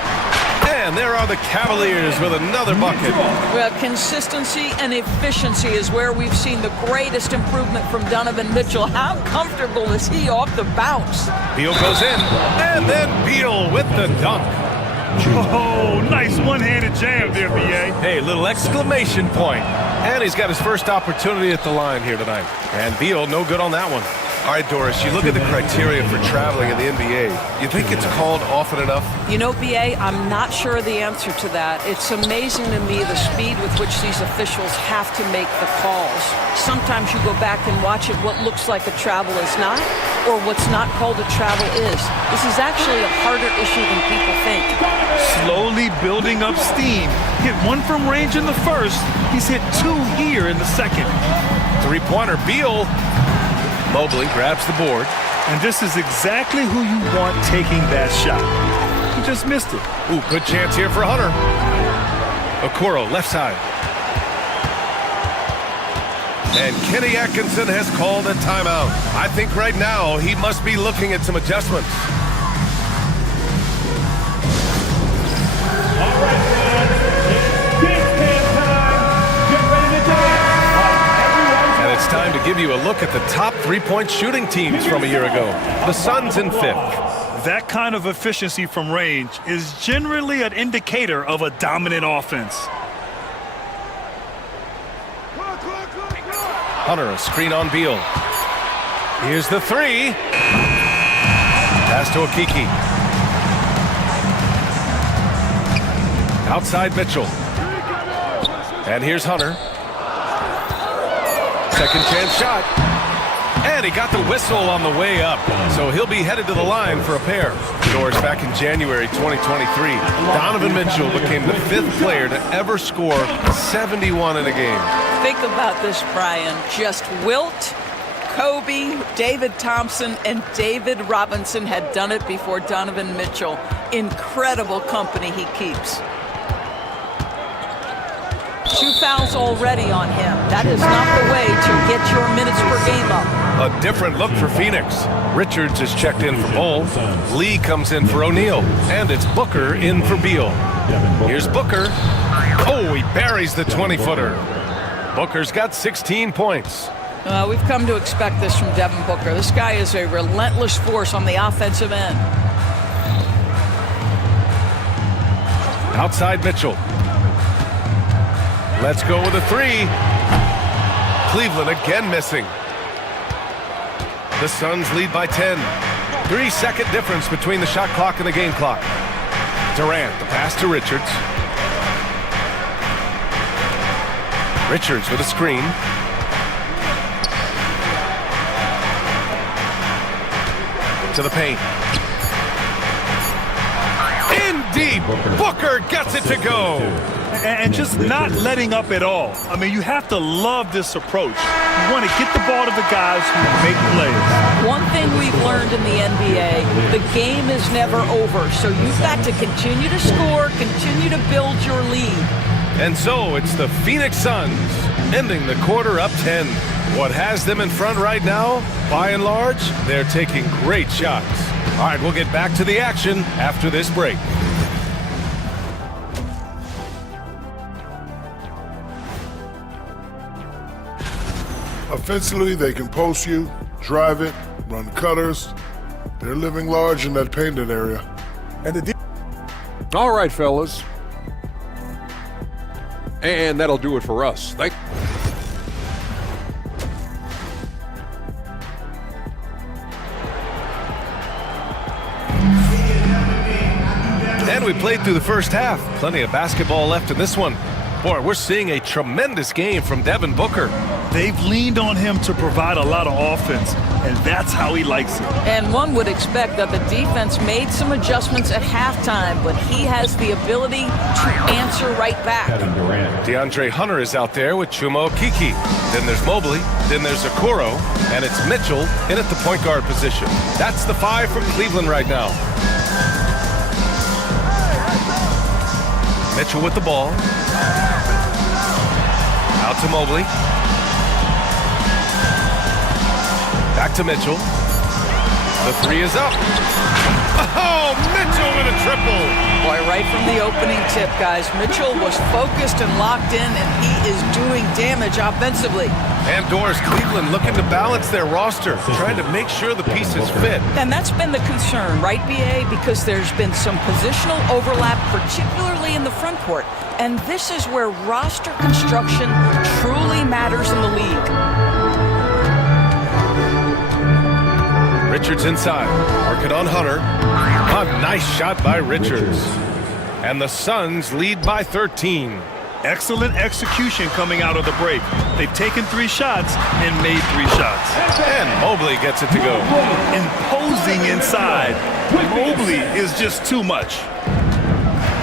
And there are the Cavaliers with another bucket. Well, consistency and efficiency is where we've seen the greatest improvement from Donovan Mitchell. How comfortable is he off the bounce? Beal goes in. And then Beal with the dunk. Oh, nice one-handed jam there, B.A. Hey, little exclamation point. And he's got his first opportunity at the line here tonight. And Beal, no good on that one. All right, Doris, you look at the criteria for traveling in the NBA. You think it's called often enough? You know, B.A., I'm not sure the answer to that. It's amazing to me the speed with which these officials have to make the calls. Sometimes you go back and watch it, what looks like a travel is not, or what's not called a travel is. This is actually a harder issue than people think. Slowly building up steam. Hit one from range in the first. He's hit 2 here in the second. Three-pointer, Beal. Mobley grabs the board. And this is exactly who you want taking that shot. He just missed it. Ooh, good chance here for Hunter. Okoro, left side. And Kenny Atkinson has called a timeout. I think right now he must be looking at some adjustments. All right, fans, it's game time. Get ready to dance. And it's time to give you a look at the top three-point shooting teams from a year ago. The Suns in 5th. That kind of efficiency from range is generally an indicator of a dominant offense. Hunter, a screen on Beal. Here's the three. Pass to Okiki. Outside Mitchell. And here's Hunter. Second chance shot. And he got the whistle on the way up. So he'll be headed to the line for a pair. Doors back in January 2023. Donovan Mitchell became the 5th player to ever score 71 in a game. Think about this, Brian. Just Wilt, Kobe, David Thompson, and David Robinson had done it before Donovan Mitchell. Incredible company he keeps. 2 fouls already on him. That is not the way to get your minutes per game up. A different look for Phoenix. Richards is checked in for Bull. Lee comes in for O'Neal. And it's Booker in for Beal. Here's Booker. Oh, he buries the 20-footer. Booker's got 16 points. We've come to expect this from Devin Booker. This guy is a relentless force on the offensive end. Outside Mitchell. Let's go with a three. Cleveland again missing. The Suns lead by 10. 3-second difference between the shot clock and the game clock. Durant, the pass to Richards. Richards with a screen. To the paint. In deep. Booker gets it to go. And just not letting up at all. I mean, you have to love this approach. You want to get the ball to the guys who make plays. One thing we've learned in the NBA, the game is never over. So you've got to continue to score, continue to build your lead. And so it's the Phoenix Suns ending the quarter up 10. What has them in front right now? By and large, they're taking great shots. All right, we'll get back to the action after this break. Offensively, they can post you, drive it, run cutters. They're living large in that painted area. And All right, fellas. And that'll do it for us. And we played through the first half. Plenty of basketball left in this one. Boy, we're seeing a tremendous game from Devin Booker. They've leaned on him to provide a lot of offense, and that's how he likes it. And one would expect that the defense made some adjustments at halftime, but he has the ability to answer right back. DeAndre Hunter is out there with Chuma Okiki. Then there's Mobley, then there's Okoro, and it's Mitchell in at the point guard position. That's the 5 from Cleveland right now. Mitchell with the ball. Out to Mobley. Back to Mitchell. The 3 is up. Oh, Mitchell with a triple. Boy, right from the opening tip, guys, Mitchell was focused and locked in, and he is doing damage offensively. And Doors, Cleveland looking to balance their roster, trying to make sure the pieces fit. And that's been the concern, right, BA? Because there's been some positional overlap, particularly in the front court. And this is where roster construction truly matters in the league. Richards inside, working on Hunter. A nice shot by Richards. And the Suns lead by 13. Excellent execution coming out of the break. They've taken 3 shots and made 3 shots. And Mobley gets it to go. Imposing inside. Mobley is just too much.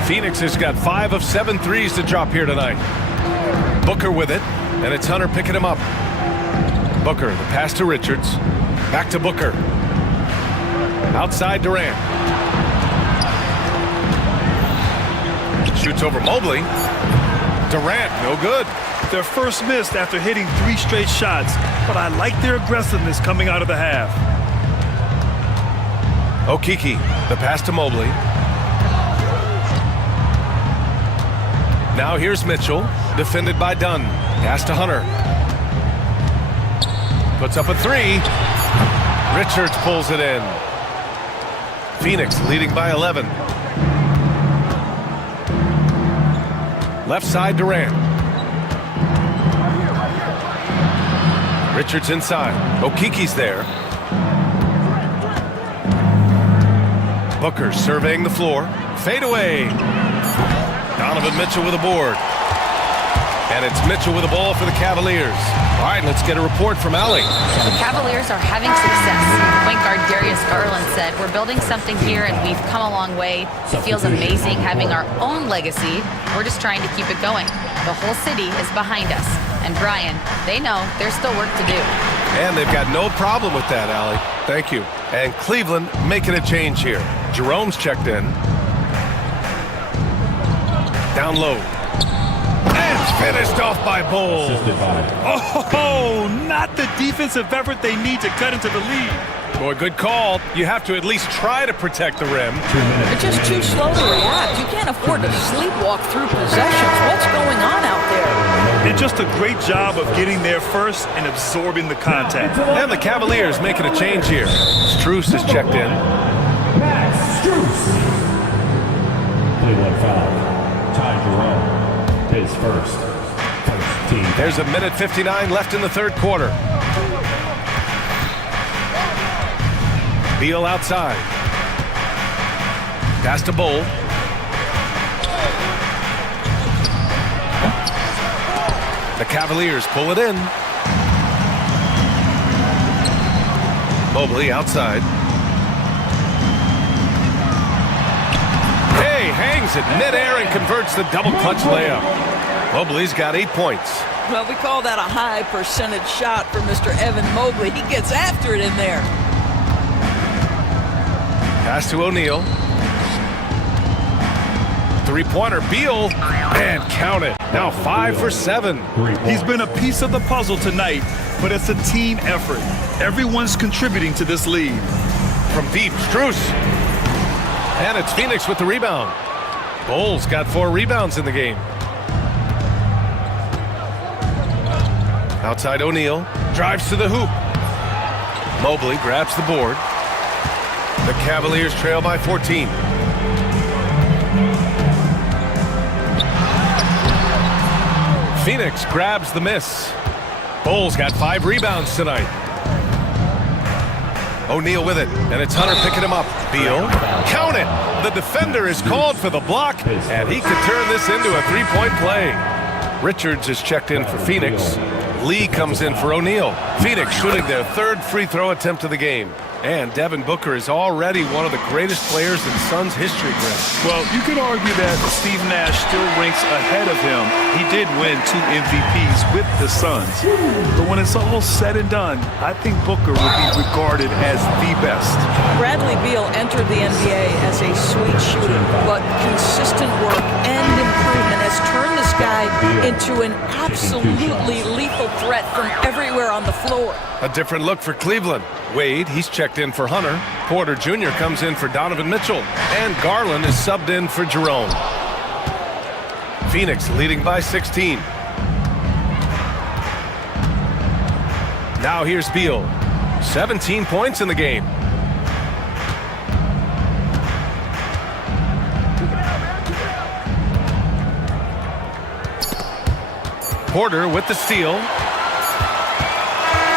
Phoenix has got 5 of 7 threes to drop here tonight. Booker with it, and it's Hunter picking him up. Booker, the pass to Richards. Back to Booker. Outside Durant. Shoots over Mobley. Durant, no good. Their first missed after hitting 3 straight shots, but I like their aggressiveness coming out of the half. Okiki, the pass to Mobley. Now here's Mitchell, defended by Dunn. Pass to Hunter. Puts up a 3. Richards pulls it in. Phoenix leading by 11. Left side Durant. Richards inside. Okiki's there. Booker surveying the floor. Fade away. Donovan Mitchell with a board. And it's Mitchell with a ball for the Cavaliers. All right, let's get a report from Allie. The Cavaliers are having success. Point guard Darius Garland said, "We're building something here and we've come a long way. It feels amazing having our own legacy. We're just trying to keep it going. The whole city is behind us." And Brian, they know there's still work to do. And they've got no problem with that, Allie. Thank you. And Cleveland making a change here. Jerome's checked in. Down low. And it's finished off by Bowles. Oh, not the defensive effort they need to cut into the lead. Boy, good call. You have to at least try to protect the rim. They're just too slow to react. You can't afford to sleepwalk through possessions. What's going on out there? And just a great job of getting there first and absorbing the contact. And the Cavaliers making a change here. Strus is checked in. Play 1 foul. Ty Jerome. His first team. There's a minute 59 left in the third quarter. Beal outside. Pass to Bowl. The Cavaliers pull it in. Mobley outside. Hey, hangs it midair and converts the double clutch layup. Mobley's got 8 points. Well, we call that a high percentage shot for Mr. Evan Mobley. He gets after it in there. Pass to O'Neal. 3-pointer, Beal, and count it. Now 5 for 7. He's been a piece of the puzzle tonight, but it's a team effort. Everyone's contributing to this lead. From deep, Strus. And it's Phoenix with the rebound. Bowles got 4 rebounds in the game. Outside O'Neal, drives to the hoop. Mobley grabs the board. The Cavaliers trail by 14. Phoenix grabs the miss. Bowles got 5 rebounds tonight. O'Neal with it, and it's Hunter picking him up. Beal, count it! The defender is called for the block, and he could turn this into a 3-point play. Richards is checked in for Phoenix. Lee comes in for O'Neal. Phoenix shooting their 3rd free throw attempt of the game. And Devin Booker is already one of the greatest players in Suns history, Greg. Well, you could argue that Steve Nash still ranks ahead of him. He did win 2 MVPs with the Suns. But when it's all said and done, I think Booker will be regarded as the best. Bradley Beal entered the NBA as a sweet shooter, but consistent work and improvement has turned this guy into an absolutely lethal threat from everywhere on the floor. A different look for Cleveland. Wade, he's checked in for Hunter. Porter Jr. comes in for Donovan Mitchell. And Garland is subbed in for Jerome. Phoenix leading by 16. Now here's Beal. 17 points in the game. Porter with the steal.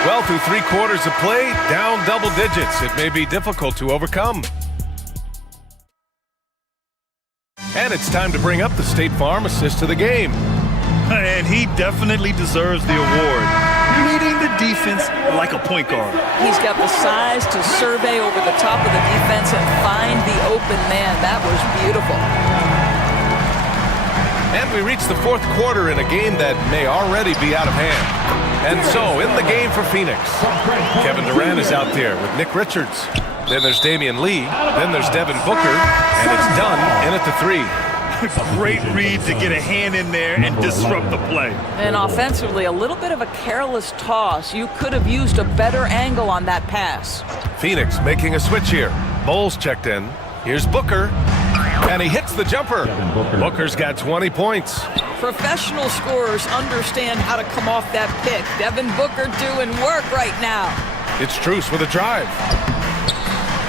Well, through 3 quarters of play, down double digits. It may be difficult to overcome. And it's time to bring up the State Farm assist to the game. And he definitely deserves the award. Leading the defense like a point guard. He's got the size to survey over the top of the defense and find the open man. That was beautiful. And we reach the 4th quarter in a game that may already be out of hand. And so, in the game for Phoenix, Kevin Durant is out there with Nick Richards. Then there's Damian Lee. Then there's Devin Booker. And it's Dunn in at the 3. Great read to get a hand in there and disrupt the play. And offensively, a little bit of a careless toss. You could have used a better angle on that pass. Phoenix making a switch here. Bowles checked in. Here's Booker. And he hits the jumper. Booker's got 20 points. Professional scorers understand how to come off that pick. Devin Booker doing work right now. It's Strus with a drive.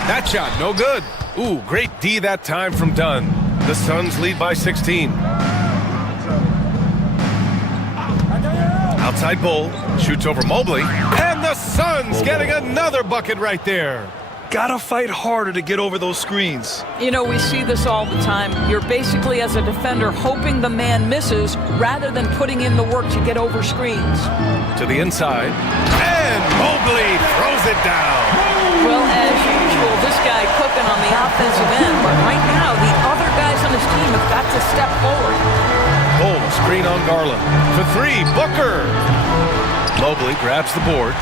That shot, no good. Ooh, great D that time from Dunn. The Suns lead by 16. Outside Bull, shoots over Mobley. And the Suns getting another bucket right there. Gotta fight harder to get over those screens. You know, we see this all the time. You're basically, as a defender, hoping the man misses rather than putting in the work to get over screens. To the inside. And Mobley throws it down. Well, as usual, this guy cooking on the offensive end. But right now, the other guys on his team have got to step forward. Bull, screen on Garland. For three, Booker. Mobley grabs the board.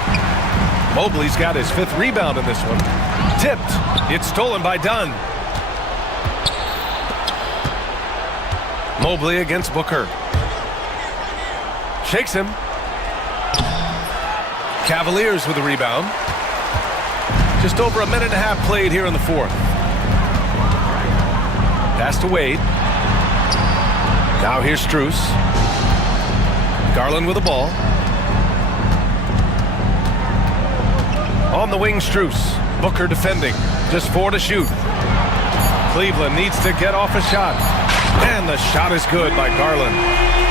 Mobley's got his 5th rebound in this one. Tipped. It's stolen by Dunn. Mobley against Booker. Shakes him. Cavaliers with the rebound. Just over a minute and a half played here in the 4th. Pass to Wade. Now here's Strus. Garland with the ball. On the wing, Strus. Booker defending. Just 4 to shoot. Cleveland needs to get off a shot. And the shot is good by Garland.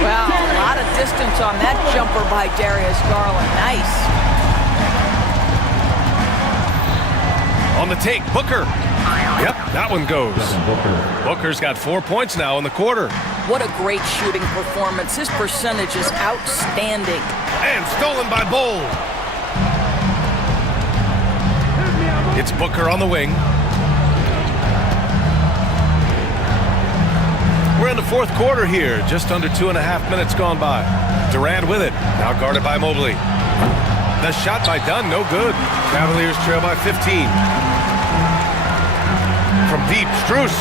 Wow, a lot of distance on that jumper by Darius Garland. Nice. On the take, Booker. Yep, that one goes. Booker's got 4 points now in the quarter. What a great shooting performance. His percentage is outstanding. And stolen by Bull. It's Booker on the wing. We're in the 4th quarter here. Just under 2.5 minutes gone by. Durant with it. Now guarded by Mobley. The shot by Dunn, no good. Cavaliers trail by 15. From deep, Strus.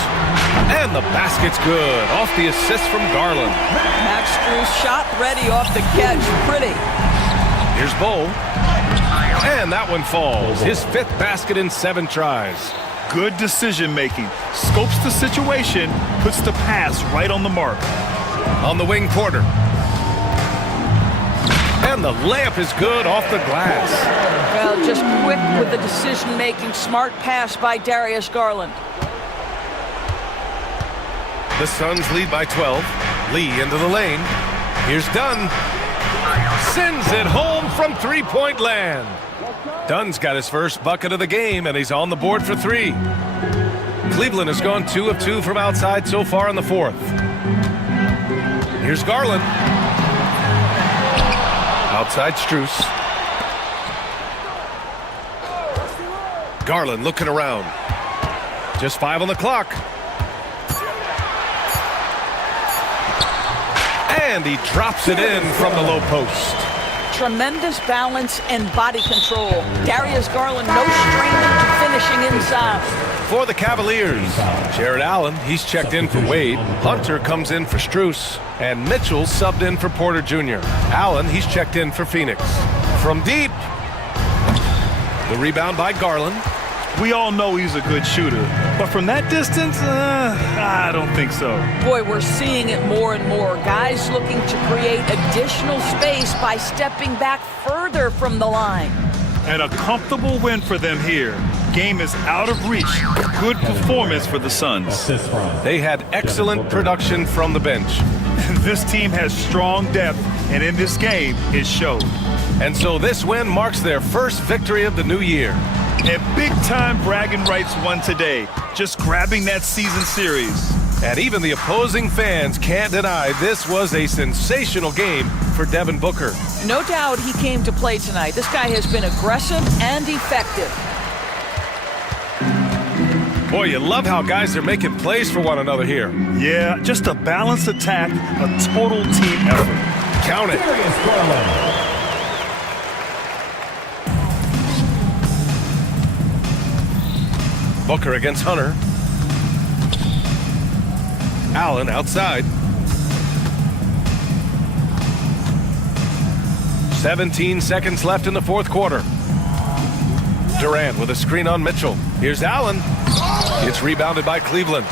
And the basket's good. Off the assist from Garland. Max Strus shot ready off the catch. Pretty. Here's Bull. And that one falls. His 5th basket in 7 tries. Good decision making. Scopes the situation, puts the pass right on the mark. On the wing, Porter. And the layup is good off the glass. Well, just quick with the decision making. Smart pass by Darius Garland. The Suns lead by 12. Lee into the lane. Here's Dunn. Sends it home from 3-point land. Dunn's got his first bucket of the game, and he's on the board for 3. Cleveland has gone 2 of 2 from outside so far in the 4th. Here's Garland. Outside Strus. Garland looking around. Just 5 on the clock. And he drops it in from the low post. Tremendous balance and body control. Darius Garland, no straining to finishing inside. For the Cavaliers, Jared Allen, he's checked in for Wade. Hunter comes in for Strus. And Mitchell subbed in for Porter Jr. Allen, he's checked in for Phoenix. From deep. The rebound by Garland. We all know he's a good shooter, but from that distance, I don't think so. Boy, we're seeing it more and more. Guys looking to create additional space by stepping back further from the line. And a comfortable win for them here. Game is out of reach. Good performance for the Suns. They had excellent production from the bench. This team has strong depth, and in this game, it showed. And so this win marks their first victory of the new year. And big-time bragging rights won today, just grabbing that season series. And even the opposing fans can't deny this was a sensational game for Devin Booker. No doubt he came to play tonight. This guy has been aggressive and effective. Boy, you love how guys are making plays for one another here. Yeah, just a balanced attack, a total team effort. Count it. Booker against Hunter. Allen outside. 17 seconds left in the fourth quarter. Durant with a screen on Mitchell. Here's Allen. It's rebounded by Cleveland.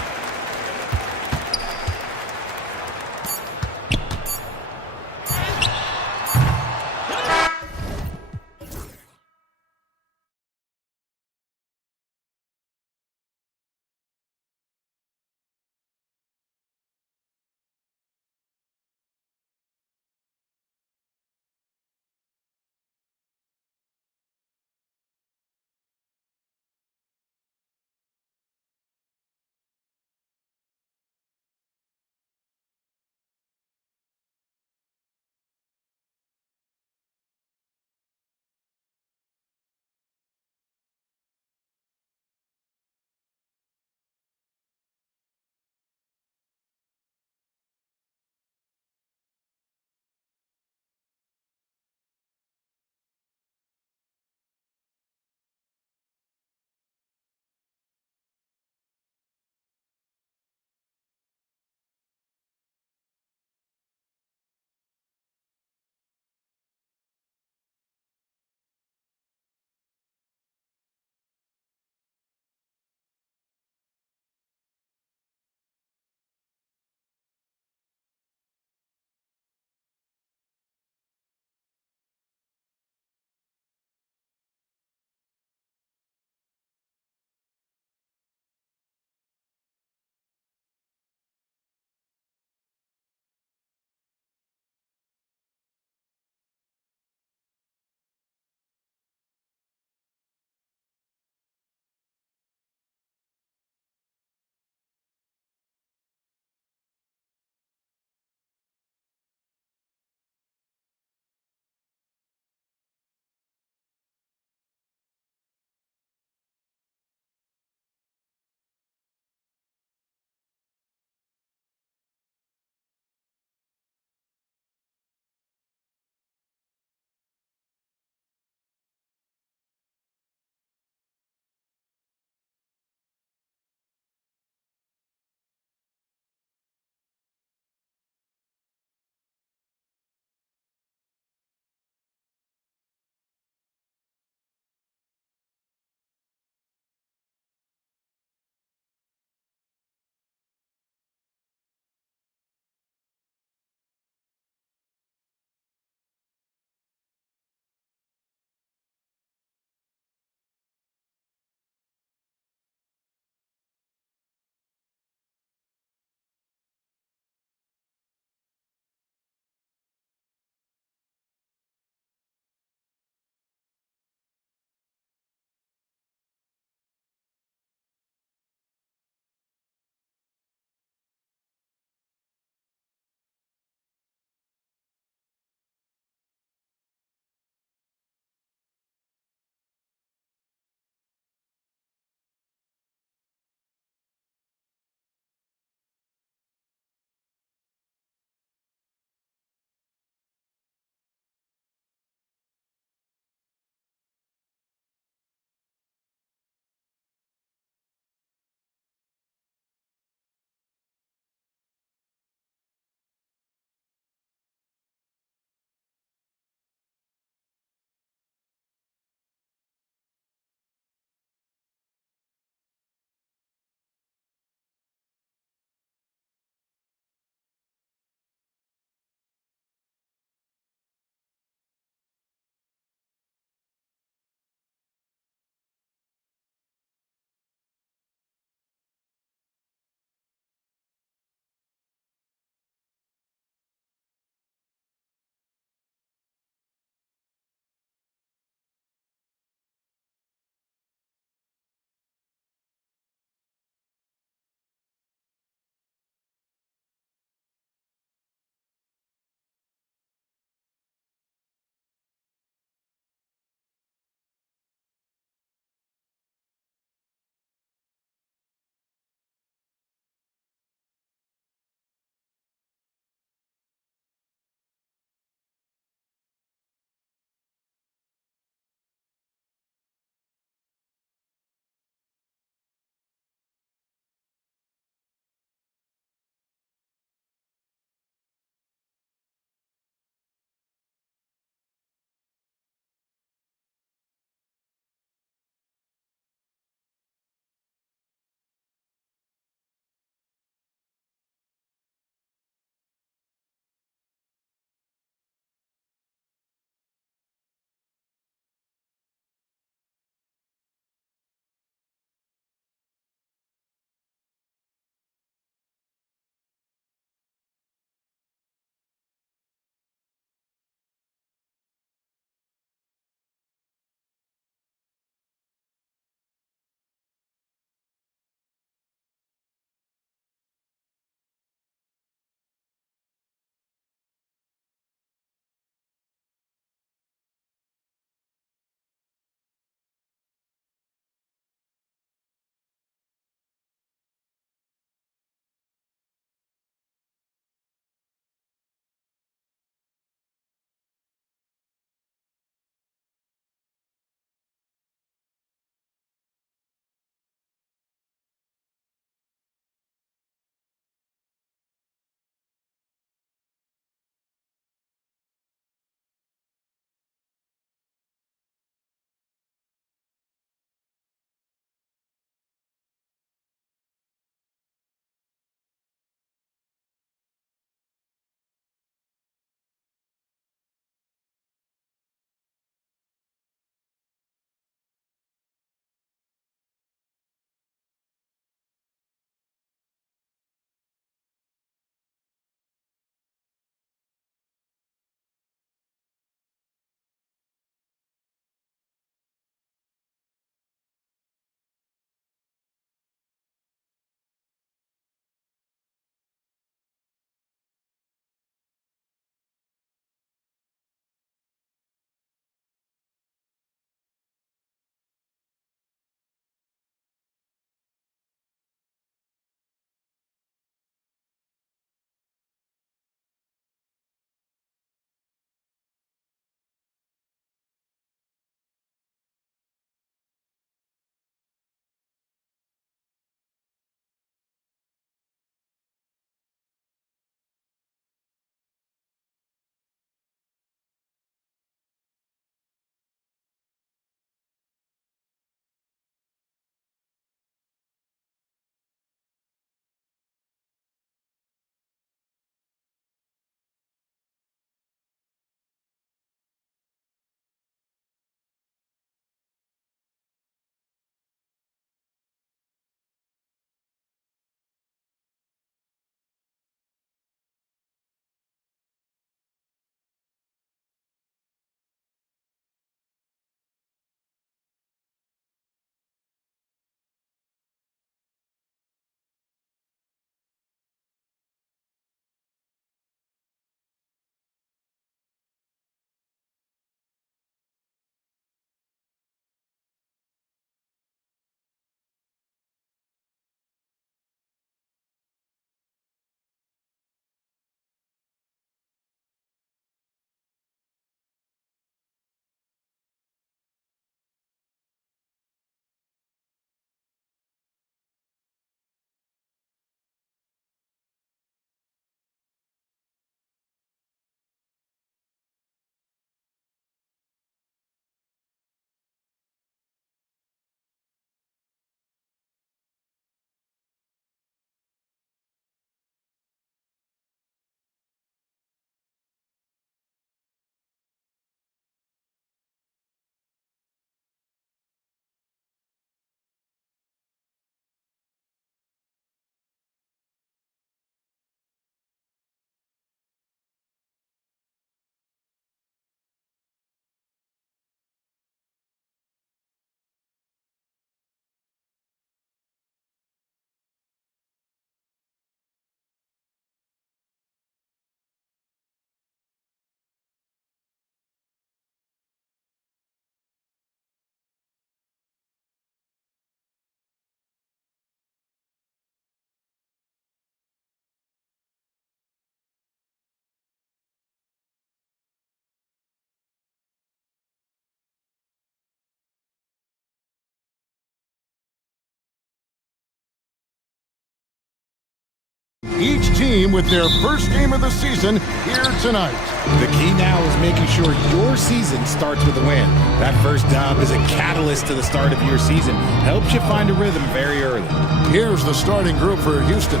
each team with their first game of the season here tonight. The key now is making sure your season starts with a win. That first dub is a catalyst to the start of your season. Helps you find a rhythm very early. Here's the starting group for Houston.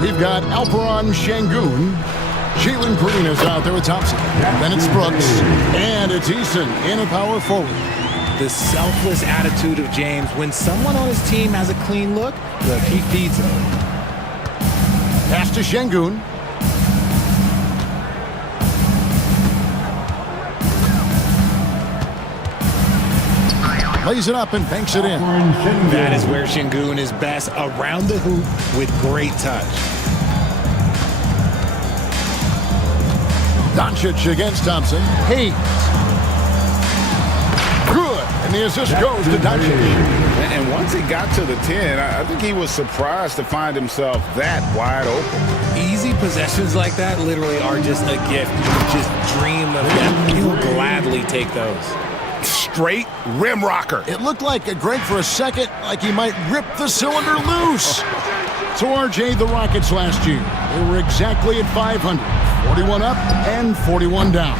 We've got Alperon Şengün. Jalen Green is out there with Thompson. Then it's Brooks. And it's Eason in a power forward. The selfless attitude of James. When someone on his team has a clean look he feeds him. Pass to Şengün. Lays it up and banks it in. That is where Şengün is best, around the hoop with great touch. Doncic against Thompson. Hayes. Good. And the assist goes to Doncic. And once he got to the 10, I think he was surprised to find himself that wide open. Easy possessions like that literally are just a gift. You just dream of them. He'll gladly take those. Straight rim rocker. It looked like Greg for a second, like he might rip the cylinder loose. So RJ, the Rockets last year, they were exactly at 500. 41 up and 41 down.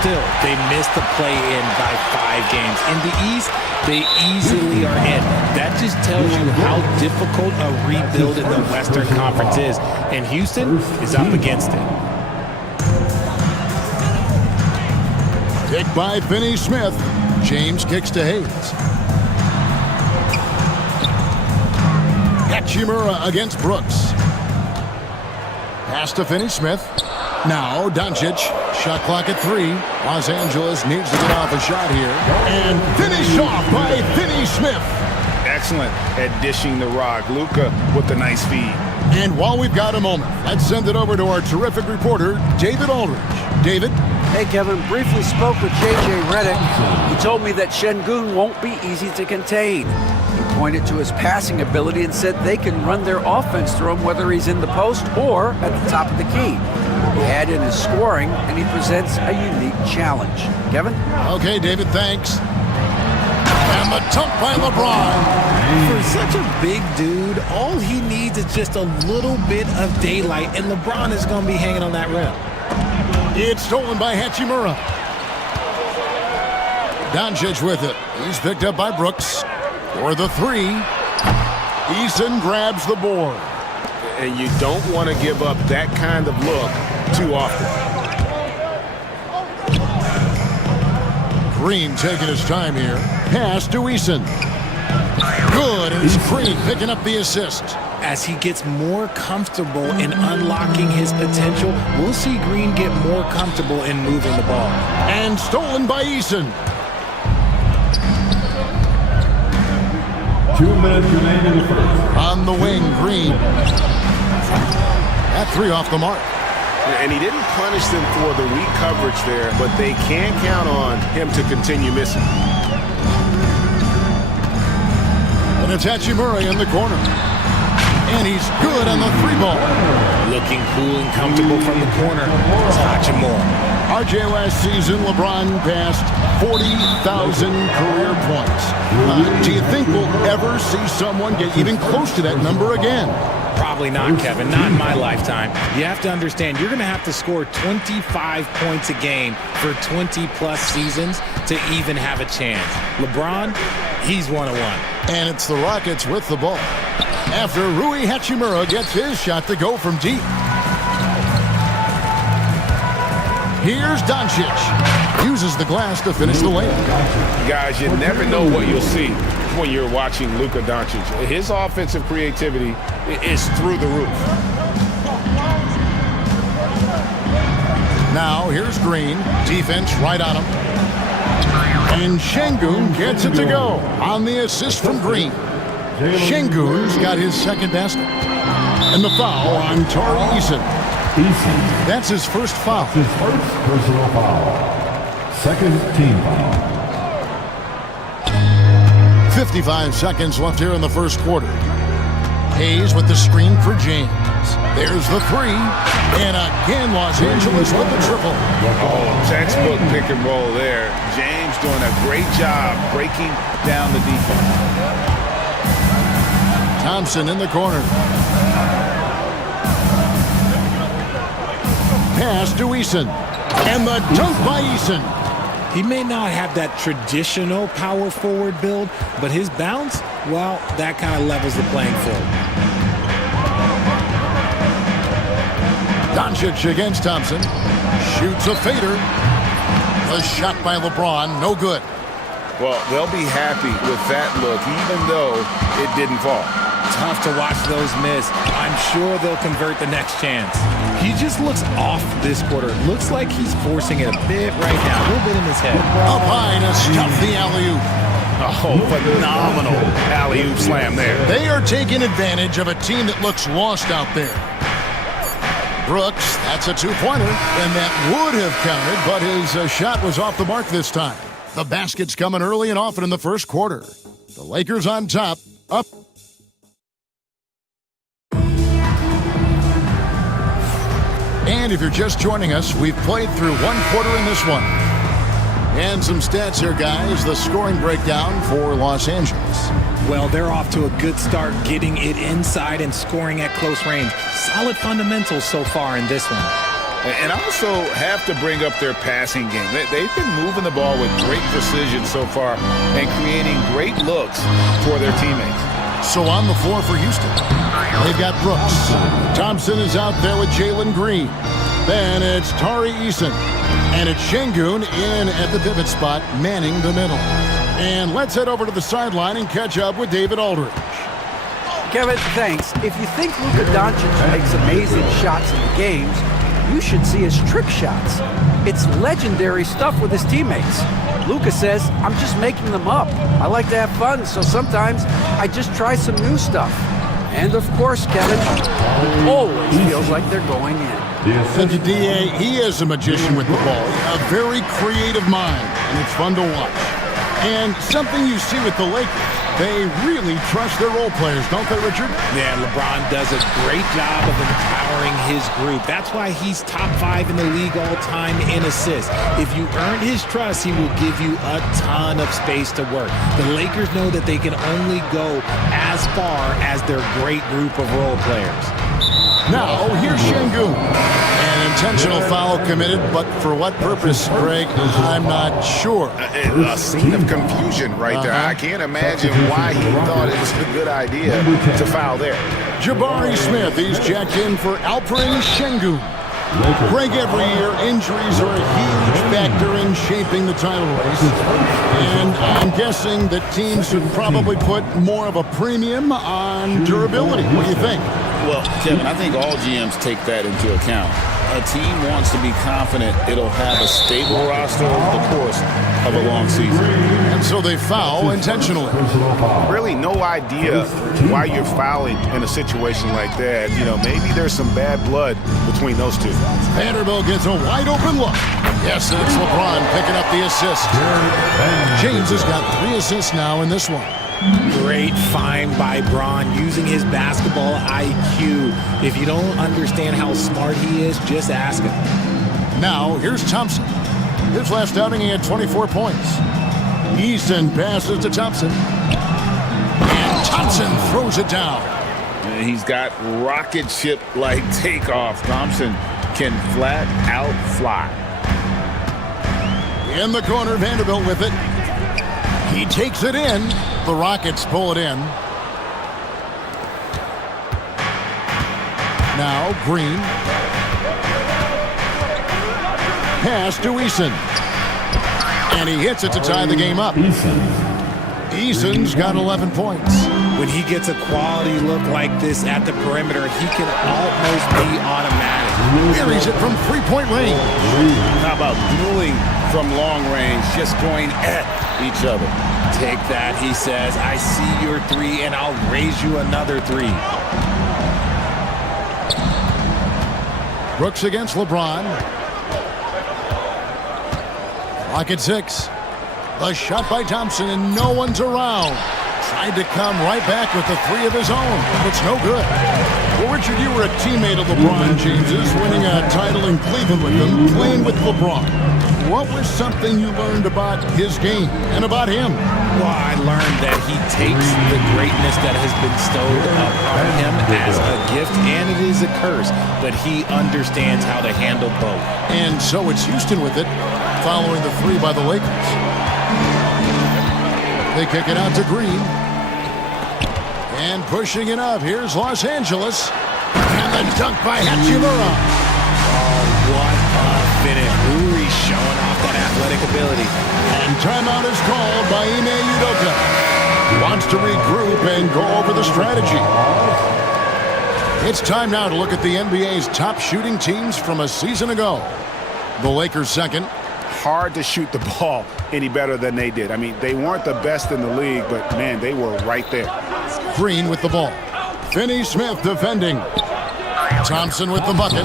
Still, they missed the play-in by 5 games. In the East, they easily are in. That just tells you how difficult a rebuild in the Western Conference is. And Houston is up against it. Pick by Finney-Smith. James kicks to Hayes. Hachimura against Brooks. Pass to Finney-Smith. Now Doncic. Shot clock at 3. Los Angeles needs to get off a shot here. And finish off by Finney-Smith. Excellent at dishing the rock. Luka with the nice feed. And while we've got a moment, let's send it over to our terrific reporter, David Aldridge. David? Hey, Kevin, briefly spoke with J.J. Redick. He told me that Şengün won't be easy to contain. He pointed to his passing ability and said they can run their offense through him whether he's in the post or at the top of the key. He add in his scoring, and he presents a unique challenge. Kevin? Okay, David, thanks. And the dunk by LeBron. For such a big dude, all he needs is just a little bit of daylight, and LeBron is going to be hanging on that rim. It's stolen by Hachimura. Doncic with it. He's picked up by Brooks. For the 3. Eason grabs the board. And you don't want to give up that kind of look too often. Green taking his time here. Pass to Eason. Good, and it's Green picking up the assist. As he gets more comfortable in unlocking his potential, we'll see Green get more comfortable in moving the ball. And stolen by Eason. 2 minutes remain in the first. On the wing, Green. That 3 off the mark. And he didn't punish them for the weak coverage there, but they can count on him to continue missing. And it's Hachimura in the corner. And he's good on the 3-ball. Looking cool and comfortable from the corner. It's Hachimura. RJ last season, LeBron passed 40,000 career points. Do you think we'll ever see someone get even close to that number again? Probably not, Kevin. Not in my lifetime. You have to understand, you're going to have to score 25 points a game for 20-plus seasons to even have a chance. LeBron, he's 101. And it's the Rockets with the ball. After Rui Hachimura gets his shot to go from deep. Here's Doncic. Uses the glass to finish the layup. Guys, you never know what you'll see when you're watching Luka Doncic. His offensive creativity is through the roof. Now here's Green. Defense right on him. And Şengün gets it to go on the assist from Green. Şengün's got his second basket. And the foul on Tari Eason. That's his first foul. His first personal foul. Second team foul. 55 seconds left here in the first quarter. Hayes with the screen for James. There's the 3. And again, Los Angeles with the triple. Oh, textbook pick and roll there. James doing a great job breaking down the defense. Thompson in the corner. Pass to Eason. And the dunk by Eason. He may not have that traditional power forward build, but his bounce, well, that kind of levels the playing field. Doncic against Thompson. Shoots a fader. The shot by LeBron, no good. Well, they'll be happy with that look, even though it didn't fall. Tough to watch those miss. I'm sure they'll convert the next chance. He just looks off this quarter. Looks like he's forcing it a bit right now, a little bit in his head. Up high to stuff the alley-oop. Oh, phenomenal alley-oop slam there. They are taking advantage of a team that looks lost out there. Brooks, that's a two-pointer, and that would have counted, but his shot was off the mark this time. The basket's coming early and often in the first quarter. The Lakers on top, up. And if you're just joining us, we've played through one quarter in this one. And some stats here, guys. The scoring breakdown for Los Angeles. Well, they're off to a good start getting it inside and scoring at close range. Solid fundamentals so far in this one. And I also have to bring up their passing game. They've been moving the ball with great precision so far and creating great looks for their teammates. So on the floor for Houston, they've got Brooks. Thompson is out there with Jalen Green. Then it's Tari Eason. And it's Şengün in at the pivot spot, manning the middle. And let's head over to the sideline and catch up with David Aldridge. Kevin, thanks. If you think Luka Doncic makes amazing shots in the games, you should see his trick shots. It's legendary stuff with his teammates. Luka says, I'm just making them up. I like to have fun, so sometimes I just try some new stuff. And of course, Kevin, it always feels like they're going in. Thank you, D.A. He is a magician with the ball. A very creative mind, and it's fun to watch. And something you see with the Lakers, they really trust their role players, don't they, Richard? Yeah, LeBron does a great job of empowering his group. That's why he's top 5 in the league all time in assists. If you earn his trust, he will give you a ton of space to work. The Lakers know that they can only go as far as their great group of role players. Now, here's Şengün. An intentional foul committed, but for what purpose, Greg? I'm not sure. A scene of confusion right there. I can't imagine why he thought it was a good idea to foul there. Jabari Smith, he's checked in for Alperen Şengün. Greg, every year, injuries are a huge factor in shaping the title race. And I'm guessing that teams should probably put more of a premium on durability. What do you think? Well, Kevin, I think all GMs take that into account. A team wants to be confident it'll have a stable roster over the course of a long season. And so they foul intentionally. Really no idea why you're fouling in a situation like that. You know, maybe there's some bad blood between those two. Vanderbilt gets a wide open look. Yes, it's LeBron picking up the assist. James has got 3 assists now in this one. Great find by Bron using his basketball IQ. If you don't understand how smart he is, just ask him. Now, here's Thompson. His last outing, he had 24 points. Easton passes to Thompson. And Thompson throws it down. And he's got rocket ship-like takeoff. Thompson can flat out fly. In the corner, Vanderbilt with it. He takes it in. The Rockets pull it in. Now Green. Pass to Eason. And he hits it to tie the game up. Eason's got 11 points. When he gets a quality look like this at the perimeter, he can almost be automatic. Buries it from three-point range. How about dueling from long range, just going at each other? Take that, he says. I see your 3, and I'll raise you another 3. Brooks against LeBron. Clock at 6. The shot by Thompson, and no one's around. Tried to come right back with the three of his own. It's no good. Well, Richard, you were a teammate of LeBron James's, winning a title in Cleveland with him, playing with LeBron. What was something you learned about his game and about him? Well, I learned that he takes the greatness that has been bestowed upon him as a gift, and it is a curse, but he understands how to handle both. And so it's Houston with it, following the three by the Lakers. They kick it out to Green. And pushing it up, here's Los Angeles. And the dunk by Hachimura. Oh, what a finish. Rui showing off that athletic ability. And timeout is called by Ime Udoka. He wants to regroup and go over the strategy. It's time now to look at the NBA's top shooting teams from a season ago. The Lakers second. Hard to shoot the ball any better than they did. I mean, they weren't the best in the league, but man, they were right there. Green with the ball. Finney Smith defending. Thompson with the bucket.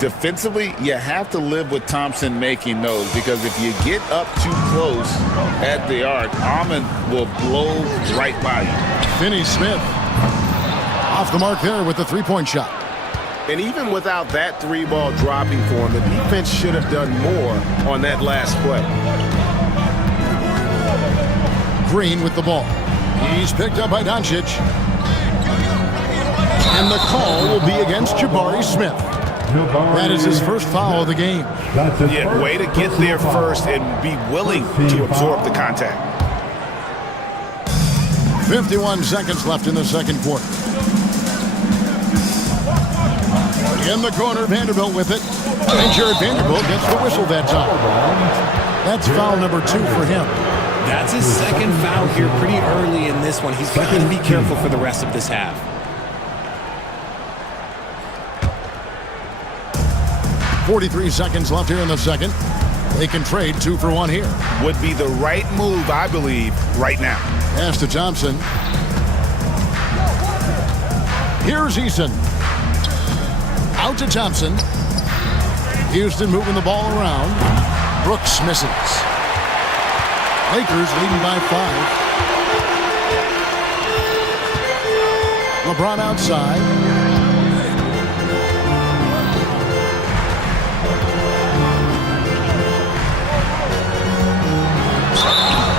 Defensively, you have to live with Thompson making those, because if you get up too close at the arc, Ahmed will blow right by you. Finney Smith off the mark there with the three-point shot. And even without that three ball dropping for him, the defense should have done more on that last play. Green with the ball. He's picked up by Doncic. And the call will be against Jabari Smith. That is his first foul of the game. Yeah, way to get there first and be willing to absorb the contact. 51 seconds left in the second quarter. In the corner, Vanderbilt with it. And Jared Vanderbilt gets the whistle that time. That's foul number 2 for him. That's his second foul here pretty early in this one. He's got to be careful for the rest of this half. .43 seconds left here in the second. They can trade 2 for 1 here. Would be the right move, I believe, right now. Pass to Thompson. Here's Eason. Out to Thompson. Houston moving the ball around. Brooks misses. Lakers leading by 5. LeBron outside.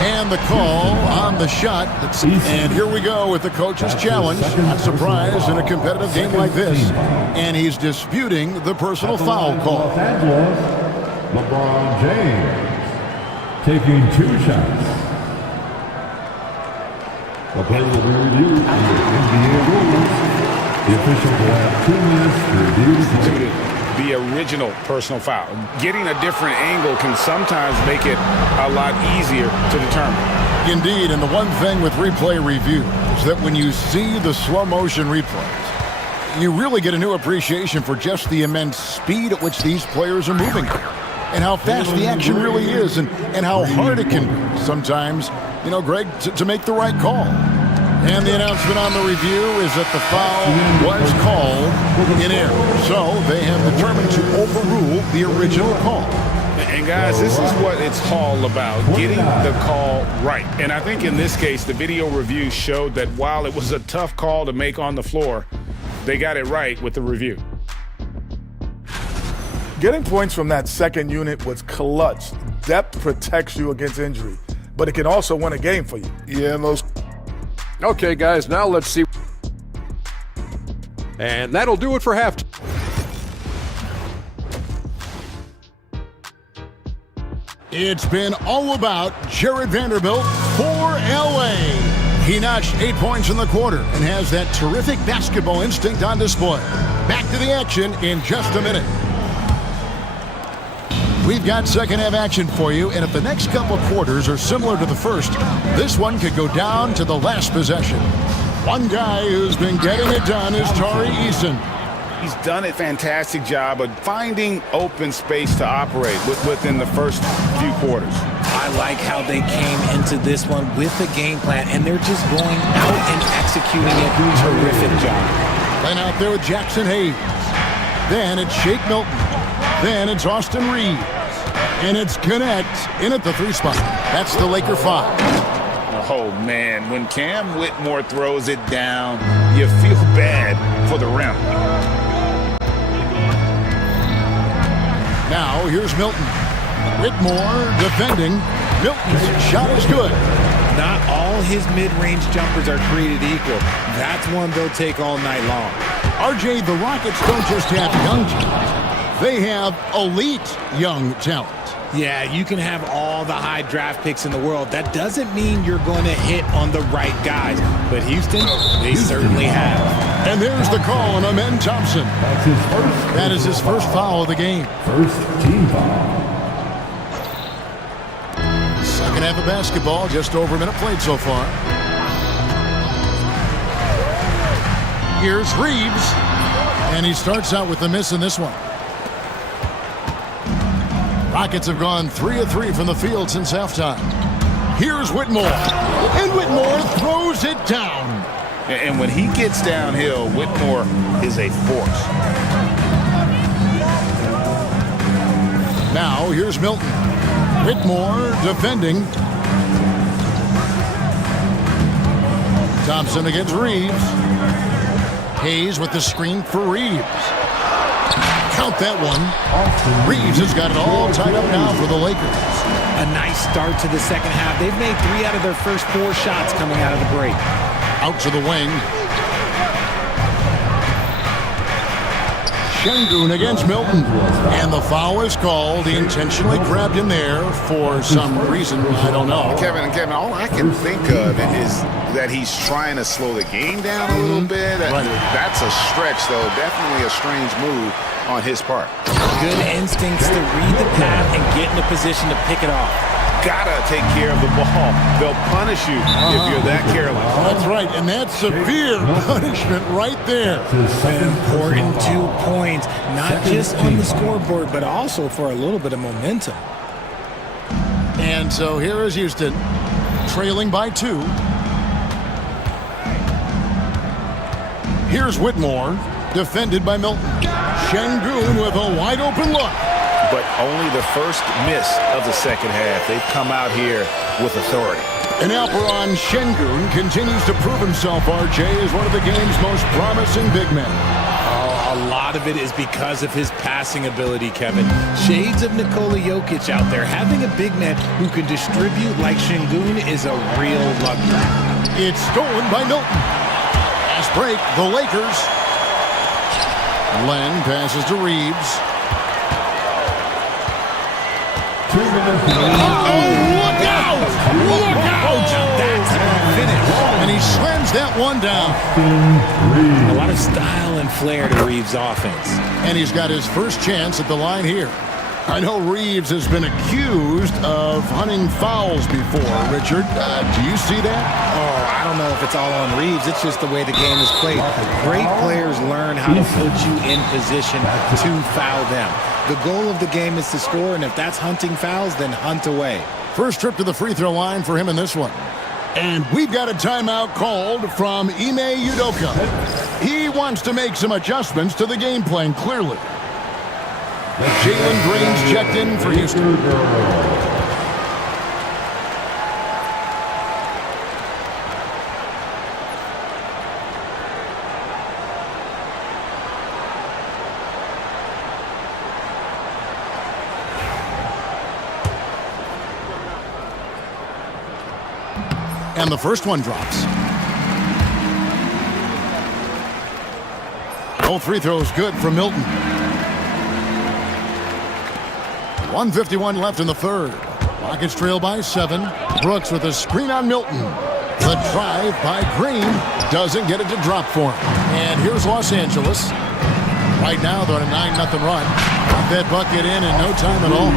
And the call on the shot. And here we go with the coach's challenge. Not surprised in a competitive game like this. And he's disputing the personal foul call. Los Angeles, LeBron James taking 2 shots. The play will be reviewed under NBA rules. The official will have 2 minutes to review the play. The original personal foul. Getting a different angle can sometimes make it a lot easier to determine. Indeed, and the one thing with replay review is that when you see the slow motion replays, you really get a new appreciation for just the immense speed at which these players are moving and how fast the action really is and how hard it can be sometimes, you know, Greg, to make the right call. And the announcement on the review is that the foul was called in error. So they have determined to overrule the original call. And guys, this is what it's all about, getting the call right. And I think in this case, the video review showed that while it was a tough call to make on the floor, they got it right with the review. Getting points from that second unit was clutch. Depth protects you against injury, but it can also win a game for you. Yeah, and those... Okay, guys, now let's see. And that'll do it for halftime. It's been all about Jared Vanderbilt for LA. He notched 8 points in the quarter and has that terrific basketball instinct on display. Back to the action in just a minute. We've got second half action for you, and if the next couple of quarters are similar to the first, this one could go down to the last possession. One guy who's been getting it done is Tari Eason. He's done a fantastic job of finding open space to operate within the first few quarters. I like how they came into this one with a game plan, and they're just going out and executing it. Terrific job. Playing out there with Jackson Hayes. Then it's Shake Milton. Then it's Austin Reeves. And it's Connect in at the 3 spot. That's the Laker 5. Oh, man, when Cam Whitmore throws it down, you feel bad for the rim. Now, here's Milton. Whitmore defending. Milton's shot is good. Not all his mid-range jumpers are created equal. That's one they'll take all night long. RJ, the Rockets don't just have young talent. They have elite young talent. Yeah, you can have all the high draft picks in the world. That doesn't mean you're going to hit on the right guys. But Houston, they certainly have. And there's the call on Amen Thompson. That is his first foul of the game. First team foul. Second half of basketball, just over a minute played so far. Here's Reeves. And he starts out with a miss in this one. Rockets have gone 3 of 3 from the field since halftime. Here's Whitmore. And Whitmore throws it down. And when he gets downhill, Whitmore is a force. Now here's Milton. Whitmore defending. Thompson against Reeves. Hayes with the screen for Reeves. Count that one. Reeves has got it all tied up now for the Lakers. A nice start to the second half. They've made 3 out of their first 4 shots coming out of the break. Out to the wing. Şengün against Milton. And the foul is called. He intentionally grabbed him there for some reason. I don't know. Kevin, all I can think of is that he's trying to slow the game down a little bit. Right. That's a stretch, though. Definitely a strange move on his part. Good instincts to read the path and get in a position to pick it off. Gotta take care of the ball. They'll punish you if you're that careless. That's right, and that's severe punishment right there. An important 2 points, not just on the scoreboard, but also for a little bit of momentum. And so here is Houston, trailing by 2. Here's Whitmore, defended by Milton. Şengün with a wide open look. But only the first miss of the second half. They've come out here with authority. And Alperon Şengün continues to prove himself, RJ, as one of the game's most promising big men. Oh, a lot of it is because of his passing ability, Kevin. Shades of Nikola Jokic out there. Having a big man who can distribute like Şengün is a real luxury. It's stolen by Milton. Fast break, the Lakers. Len passes to Reeves. Look out! Look out! That's a finish. And he slams that one down. A lot of style and flair to Reeves' offense. And he's got his first chance at the line here. I know Reeves has been accused of hunting fouls before, Richard. Do you see that? Oh, I don't know if it's all on Reeves. It's just the way the game is played. Great players learn how to put you in position to foul them. The goal of the game is to score, and if that's hunting fouls, then hunt away. First trip to the free throw line for him in this one. And we've got a timeout called from Ime Udoka. He wants to make some adjustments to the game plan, clearly. Jalen Green's checked in for Houston. And the first one drops. All free throws good from Milton. 1:51 left in the third. Rockets trail by 7. Brooks with a screen on Milton. The drive by Green doesn't get it to drop for him. And here's Los Angeles. Right now they're on a 9-0 run. Got that bucket in no time at all.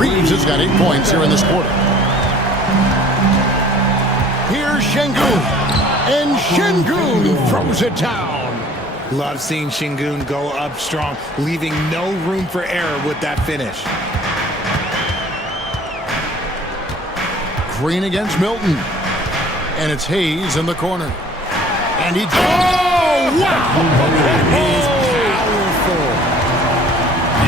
Reeves has got 8 points here in this quarter. Here's Şengün. And Şengün throws it down. Love seeing Şengün go up strong, leaving no room for error with that finish. Green against Milton. And it's Hayes in the corner. And he... Oh, wow! That is powerful.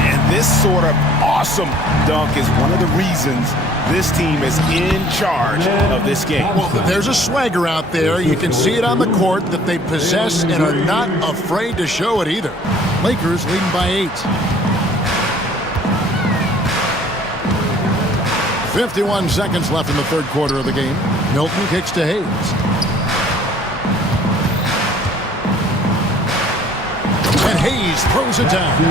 And this sort of awesome dunk is one of the reasons this team is in charge of this game. Well, there's a swagger out there. You can see it on the court that they possess and are not afraid to show it either. Lakers leading by 8. 51 seconds left in the third quarter of the game. Milton kicks to Hayes. And Hayes throws it down.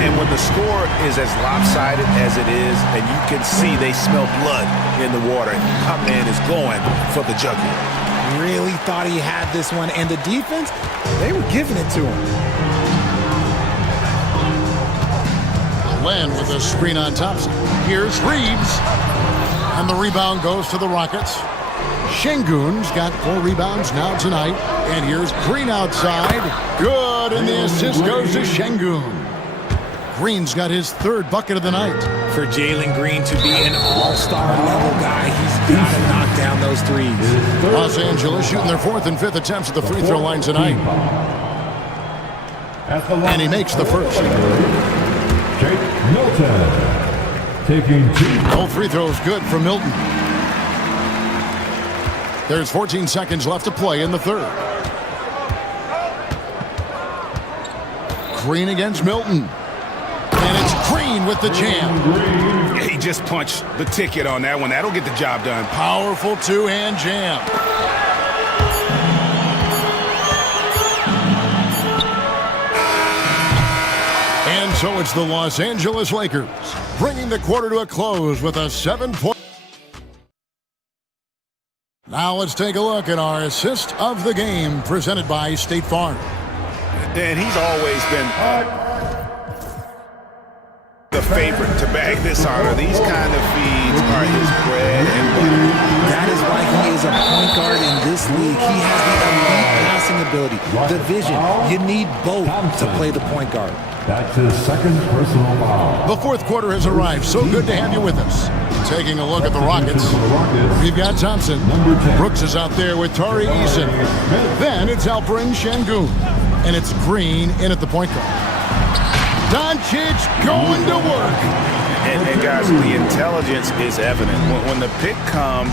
And when the score is as lopsided as it is, and you can see they smell blood in the water, my man is going for the jugular. Really thought he had this one, and the defense, they were giving it to him. Len with a screen on Thompson. Here's Reeves. And the rebound goes to the Rockets. Şengün's got 4 rebounds now tonight. And here's Green outside. Good, and the assist goes to Şengün. Green's got his 3rd bucket of the night. For Jalen Green to be an all-star level guy, he's got to knock down those threes. Los Angeles shooting their 4th and 5th attempts at the free throw line tonight. And he makes the first. Milton taking 2. Both free throws good for Milton. There's 14 seconds left to play in the third. Green against Milton. And it's Green with the jam. Yeah, he just punched the ticket on that one. That'll get the job done. Powerful 2-hand jam. And so it's the Los Angeles Lakers, bringing the quarter to a close with a 7-point. Now let's take a look at our assist of the game, presented by State Farm. And he's always been the favorite to bag this honor. These kind of feeds are his bread and butter. That is why he is a point guard in this league. He has the elite passing ability, the vision. You need both to play the point guard. That's his 2nd personal foul. The 4th quarter has arrived. So good to have you with us. Taking a look at the Rockets. We've got Thompson. Brooks is out there with Tari Eason. Then it's Alperen Şengün. And it's Green in at the point guard. Doncic going to work. And guys, the intelligence is evident. When the pick comes,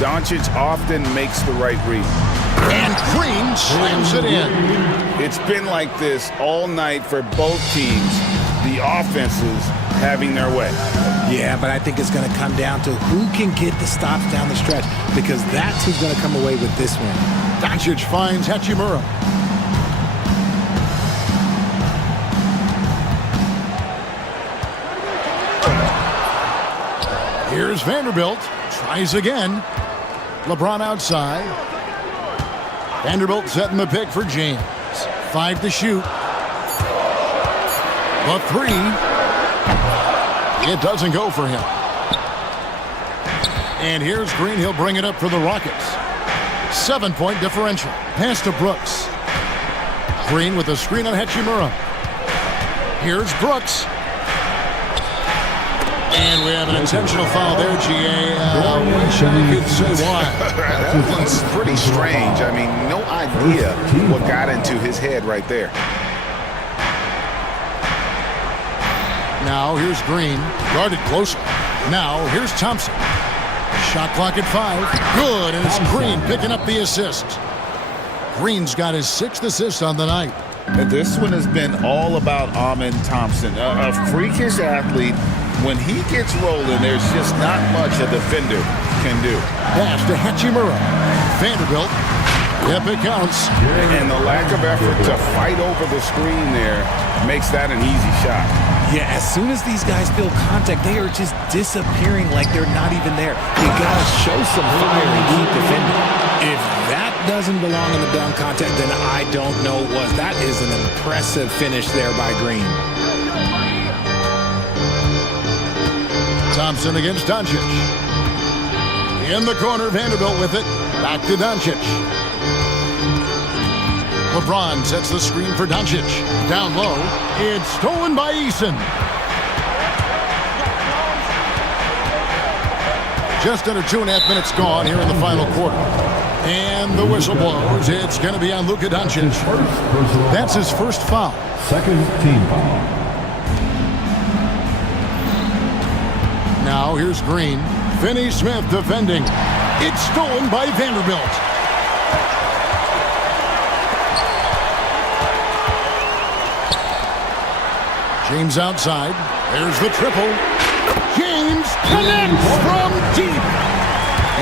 Doncic often makes the right read. And Green slams it in. It's been like this all night for both teams. The offenses having their way. Yeah, but I think it's going to come down to who can get the stops down the stretch, because that's who's going to come away with this one. Doncic finds Hachimura. Here's Vanderbilt. Tries again. LeBron outside. Vanderbilt setting the pick for James. 5 to shoot. The 3. It doesn't go for him. And here's Green. He'll bring it up for the Rockets. 7-point differential. Pass to Brooks. Green with a screen on Hachimura. Here's Brooks. And we have an intentional foul there, GA. I wish I could say why. That was pretty strange. I mean, no idea what got into his head right there. Now here's Green, guarded closer. Now here's Thompson. Shot clock at 5. Good, and it's Green picking up the assist. Green's got his 6th assist on the night. And this one has been all about Amen Thompson, a freakish athlete. When he gets rolling, there's just not much a defender can do. Pass to Hachimura. Vanderbilt. Yep, it counts. And the lack of effort to fight over the screen there makes that an easy shot. Yeah, as soon as these guys feel contact, they are just disappearing like they're not even there. You gotta show some fire and keep defending. If that doesn't belong in the dunk contest, then I don't know what. That is an impressive finish there by Green. Thompson against Doncic. In the corner, Vanderbilt with it. Back to Doncic. LeBron sets the screen for Doncic. Down low. It's stolen by Eason. Just under 2.5 minutes gone here in the final quarter. And the whistle blows. It's going to be on Luka Doncic. That's his first foul. 2nd team foul. Now here's Green. Finney Smith defending. It's stolen by Vanderbilt. James outside. There's the triple. James connects from deep.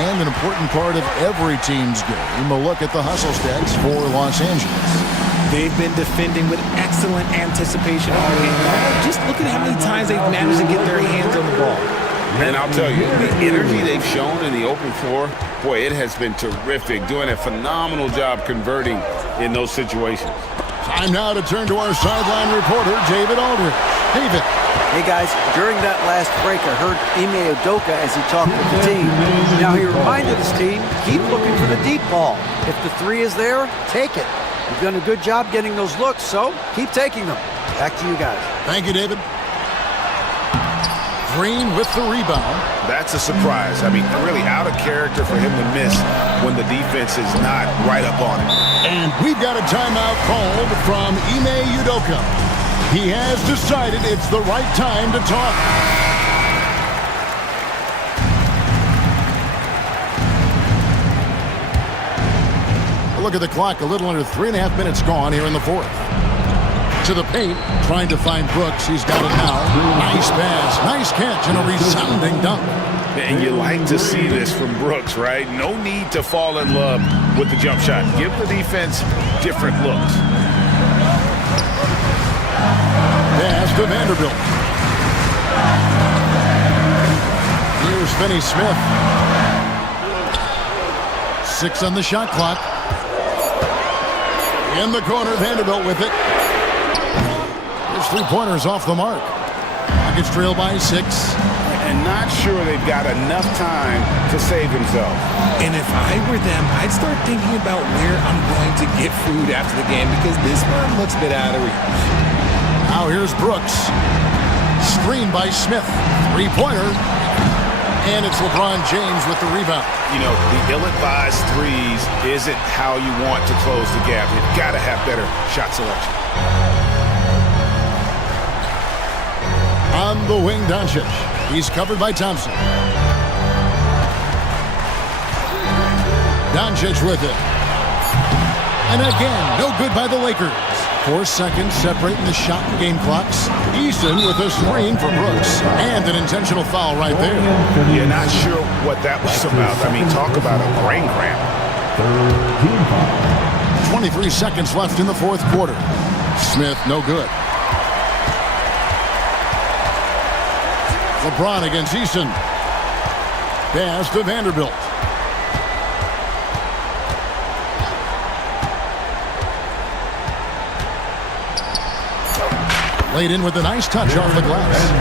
And an important part of every team's game, a look at the hustle stats for Los Angeles. They've been defending with excellent anticipation all game long. Just look at how many times they've managed to get their hands on the ball. And I'll tell you, the energy they've shown in the open floor, boy, it has been terrific, doing a phenomenal job converting in those situations. Time now to turn to our sideline reporter, David Aldridge. David. Hey guys, during that last break, I heard Ime Udoka as he talked with the team. Now he reminded his team, keep looking for the deep ball. If the three is there, take it. You've done a good job getting those looks, so keep taking them. Back to you guys. Thank you, David. Green with the rebound. That's a surprise. I mean, really out of character for him to miss when the defense is not right up on him. And we've got a timeout called from Ime Udoka. He has decided it's the right time to talk. Look at the clock, a little under 3.5 minutes gone here in the fourth. To the paint, trying to find Brooks. He's got it now. Nice pass, nice catch, and a resounding dunk. And you like to see this from Brooks, right? No need to fall in love with the jump shot. Give the defense different looks. Pass to Vanderbilt. Here's Finney Smith. 6 on the shot clock. In the corner, Vanderbilt with it. His three-pointers off the mark. Rockets trail by 6. And not sure they've got enough time to save themselves. And if I were them, I'd start thinking about where I'm going to get food after the game because this one looks a bit out of reach. Now here's Brooks. Screen by Smith. Three-pointer. And it's LeBron James with the rebound. You know, the ill-advised threes isn't how you want to close the gap. You've got to have better shot selection. On the wing, Doncic. He's covered by Thompson. Doncic with it. And again, no good by the Lakers. 4 seconds separating the shot and game clocks. Eason with a screen for Brooks. And an intentional foul right there. You're not sure what that was about. I mean, talk about a brain cramp. 23 seconds left in the fourth quarter. Smith, no good. LeBron against Eason. Pass to Vanderbilt. Laid in with a nice touch off the glass.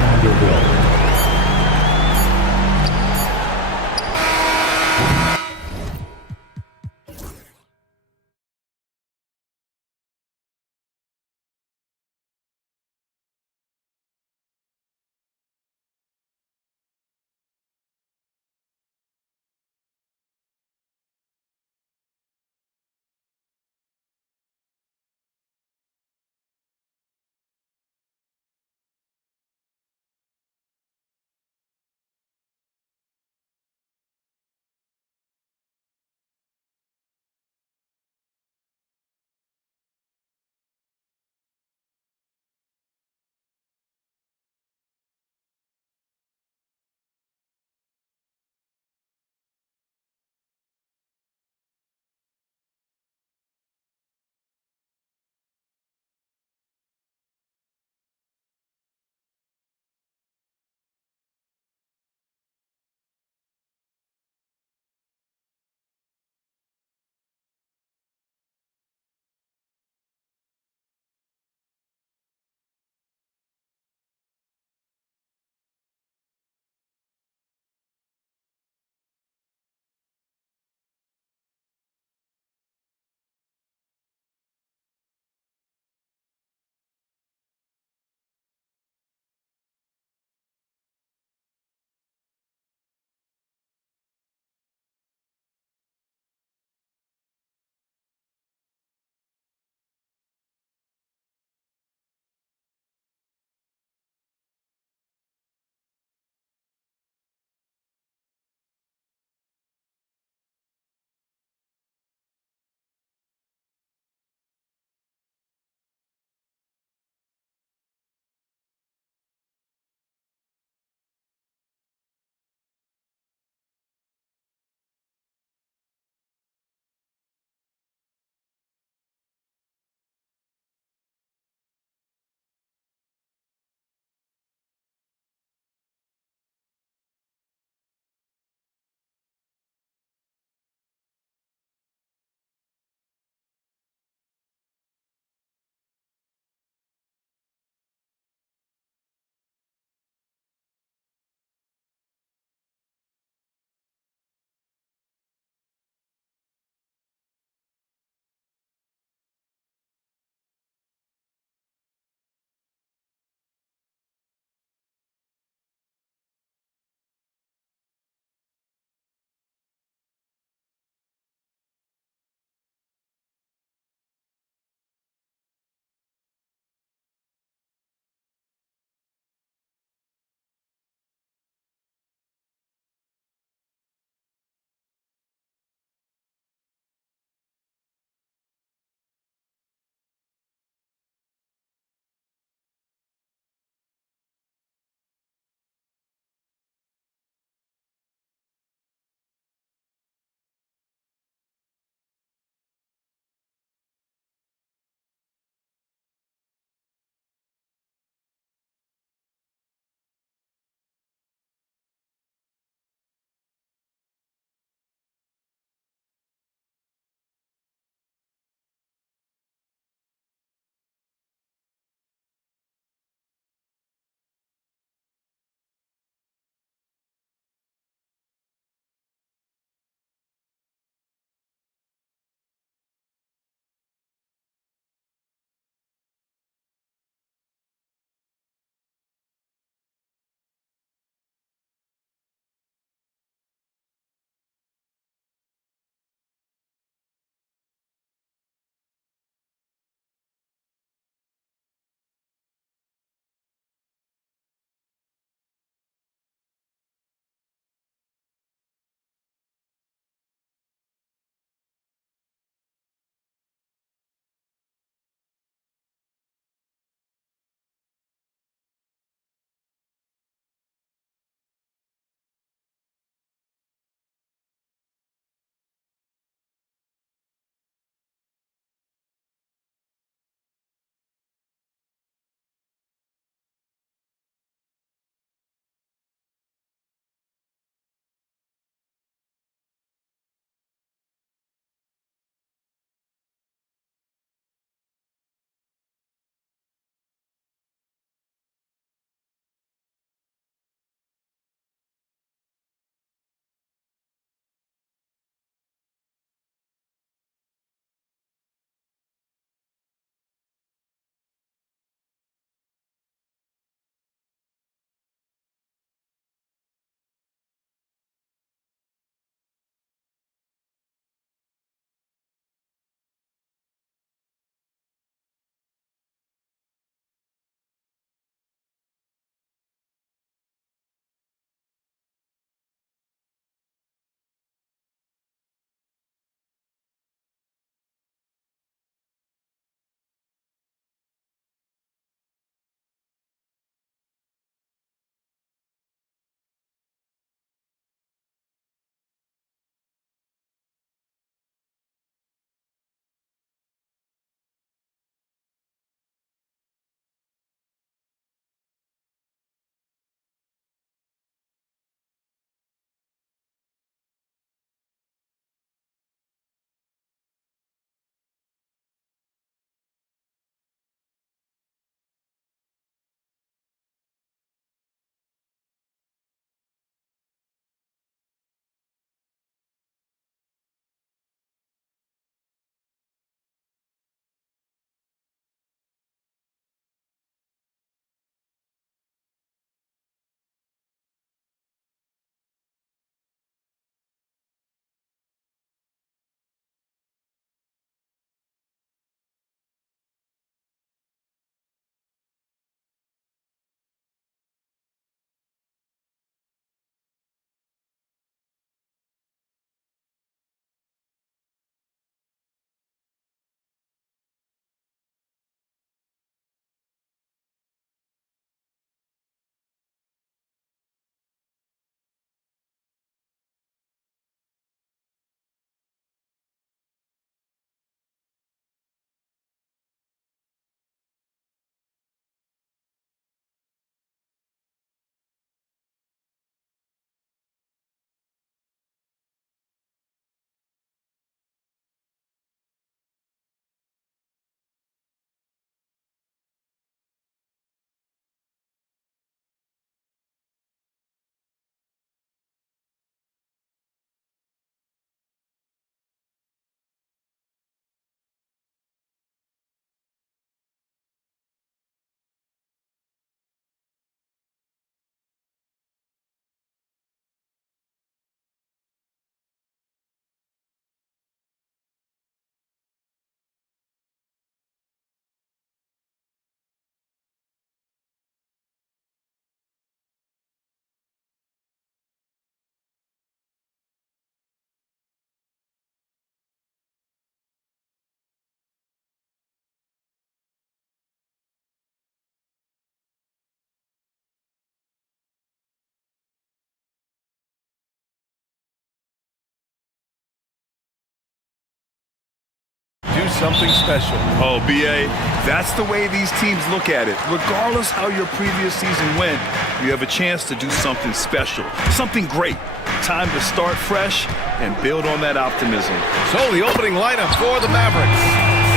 something special. Oh, B.A., that's the way these teams look at it. Regardless how your previous season went, you have a chance to do something special, something great. Time to start fresh and build on that optimism. So the opening lineup for the Mavericks.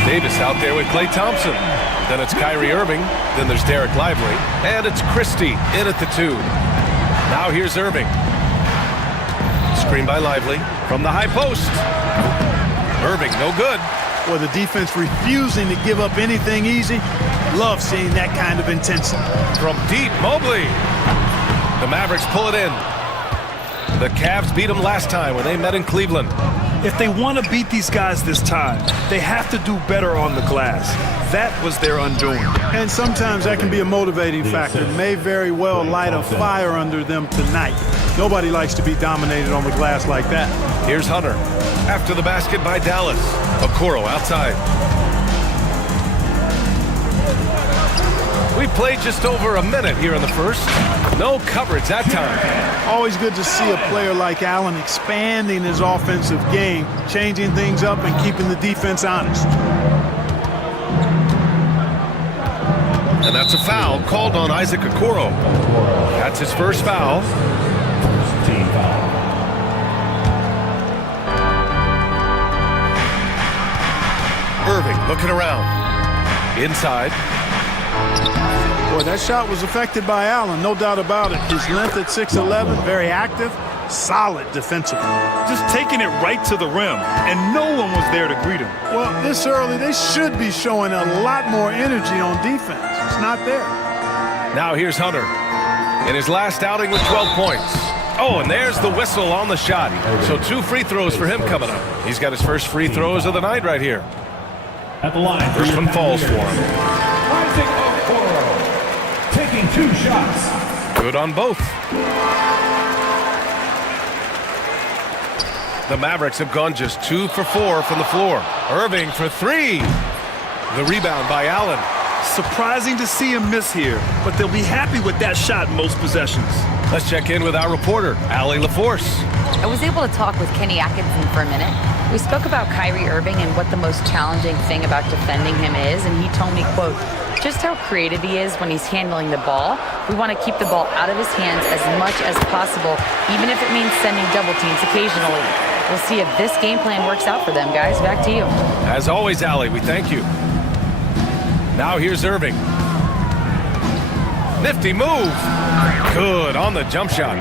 Davis out there with Klay Thompson. Then it's Kyrie Irving. Then there's Derek Lively. And it's Christie in at the 2. Now here's Irving. Screen by Lively from the high post. Irving, no good. Well, the defense refusing to give up anything easy. Love seeing that kind of intensity. From deep, Mobley. The Mavericks pull it in. The Cavs beat them last time when they met in Cleveland. If they want to beat these guys this time, they have to do better on the glass. That was their undoing. And sometimes that can be a motivating factor. May very well light a fire under them tonight. Nobody likes to be dominated on the glass like that. Here's Hunter. After the basket by Dallas. Okoro outside. We played just over a minute here in the first. No coverage that time. Always good to see a player like Allen expanding his offensive game, changing things up and keeping the defense honest. And that's a foul called on Isaac Okoro. That's his first foul. Team foul. Irving looking around. Inside. Boy, that shot was affected by Allen, no doubt about it. His length at 6'11", very active, solid defensively. Just taking it right to the rim, and no one was there to greet him. Well, this early, they should be showing a lot more energy on defense. It's not there. Now here's Hunter. In his last outing with 12 points. Oh, and there's the whistle on the shot. So 2 free throws for him coming up. He's got his first free throws of the night right here. At the line. First one falls for him. Isaac Okoro taking 2 shots. Good on both. The Mavericks have gone just 2 for 4 from the floor. Irving for 3. The rebound by Allen. Surprising to see him miss here, but they'll be happy with that shot most possessions. Let's check in with our reporter, Allie LaForce. I was able to talk with Kenny Atkinson for a minute. We spoke about Kyrie Irving and what the most challenging thing about defending him is, and he told me, quote, just how creative he is when he's handling the ball. We want to keep the ball out of his hands as much as possible, even if it means sending double teams occasionally. We'll see if this game plan works out for them, guys. Back to you. As always, Allie, we thank you. Now here's Irving. Nifty move. Good on the jump shot.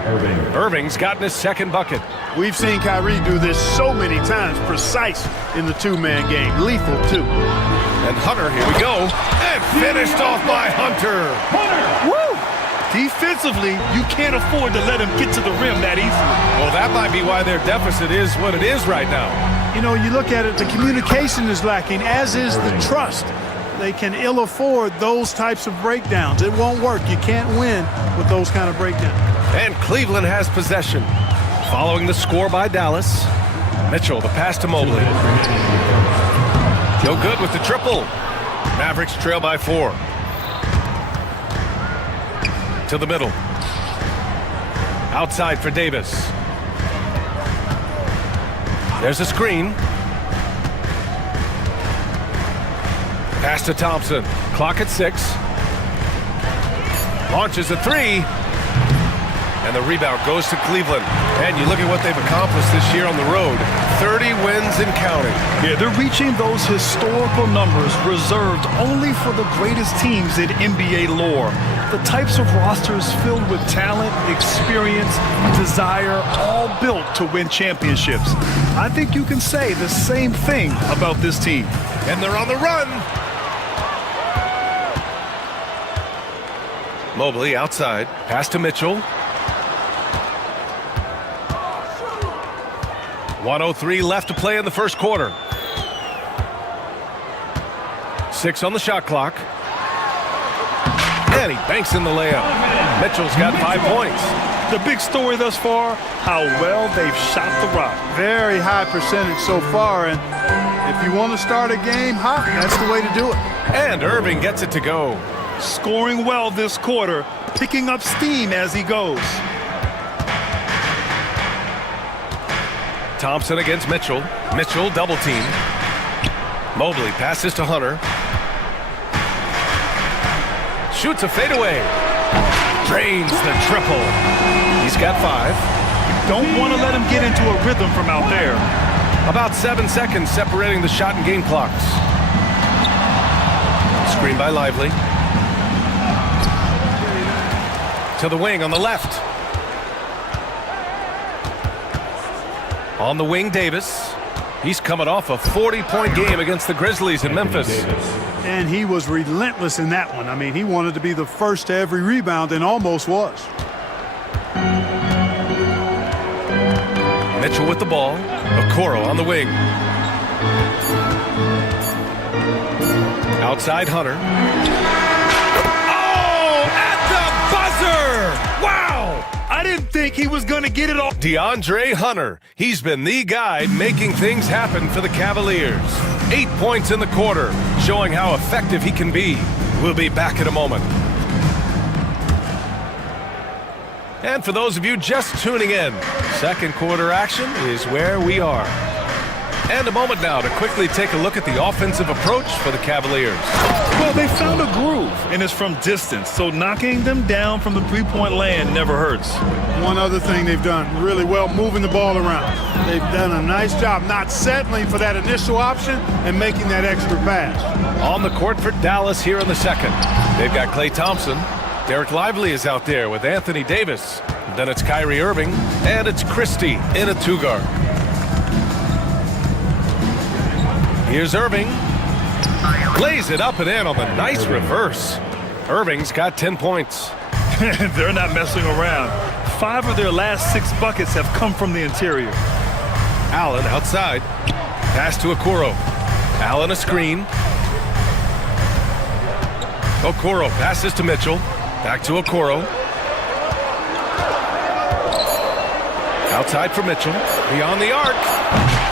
Irving's gotten his second bucket. We've seen Kyrie do this so many times, precise in the 2-man game. Lethal, too. And Hunter, here we go. And finished off by Hunter. Woo! Defensively, you can't afford to let him get to the rim that easily. Well, that might be why their deficit is what it is right now. You know, you look at it, the communication is lacking, as is the trust. They can ill afford those types of breakdowns. It won't work. You can't win with those kind of breakdowns. And Cleveland has possession. Following the score by Dallas. Mitchell, the pass to Mobley. No good with the triple. Mavericks trail by 4. To the middle. Outside for Davis. There's a screen. Pass to Thompson. Clock at 6. Launches a 3. And the rebound goes to Cleveland. And you look at what they've accomplished this year on the road. 30 wins and counting. Yeah, they're reaching those historical numbers reserved only for the greatest teams in NBA lore. The types of rosters filled with talent, experience, desire, all built to win championships. I think you can say the same thing about this team. And they're on the run. Mobley outside. Pass to Mitchell. 1:03 left to play in the first quarter. 6 on the shot clock. And he banks in the layup. Mitchell's got 5 points. The big story thus far, how well they've shot the rock. Very high percentage so far, and if you want to start a game hot, that's the way to do it. And Irving gets it to go. Scoring well this quarter, picking up steam as he goes. Thompson against Mitchell. Mitchell double team. Mobley passes to Hunter. Shoots a fadeaway. Drains the triple. He's got 5. Don't want to let him get into a rhythm from out there. About 7 seconds separating the shot and game clocks. Screen by Lively. To the wing on the left. On the wing, Davis. He's coming off a 40-point game against the Grizzlies in Memphis. And he was relentless in that one. I mean, he wanted to be the first to every rebound and almost was. Mitchell with the ball. Okoro on the wing. Outside Hunter. Oh, at the buzzer! Wow! I didn't think he was going to get it all. DeAndre Hunter. He's been the guy making things happen for the Cavaliers. 8 points in the quarter, showing how effective he can be. We'll be back in a moment. And for those of you just tuning in, second quarter action is where we are. And a moment now to quickly take a look at the offensive approach for the Cavaliers. Well, they found a groove, and it's from distance, so knocking them down from the three-point land never hurts. One other thing they've done really well, moving the ball around. They've done a nice job not settling for that initial option and making that extra pass. On the court for Dallas here in the second. They've got Klay Thompson. Derek Lively is out there with Anthony Davis. Then it's Kyrie Irving, and it's Christie in a two-guard. Here's Irving. Lays it up and in on the nice reverse. Irving's got 10 points. They're not messing around. 5 of their last 6 buckets have come from the interior. Allen outside. Pass to Okoro. Allen a screen. Okoro passes to Mitchell. Back to Okoro. Outside for Mitchell. Beyond the arc.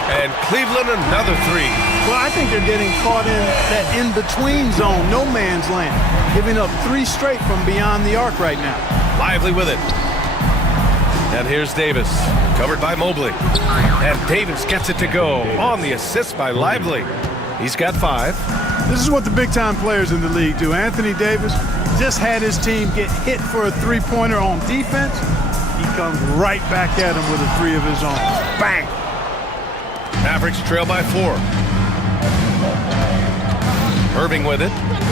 And Cleveland another 3. Well, I think they're getting caught in that in-between zone, no man's land, giving up 3 straight from beyond the arc right now. Lively with it. And here's Davis, covered by Mobley. And Davis gets it to go on the assist by Lively. He's got 5. This is what the big-time players in the league do. Anthony Davis just had his team get hit for a three-pointer on defense. He comes right back at him with a 3 of his own. Bang! Mavericks trail by 4. Irving with it.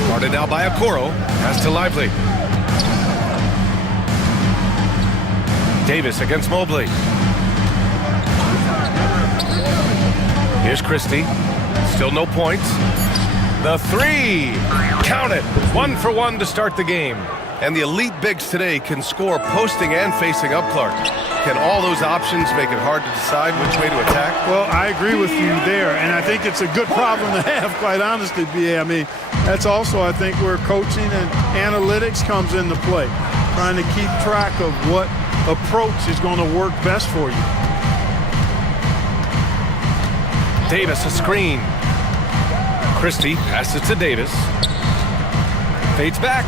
Guarded now by Okoro. Pass to Lively. Davis against Mobley. Here's Christie. Still no points. The 3. Count it. 1 for 1 to start the game. And the elite bigs today can score posting and facing up Clark. Can all those options make it hard to decide which way to attack? Well, I agree with you there, and I think it's a good problem to have, quite honestly, BA. I mean, that's also, I think, where coaching and analytics comes into play. Trying to keep track of what approach is going to work best for you. Davis a screen. Christie passes to Davis. Fades back.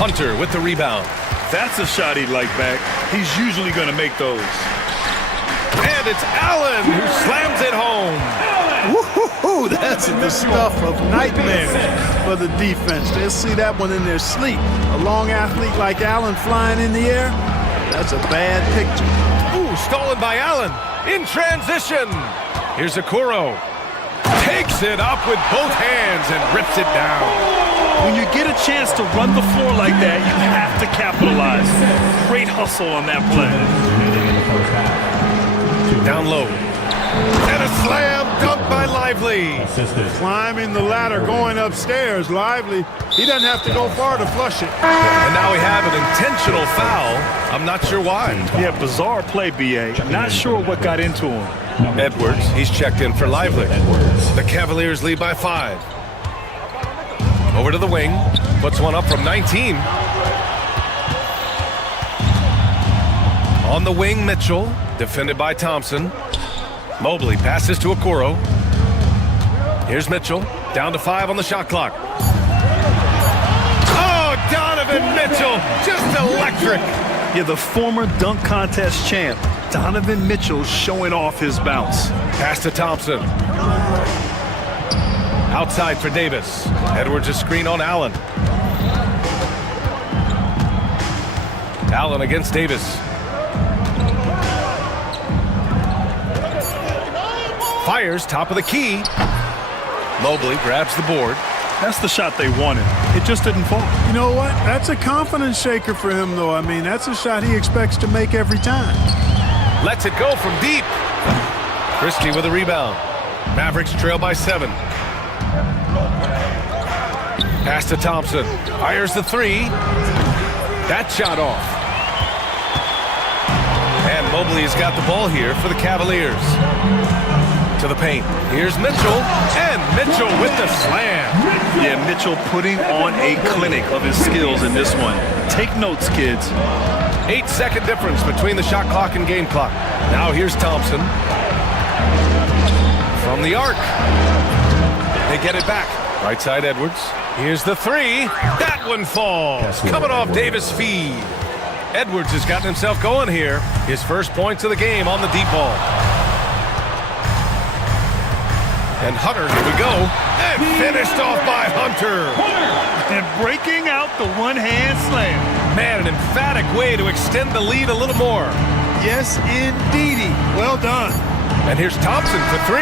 Hunter with the rebound. That's a shot he'd like back. He's usually going to make those. And it's Allen who slams it home. Woo-hoo-hoo, that's the stuff of nightmares for the defense. They'll see that one in their sleep. A long athlete like Allen flying in the air, that's a bad picture. Ooh, stolen by Allen. In transition. Here's Okoro. Takes it up with both hands and rips it down. When you get a chance to run the floor like that, you have to capitalize. Great hustle on that play. Down low. And a slam dunk by Lively. Climbing the ladder, going upstairs. Lively, he doesn't have to go far to flush it. And now we have an intentional foul. I'm not sure why. Yeah, bizarre play, BA. Not sure what got into him. Edwards, he's checked in for Lively. The Cavaliers lead by 5. Over to the wing, puts one up from 19. On the wing, Mitchell, defended by Thompson. Mobley passes to Okoro. Here's Mitchell, down to 5 on the shot clock. Oh, Donovan Mitchell, just electric. Yeah, the former dunk contest champ, Donovan Mitchell, showing off his bounce. Pass to Thompson. Outside for Davis. Edwards a screen on Allen. Allen against Davis. Fires top of the key. Mobley grabs the board. That's the shot they wanted. It just didn't fall. You know what? That's a confidence shaker for him, though. I mean, that's a shot he expects to make every time. Lets it go from deep. Christie with a rebound. Mavericks trail by 7. Pass to Thompson. Fires the 3. That shot off. And Mobley's got the ball here for the Cavaliers. To the paint. Here's Mitchell. And Mitchell with the slam. Yeah, Mitchell putting on a clinic of his skills in this one. Take notes, kids. 8-second difference between the shot clock and game clock. Now here's Thompson. From the arc. They get it back. Right side Edwards. Here's the 3. That one falls. Coming off Davis' feed. Edwards has gotten himself going here. His first points of the game on the deep ball. And Hunter, here we go. And finished off by Hunter. And breaking out the one-hand slam. Man, an emphatic way to extend the lead a little more. Yes, indeedy. Well done. And here's Thompson for 3.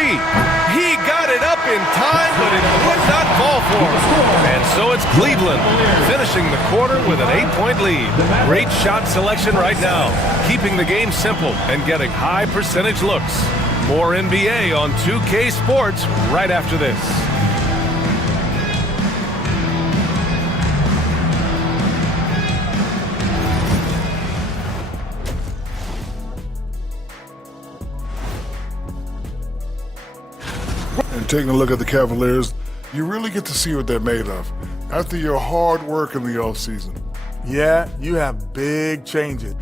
He got it up in time, but it would not fall for him. And so it's Cleveland finishing the quarter with an 8-point lead. Great shot selection right now, keeping the game simple and getting high percentage looks. More NBA on 2K Sports right after this. And taking a look at the Cavaliers, you really get to see what they're made of after your hard work in the offseason. Yeah, you have big changes.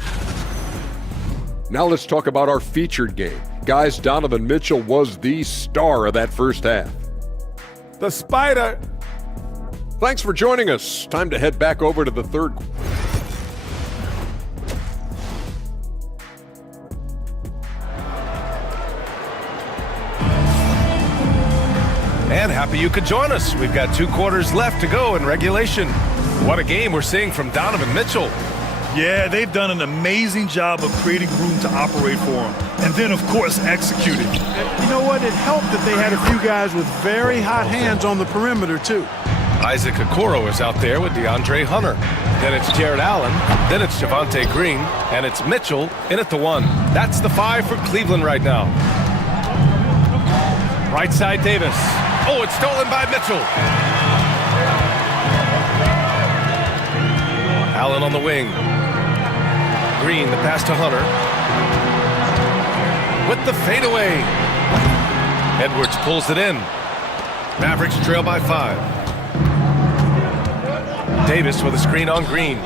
Now let's talk about our featured game. Guys, Donovan Mitchell was the star of that first half. The Spider. Thanks for joining us. Time to head back over to the third. And happy you could join us. We've got 2 quarters left to go in regulation. What a game we're seeing from Donovan Mitchell. Yeah, they've done an amazing job of creating room to operate for him. And then, of course, executing. And you know what? It helped that they had a few guys with very hot hands on the perimeter, too. Isaac Okoro is out there with DeAndre Hunter. Then it's Jared Allen. Then it's Javonte Green. And it's Mitchell in at the 1. That's the 5 for Cleveland right now. Right side Davis. Oh, it's stolen by Mitchell. Allen on the wing. Green, the pass to Hunter. With the fadeaway. Edwards pulls it in. Mavericks trail by 5. Davis with a screen on Green.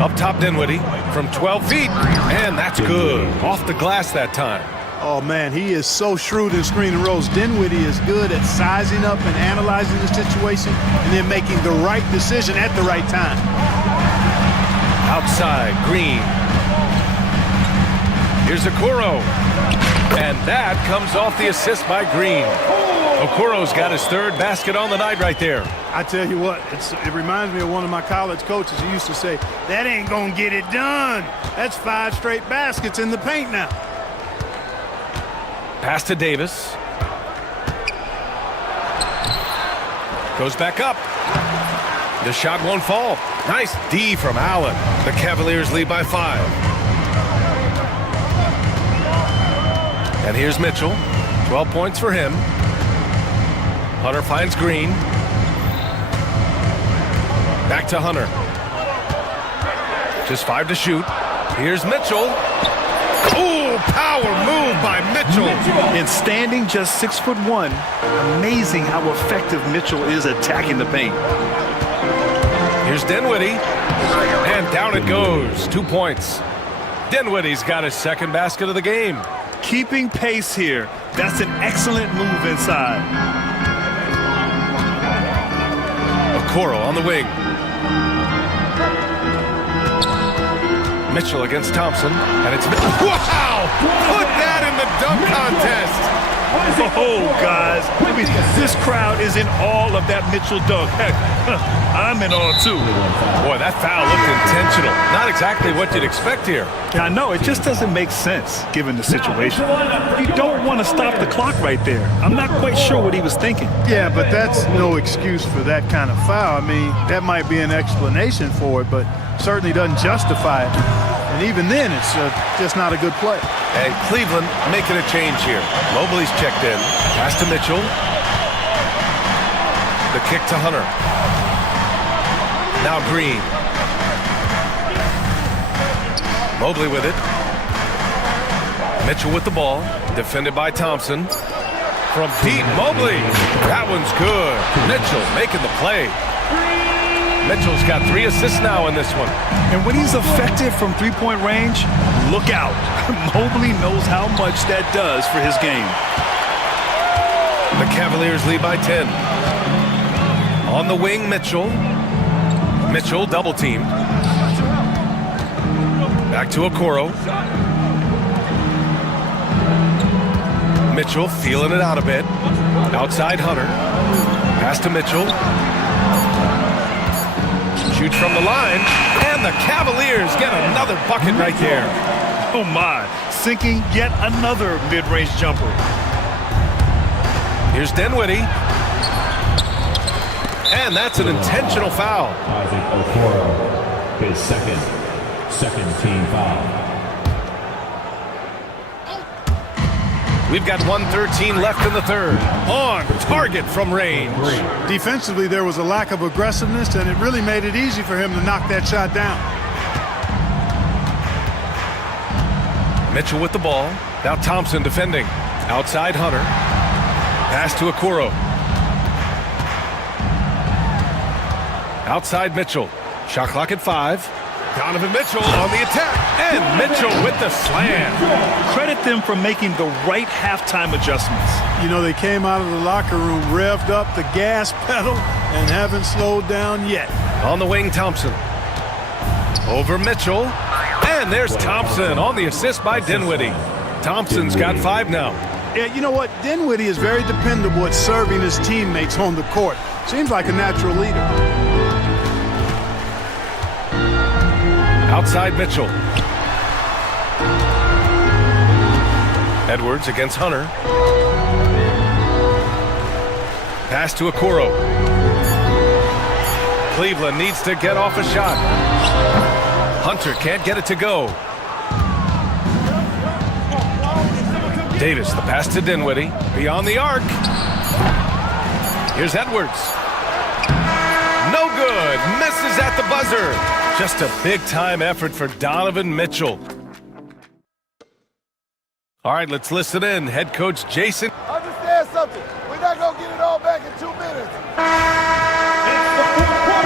Up top Dinwiddie from 12 feet. And that's good. Off the glass that time. Oh, man, he is so shrewd in screen and rolls. Dinwiddie is good at sizing up and analyzing the situation and then making the right decision at the right time. Outside, Green. Here's Okoro. And that comes off the assist by Green. Okoro's got his 3rd basket on the night right there. I tell you what, it reminds me of one of my college coaches who used to say, that ain't gonna get it done. That's 5 straight baskets in the paint now. Pass to Davis. Goes back up. The shot won't fall. Nice D from Allen. The Cavaliers lead by 5. And here's Mitchell. 12 points for him. Hunter finds Green. Back to Hunter. Just 5 to shoot. Here's Mitchell. Ooh, power move by Mitchell. And standing just 6'1", amazing how effective Mitchell is attacking the paint. Here's Dinwiddie. And down it goes. 2 points. Dinwiddie's got his 2nd basket of the game. Keeping pace here. That's an excellent move inside. Okoro on the wing. Mitchell against Thompson, and it's wow! Put that in the dunk contest. Oh, guys, I mean, this crowd is in awe of that Mitchell dunk. Heck, I'm in awe too. Boy, that foul looked intentional. Not exactly what you'd expect here. Yeah, I know, it just doesn't make sense given the situation. You don't want to stop the clock right there. I'm not quite sure what he was thinking. Yeah, but that's no excuse for that kind of foul. I mean, that might be an explanation for it, but certainly doesn't justify it. And even then, it's just not a good play. And Cleveland making a change here. Mobley's checked in. Pass to Mitchell. The kick to Hunter. Now Green. Mobley with it. Mitchell with the ball. Defended by Thompson. From deep, Mobley. That one's good. Mitchell making the play. Mitchell's got 3 assists now in this one. And when he's effective from three-point range, look out. Mobley knows how much that does for his game. The Cavaliers lead by 10. On the wing, Mitchell. Mitchell double teamed. Back to Okoro. Mitchell feeling it out a bit. Outside Hunter. Pass to Mitchell. Shoots from the line, and the Cavaliers get another bucket right there. Oh my, sinking yet another mid-range jumper. Here's Dinwiddie. And that's an intentional foul. Isaac Okoro, his second team foul. We've got 1:13 left in the third. On target from range. Defensively, there was a lack of aggressiveness, and it really made it easy for him to knock that shot down. Mitchell with the ball. Now Thompson defending. Outside Hunter. Pass to Okoro. Outside Mitchell. Shot clock at 5. Donovan Mitchell on the attack. And Mitchell with the slam. Credit them for making the right halftime adjustments. You know, they came out of the locker room, revved up the gas pedal, and haven't slowed down yet. On the wing, Thompson. Over Mitchell. And there's Thompson on the assist by Dinwiddie. Thompson's got 5 now. Yeah, you know what? Dinwiddie is very dependable at serving his teammates on the court. Seems like a natural leader. Outside Mitchell. Edwards against Hunter. Pass to Okoro. Cleveland needs to get off a shot. Hunter can't get it to go. Davis, the pass to Dinwiddie. Beyond the arc. Here's Edwards. No good. Misses at the buzzer. Just a big-time effort for Donovan Mitchell. All right, let's listen in. Head coach Jason. Understand something. We're not going to get it all back in 2 minutes.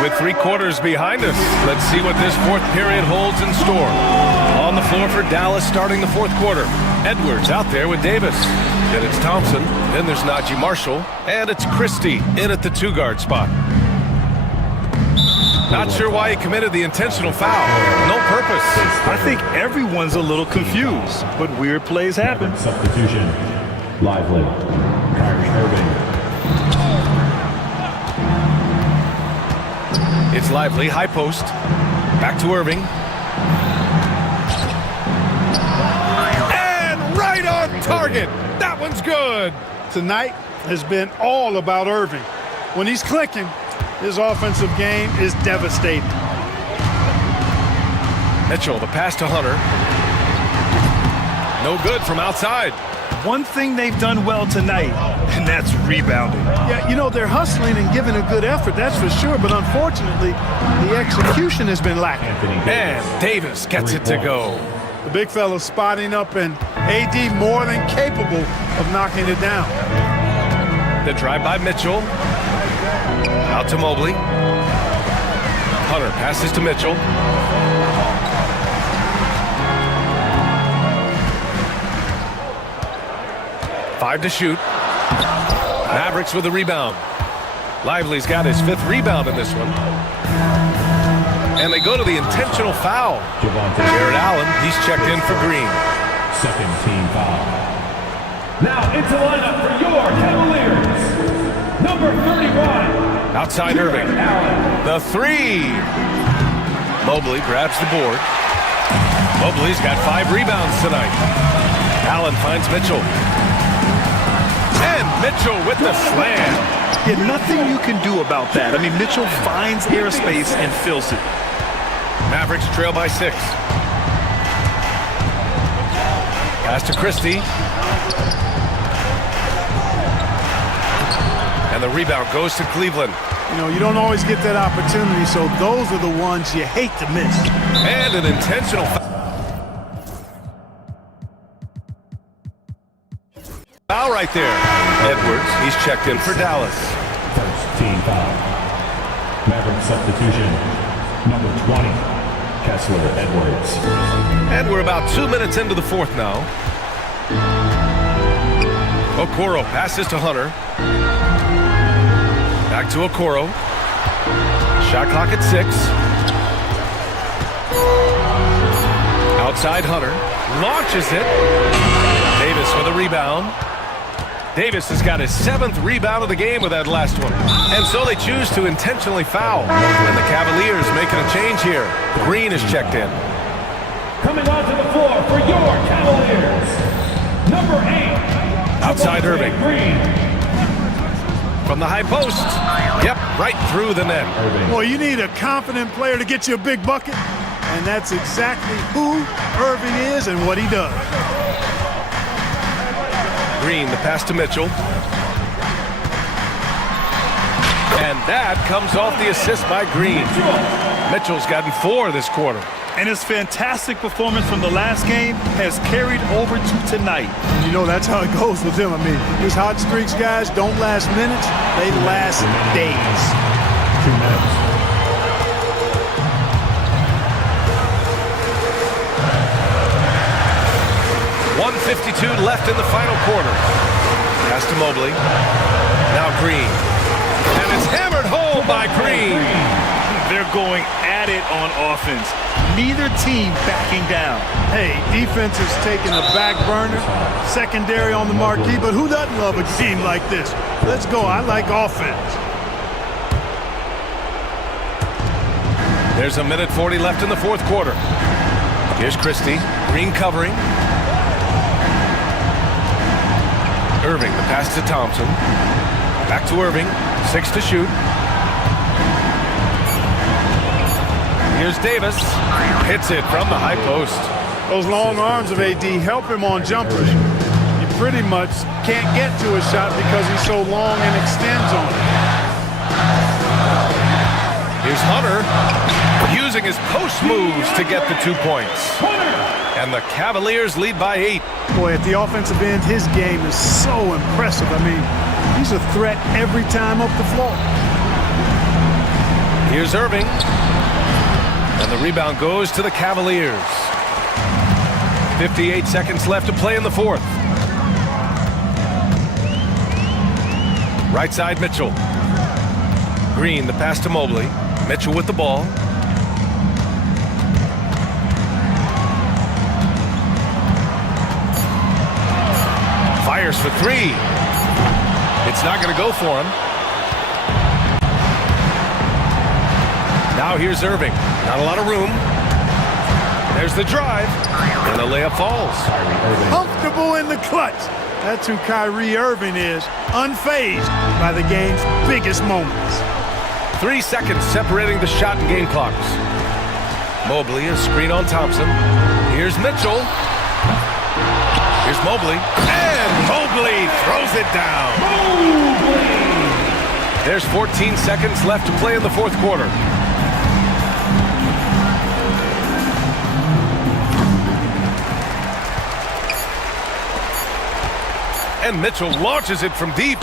With 3 quarters behind us, let's see what this fourth period holds in store. On the floor for Dallas starting the fourth quarter. Edwards out there with Davis. Then it's Thompson. Then there's Najee Marshall. And it's Christie in at the 2-guard spot. Not sure why he committed the intentional foul. No purpose. I think everyone's a little confused, but weird plays happen. Substitution. Lively. Kyrie Irving. It's Lively, high post. Back to Irving. And right on target. That one's good. Tonight has been all about Irving. When he's clicking, his offensive game is devastating. Mitchell, the pass to Hunter. No good from outside. One thing they've done well tonight, and that's rebounding. Yeah, you know, they're hustling and giving a good effort, that's for sure, but unfortunately, the execution has been lacking. And Davis gets it to go. The big fella's spotting up, and AD more than capable of knocking it down. The drive by Mitchell. Out to Mobley. Hunter passes to Mitchell. Five to shoot. Mavericks with a rebound. Lively's got his 5th rebound in this one. And they go to the intentional foul. Jared Allen, he's checked in for Green. Second team foul. Now into lineup for your Cavaliers, number 31. Outside Irving. The three. Mobley grabs the board. Mobley's got 5 rebounds tonight. Allen finds Mitchell. And Mitchell with the slam. Yeah, nothing you can do about that. I mean, Mitchell finds airspace and fills it. Mavericks trail by 6. Pass to Christie. And the rebound goes to Cleveland. You know, you don't always get that opportunity, so those are the ones you hate to miss. And an intentional foul right there. Edwards, he's checked in for Dallas. First team foul. Maverick substitution, number 20, Kessler Edwards. And we're about 2 minutes into the fourth now. Okoro passes to Hunter. Back to Okoro. Shot clock at 6. Outside Hunter. Launches it. Davis with a rebound. Davis has got his 7th rebound of the game with that last one. And so they choose to intentionally foul. And the Cavaliers making a change here. Green is checked in. Coming onto the floor for your Cavaliers, number 8. Outside Irving. Green. From the high post. Yep, right through the net. Well, you need a confident player to get you a big bucket. And that's exactly who Irving is and what he does. Green, the pass to Mitchell. And that comes off the assist by Green. Mitchell's gotten 4 this quarter. And his fantastic performance from the last game has carried over to tonight. You know, that's how it goes with him. I mean, his hot streaks, guys, don't last minutes. They last days. 2 minutes. .152 left in the final quarter. Pass to Mobley. Now Green. And it's hammered home by Green. They're going at it on offense. Neither team backing down. Hey, defense is taking the back burner, secondary on the marquee, but who doesn't love a team like this? Let's go. I like offense. There's a minute 40 left in the fourth quarter. Here's Christie. Green covering. Irving, the pass to Thompson. Back to Irving. 6 to shoot. Here's Davis. Hits it from the high post. Those long arms of AD help him on jumpers. You pretty much can't get to a shot because he's so long and extends on it. Here's Hunter using his post moves to get the 2 points. And the Cavaliers lead by 8. Boy, at the offensive end, his game is so impressive. I mean, he's a threat every time up the floor. Here's Irving. And the rebound goes to the Cavaliers. 58 seconds left to play in the fourth. Right side, Mitchell. Green, the pass to Mobley. Mitchell with the ball. Fires for 3. It's not going to go for him. Now here's Irving. Not a lot of room. There's the drive. And the layup falls. Comfortable in the clutch. That's who Kyrie Irving is. Unfazed by the game's biggest moments. 3 seconds separating the shot and game clocks. Mobley, a screen on Thompson. Here's Mitchell. Here's Mobley. And Mobley throws it down. There's 14 seconds left to play in the fourth quarter. And Mitchell launches it from deep.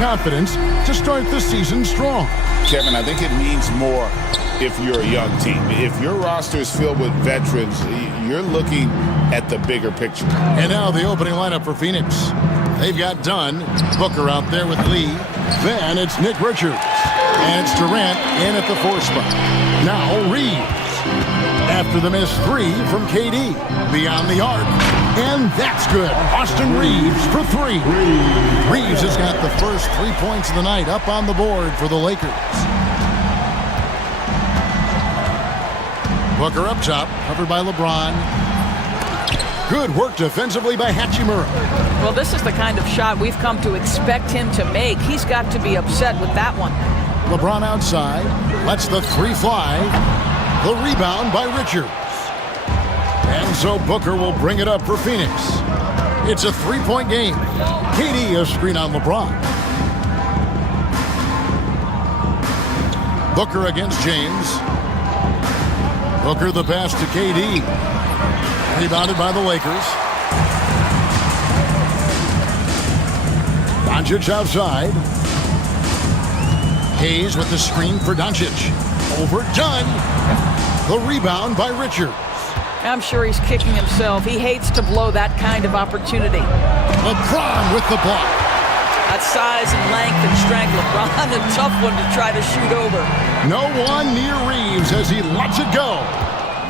confidence to start the season strong. Kevin, I think it means more if you're a young team. If your roster is filled with veterans, you're looking at the bigger picture. And now the opening lineup for Phoenix. They've got Dunn, Booker out there with Lee. Then it's Nick Richards. And it's Durant in at the 4 spot. Now Reeves. After the missed 3 from KD. Beyond the arc. And that's good. Austin Reeves for 3. Reeves has got the first 3 points of the night up on the board for the Lakers. Booker up top, covered by LeBron. Good work defensively by Hachimura. Well, this is the kind of shot we've come to expect him to make. He's got to be upset with that one. LeBron outside, lets the 3 fly. The rebound by Richards. And so Booker will bring it up for Phoenix. It's a 3-point game. KD a screen on LeBron. Booker against James. Booker the pass to KD. Rebounded by the Lakers. Doncic outside. Hayes with the screen for Doncic. Overdone. The rebound by Richards. I'm sure he's kicking himself. He hates to blow that kind of opportunity. LeBron with the block. That size and length and strength, LeBron, a tough one to try to shoot over. No one near Reeves as he lets it go.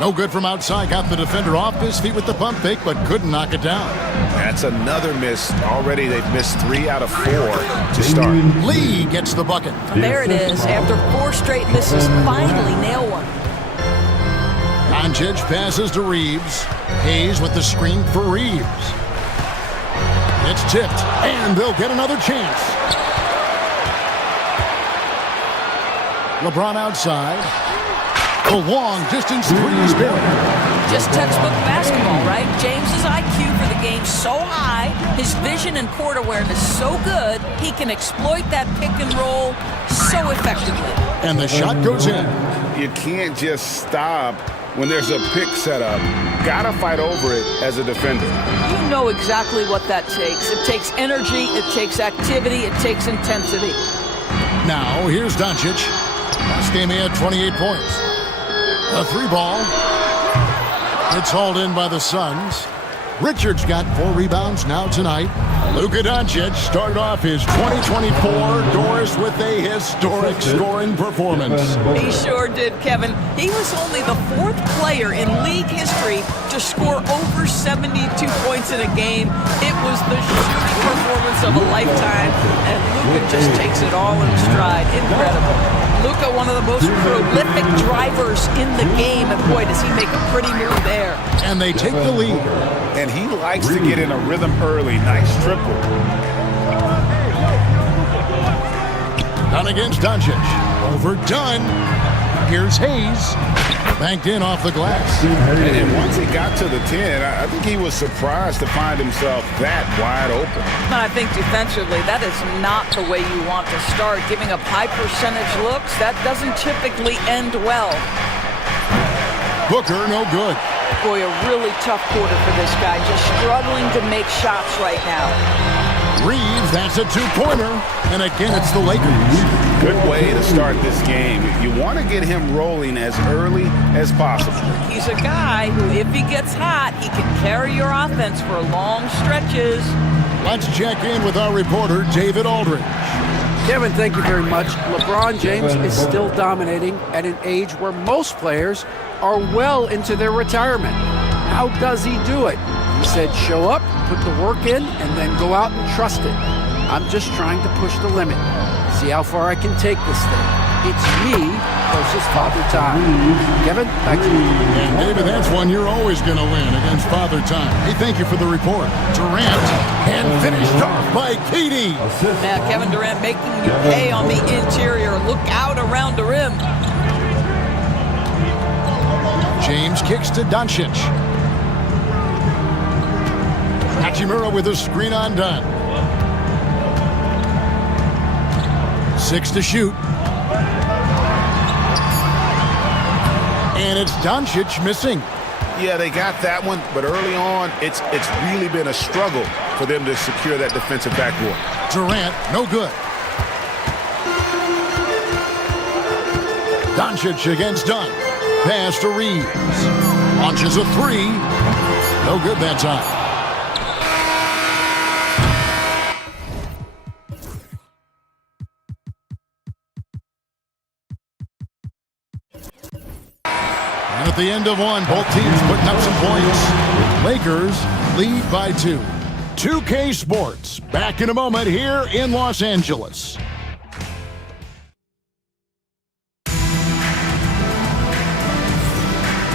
No good from outside. Got the defender off his feet with the pump fake, but couldn't knock it down. That's another miss. Already they've missed 3 out of 4 to start. Lee gets the bucket. There it is. After 4 straight misses, finally nail one. Doncic passes to Reeves. Hayes with the screen for Reeves. It's tipped, and they'll get another chance. LeBron outside. The long distance 3 is good. Just textbook basketball, right? James's IQ for the game so high, his vision and court awareness so good, he can exploit that pick and roll so effectively. And the shot goes in. You can't just stop when there's a pick set up. Gotta fight over it as a defender. You know exactly what that takes. It takes energy, it takes activity, it takes intensity. Now, here's Doncic. Last game he had 28 points. A 3 ball. It's hauled in by the Suns. Richards got 4 rebounds now tonight. Luka Doncic started off his 2024 Doris with a historic scoring performance. He sure did, Kevin. He was only the 4th player in league history to score over 72 points in a game. It was the shooting performance of a lifetime, and Luka just takes it all in stride. Incredible. Luka, one of the most prolific drivers in the game, and boy, does he make a pretty move there. And they take the lead. And he likes to get in a rhythm early. Nice triple. Done against Doncic. Overdone. Here's Hayes. Banked in off the glass. And once he got to the 10, I think he was surprised to find himself that wide open. I think defensively, that is not the way you want to start. Giving up high percentage looks, that doesn't typically end well. Booker, no good. Boy, a really tough quarter for this guy. Just struggling to make shots right now. Reeves, that's a 2-pointer. And again, it's the Lakers. Good way to start this game. You want to get him rolling as early as possible. He's a guy who, if he gets hot, he can carry your offense for long stretches. Let's check in with our reporter, David Aldridge. Kevin, thank you very much. LeBron James is still dominating at an age where most players are well into their retirement. How does he do it? He said, show up, put the work in, and then go out and trust it. I'm just trying to push the limit. See how far I can take this thing. It's me versus Father Time. Kevin, back to you. And David, that's one you're always going to win against Father Time. Hey, thank you for the report. Durant, and finished off by KD. Now, Kevin Durant making you pay on the interior. Look out around the rim. James kicks to Doncic. Hachimura with a screen on Dunn. 6 to shoot. And it's Doncic missing. Yeah, they got that one, but early on, it's really been a struggle for them to secure that defensive backboard. Durant, no good. Doncic against Dunn. Pass to Reeves. Launches a three. No good that time. And at the end of one, both teams putting up some points. Lakers lead by 2. 2K Sports, back in a moment here in Los Angeles.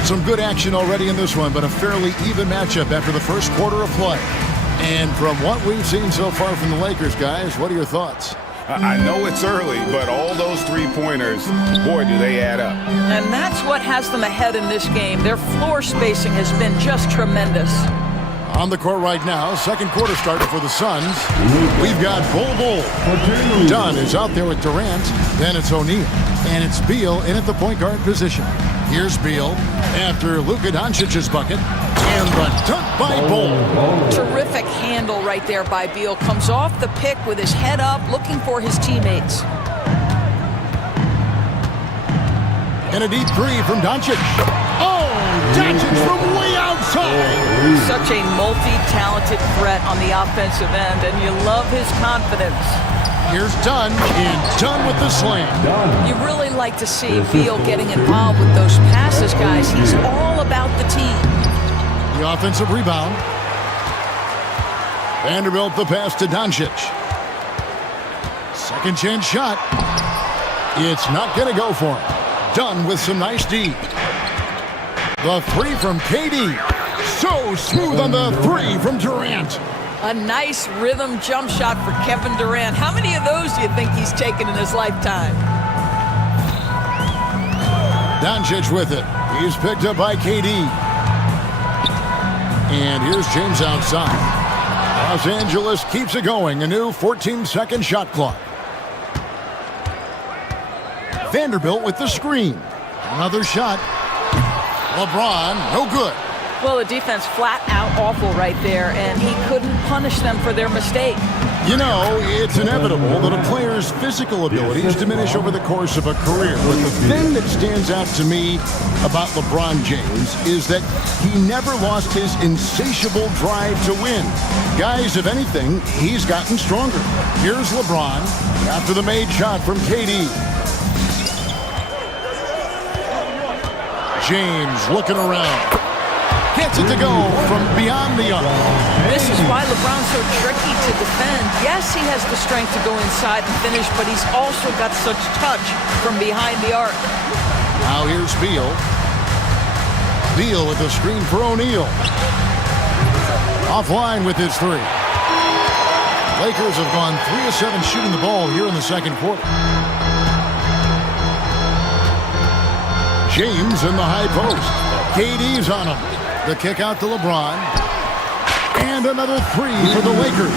Some good action already in this one, but a fairly even matchup after the first quarter of play. And from what we've seen so far from the Lakers, guys, what are your thoughts? I know it's early, but all those three-pointers, boy, do they add up. And that's what has them ahead in this game. Their floor spacing has been just tremendous. On the court right now, second quarter starting for the Suns. We've got Bull. Dunn is out there with Durant. Then it's O'Neal. And it's Beal in at the point guard position. Here's Beal after Luka Doncic's bucket. And the dunk by Bull. Terrific handle right there by Beal. Comes off the pick with his head up, looking for his teammates. And a deep three from Doncic. Oh, Doncic from way outside. Such a multi-talented threat on the offensive end, and you love his confidence. Here's Dunn, and Dunn with the slam. You really like to see Beal getting involved with those passes, guys. He's all about the team. The offensive rebound. Vanderbilt the pass to Doncic. Second chance shot. It's not going to go for him. Dunn with some nice D. The three from KD. So smooth on the three from Durant. A nice rhythm jump shot for Kevin Durant. How many of those do you think he's taken in his lifetime? Doncic with it. He's picked up by KD. And here's James outside. Los Angeles keeps it going. A new 14-second shot clock. Vanderbilt with the screen. Another shot. LeBron, no good. Well, the defense flat out awful right there, and he couldn't punish them for their mistake. You know, it's inevitable that a player's physical abilities diminish over the course of a career. But the thing that stands out to me about LeBron James is that he never lost his insatiable drive to win. Guys, if anything, he's gotten stronger. Here's LeBron after the made shot from KD. James looking around. Gets it to go from beyond the arc. This is why LeBron's so tricky to defend. Yes, he has the strength to go inside and finish, but he's also got such touch from behind the arc. Now here's Beal. Beal with the screen for O'Neal. Offline with his three. Lakers have gone 3 of 7 shooting the ball here in the second quarter. James in the high post. KD's on him. The kick out to LeBron. And another three for the Lakers.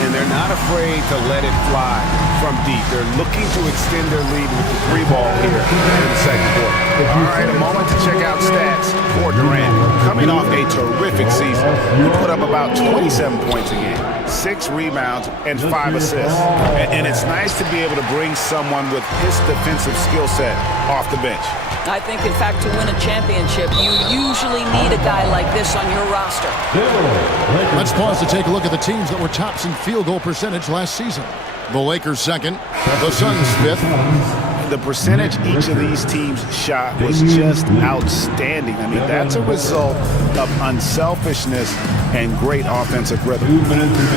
And they're not afraid to let it fly from deep. They're looking to extend their lead with the three ball here in the second quarter. All right, a moment to check out stats for Durant. Coming off a terrific season, he put up about 27 points a game, 6 rebounds, and 5 assists. And it's nice to be able to bring someone with his defensive skill set off the bench. I think, in fact, to win a championship, you usually need a guy like this on your roster. Let's pause to take a look at the teams that were tops in field goal percentage last season. The Lakers second, the Suns fifth. The percentage each of these teams shot was just outstanding. I mean, that's a result of unselfishness and great offensive rhythm.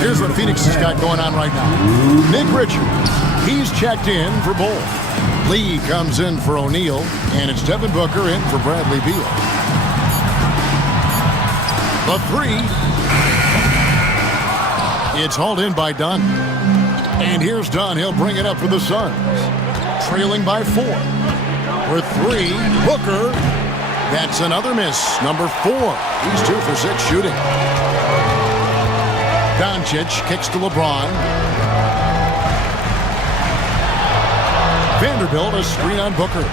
Here's what Phoenix has got going on right now. Nick Richards, he's checked in for Bull. Lee comes in for O'Neal, and it's Devin Booker in for Bradley Beal. The three. It's hauled in by Dunn. And here's Dunn. He'll bring it up for the Suns. Trailing by 4. For 3, Booker. That's another miss. Number 4. He's 2 for 6 shooting. Doncic kicks to LeBron. Vanderbilt, a screen on Booker.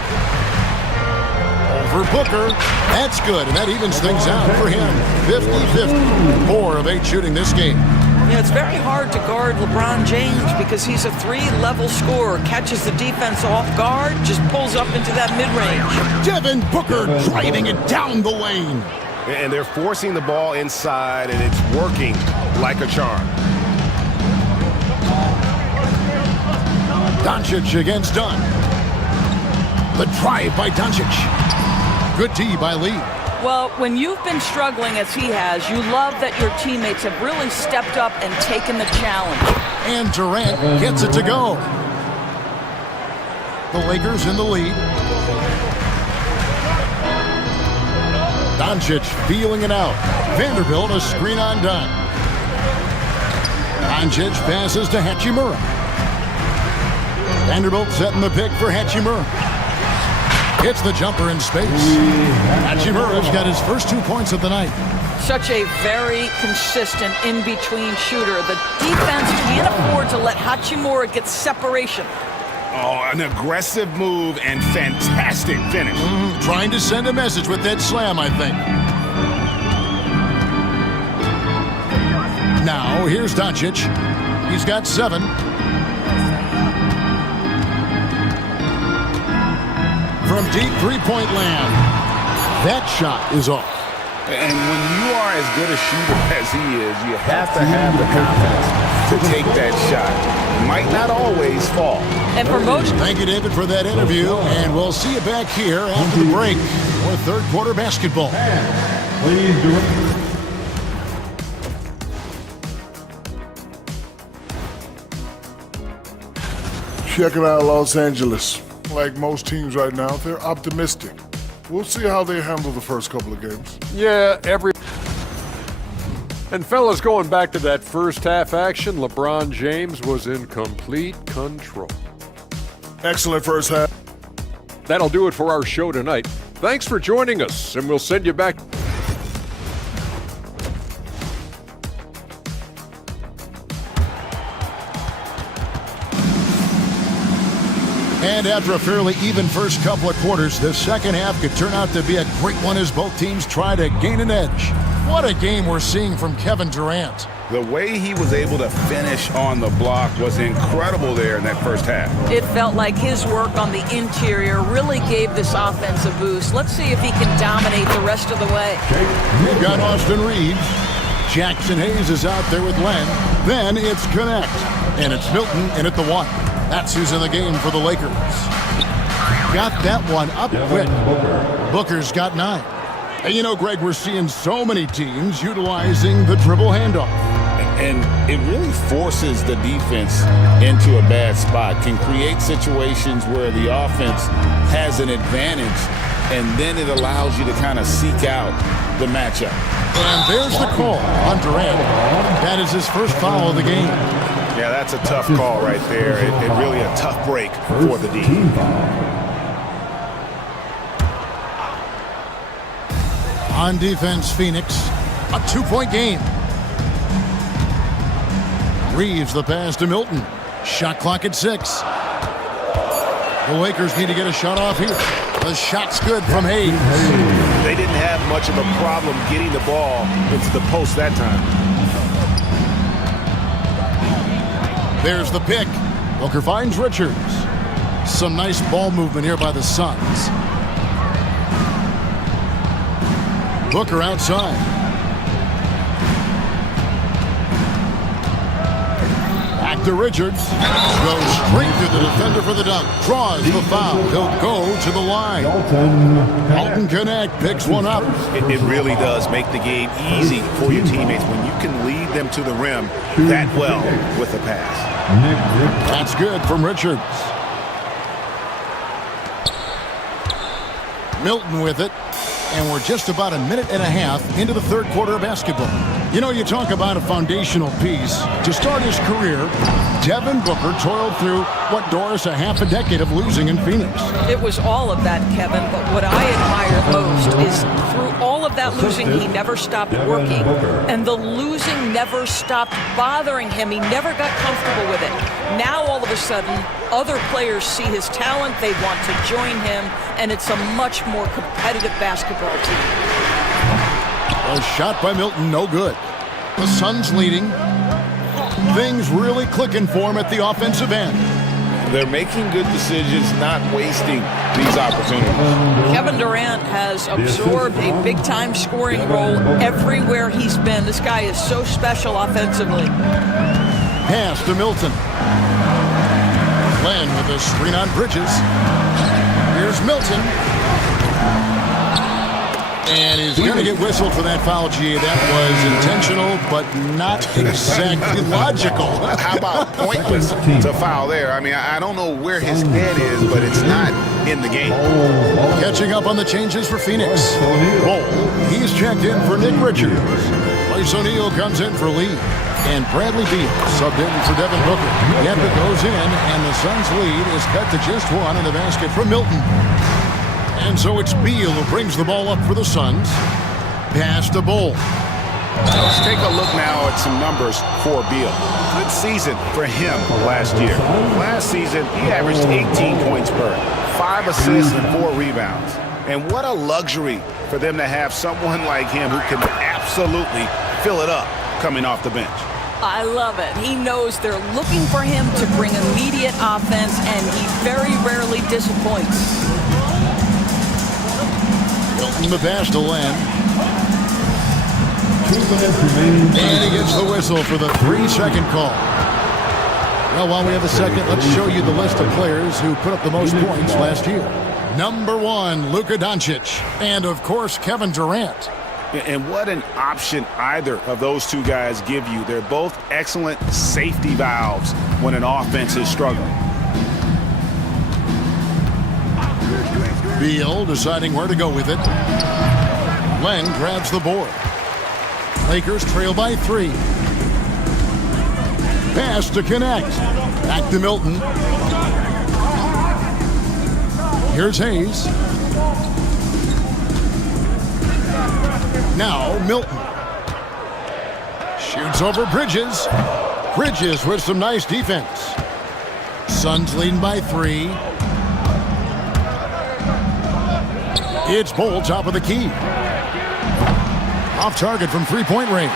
Over Booker. That's good, and that evens things out for him. 50-50. 4 of 8 shooting this game. You know, it's very hard to guard LeBron James because he's a three-level scorer, catches the defense off guard, just pulls up into that mid-range. Devin Booker driving it down the lane. And they're forcing the ball inside, and it's working like a charm. Doncic against Dunn. The drive by Doncic. Good D by Lee. Well, when you've been struggling as he has, you love that your teammates have really stepped up and taken the challenge. And Durant gets it to go. The Lakers in the lead. Doncic feeling it out. Vanderbilt a screen on Dunn. Doncic passes to Hachimura. Vanderbilt setting the pick for Hachimura. Hits the jumper in space. Hachimura's got his first 2 points of the night. Such a very consistent in-between shooter. The defense can't afford to let Hachimura get separation. Oh, an aggressive move and fantastic finish. Trying to send a message with that slam, I think. Now, here's Doncic. He's got 7. From deep three-point land. That shot is off. And when you are as good a shooter as he is, you have to have the confidence to take that shot. Might not always fall. And for most... Thank you, David, for that interview. And we'll see you back here after the break for third quarter basketball. Checking out Los Angeles. Like most teams right now, they're optimistic. We'll see how they handle the first couple of games. Yeah, And fellas, going back to that first half action, LeBron James was in complete control. Excellent first half. That'll do it for our show tonight. Thanks for joining us, and we'll send you back. And after a fairly even first couple of quarters, the second half could turn out to be a great one as both teams try to gain an edge. What a game we're seeing from Kevin Durant. The way he was able to finish on the block was incredible there in that first half. It felt like his work on the interior really gave this offense a boost. Let's see if he can dominate the rest of the way. We've got Austin Reeves. Jackson Hayes is out there with Len. Then it's Connect. And it's Milton in at the 1. That's who's in the game for the Lakers. Got that one up quick. Booker's got 9. And you know, Greg, we're seeing so many teams utilizing the dribble handoff. And it really forces the defense into a bad spot. Can create situations where the offense has an advantage, and then it allows you to kind of seek out the matchup. And there's the call on Durant. That is his first foul of the game. Yeah, that's a tough call right there. It really a tough break for the D. On defense, Phoenix, a 2-point game. Reeves the pass to Milton. Shot clock at 6. The Lakers need to get a shot off here. The shot's good from Hayes. They didn't have much of a problem getting the ball into the post that time. There's the pick. Booker finds Richards. Some nice ball movement here by the Suns. Booker outside. Back to Richards. Goes straight to the defender for the dunk. Draws the foul. He'll go to the line. Dalton Connect picks one up. It really does make the game easy for your teammates when you can lead them to the rim that well with a pass. That's good from Richards. Milton with it. And we're just about a minute and a half into the third quarter of basketball. You know, you talk about a foundational piece. To start his career, Devin Booker toiled through, what, Doris, a half a decade of losing in Phoenix. It was all of that, Kevin, but what I admire most is through all of that losing, he never stopped working. And the losing never stopped bothering him. He never got comfortable with it. Now, all of a sudden, other players see his talent, they want to join him, and it's a much more competitive basketball team. A shot by Milton, no good. The Suns leading Things really clicking for him at the offensive end. They're making good decisions, not wasting these opportunities. Kevin Durant has absorbed a big-time scoring role everywhere he's been. This guy is so special offensively. Pass to Milton. Len with a screen on Bridges. Here's Milton. And he's going to get whistled for that foul, G. That was intentional, but not exactly logical. How about pointless to foul there? I mean, I don't know where his head is, but it's not in the game. Catching up on the changes for Phoenix. Bol, he's checked in for Nick Richards. Bryce O'Neal comes in for Lee. And Bradley Beal subbed in for Devin Booker. Yepka goes in, and the Suns' lead is cut to just one in the basket from Milton. And so it's Beal who brings the ball up for the Suns. Pass to Bol. Let's take a look now at some numbers for Beal. Good season for him last year. Last season, he averaged 18 points per, 5 assists and 4 rebounds. And what a luxury for them to have someone like him who can absolutely fill it up coming off the bench. I love it. He knows they're looking for him to bring immediate offense, and he very rarely disappoints. Milton the pass to Len. And he gets the whistle for the 3-second call. Well, while we have a second, let's show you the list of players who put up the most points last year. Number 1, Luka Doncic. And, of course, Kevin Durant. And what an option either of those two guys give you. They're both excellent safety valves when an offense is struggling. Beal deciding where to go with it. Len grabs the board. Lakers trail by 3. Pass to connect. Back to Milton. Here's Hayes. Now Milton. Shoots over Bridges. Bridges with some nice defense. Suns leading by 3. It's Bol, top of the key. Off target from three-point range.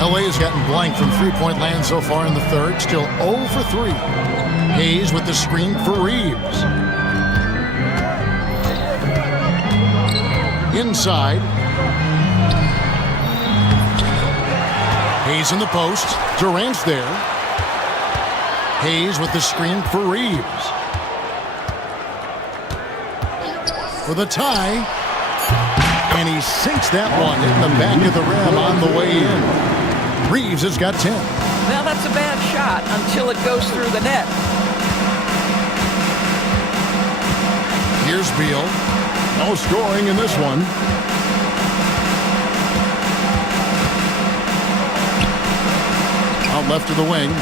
LA has gotten blank from three-point land so far in the third. Still 0 for 3. Hayes with the screen for Reeves. Inside. Hayes in the post. Durant's there. Hayes with the screen for Reeves. For the tie. And he sinks that one in the back of the rim on the way in. Reeves has got 10. Now that's a bad shot until it goes through the net. Here's Beal. No scoring in this one. Out left to the wing.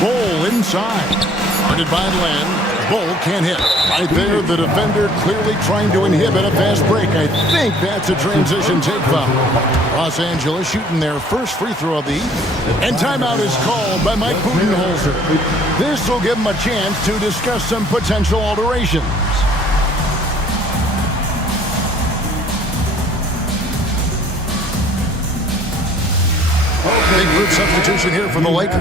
Bol inside. Guarded by Len. Bol can't hit. Right there, the defender clearly trying to inhibit a fast break. I think that's a transition take foul. Los Angeles shooting their first free throw of the evening. And timeout is called by Mike Budenholzer. This will give him a chance to discuss some potential alterations. Big group substitution here for the Lakers.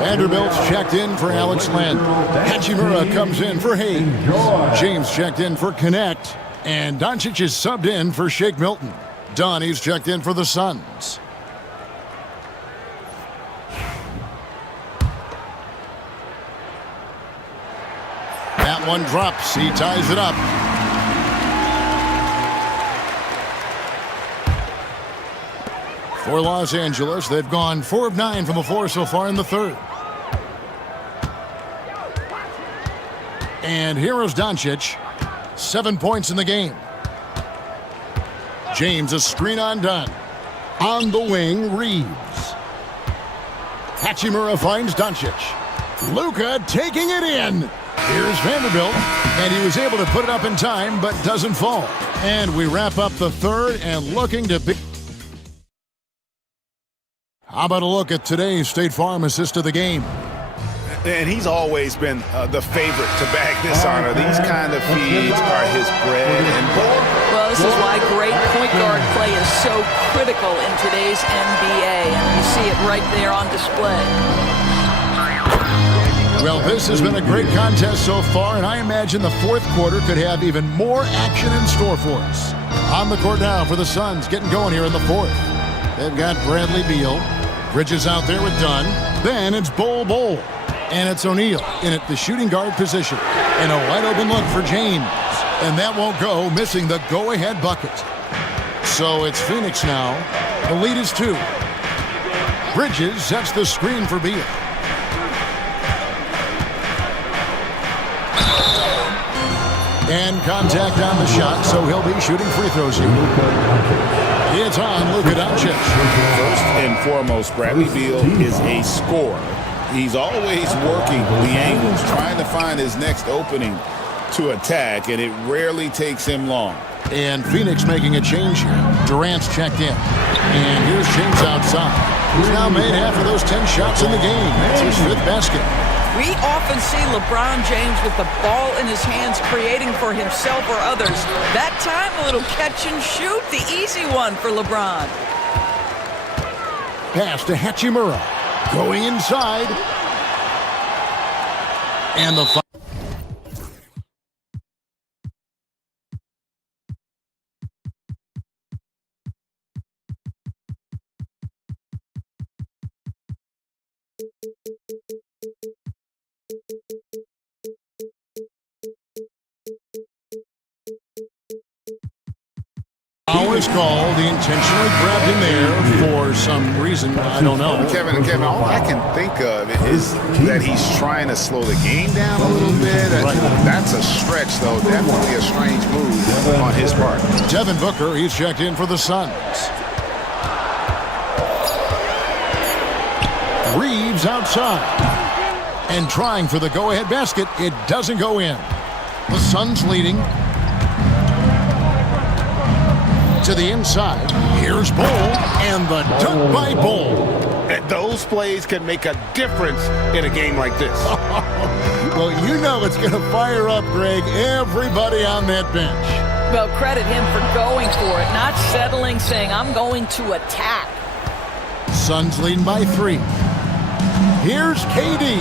Vanderbilt's checked in for Alex Len. Hachimura comes in for Hayes. James checked in for Connect. And Doncic is subbed in for Shake Milton. Donnie's checked in for the Suns. That one drops. He ties it up. For Los Angeles, they've gone 4 of 9 from the floor so far in the third. And here is Doncic. 7 points in the game. James, a screen undone. On the wing, Reeves. Hachimura finds Doncic. Luka taking it in. Here's Vanderbilt. And he was able to put it up in time, but doesn't fall. And we wrap up the third and looking to be... How about a look at today's State Farm assist of the game? And he's always been the favorite to bag this honor. These kind of feeds are his bread and butter. Well, this is why great point guard play is so critical in today's NBA, and you see it right there on display. Well, this has been a great contest so far, and I imagine the fourth quarter could have even more action in store for us. On the court now for the Suns, getting going here in the fourth. They've got Bradley Beal. Bridges out there with Dunn. Then it's Bol. And it's O'Neal in at the shooting guard position. And a wide open look for James. And that won't go, missing the go-ahead bucket. So it's Phoenix now. The lead is 2. Bridges sets the screen for Beal. And contact on the shot, so he'll be shooting free throws here. It's on Luka Doncic. First and foremost, Bradley Beal is a scorer. He's always working the angles, trying to find his next opening to attack, and it rarely takes him long. And Phoenix making a change here. Durant's checked in. And here's James outside. He's now made half of those 10 shots in the game. That's his 5th basket. We often see LeBron James with the ball in his hands, creating for himself or others. That time, a little catch and shoot, the easy one for LeBron. Pass to Hachimura. Going inside. And the foul is called. He intentionally grabbed him there for some reason. I don't know. Kevin, all I can think of is that he's trying to slow the game down a little bit. That's a stretch, though. Definitely a strange move on his part. Devin Booker, he's checked in for the Suns. Reeves outside. And trying for the go-ahead basket. It doesn't go in. The Suns leading. To the inside. Here's Bol. And the dunk by Bol. Those plays can make a difference in a game like this. Well, you know it's going to fire up, Greg, everybody on that bench. Well, credit him for going for it, not settling, saying, I'm going to attack. Suns leading by 3. Here's KD.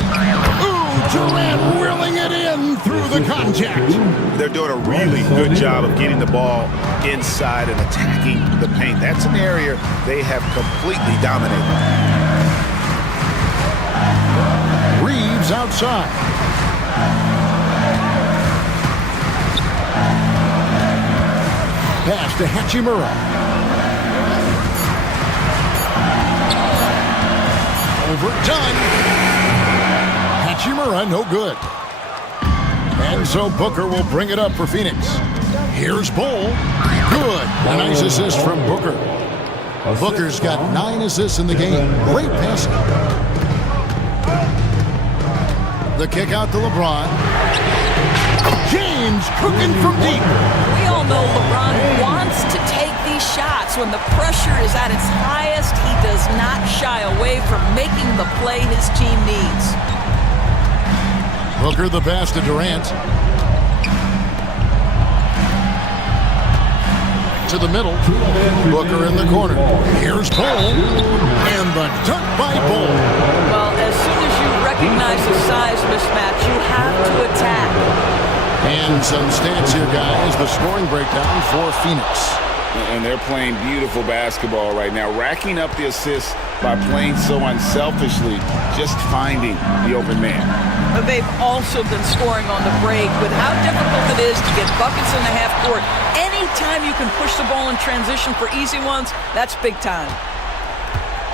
Ooh, Durant whirling it in through the contact. They're doing a really good job of getting the ball inside and attacking the paint. That's an area they have completely dominated. Reeves outside. Pass to Hachimura. Overdone. Hachimura, no good. And so Booker will bring it up for Phoenix. Here's Bol. Good. A nice assist from Booker. Booker's got 9 assists in the game. Great passing. The kick out to LeBron. James cooking from deep. We all know LeBron wants to take these shots. When the pressure is at its highest, he does not shy away from making the play his team needs. Booker the pass to Durant. To the middle. Booker in the corner. Here's Bol. And the dunk by Bol. Well, as soon as you recognize the size mismatch, you have to attack. And some stats here, guys. The scoring breakdown for Phoenix. And they're playing beautiful basketball right now, racking up the assists by playing so unselfishly, just finding the open man. But they've also been scoring on the break. With how difficult it is to get buckets in the half court, anytime you can push the ball in transition for easy ones, that's big time.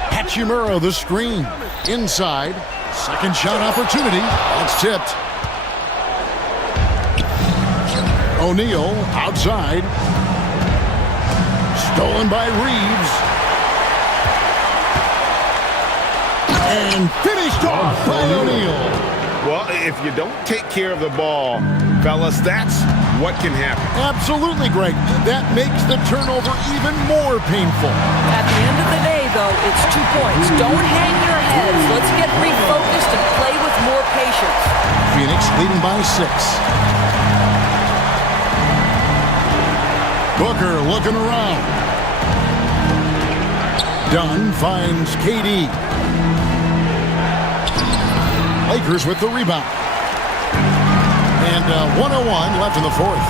Hachimura, the screen. Inside. Second shot opportunity. It's tipped. O'Neal outside. Stolen by Reeves. And finished off by O'Neal. Well, if you don't take care of the ball, fellas, that's what can happen. Absolutely, Greg. That makes the turnover even more painful. At the end of the day, though, it's 2 points. Don't hang your heads. Let's get refocused and play with more patience. 6. Booker looking around. Dunn finds KD. Lakers with the rebound. And 1:01 left in the fourth.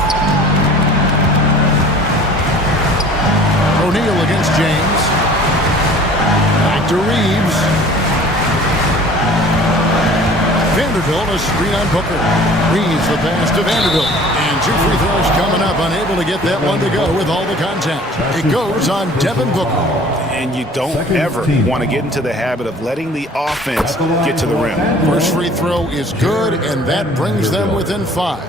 O'Neal against James. Back to Reeves. Vanderbilt a screen on Booker. Reeves the pass to Vanderbilt. And 2 free throws coming up. Unable to get that one to go with all the contact. It goes on Devin Booker. And you don't ever want to get into the habit of letting the offense get to the rim. First free throw is good, and that brings them within 5.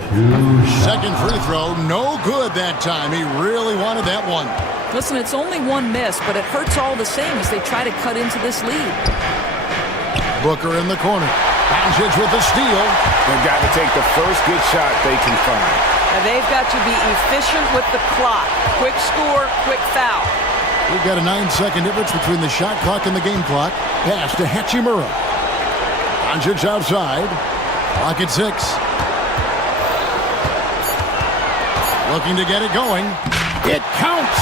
Second free throw, no good that time. He really wanted that one. Listen, it's only one miss, but it hurts all the same as they try to cut into this lead. Booker in the corner. Doncic with the steal. They've got to take the first good shot they can find. And they've got to be efficient with the clock. Quick score, quick foul. We've got a 9-second difference between the shot clock and the game clock. Pass to Hachimura. Doncic outside. Clock at 6. Looking to get it going. It counts.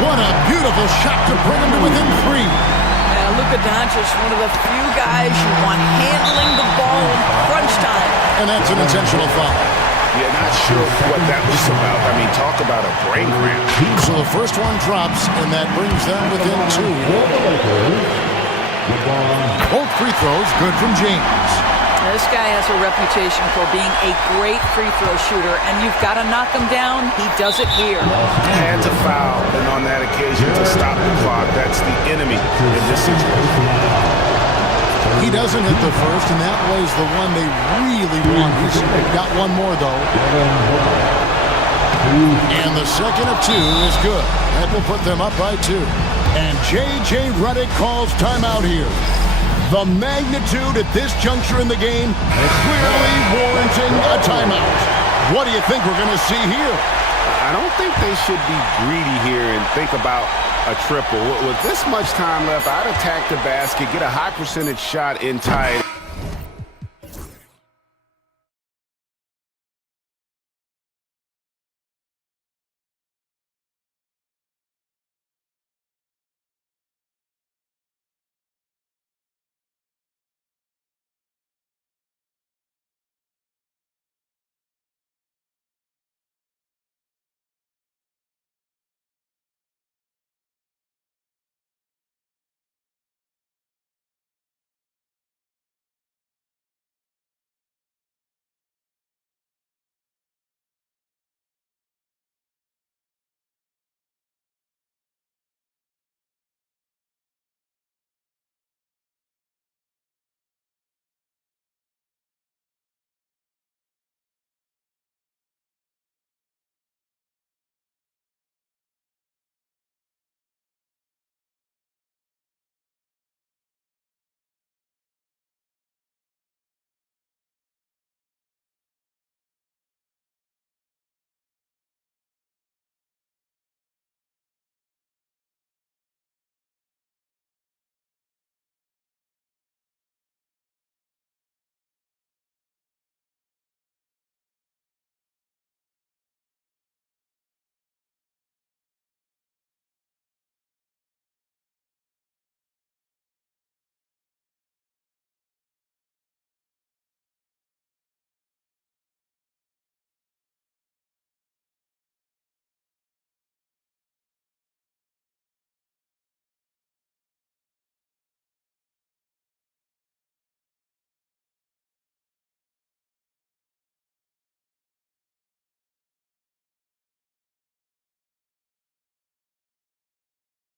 What a beautiful shot to bring him to within 3. Luka Doncic, one of the few guys you want handling the ball in crunch time. And that's an intentional foul. Yeah, not sure what that was about. I mean, talk about a brain cramp. So the first one drops, and that brings them within 2. Both free throws good from James. This guy has a reputation for being a great free throw shooter, and you've got to knock him down. He does it here. Had to foul, and on that occasion to stop the clock. That's the enemy in this situation. He doesn't hit the first, and that was the one they really want. He's got one more, though. And the second of 2 is good. That will put them up by 2. And J.J. Redick calls timeout here. The magnitude at this juncture in the game clearly warranting a timeout. What do you think we're going to see here? I don't think they should be greedy here and think about a triple. With this much time left, I'd attack the basket, get a high percentage shot and tie it.